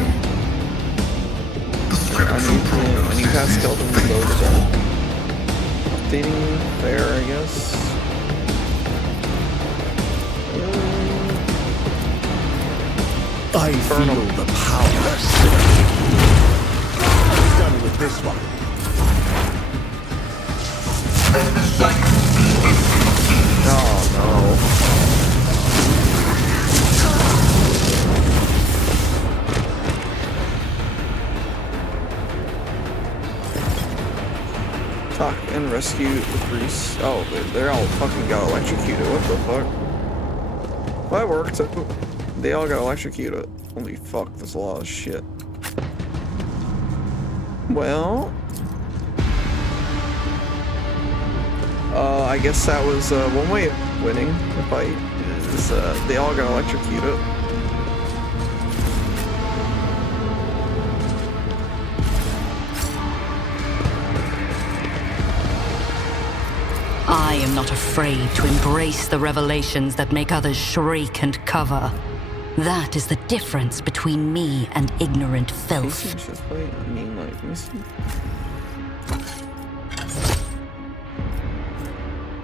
The scripts and programs. I need past skeleton reload as well. Updating there, I guess. I feel the power. Done with this one. Oh no. Fuck, and rescue the priest. Oh, they're all fucking got electrocuted. What the fuck? Well, that worked. They all got electrocuted. Holy fuck, there's a lot of shit. Well, I guess that was one way of winning the fight is they all got electrocuted. I am not afraid to embrace the revelations that make others shriek and cover. That is the difference between me and ignorant filth.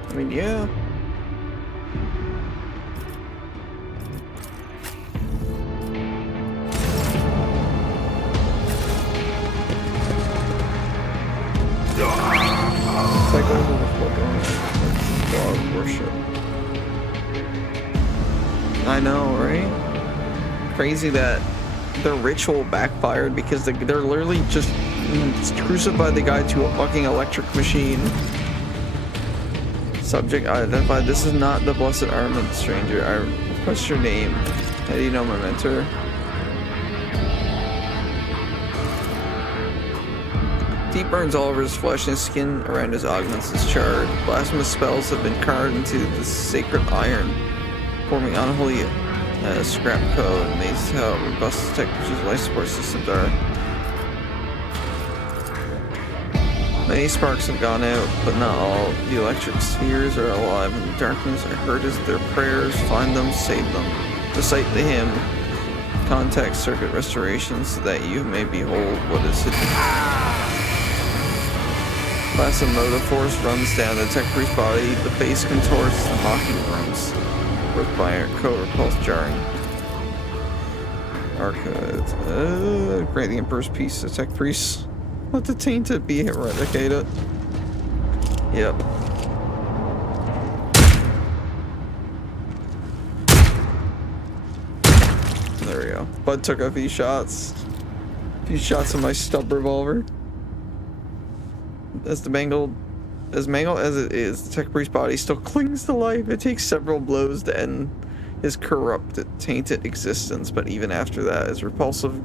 I mean, yeah. It's like over the dog worship. I know, right? Crazy that the ritual backfired because they're literally just crucified the guy to a fucking electric machine. Subject identified. This is not the blessed armament, stranger. I request your name. How do you know my mentor? Deep burns all over his flesh and his skin around his augments is charred. Blasphemous spells have been carved into the sacred iron, forming unholy scrap code. Amazed how robust technology's life support systems are. Many sparks have gone out, but not all. The electric spheres are alive in the darkness. I heard as their prayers. Find them, save them. Recite the hymn. Contact circuit restoration so that you may behold what is hidden. Massive motive force runs down the tech priest's body. The face contorts and mocking grunts. Birth by code repulse jarring. Archives. Grant the Emperor's peace. The tech priest. Let the tainted be eradicated. Yep. There we go. Bud took a few shots. A few shots of my stub revolver. As mangled as it is, the tech priest's body still clings to life. It takes several blows to end his corrupted, tainted existence, but even after that, a repulsive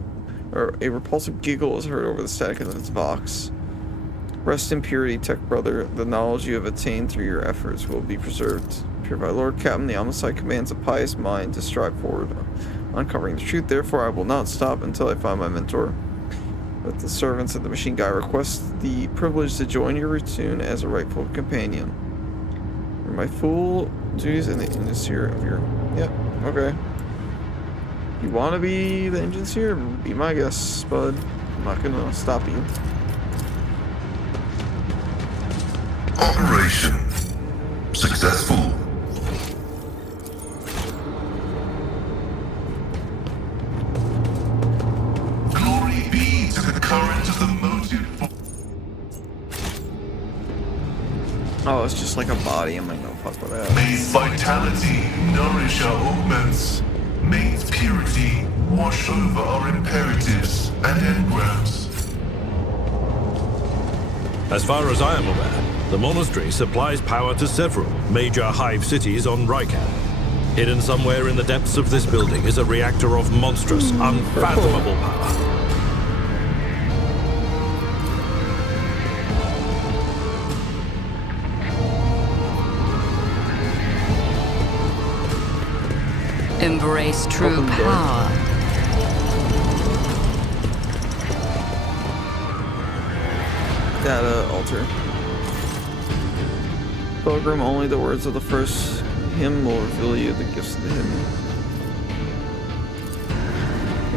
giggle is heard over the static of its box. Rest in purity, tech brother. The knowledge you have attained through your efforts will be preserved. Purified Lord Captain, the Omnicide commands a pious mind to strive forward, uncovering the truth. Therefore, I will not stop until I find my mentor. But the servants of the machine guy request the privilege to join your routine as a rightful companion. For my full duties in the industry of your... Yep, okay. You want to be the engine seer? Be my guest, bud. I'm not gonna stop you. Operation successful. Glory be to the current of the motive. Oh, it's just like a body. I'm like, no, fuck with that. May vitality nourish our augments. May its purity wash over our imperatives and engrams. As far as I am aware, the monastery supplies power to several major hive cities on Raikan. Hidden somewhere in the depths of this building is a reactor of monstrous, unfathomable power. Embrace true power. Data altar. Pilgrim, only the words of the first hymn will reveal you the gifts of the hymn.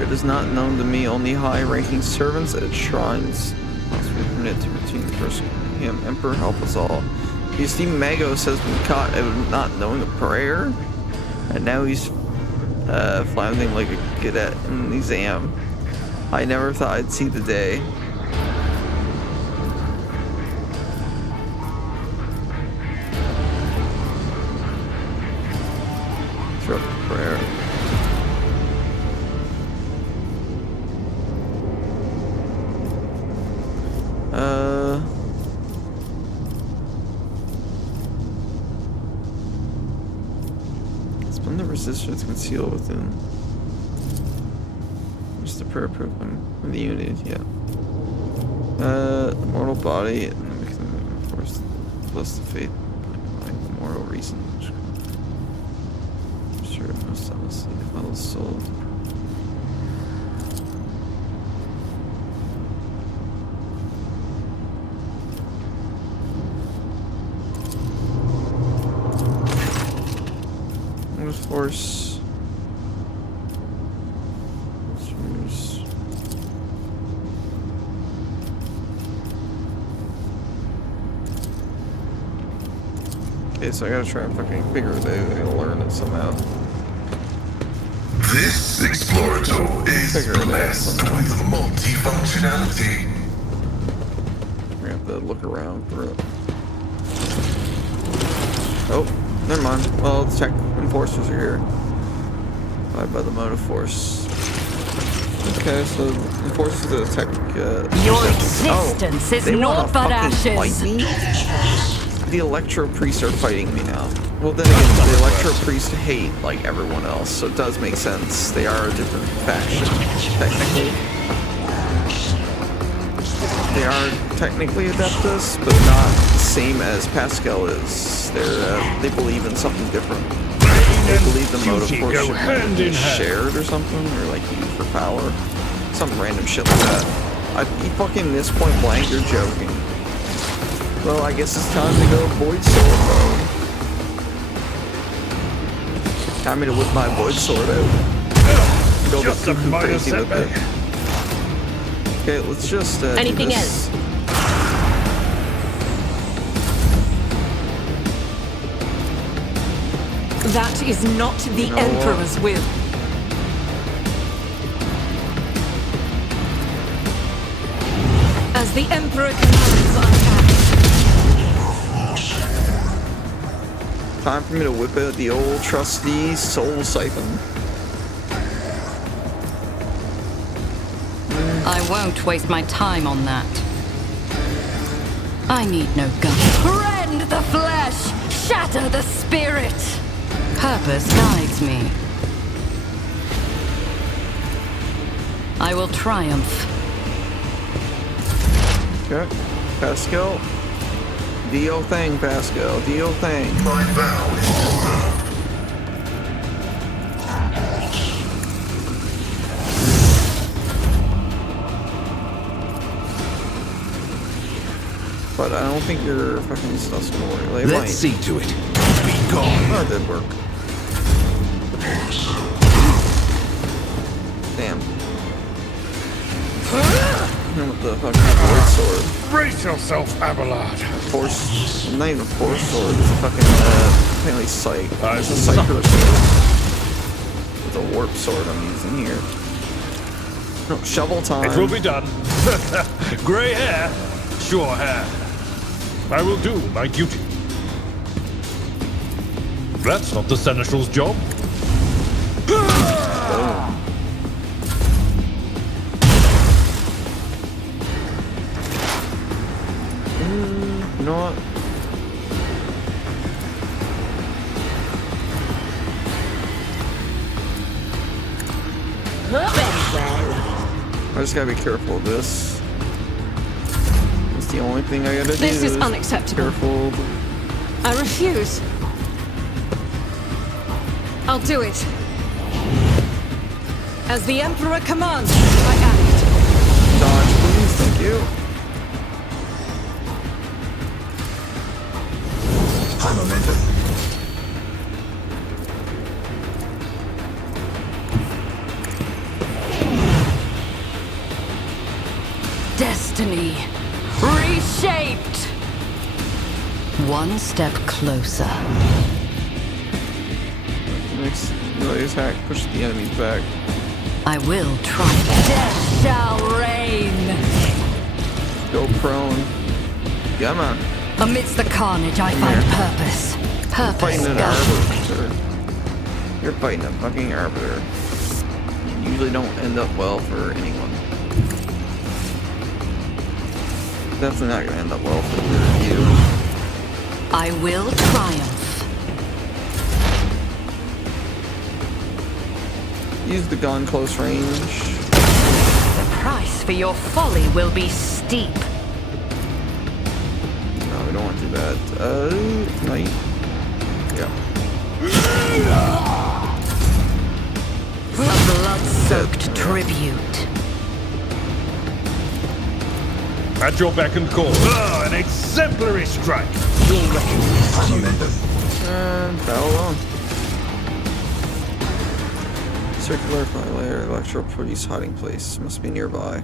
It is not known to me, only high-ranking servants at shrines must be permitted to routine the first hymn. Emperor, help us all. You see, Magos has been caught out not knowing a prayer, and now he's floundering like a cadet in the exam. I never thought I'd see the day. Throw up a prayer. Spend the resistance concealed within. Just a prayer proof from the unity, yeah. Mortal body, and then we can, of course, bless the faith by immortal reason. Sure, most of us see the Father's soul. Force. Okay, so I gotta try and fucking figure it out. I gotta learn it somehow. This explorator is blessed with multifunctionality. We're gonna have to look around for it. Oh, never mind. Well, the tech enforcers are here. By the motive force. Okay, so enforcers of the tech. Your existence is naught but ashes. Fight me? The Electro Priests are fighting me now. Well, then again, the Electro Priests hate like everyone else, so it does make sense. They are a different faction, technically. They are technically Adeptus, but not the same as Pascal is. They believe in something different. They believe the motive force should be shared or something, or like used for power. Some random shit like that. You fucking miss point blank, you're joking. Well, I guess it's time to go Void Sword mode. Time me to whip my Void Sword out. Go Just a minor crazy with setback. it. Okay, let's just Anything do this. else? That is not the know Emperor's will. As the Emperor commands, I act. Time for me to whip out the old trusty Soul Siphon. I won't waste my time on that. I need no gun. Rend the flesh! Shatter the spirit! Purpose guides me. I will triumph. Okay, Pascal. Do your thing, Pascal. Do your thing. My vow is to serve. But I don't think your fucking stuff's gonna work. Like, Let's see to it. Be gone. Oh, it did work. Damn. With the fucking Void Sword. Brace yourself, Abelard. Force. Not even Force Sword. It's a fucking, apparently Psych. It's a Psycho Sword. It's a Warp Sword I'm using here. No, shovel time. It will be done. Grey hair, sure hair. I will do my duty. That's not the Seneschal's job. You know what? I just gotta be careful of this. It's the only thing I gotta do. This is unacceptable. Careful. I refuse. I'll do it. As the Emperor commands, I act. Dodge, please. Thank you. High momentum. Destiny reshaped. One step closer. Next melee attack, push the enemies back. I will try. Death shall reign. Go prone. Come on. Amidst the carnage, I find purpose. Purpose Fighting an guides me. arbiter. You're fighting a fucking arbiter. Usually don't end up well for anyone. Definitely not gonna end up well for you. I will triumph. Use the gun close range. The price for your folly will be steep. No, we don't want to do that. Might. Yeah. A blood-soaked tribute. At your beck and call. Ah, an exemplary strike. High momentum. Battle on. Circular fire layer, electro produce hiding place. Must be nearby.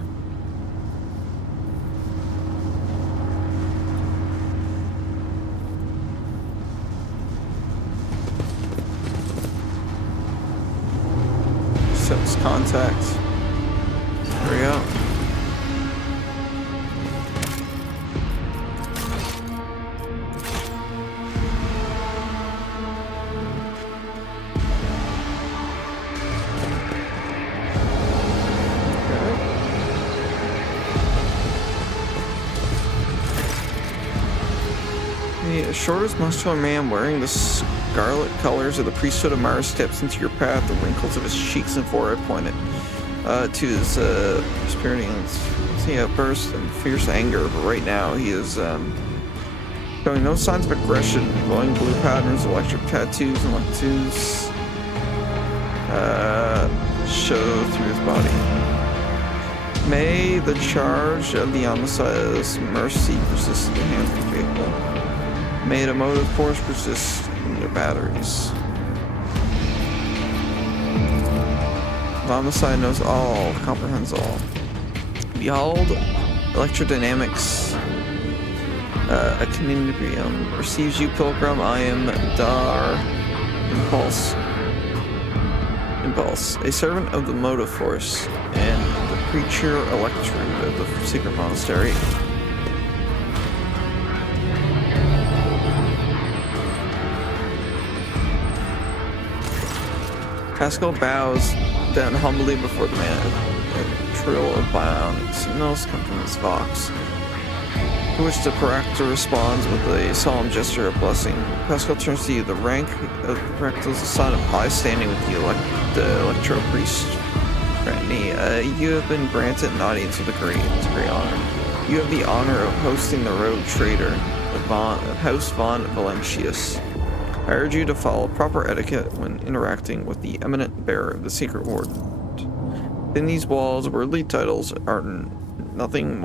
accepts contact. There we go. The shortest muscular man wearing the scarlet colors of the priesthood of Mara steps into your path. The wrinkles of his cheeks and forehead pointed to his prosperity and see a burst of fierce anger. But right now he is showing no signs of aggression. Glowing blue patterns, electric tattoos, and tattoos show through his body. May the charge of the Omnissiah's mercy persist in the hands of the faithful. May the motive force persist in their batteries. The Omnissiah knows all, comprehends all. Behold, electrodynamics. Equilibrium receives you, pilgrim. I am Dar Impulse, a servant of the motive force, and the preacher electrode of the secret monastery. Pascal bows down humbly before the man. A trill of bionic signals come from his vox, to which the Paractor responds with a solemn gesture of blessing. Pascal turns to you. The rank of the Paractor is a sign of high standing with the Electro Priest. You have been granted an audience with a great honor. You have the honor of hosting the rogue trader, House von Valentius. I urge you to follow proper etiquette when interacting with the eminent bearer of the secret word. Within these walls, worldly titles are nothing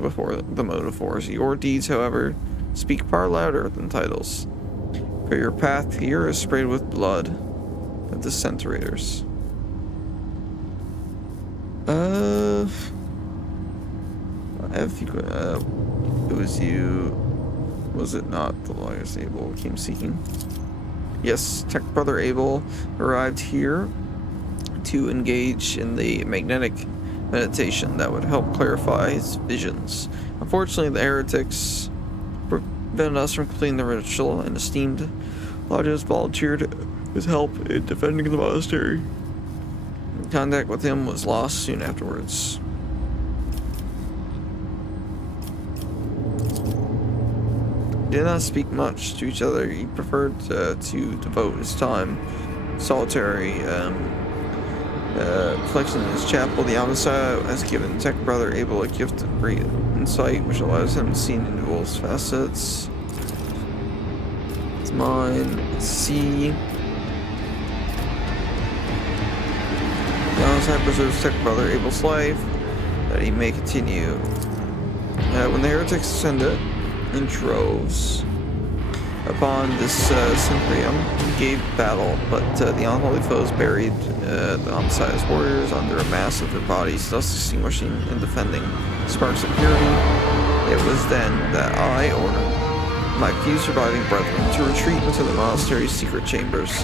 before the motive force. Your deeds, however, speak far louder than titles. For your path here is sprayed with blood of the Centurators. It was you. Was it not the lawyers Abel came seeking? Yes, Tech Brother Abel arrived here to engage in the magnetic meditation that would help clarify his visions. Unfortunately, the heretics prevented us from completing the ritual, and esteemed lodges volunteered his help in defending the monastery. Contact with him was lost soon afterwards. Did not speak much to each other. He preferred to devote his time solitary reflection in his chapel. The Omnissiah has given Tech Brother Abel a gift of great insight, which allows him to see into dual's facets. It's mine. See. The Omnissiah preserves Tech Brother Abel's life, that he may continue. When the heretics ascended in droves upon this Symprium, he gave battle, but the unholy foes buried the Omnissiah's warriors under a mass of their bodies, thus extinguishing and defending sparks of purity. It was then that I ordered my few surviving brethren to retreat into the monastery's secret chambers.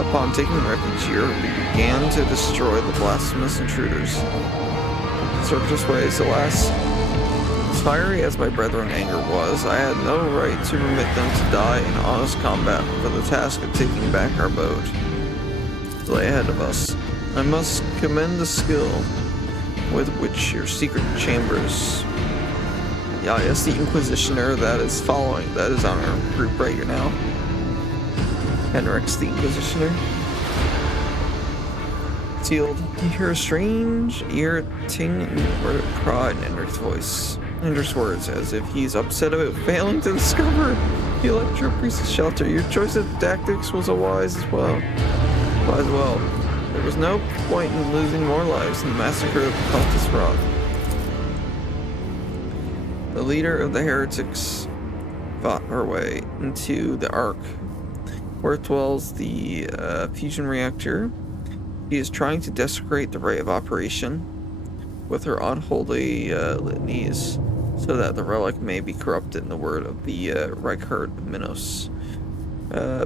Upon taking refuge here, we began to destroy the blasphemous intruders. Surface ways, alas, as fiery as my brethren's anger was, I had no right to permit them to die in honest combat for the task of taking back our boat. Lay ahead of us. I must commend the skill with which your secret chambers. Yeah, yes, the Inquisitioner that is following, that is on our group right here now. Henrik's the Inquisitioner. Sealed. You hear a strange, irritating cry in Henrik's voice. Henrik's words, as if he's upset about failing to discover the Electro Priest's shelter. Your choice of tactics was wise as well. There was no point in losing more lives in the massacre of the cultist rock. The leader of the heretics fought her way into the Ark, where dwells the fusion reactor. She is trying to desecrate the ray of operation with her unholy litanies, so that the relic may be corrupted in the word of the Reichard of Minos.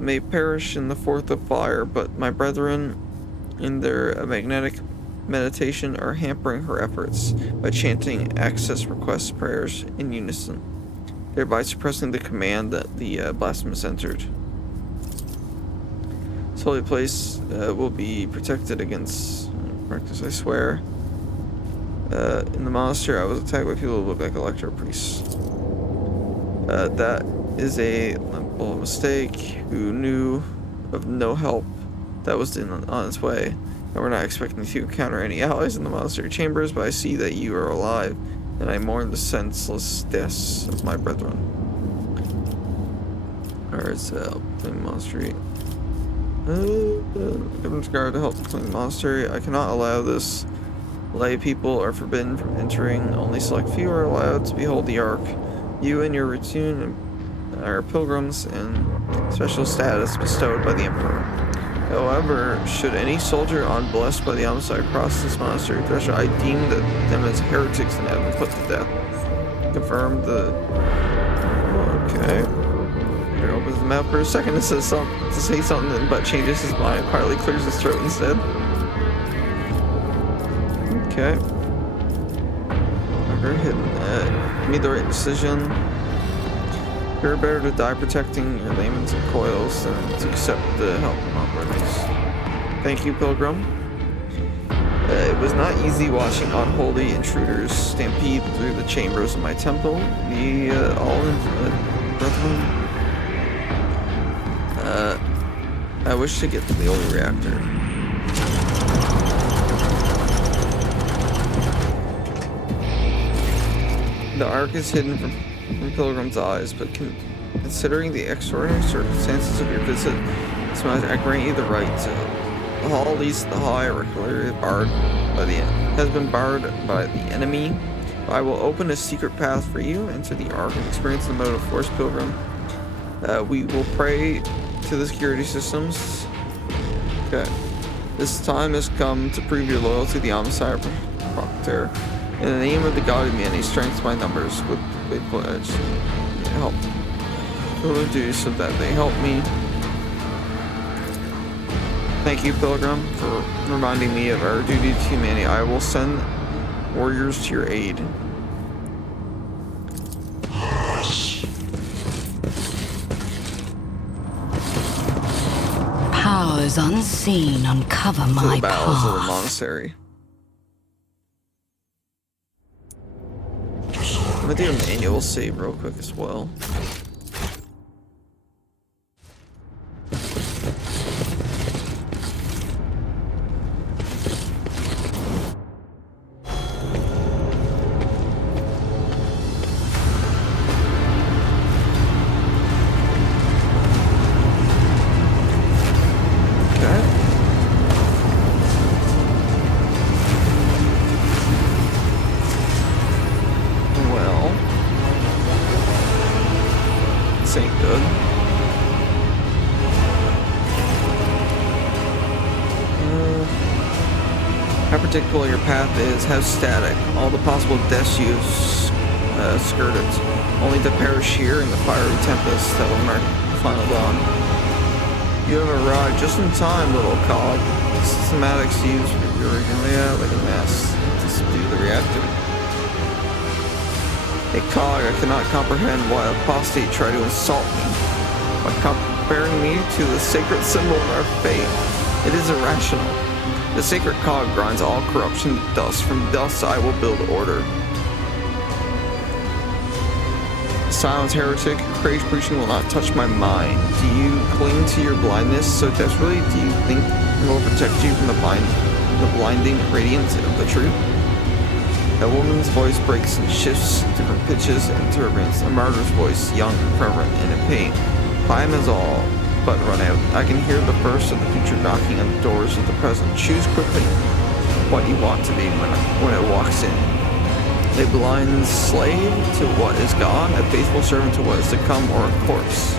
May perish in the fourth of fire, but my brethren in their magnetic meditation are hampering her efforts by chanting access request prayers in unison, thereby suppressing the command that the blasphemous entered. This holy place will be protected against practice, I swear. In the monastery, I was attacked by people who look like electro priests. That is a bold mistake. Who knew of no help that was on its way. And we're not expecting to encounter any allies in the monastery chambers, but I see that you are alive, and I mourn the senseless deaths of my brethren. Alright, so claim monastery. Governor's guard to help claim the monastery. I cannot allow this. Lay people are forbidden from entering. Only select few are allowed to behold the Ark. You and your routine are pilgrims and special status bestowed by the Emperor. However, should any soldier unblessed by the homicide cross this monastery threshold, I deem them as heretics and have them put to death. Confirm the... Okay. He opens the mouth for a second to say something, but changes his mind, quietly clears his throat instead. Okay. Very hidden. Made the right decision. You're better to die protecting your laymen and coils than to accept the help of non-enemies. Thank you, Pilgrim. It was not easy watching unholy intruders stampede through the chambers of my temple. The all-infinite brethren. I wish to get to the old reactor. The Ark is hidden from Pilgrim's eyes, but considering the extraordinary circumstances of your visit, I grant you the right to. The hall leads to the high regularly has been barred by the enemy. I will open a secret path for you into the Ark and experience the mode of force, Pilgrim. We will pray to the security systems. Okay. This time has come to prove your loyalty to the Omnissiah Proctor. In the name of the God of humanity, strengthen my numbers with faithful edge. Help. Will do so that they help me. Thank you, Pilgrim, for reminding me of our duty to humanity. I will send warriors to your aid. Powers unseen uncover my battles of the path. monastery. I'm gonna do a manual save real quick as well. Predictable your path is, how static. All the possible deaths you've skirted, only to perish here in the fiery tempest that will mark the final dawn. You have arrived just in time, little cog. Systematics used for your like a mess to subdue the reactor. A cog, I cannot comprehend why apostate try to insult me by comparing me to the sacred symbol of our faith. It is irrational. The sacred cog grinds all corruption to dust. From dust I will build order. Silence, heretic. Crazy preaching will not touch my mind. Do you cling to your blindness so desperately? Do you think it will protect you from the blinding radiance of the truth? A woman's voice breaks and shifts different pitches and turbulence. A martyr's voice, young, fervent, and in pain. Time is all but run out. I can hear the first of the future knocking on the doors of the present. Choose quickly what you want to be when it walks in. A blind slave to what is gone, a faithful servant to what is to come, or a corpse.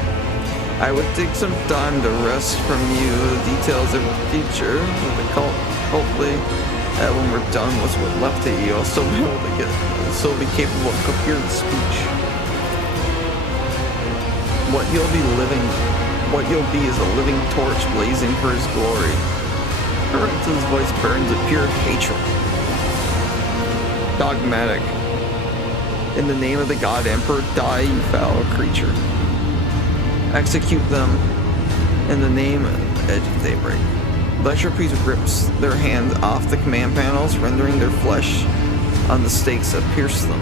I would take some time to rest from you the details of the future of the cult. Hopefully, when we're done with what's left of you, I'll still be capable of coherent speech. What you'll be is a living torch blazing for his glory. Alright. Delta's voice burns with pure hatred. Dogmatic. In the name of the God Emperor, die, you foul creature. Execute them in the name of Edge of Daybreak. Lecture Priest rips their hands off the command panels, rendering their flesh on the stakes that pierce them.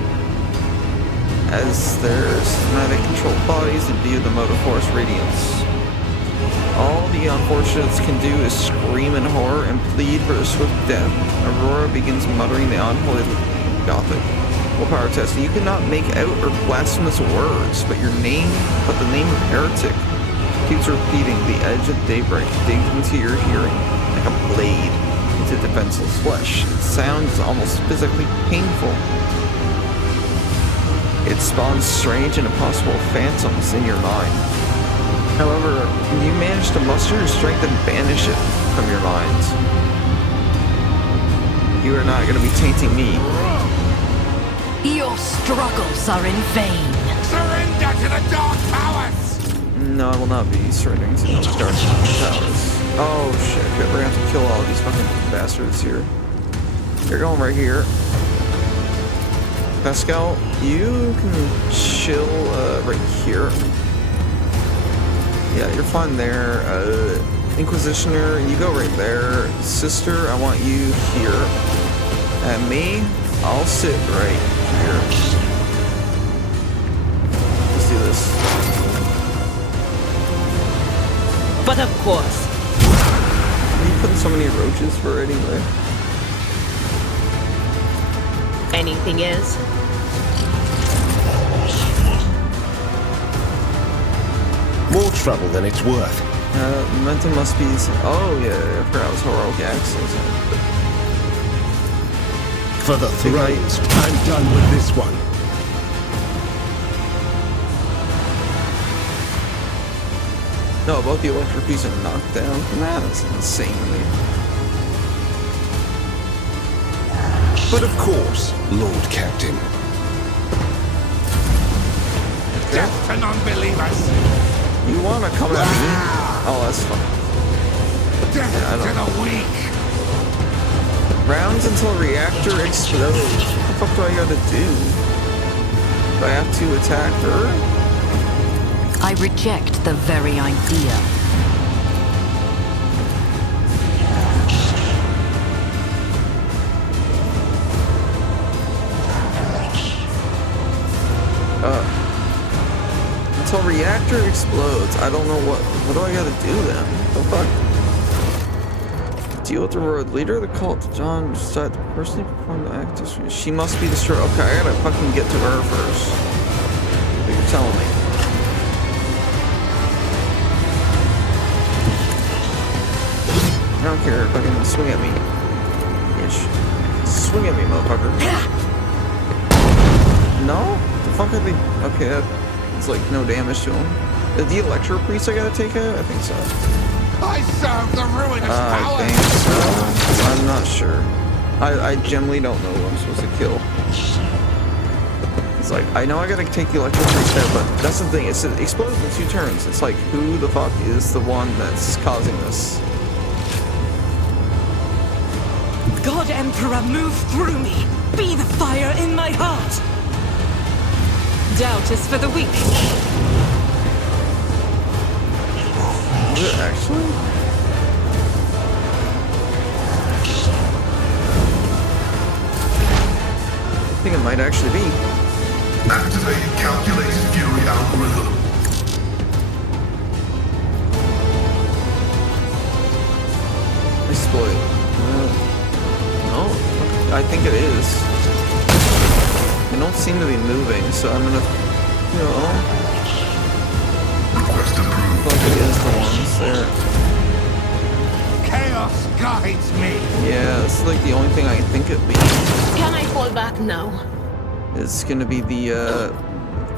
As their systematic controlled bodies imbue the motive force radiance. All the unfortunates can do is scream in horror and plead for a swift death. Aurora begins muttering the unholy Gothic. Willpower test. You cannot make out or blasphemous words, but the name of heretic keeps repeating. The edge of daybreak digs into your hearing like a blade into defenseless flesh. Its sound is almost physically painful. It spawns strange and impossible phantoms in your mind. However, you manage to muster your strength and banish it from your minds. You are not going to be tainting me. Your struggles are in vain. Surrender to the Dark Powers! No, I will not be surrendering to the Dark Powers. Oh shit, okay, we're gonna have to kill all these fucking bastards here. You're going right here. Pascal, you can chill right here. Yeah, you're fine there. Inquisitioner, you go right there. Sister, I want you here. And me, I'll sit right here. Let's do this. But of course. Are you putting so many roaches for it anyway? Anything is? More trouble than it's worth. Momentum must be... Oh, yeah, I forgot it was heroic access. For the thrones, I'm done with this one. No, both the electric pieces are knocked down. That is insane to me. But of course, Lord Captain. Death to non-believers! You wanna come at me? Oh, that's fine. Death to the weak! Rounds until reactor explodes. What the fuck do I gotta do? Do I have to attack her? I reject the very idea. Until reactor explodes. I don't know what do I gotta do then? What the fuck? Deal with the road leader of the cult. John decided to personally perform the act. She must be destroyed. Okay, I gotta fucking get to her first. What you're telling me. I don't care. Fucking swing at me. Bitch. Swing at me, motherfucker. No? The fuck are they? Okay, it's like no damage to him. Is the Electro Priest I gotta take out? I think so. I serve the ruinous power! I think so. I'm not sure. I generally don't know who I'm supposed to kill. It's like, I know I gotta take the Electro Priest out, but that's the thing. It explodes in 2 turns. It's like, who the fuck is the one that's causing this? God Emperor, move through me! Be the fire in my heart! Doubt is for the weak. Is it actually? I think it might actually be. Activate calculated fury algorithm. Exploit. No, I think it is. They don't seem to be moving, so I'm gonna, you know. Request approved. Like it is the ones there. Chaos guides me. Yeah, this is like the only thing I can think it'd be. Can I fall back now? It's gonna be the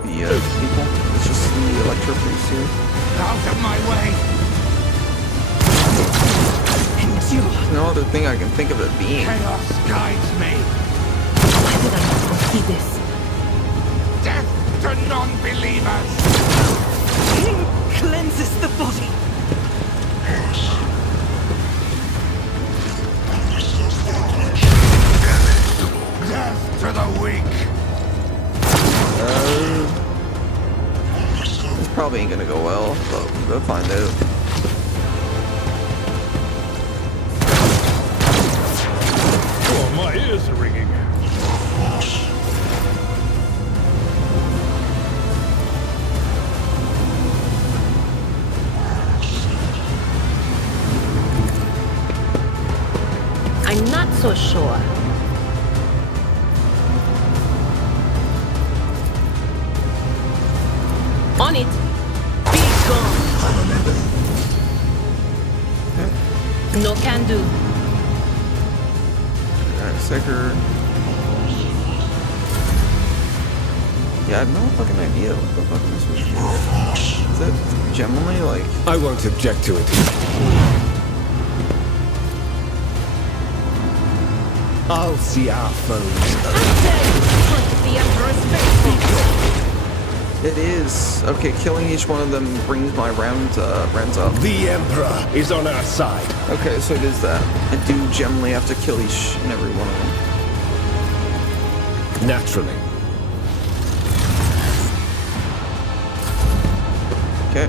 people. It's just the Electro Priest here. Out of my way. There's no other thing I can think of it being. Chaos guides me. Why did I not foresee this? Death to non-believers. King cleanses the body. probably ain't gonna go well, but we'll find out. Oh, my ears are ringing. I'm not so sure. On it. Be gone. No can do. Alright, Sicker. Yeah, I have no fucking idea what the fuck am I supposed to do. Is that generally like... I won't object to it. I'll see our foes. The Emperor's faithful. It is. Okay, killing each one of them brings my rounds up. The Emperor is on our side. Okay, so it is that. I do generally have to kill each and every one of them. Naturally. Okay.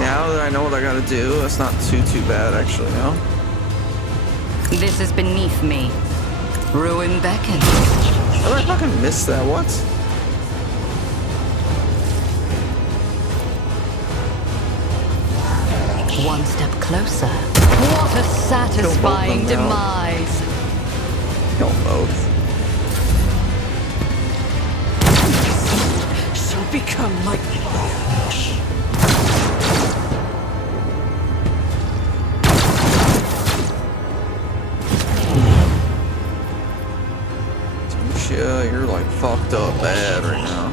Now that I know what I gotta do, it's not too bad actually now. This is beneath me. Ruin beckons. How did I fucking miss that? What? One step closer. What a satisfying demise. Kill both. Shall become like Yeah, you're like fucked up bad right now.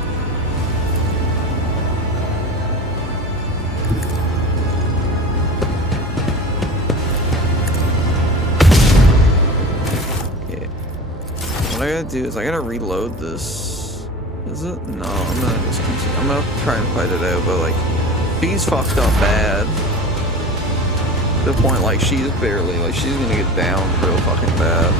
Yeah. What I gotta do is I gotta reload this. Is it? No, I'm gonna just continue. I'm gonna try and fight it out, but like, she's fucked up bad. To the point like she's barely, like she's gonna get down real fucking bad.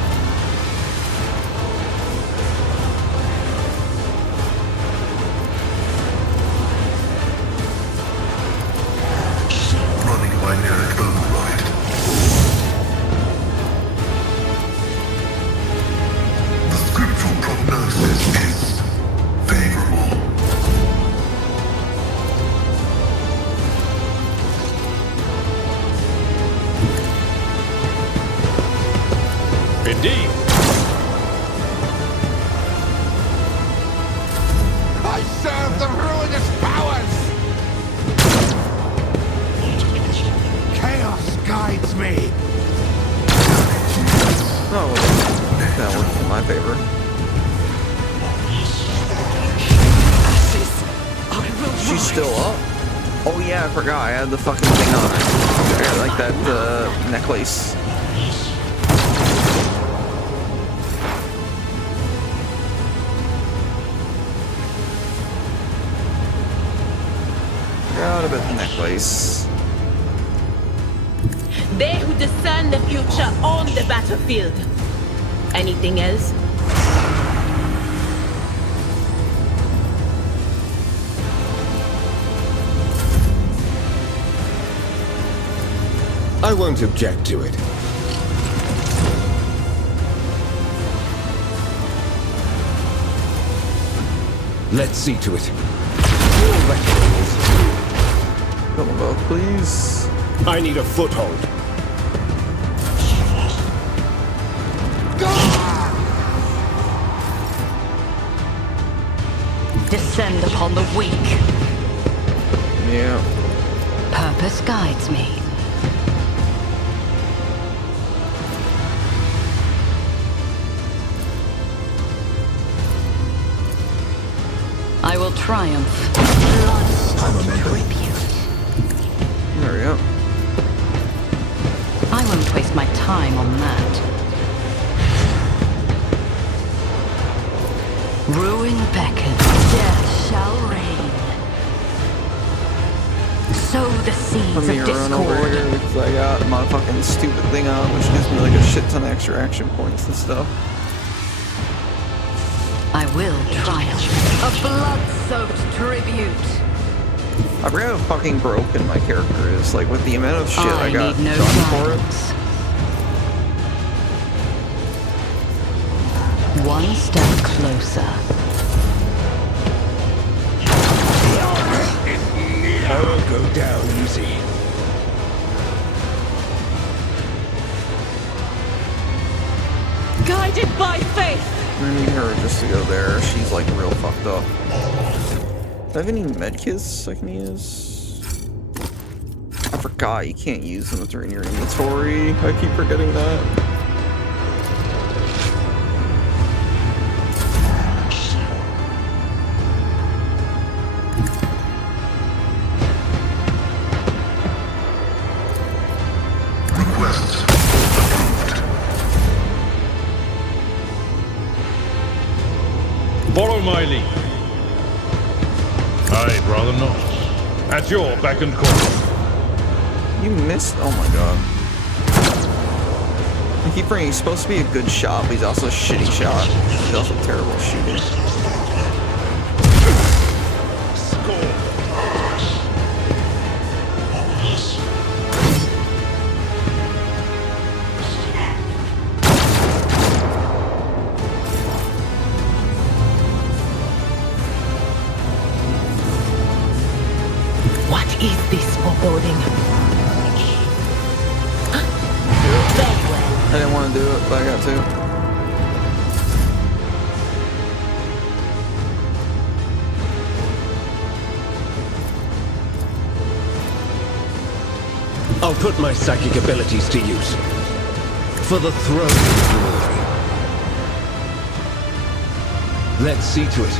Indeed. I serve the ruinous powers! Chaos guides me! Oh, that worked in my favor. She's still up? Oh yeah, I forgot. I had the fucking thing on her. I got like that necklace. Forgot about the necklace. They who discern the future on the battlefield. Anything else? I won't object to it. Let's see to it. Come on, both, please. I need a foothold. Descend upon the weak. Yeah. Purpose guides me. I will triumph. Blood-soaked tribute. There we go. I won't waste my time on that. Ruin beckons. Death shall reign. Sow the seeds Let me of run over discord. here because I got my fucking stupid thing on, which gives me like a shit ton of extra action points and stuff. I will triumph. A blood-soaked tribute. I forget how fucking broken my character is. Like, with the amount of shit I got need no done for it. guidance. One step closer. I won't go down easy. Guided by faith. I need her just to go there. She's like real fucked up. Do I have any medkits I can use? I forgot you can't use them if they're in your inventory. I keep forgetting that. Requests. Follow my lead. I'd rather not. At your beck and call. You missed? Oh my god. I keep forgetting he's supposed to be a good shot, but he's also a shitty shot. He's also terrible at shooting. What is this foreboding? I didn't want to do it, but I got to. I'll put my psychic abilities to use. For the throne of glory. Let's see to it.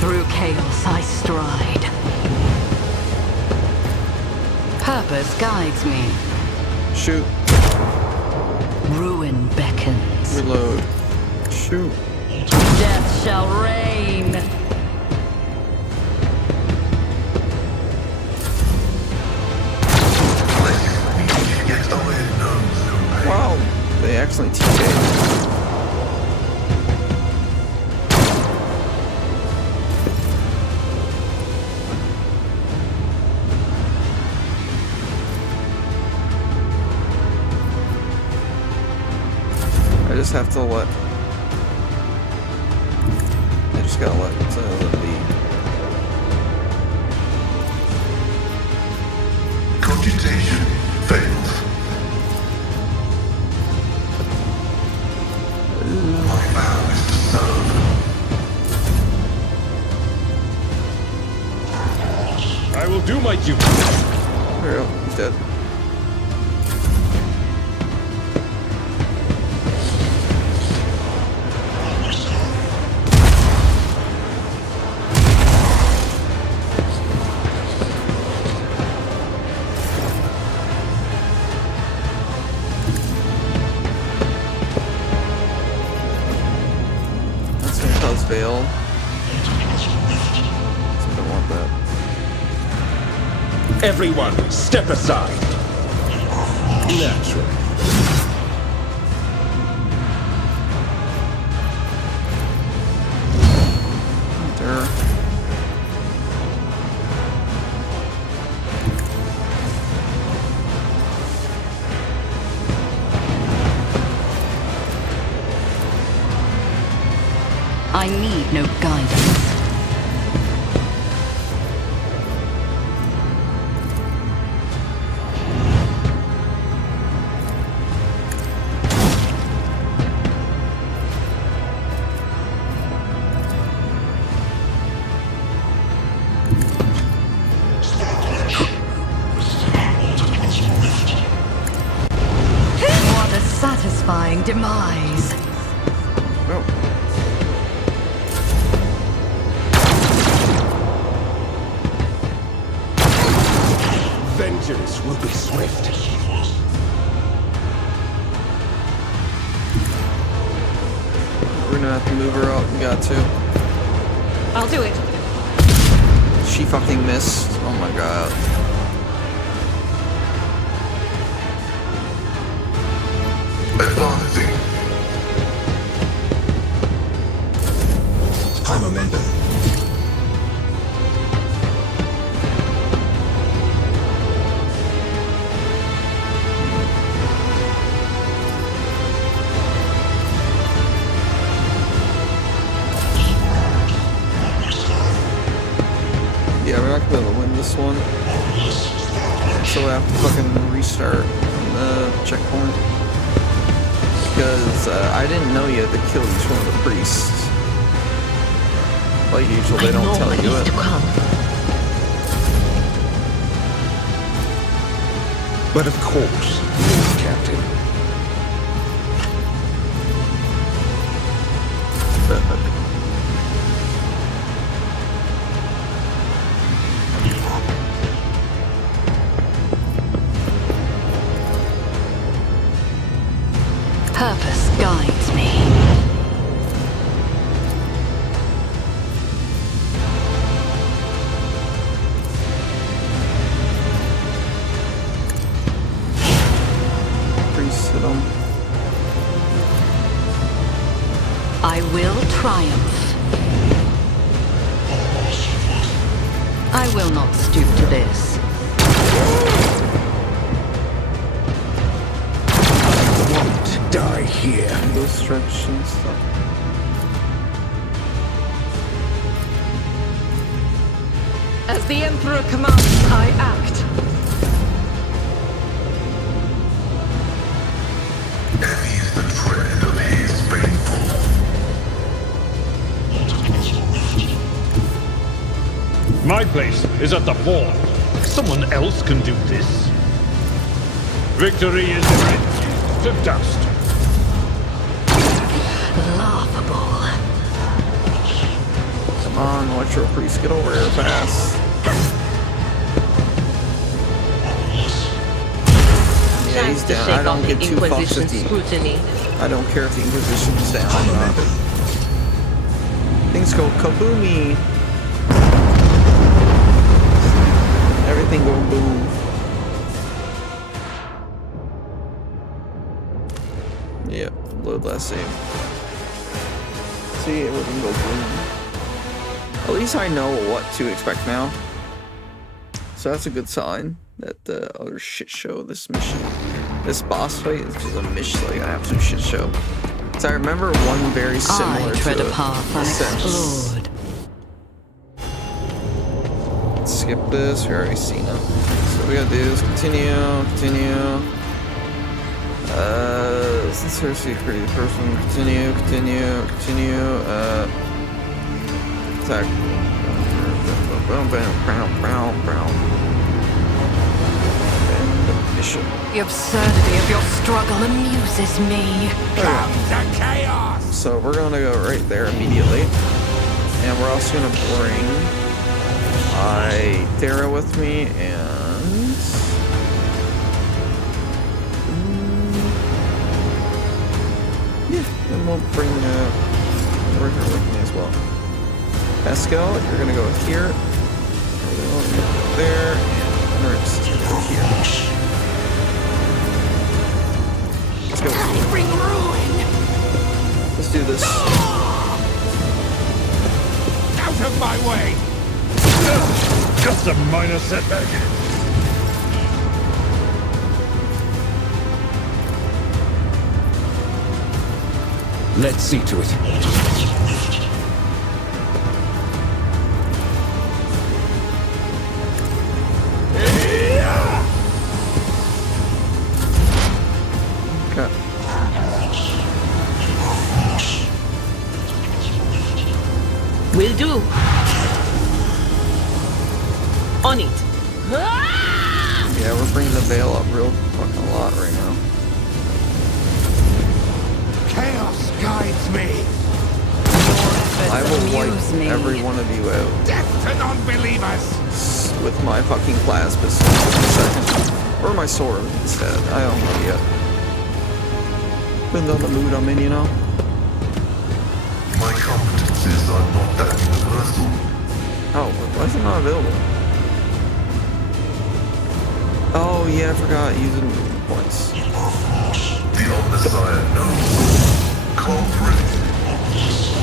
Through chaos I stride. Purpose guides me. Shoot. Ruin beckons. Reload. Shoot. Death shall reign. Wow, they actually TK'd. I just have to let. I just gotta let it be. Computation fails. My vow is to serve. I will do my duty. There we go. He's dead. Veil. So I don't want that. Everyone, step aside. Naturally. There. I need no guidance. What a satisfying demise. Oh. Vengeance will be swift. We're gonna have to move her out. We got to. I'll do it. She fucking missed. Oh my god. Advancing. High momentum. Yeah, we're not gonna be able to win this one. So we have to fucking restart the checkpoint. Because I didn't know you had to kill each one of the priests. Like usual, they don't tell you it. But of course, Captain. Purpose guides me. Priest hit him. I will triumph. I will not stoop to this. Die here. Go stretch and stuff. As the Emperor commands, I act. Heavy is the tread of his faithful. My place is at the fort. Someone else can do this. Victory is reduced to dust. Laughable. Come on, Electro Priest, get over here fast. Yeah, he's down. I don't get too fucked with the I don't care if the Inquisition's down or not. Things go kaboomy. Everything go boom. Yep, load last save. See, everything go boom. At least I know what to expect now. So that's a good sign that the other shit show, this mission, this boss fight is just a mission, like an absolute shit show. So I remember one very similar I tread to a path unexplored. Skip this, we already seen it. So what we gotta do is continue. Since her secret person, continue. Attack. Mission. The absurdity of your struggle amuses me. Come to chaos! So we're gonna go right there immediately. And we're also gonna bring Dara with me and yeah, and we'll bring her with me as well. Pascal, you're gonna go here. You're gonna go there, and Nurse is gonna go here. Let's go. Bring ruin. Let's do this. Out of my way! Just a minor setback. Let's see to it. Okay. Will do. On it. Yeah, we're bringing the veil up real fucking lot right now. Chaos guides me. I will wipe every one of you out. Death to non-believers. With my fucking plasma pistol in a second. Or my sword instead. I don't know yet. Depends on the mood I'm in, you know? My competences are not that universal. Oh, why is it not available? Oh, yeah, I forgot using movement points. The Omnissiah knows. Cooperate.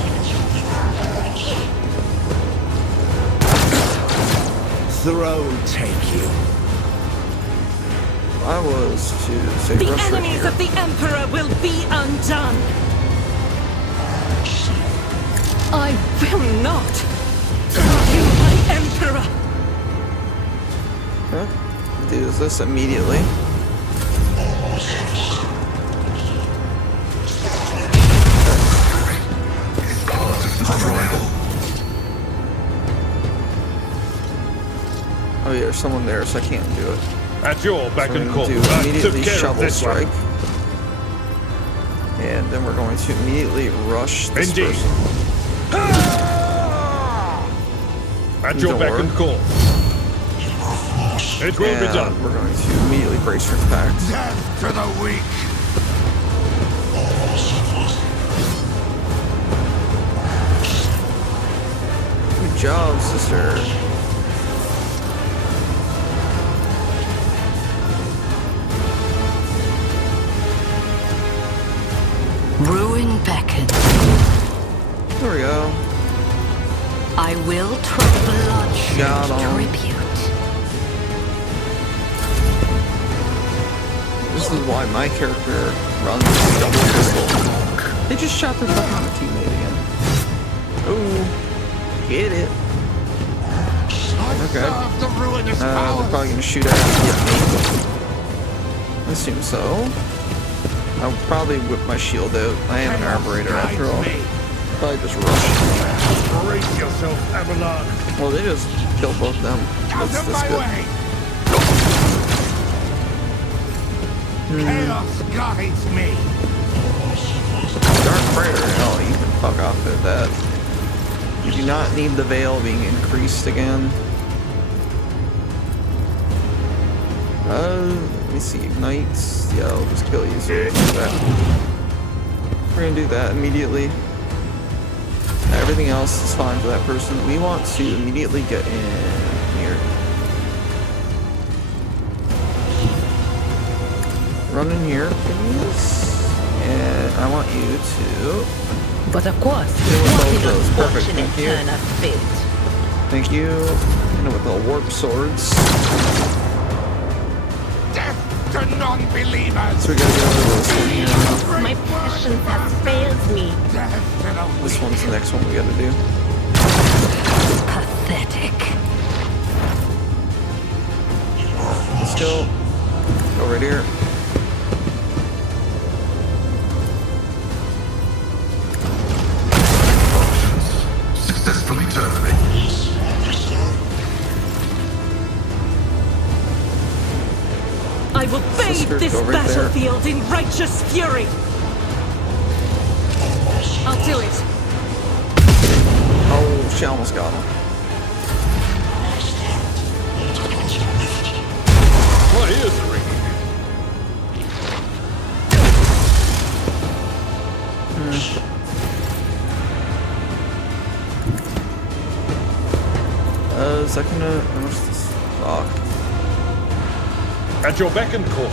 Throne take you. I was to say The rush right enemies here. of the Emperor will be undone. I will not kill my Emperor. Okay. Do this immediately. Oh yeah, there's someone there, so I can't do it. At your beck So and we're call. going to I immediately took care of shovel this strike. one. And then we're going to immediately rush this Indeed. person. At your beck and call. It will be And done. we're going to immediately brace for impact. Death to the weak. Good job, sister. Ruin beckons. There we go. I will bloodshed Got 'em. tribute. This is why my character runs double pistol. They just shot their fucking teammate again. Oh, get it. Okay. They're probably gonna shoot at me. I assume so. I'll probably whip my shield out. I am an arborator after all. Probably just rush. Brace yourself, Avalon. Well, they just killed both of them. That's good. Chaos guides me. Dark Prayer, no, you can fuck off at that. You do not need the veil being increased again. Let me see, Knights. Yeah, I'll just kill you, so we're gonna do that. We're gonna do that immediately. Everything else is fine for that person. We want to immediately get in here. Run in here, please. And I want you to... But of course, deal with what both an those. Perfect, unfortunate thank you. turn of fate. Thank you. And with the warp swords. Death to non-believers. So we gotta go to this one here. My patience has failed me. This one's the next one we gotta do. Pathetic. Let's go. Go right here. Successfully terminated. I will bathe Sister, this go right there. battlefield in righteous fury. I'll do it. Oh, she almost got him. My ears are ringing. Is that gonna... What's this? Fuck. At your beck and call.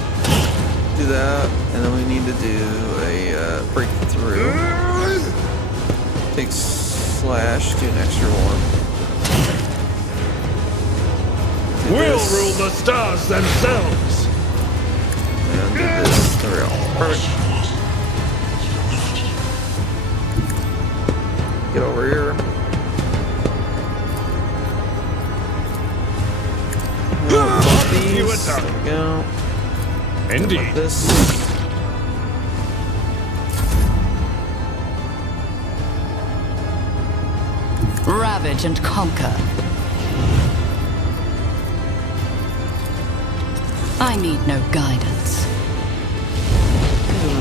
Do that, and then we need to do a breakthrough. Take slash, do an extra one. Do We'll this, rule the stars themselves. and do this. There we go. Perfect. Get over here. You These. attack. There we go. Indeed. Like this. Ravage and conquer. I need no guidance.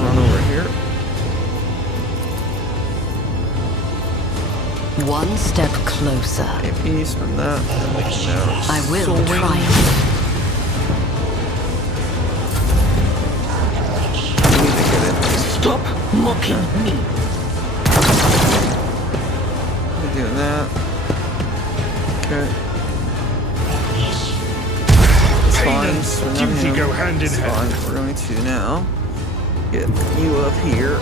Run over here. One step closer. A piece from that, and we can now. I will swing. triumph. We need to get it. Stop mocking me. We're doing that. Okay. It's fine. Swing on duty him. go hand in It's hand. fine. We're going to now Get you up here.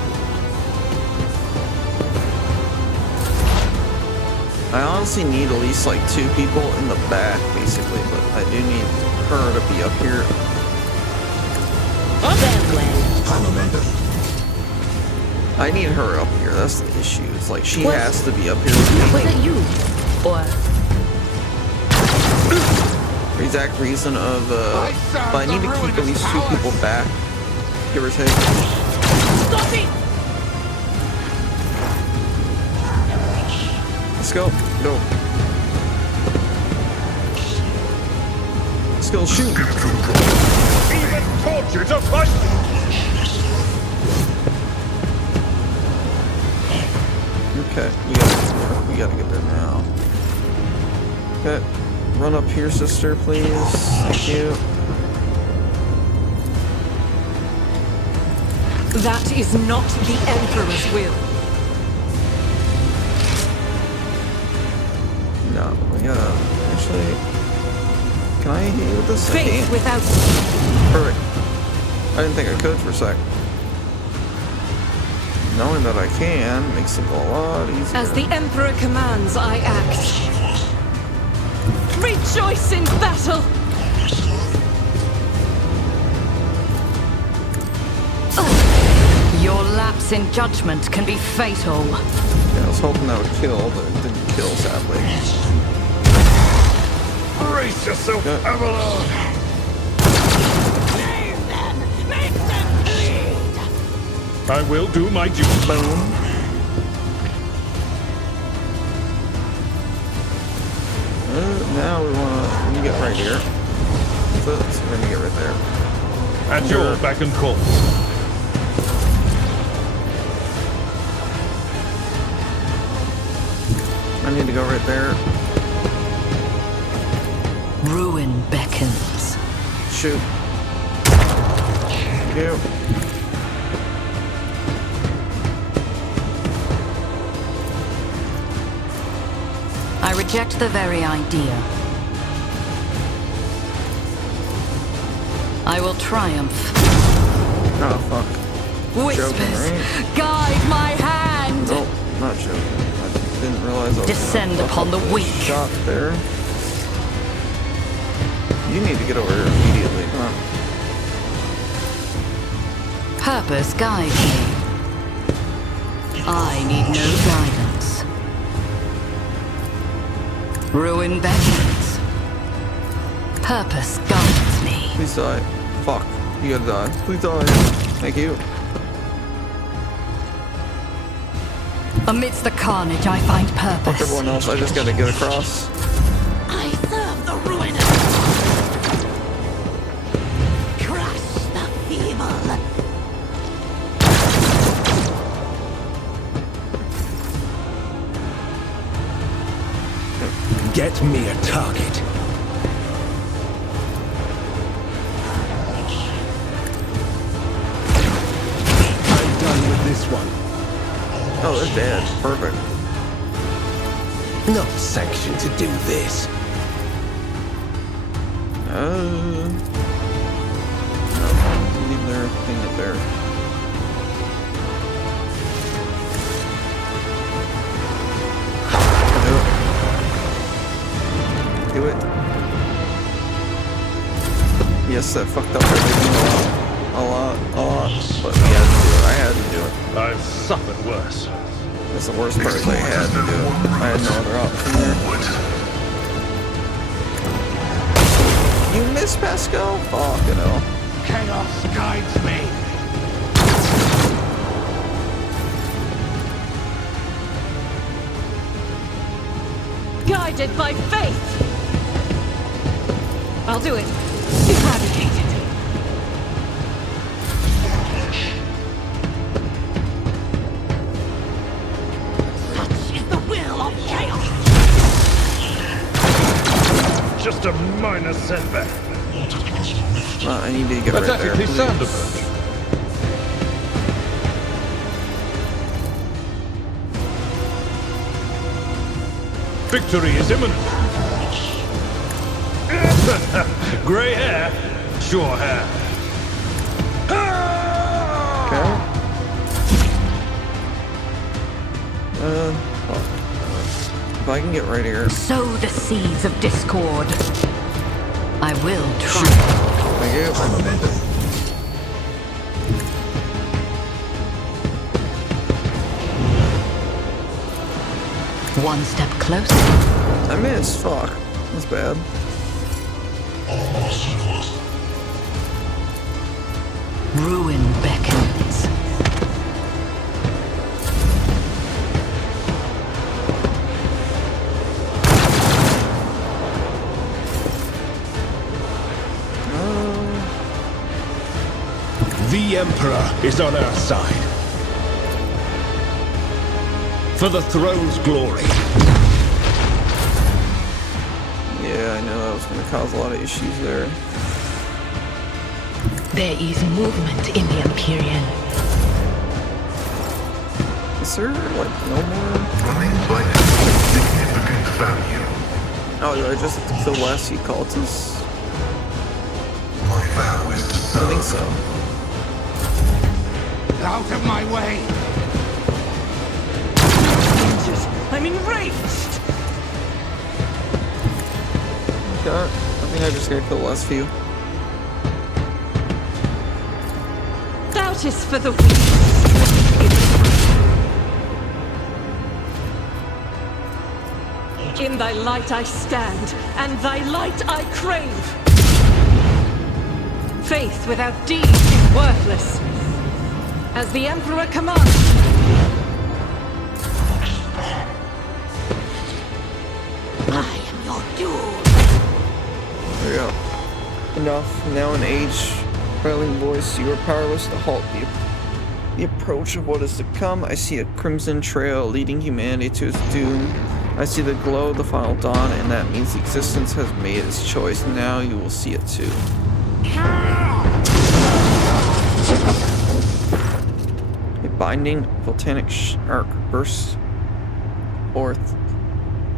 I honestly need at least like 2 people in the back, basically, but I do need her to be up here. I need her up here. That's the issue. It's like she has to be up here with me. Was it you? Or For the exact reason of, but I need to keep at least 2 people back, give or take. Stop it! Let's go. Go. Let's go shoot. Even tortures are fight! Okay, we gotta get there now. Okay, run up here, sister, please. Thank you. That is not the Emperor's will. No, we gotta actually. Can I hit you with this? Faith without. Perfect. I didn't think I could for a sec. Knowing that I can makes it a lot easier. As the Emperor commands, I act. Rejoice in battle! Your lapse in judgment can be fatal. Yeah, I was hoping that would kill, but it didn't kill, sadly. Brace yourself, Avalon! I will do my duty. Boom. Now we wanna get right here. So we're gonna get right there. At your beck and call. I need to go right there. Ruin beckons. Shoot. Thank you. I reject the very idea. I will triumph. Oh, fuck. Whispers, Joking, right? guide my hand! No, not joking. I didn't realize I was Descend upon the weak. Shot there. You need to get over here immediately. Come on. Purpose guides me. I need no guidance. Ruin beckons. Purpose guides me. Please die. Fuck. You gotta die. Please die. Thank you. Amidst the carnage, I find Fuck purpose. everyone else. I just gotta get across. I serve the ruiner. Crush the feeble. Get me a target. I'm done with this one. Oh, they're dead. Perfect. Not sanctioned to do this. No, leave their thing up there. Do it. Yes, that fucked up everything a lot, but we had to do it. I had to do it. I've suffered worse. That's the worst part. I had to do it. I had no other option there. You missed, Pascal? Fuck, you know. Chaos guides me. Guided by faith! I'll do it. Eradicated. Such is the will of chaos. Just a minor setback. Well, I need to get right there. Pathetically sound Please. approach. Victory is imminent. Gray hair, sure hair. Okay. If I can get right here. Sow the seeds of discord. I will try. Thank you. One step closer. I missed. Fuck. That's bad. Ruin beckons. The Emperor is on our side. For the throne's glory. Yeah, I know that was going to cause a lot of issues there. There is movement in the Empyrean. Is there, like, no more? Running like significant value. Oh, did I just have to kill the last few cultists? My vow is to serve. I think so. Out of my way! I'm enraged! Okay, I think I just gotta kill the last few. Doubt is for the weak. In thy light I stand, and thy light I crave. Faith without deed is worthless. As the Emperor commands. I am your doom. There we go. Enough. Now in age, failing voice, you are powerless to halt the approach of what is to come. I see a crimson trail leading humanity to its doom. I see the glow of the final dawn, and that means the existence has made its choice. Now you will see it too. A binding volcanic arc bursts forth,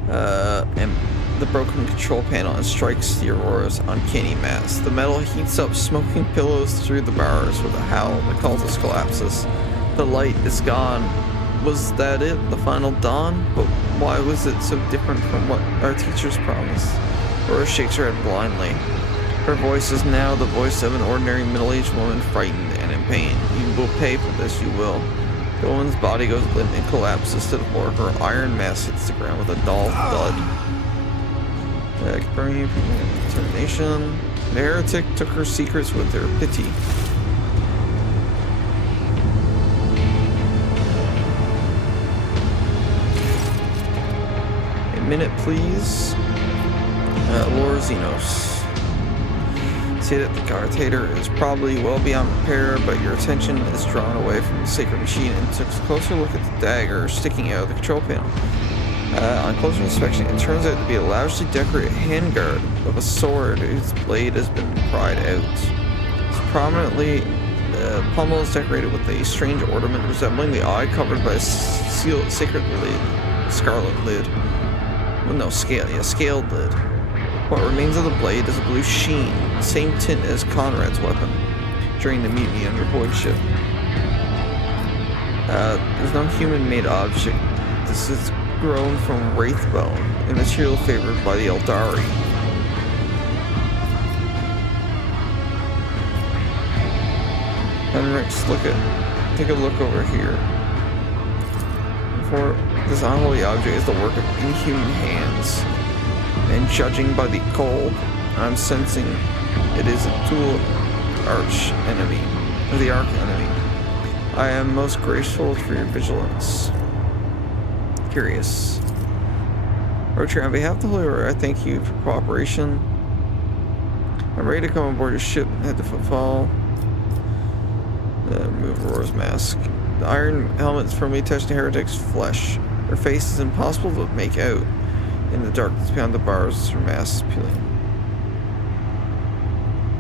and the broken control panel and strikes the Aurora's uncanny mass. The metal heats up, smoking pillows through the bars with a howl. The cultist collapses. The light is gone. Was that it? The final dawn? But why was it so different from what our teachers promised? Aurora shakes her head blindly. Her voice is now the voice of an ordinary middle-aged woman, frightened and in pain. You will pay for this, you will. The woman's body goes limp and collapses to the floor. Her iron mask hits the ground with a dull thud. Confirming determination. The heretic took her secrets with her pity. A minute, please. Lord Xenos. See that the Guardator is probably well beyond repair, but your attention is drawn away from the sacred machine and took a closer look at the dagger sticking out of the control panel. On closer inspection, it turns out to be a lavishly decorated handguard of a sword whose blade has been pried out. It's prominently, pommel is decorated with a strange ornament resembling the eye covered by a sacred lid, scarlet lid. Well, no, scaled lid. What remains of the blade is a blue sheen, same tint as Conrad's weapon during the mutiny under Void ship. There's no human-made object. This is grown from wraith bone, a material favored by the Eldari. Henrix, take a look over here. For this unholy object is the work of inhuman hands. And judging by the cold, I'm sensing it is a tool of the arch enemy. I am most grateful for your vigilance. Curious. Archer, on behalf of the Holy Order, I thank you for cooperation. I'm ready to come aboard your ship, head to footfall. Remove Aurora's mask. The iron helmet is firmly attached to Heretic's flesh. Her face is impossible to make out. In the darkness beyond the bars, her mask is peeling.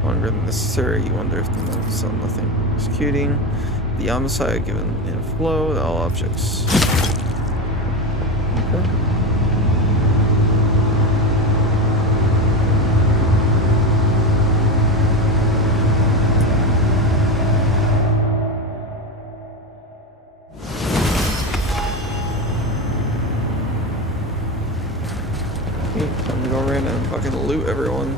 Longer than necessary, you wonder if the moment saw nothing. Executing the homicide given in a flow to all objects. Okay. fucking loot everyone.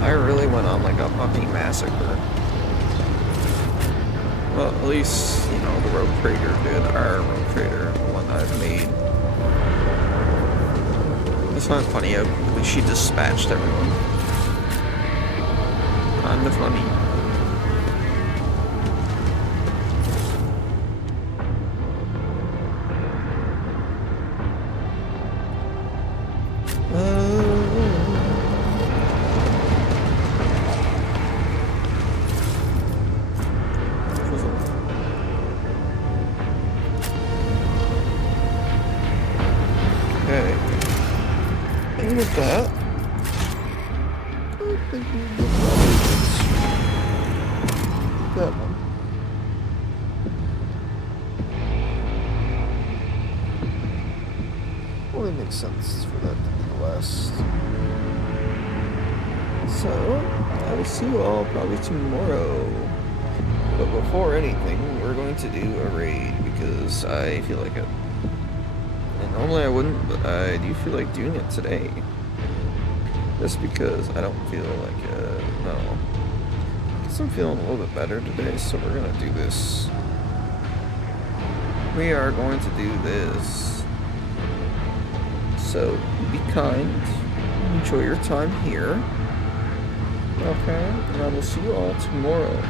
I really went on like a puppy massacre. Well, at least, you know, the Rogue Trader did. Our Rogue Trader, the one I've made. It's not funny how quickly she dispatched everyone. Kinda funny. Okay. And with that, I think we will that one. Only makes sense for that to be the last. So, I will see you all probably tomorrow. But before anything, we're going to do a raid because I feel like it. And normally I wouldn't, but I do feel like doing it today. Just because I don't feel like, no. I guess I'm feeling a little bit better today, so we're gonna do this. We are going to do this. So, be kind. Enjoy your time here. Okay, and I will see you all tomorrow.